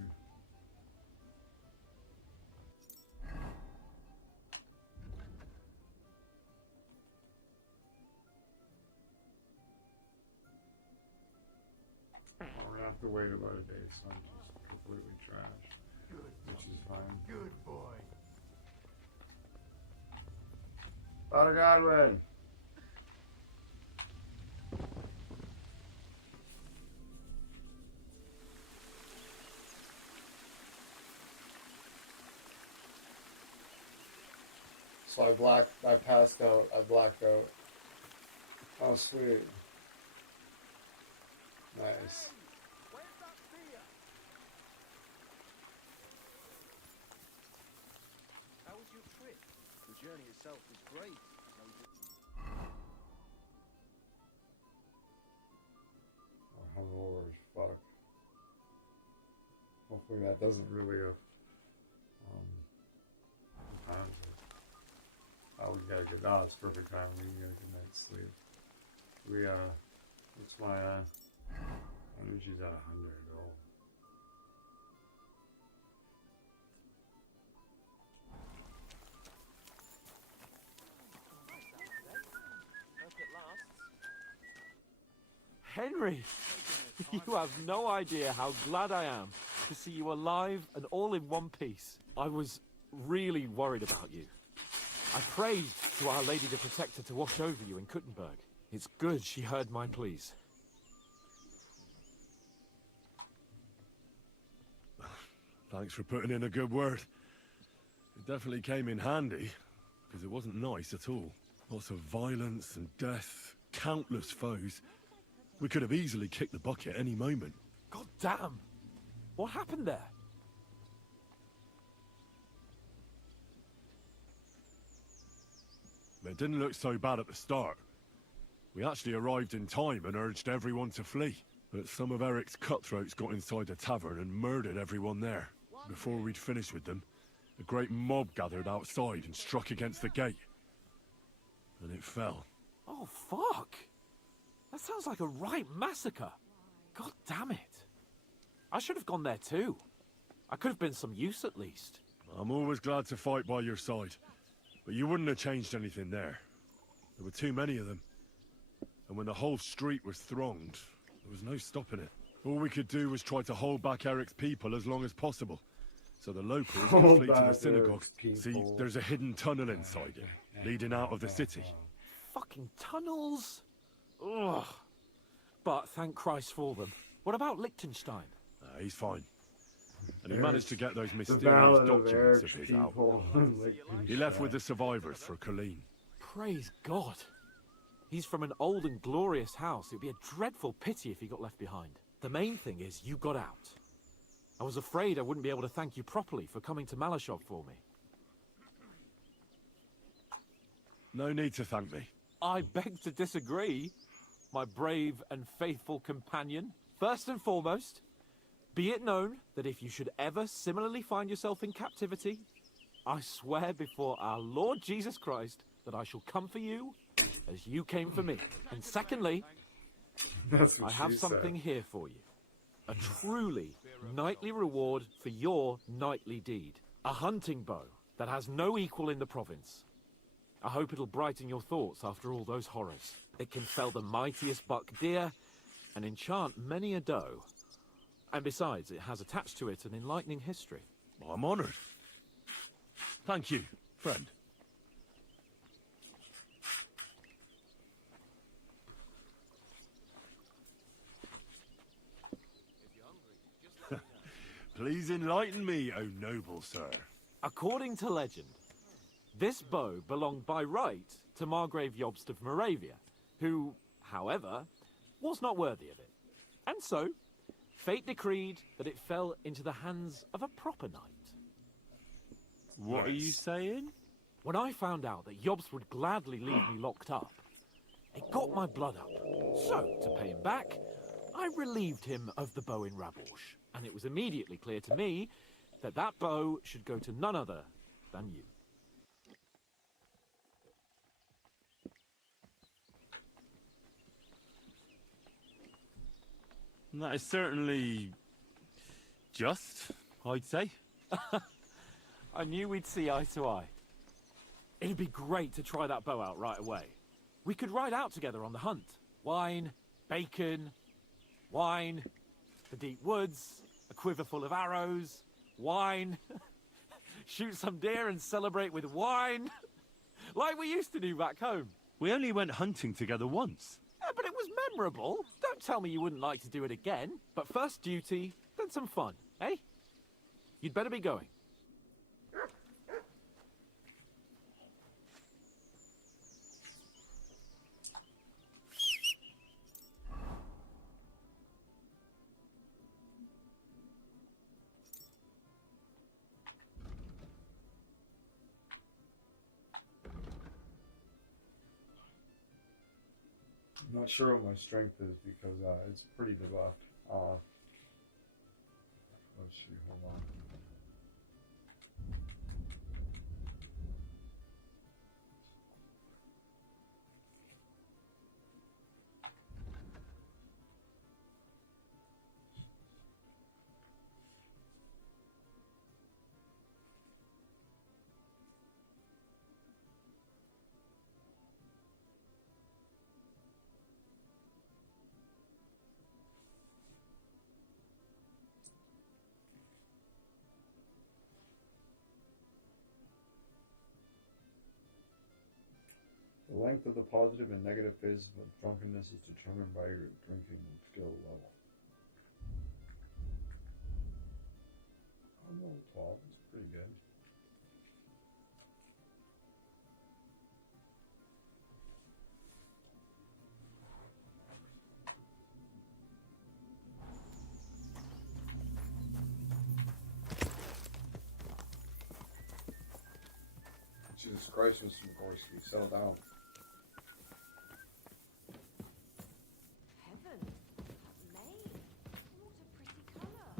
We're gonna have to wait about a day, so I'm just completely trashed. Good. Which is fine. Good boy. Father Godwin! So I passed out, I blacked out. Oh, sweet. Nice. trip. The journey itself was great. Hungover as fuck. Hopefully that doesn't really we gotta get it's perfect time. We can get a good night's sleep. What's my energy's at 100. Oh. Henry, you have no idea how glad I am to see you alive and all in one piece. I was really worried about you. I prayed to Our Lady the Protector to watch over you in Kuttenberg. It's good she heard my pleas. Thanks for putting in a good word. It definitely came in handy, because it wasn't nice at all. Lots of violence and death, countless foes. We could have easily kicked the bucket any moment. God damn! What happened there? It didn't look so bad at the start. We actually arrived in time and urged everyone to flee. But some of Eric's cutthroats got inside the tavern and murdered everyone there. Before we'd finished with them, a great mob gathered outside and struck against the gate. And it fell. Oh, fuck! That sounds like a right massacre. God damn it. I should have gone there too. I could have been some use at least. I'm always glad to fight by your side. But you wouldn't have changed anything there. There were too many of them. And when the whole street was thronged, there was no stopping it. All we could do was try to hold back Eric's people as long as possible. So the locals could flee to the synagogue. See, there's a hidden tunnel inside it, leading out of the city. Fucking tunnels! Ugh. But thank Christ for them. What about Liechtenstein? He's fine. And he managed to get those The mysterious Ballad documents of of his people. out. He left with the survivors for Colleen. Praise God. He's from an old and glorious house. It'd be a dreadful pity if he got left behind. The main thing is you got out. I was afraid I wouldn't be able to thank you properly for coming to Malashov for me. No need to thank me. I beg to disagree, my brave and faithful companion. First and foremost, be it known that if you should ever similarly find yourself in captivity, I swear before our Lord Jesus Christ that I shall come for you as you came for me. And secondly, I have something here for you. A truly knightly reward for your knightly deed. A hunting bow that has no equal in the province. I hope it'll brighten your thoughts after all those horrors. It can fell the mightiest buck deer and enchant many a doe. And besides, it has attached to it an enlightening history. I'm honored. Thank you, friend. Please enlighten me, O noble sir. According to legend, this bow belonged by right to Margrave Jobst of Moravia, who, however, was not worthy of it. And so, fate decreed that it fell into the hands of a proper knight. What are you saying? When I found out that Jobst would gladly leave me locked up, it got my blood up. So, to pay him back, I relieved him of the bow in Raborsch. And it was immediately clear to me that that bow should go to none other than you. That is certainly just, I'd say. I knew we'd see eye to eye. It'd be great to try that bow out right away. We could ride out together on the hunt. Wine, bacon, wine, the deep woods, a quiver full of arrows, wine. Shoot some deer and celebrate with wine. Like we used to do back home. We only went hunting together once. Yeah, but it was memorable. Don't tell me you wouldn't like to do it again. But first duty, then some fun, eh? You'd better be going. I'm not sure what my strength is because it's pretty debuffed. Let's see, hold on. The length of the positive and negative phases of drunkenness is determined by your drinking skill level. I'm level 12, it's pretty good. Jesus Christ, Mr. Gorski, settle down. Heavens, that mane. What a pretty colour.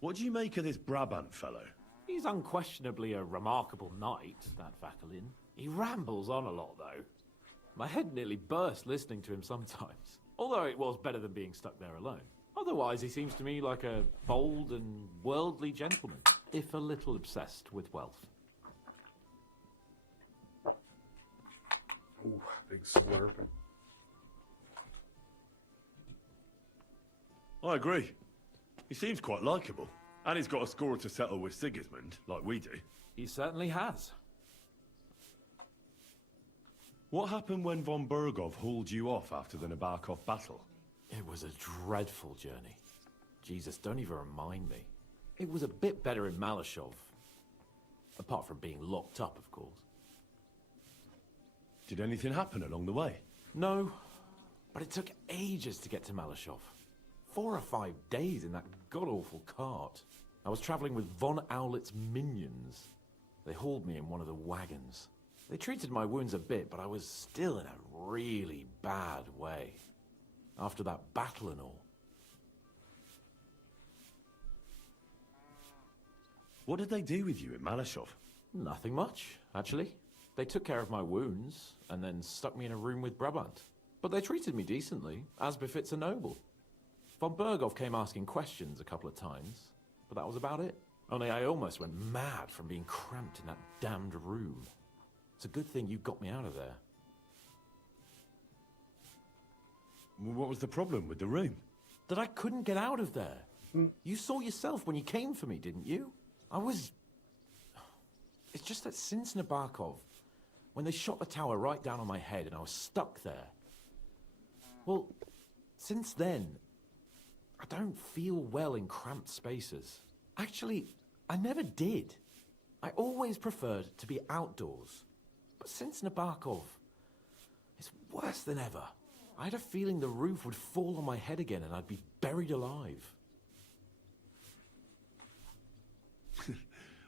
What do you make of this Brabant fellow? He's unquestionably a remarkable knight, that Vakelin. He rambles on a lot, though. My head nearly burst listening to him sometimes. Although it was better than being stuck there alone. Otherwise, he seems to me like a bold and worldly gentleman, if a little obsessed with wealth. Ooh, big slurp. I agree. He seems quite likeable. And he's got a score to settle with Sigismund, like we do. He certainly has. What happened when von Bergov hauled you off after the Nabokov battle? It was a dreadful journey. Jesus, don't even remind me. It was a bit better in Malashov. Apart from being locked up, of course. Did anything happen along the way? No, but it took ages to get to Malashov. 4 or 5 days in that god-awful cart. I was traveling with von Owlet's minions. They hauled me in one of the wagons. They treated my wounds a bit, but I was still in a really bad way. After that battle and all. What did they do with you in Malashov? Nothing much, actually. They took care of my wounds, and then stuck me in a room with Brabant. But they treated me decently, as befits a noble. Von Bergov came asking questions a couple of times, but that was about it. Only I almost went mad from being cramped in that damned room. It's a good thing you got me out of there. Well, what was the problem with the room? That I couldn't get out of there. You saw yourself when you came for me, didn't you? It's just that since Nabokov, when they shot the tower right down on my head and I was stuck there. Well, since then, I don't feel well in cramped spaces. Actually, I never did. I always preferred to be outdoors. But since Nabokov, it's worse than ever. I had a feeling the roof would fall on my head again and I'd be buried alive.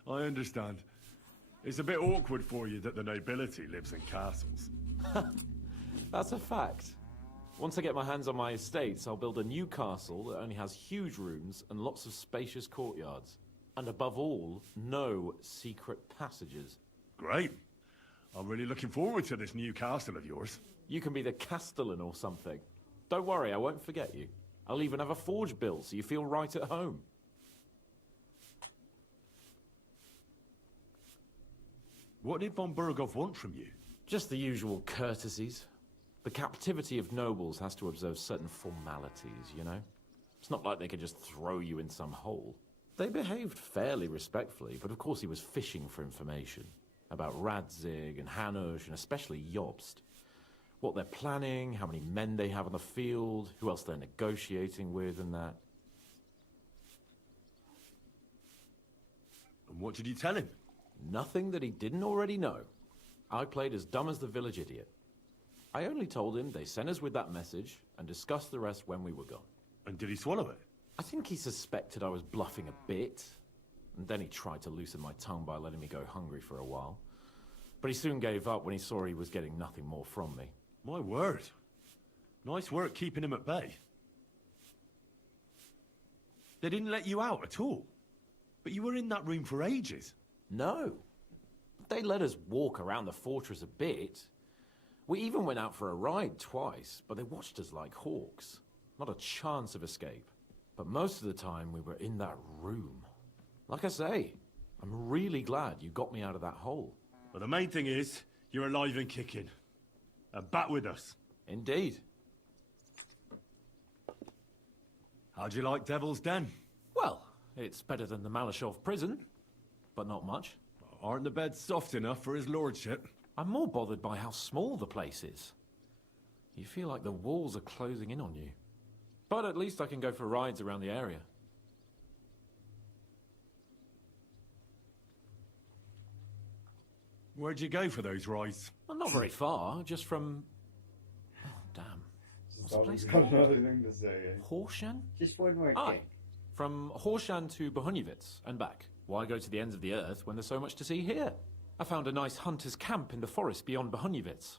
I understand. It's a bit awkward for you that the nobility lives in castles. That's a fact. Once I get my hands on my estates, I'll build a new castle that only has huge rooms and lots of spacious courtyards. And above all, no secret passages. Great. I'm really looking forward to this new castle of yours. You can be the castellan or something. Don't worry, I won't forget you. I'll even have a forge built so you feel right at home. What did von Bergov want from you? Just the usual courtesies. The captivity of nobles has to observe certain formalities, you know? It's not like they could just throw you in some hole. They behaved fairly respectfully, but of course he was fishing for information. About Radzig and Hanush and especially Jobst. What they're planning, how many men they have on the field, who else they're negotiating with and that. And what did you tell him? Nothing that he didn't already know. I played as dumb as the village idiot. I only told him they sent us with that message and discussed the rest when we were gone. And did he swallow it? I think he suspected I was bluffing a bit, and then he tried to loosen my tongue by letting me go hungry for a while. But he soon gave up when he saw he was getting nothing more from me. My word. Nice work keeping him at bay. They didn't let you out at all. But you were in that room for ages. No. They let us walk around the fortress a bit. We even went out for a ride twice, but they watched us like hawks. Not a chance of escape. But most of the time we were in that room. Like I say, I'm really glad you got me out of that hole. But the main thing is, you're alive and kicking. And back with us. Indeed. How'd you like Devil's Den? Well, it's better than the Malashov prison, but not much. Aren't the beds soft enough for his lordship? I'm more bothered by how small the place is. You feel like the walls are closing in on you. But at least I can go for rides around the area. Where'd you go for those rides? Well, not very far, just from... Oh, damn. What's the place Got called? another thing to say. Eh? Horshan? Just one more Aye. thing. From Horshan to Bohunivitz and back. Why go to the ends of the earth when there's so much to see here? I found a nice hunter's camp in the forest beyond Bohunivitz.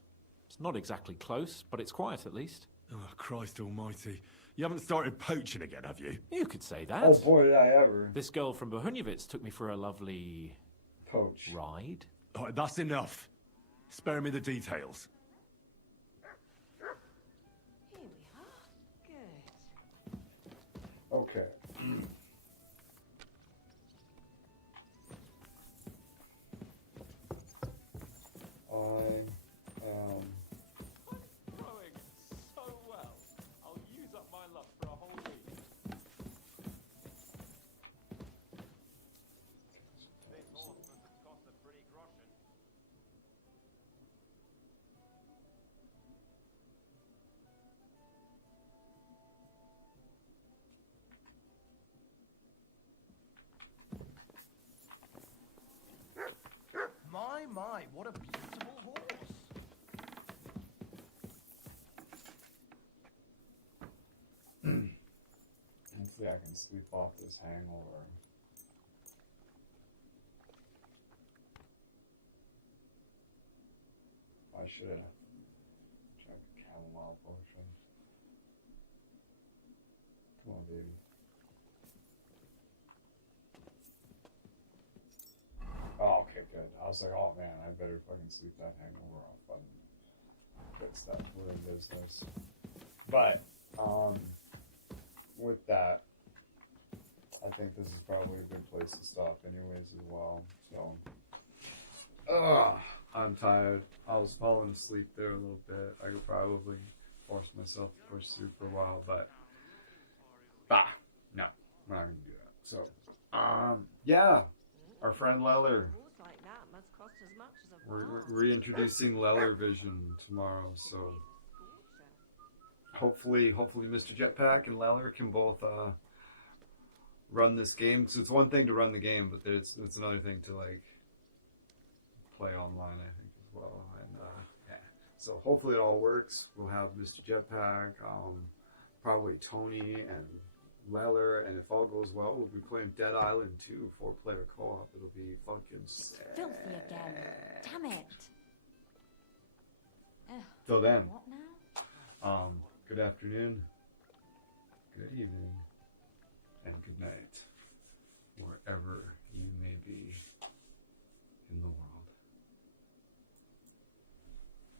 It's not exactly close, but it's quiet at least. Oh, Christ almighty. You haven't started poaching again, have you? You could say that. Oh boy, did I ever. This girl from Bohunivitz took me for a lovely... Poach. Ride? Oh, that's enough. Spare me the details. Here we are. Good. Okay. Rowing so well. I'll use up my luck for a whole week. This horse must have cost a pretty groschen. My, what a beautiful horse. Hopefully I can sleep off this hangover. I should have drank a chamomile potion. Come on, baby. Oh, okay, good. I was like, oh man, I better fucking sleep that hangover off. Good stuff. We're in business. But, with that, I think this is probably a good place to stop anyways as well. So, I'm tired. I was falling asleep there a little bit. I could probably force myself to push through for a while, but, no, we're not gonna do that. So, yeah, our friend Leller. Rules like that must cost as much as a We're farm. reintroducing Leller Vision tomorrow, so hopefully Mr. Jetpack and Leller can both run this game. So it's one thing to run the game, but it's another thing to like play online, I think, as well. And yeah, so hopefully it all works. We'll have Mr. Jetpack, probably Tony and Leller, and if all goes well, we'll be playing Dead Island 2 4-player co-op. It'll be fucking sick. Filthy again. Damn it. Ugh, Till then, what now? good afternoon, good evening, and good night, wherever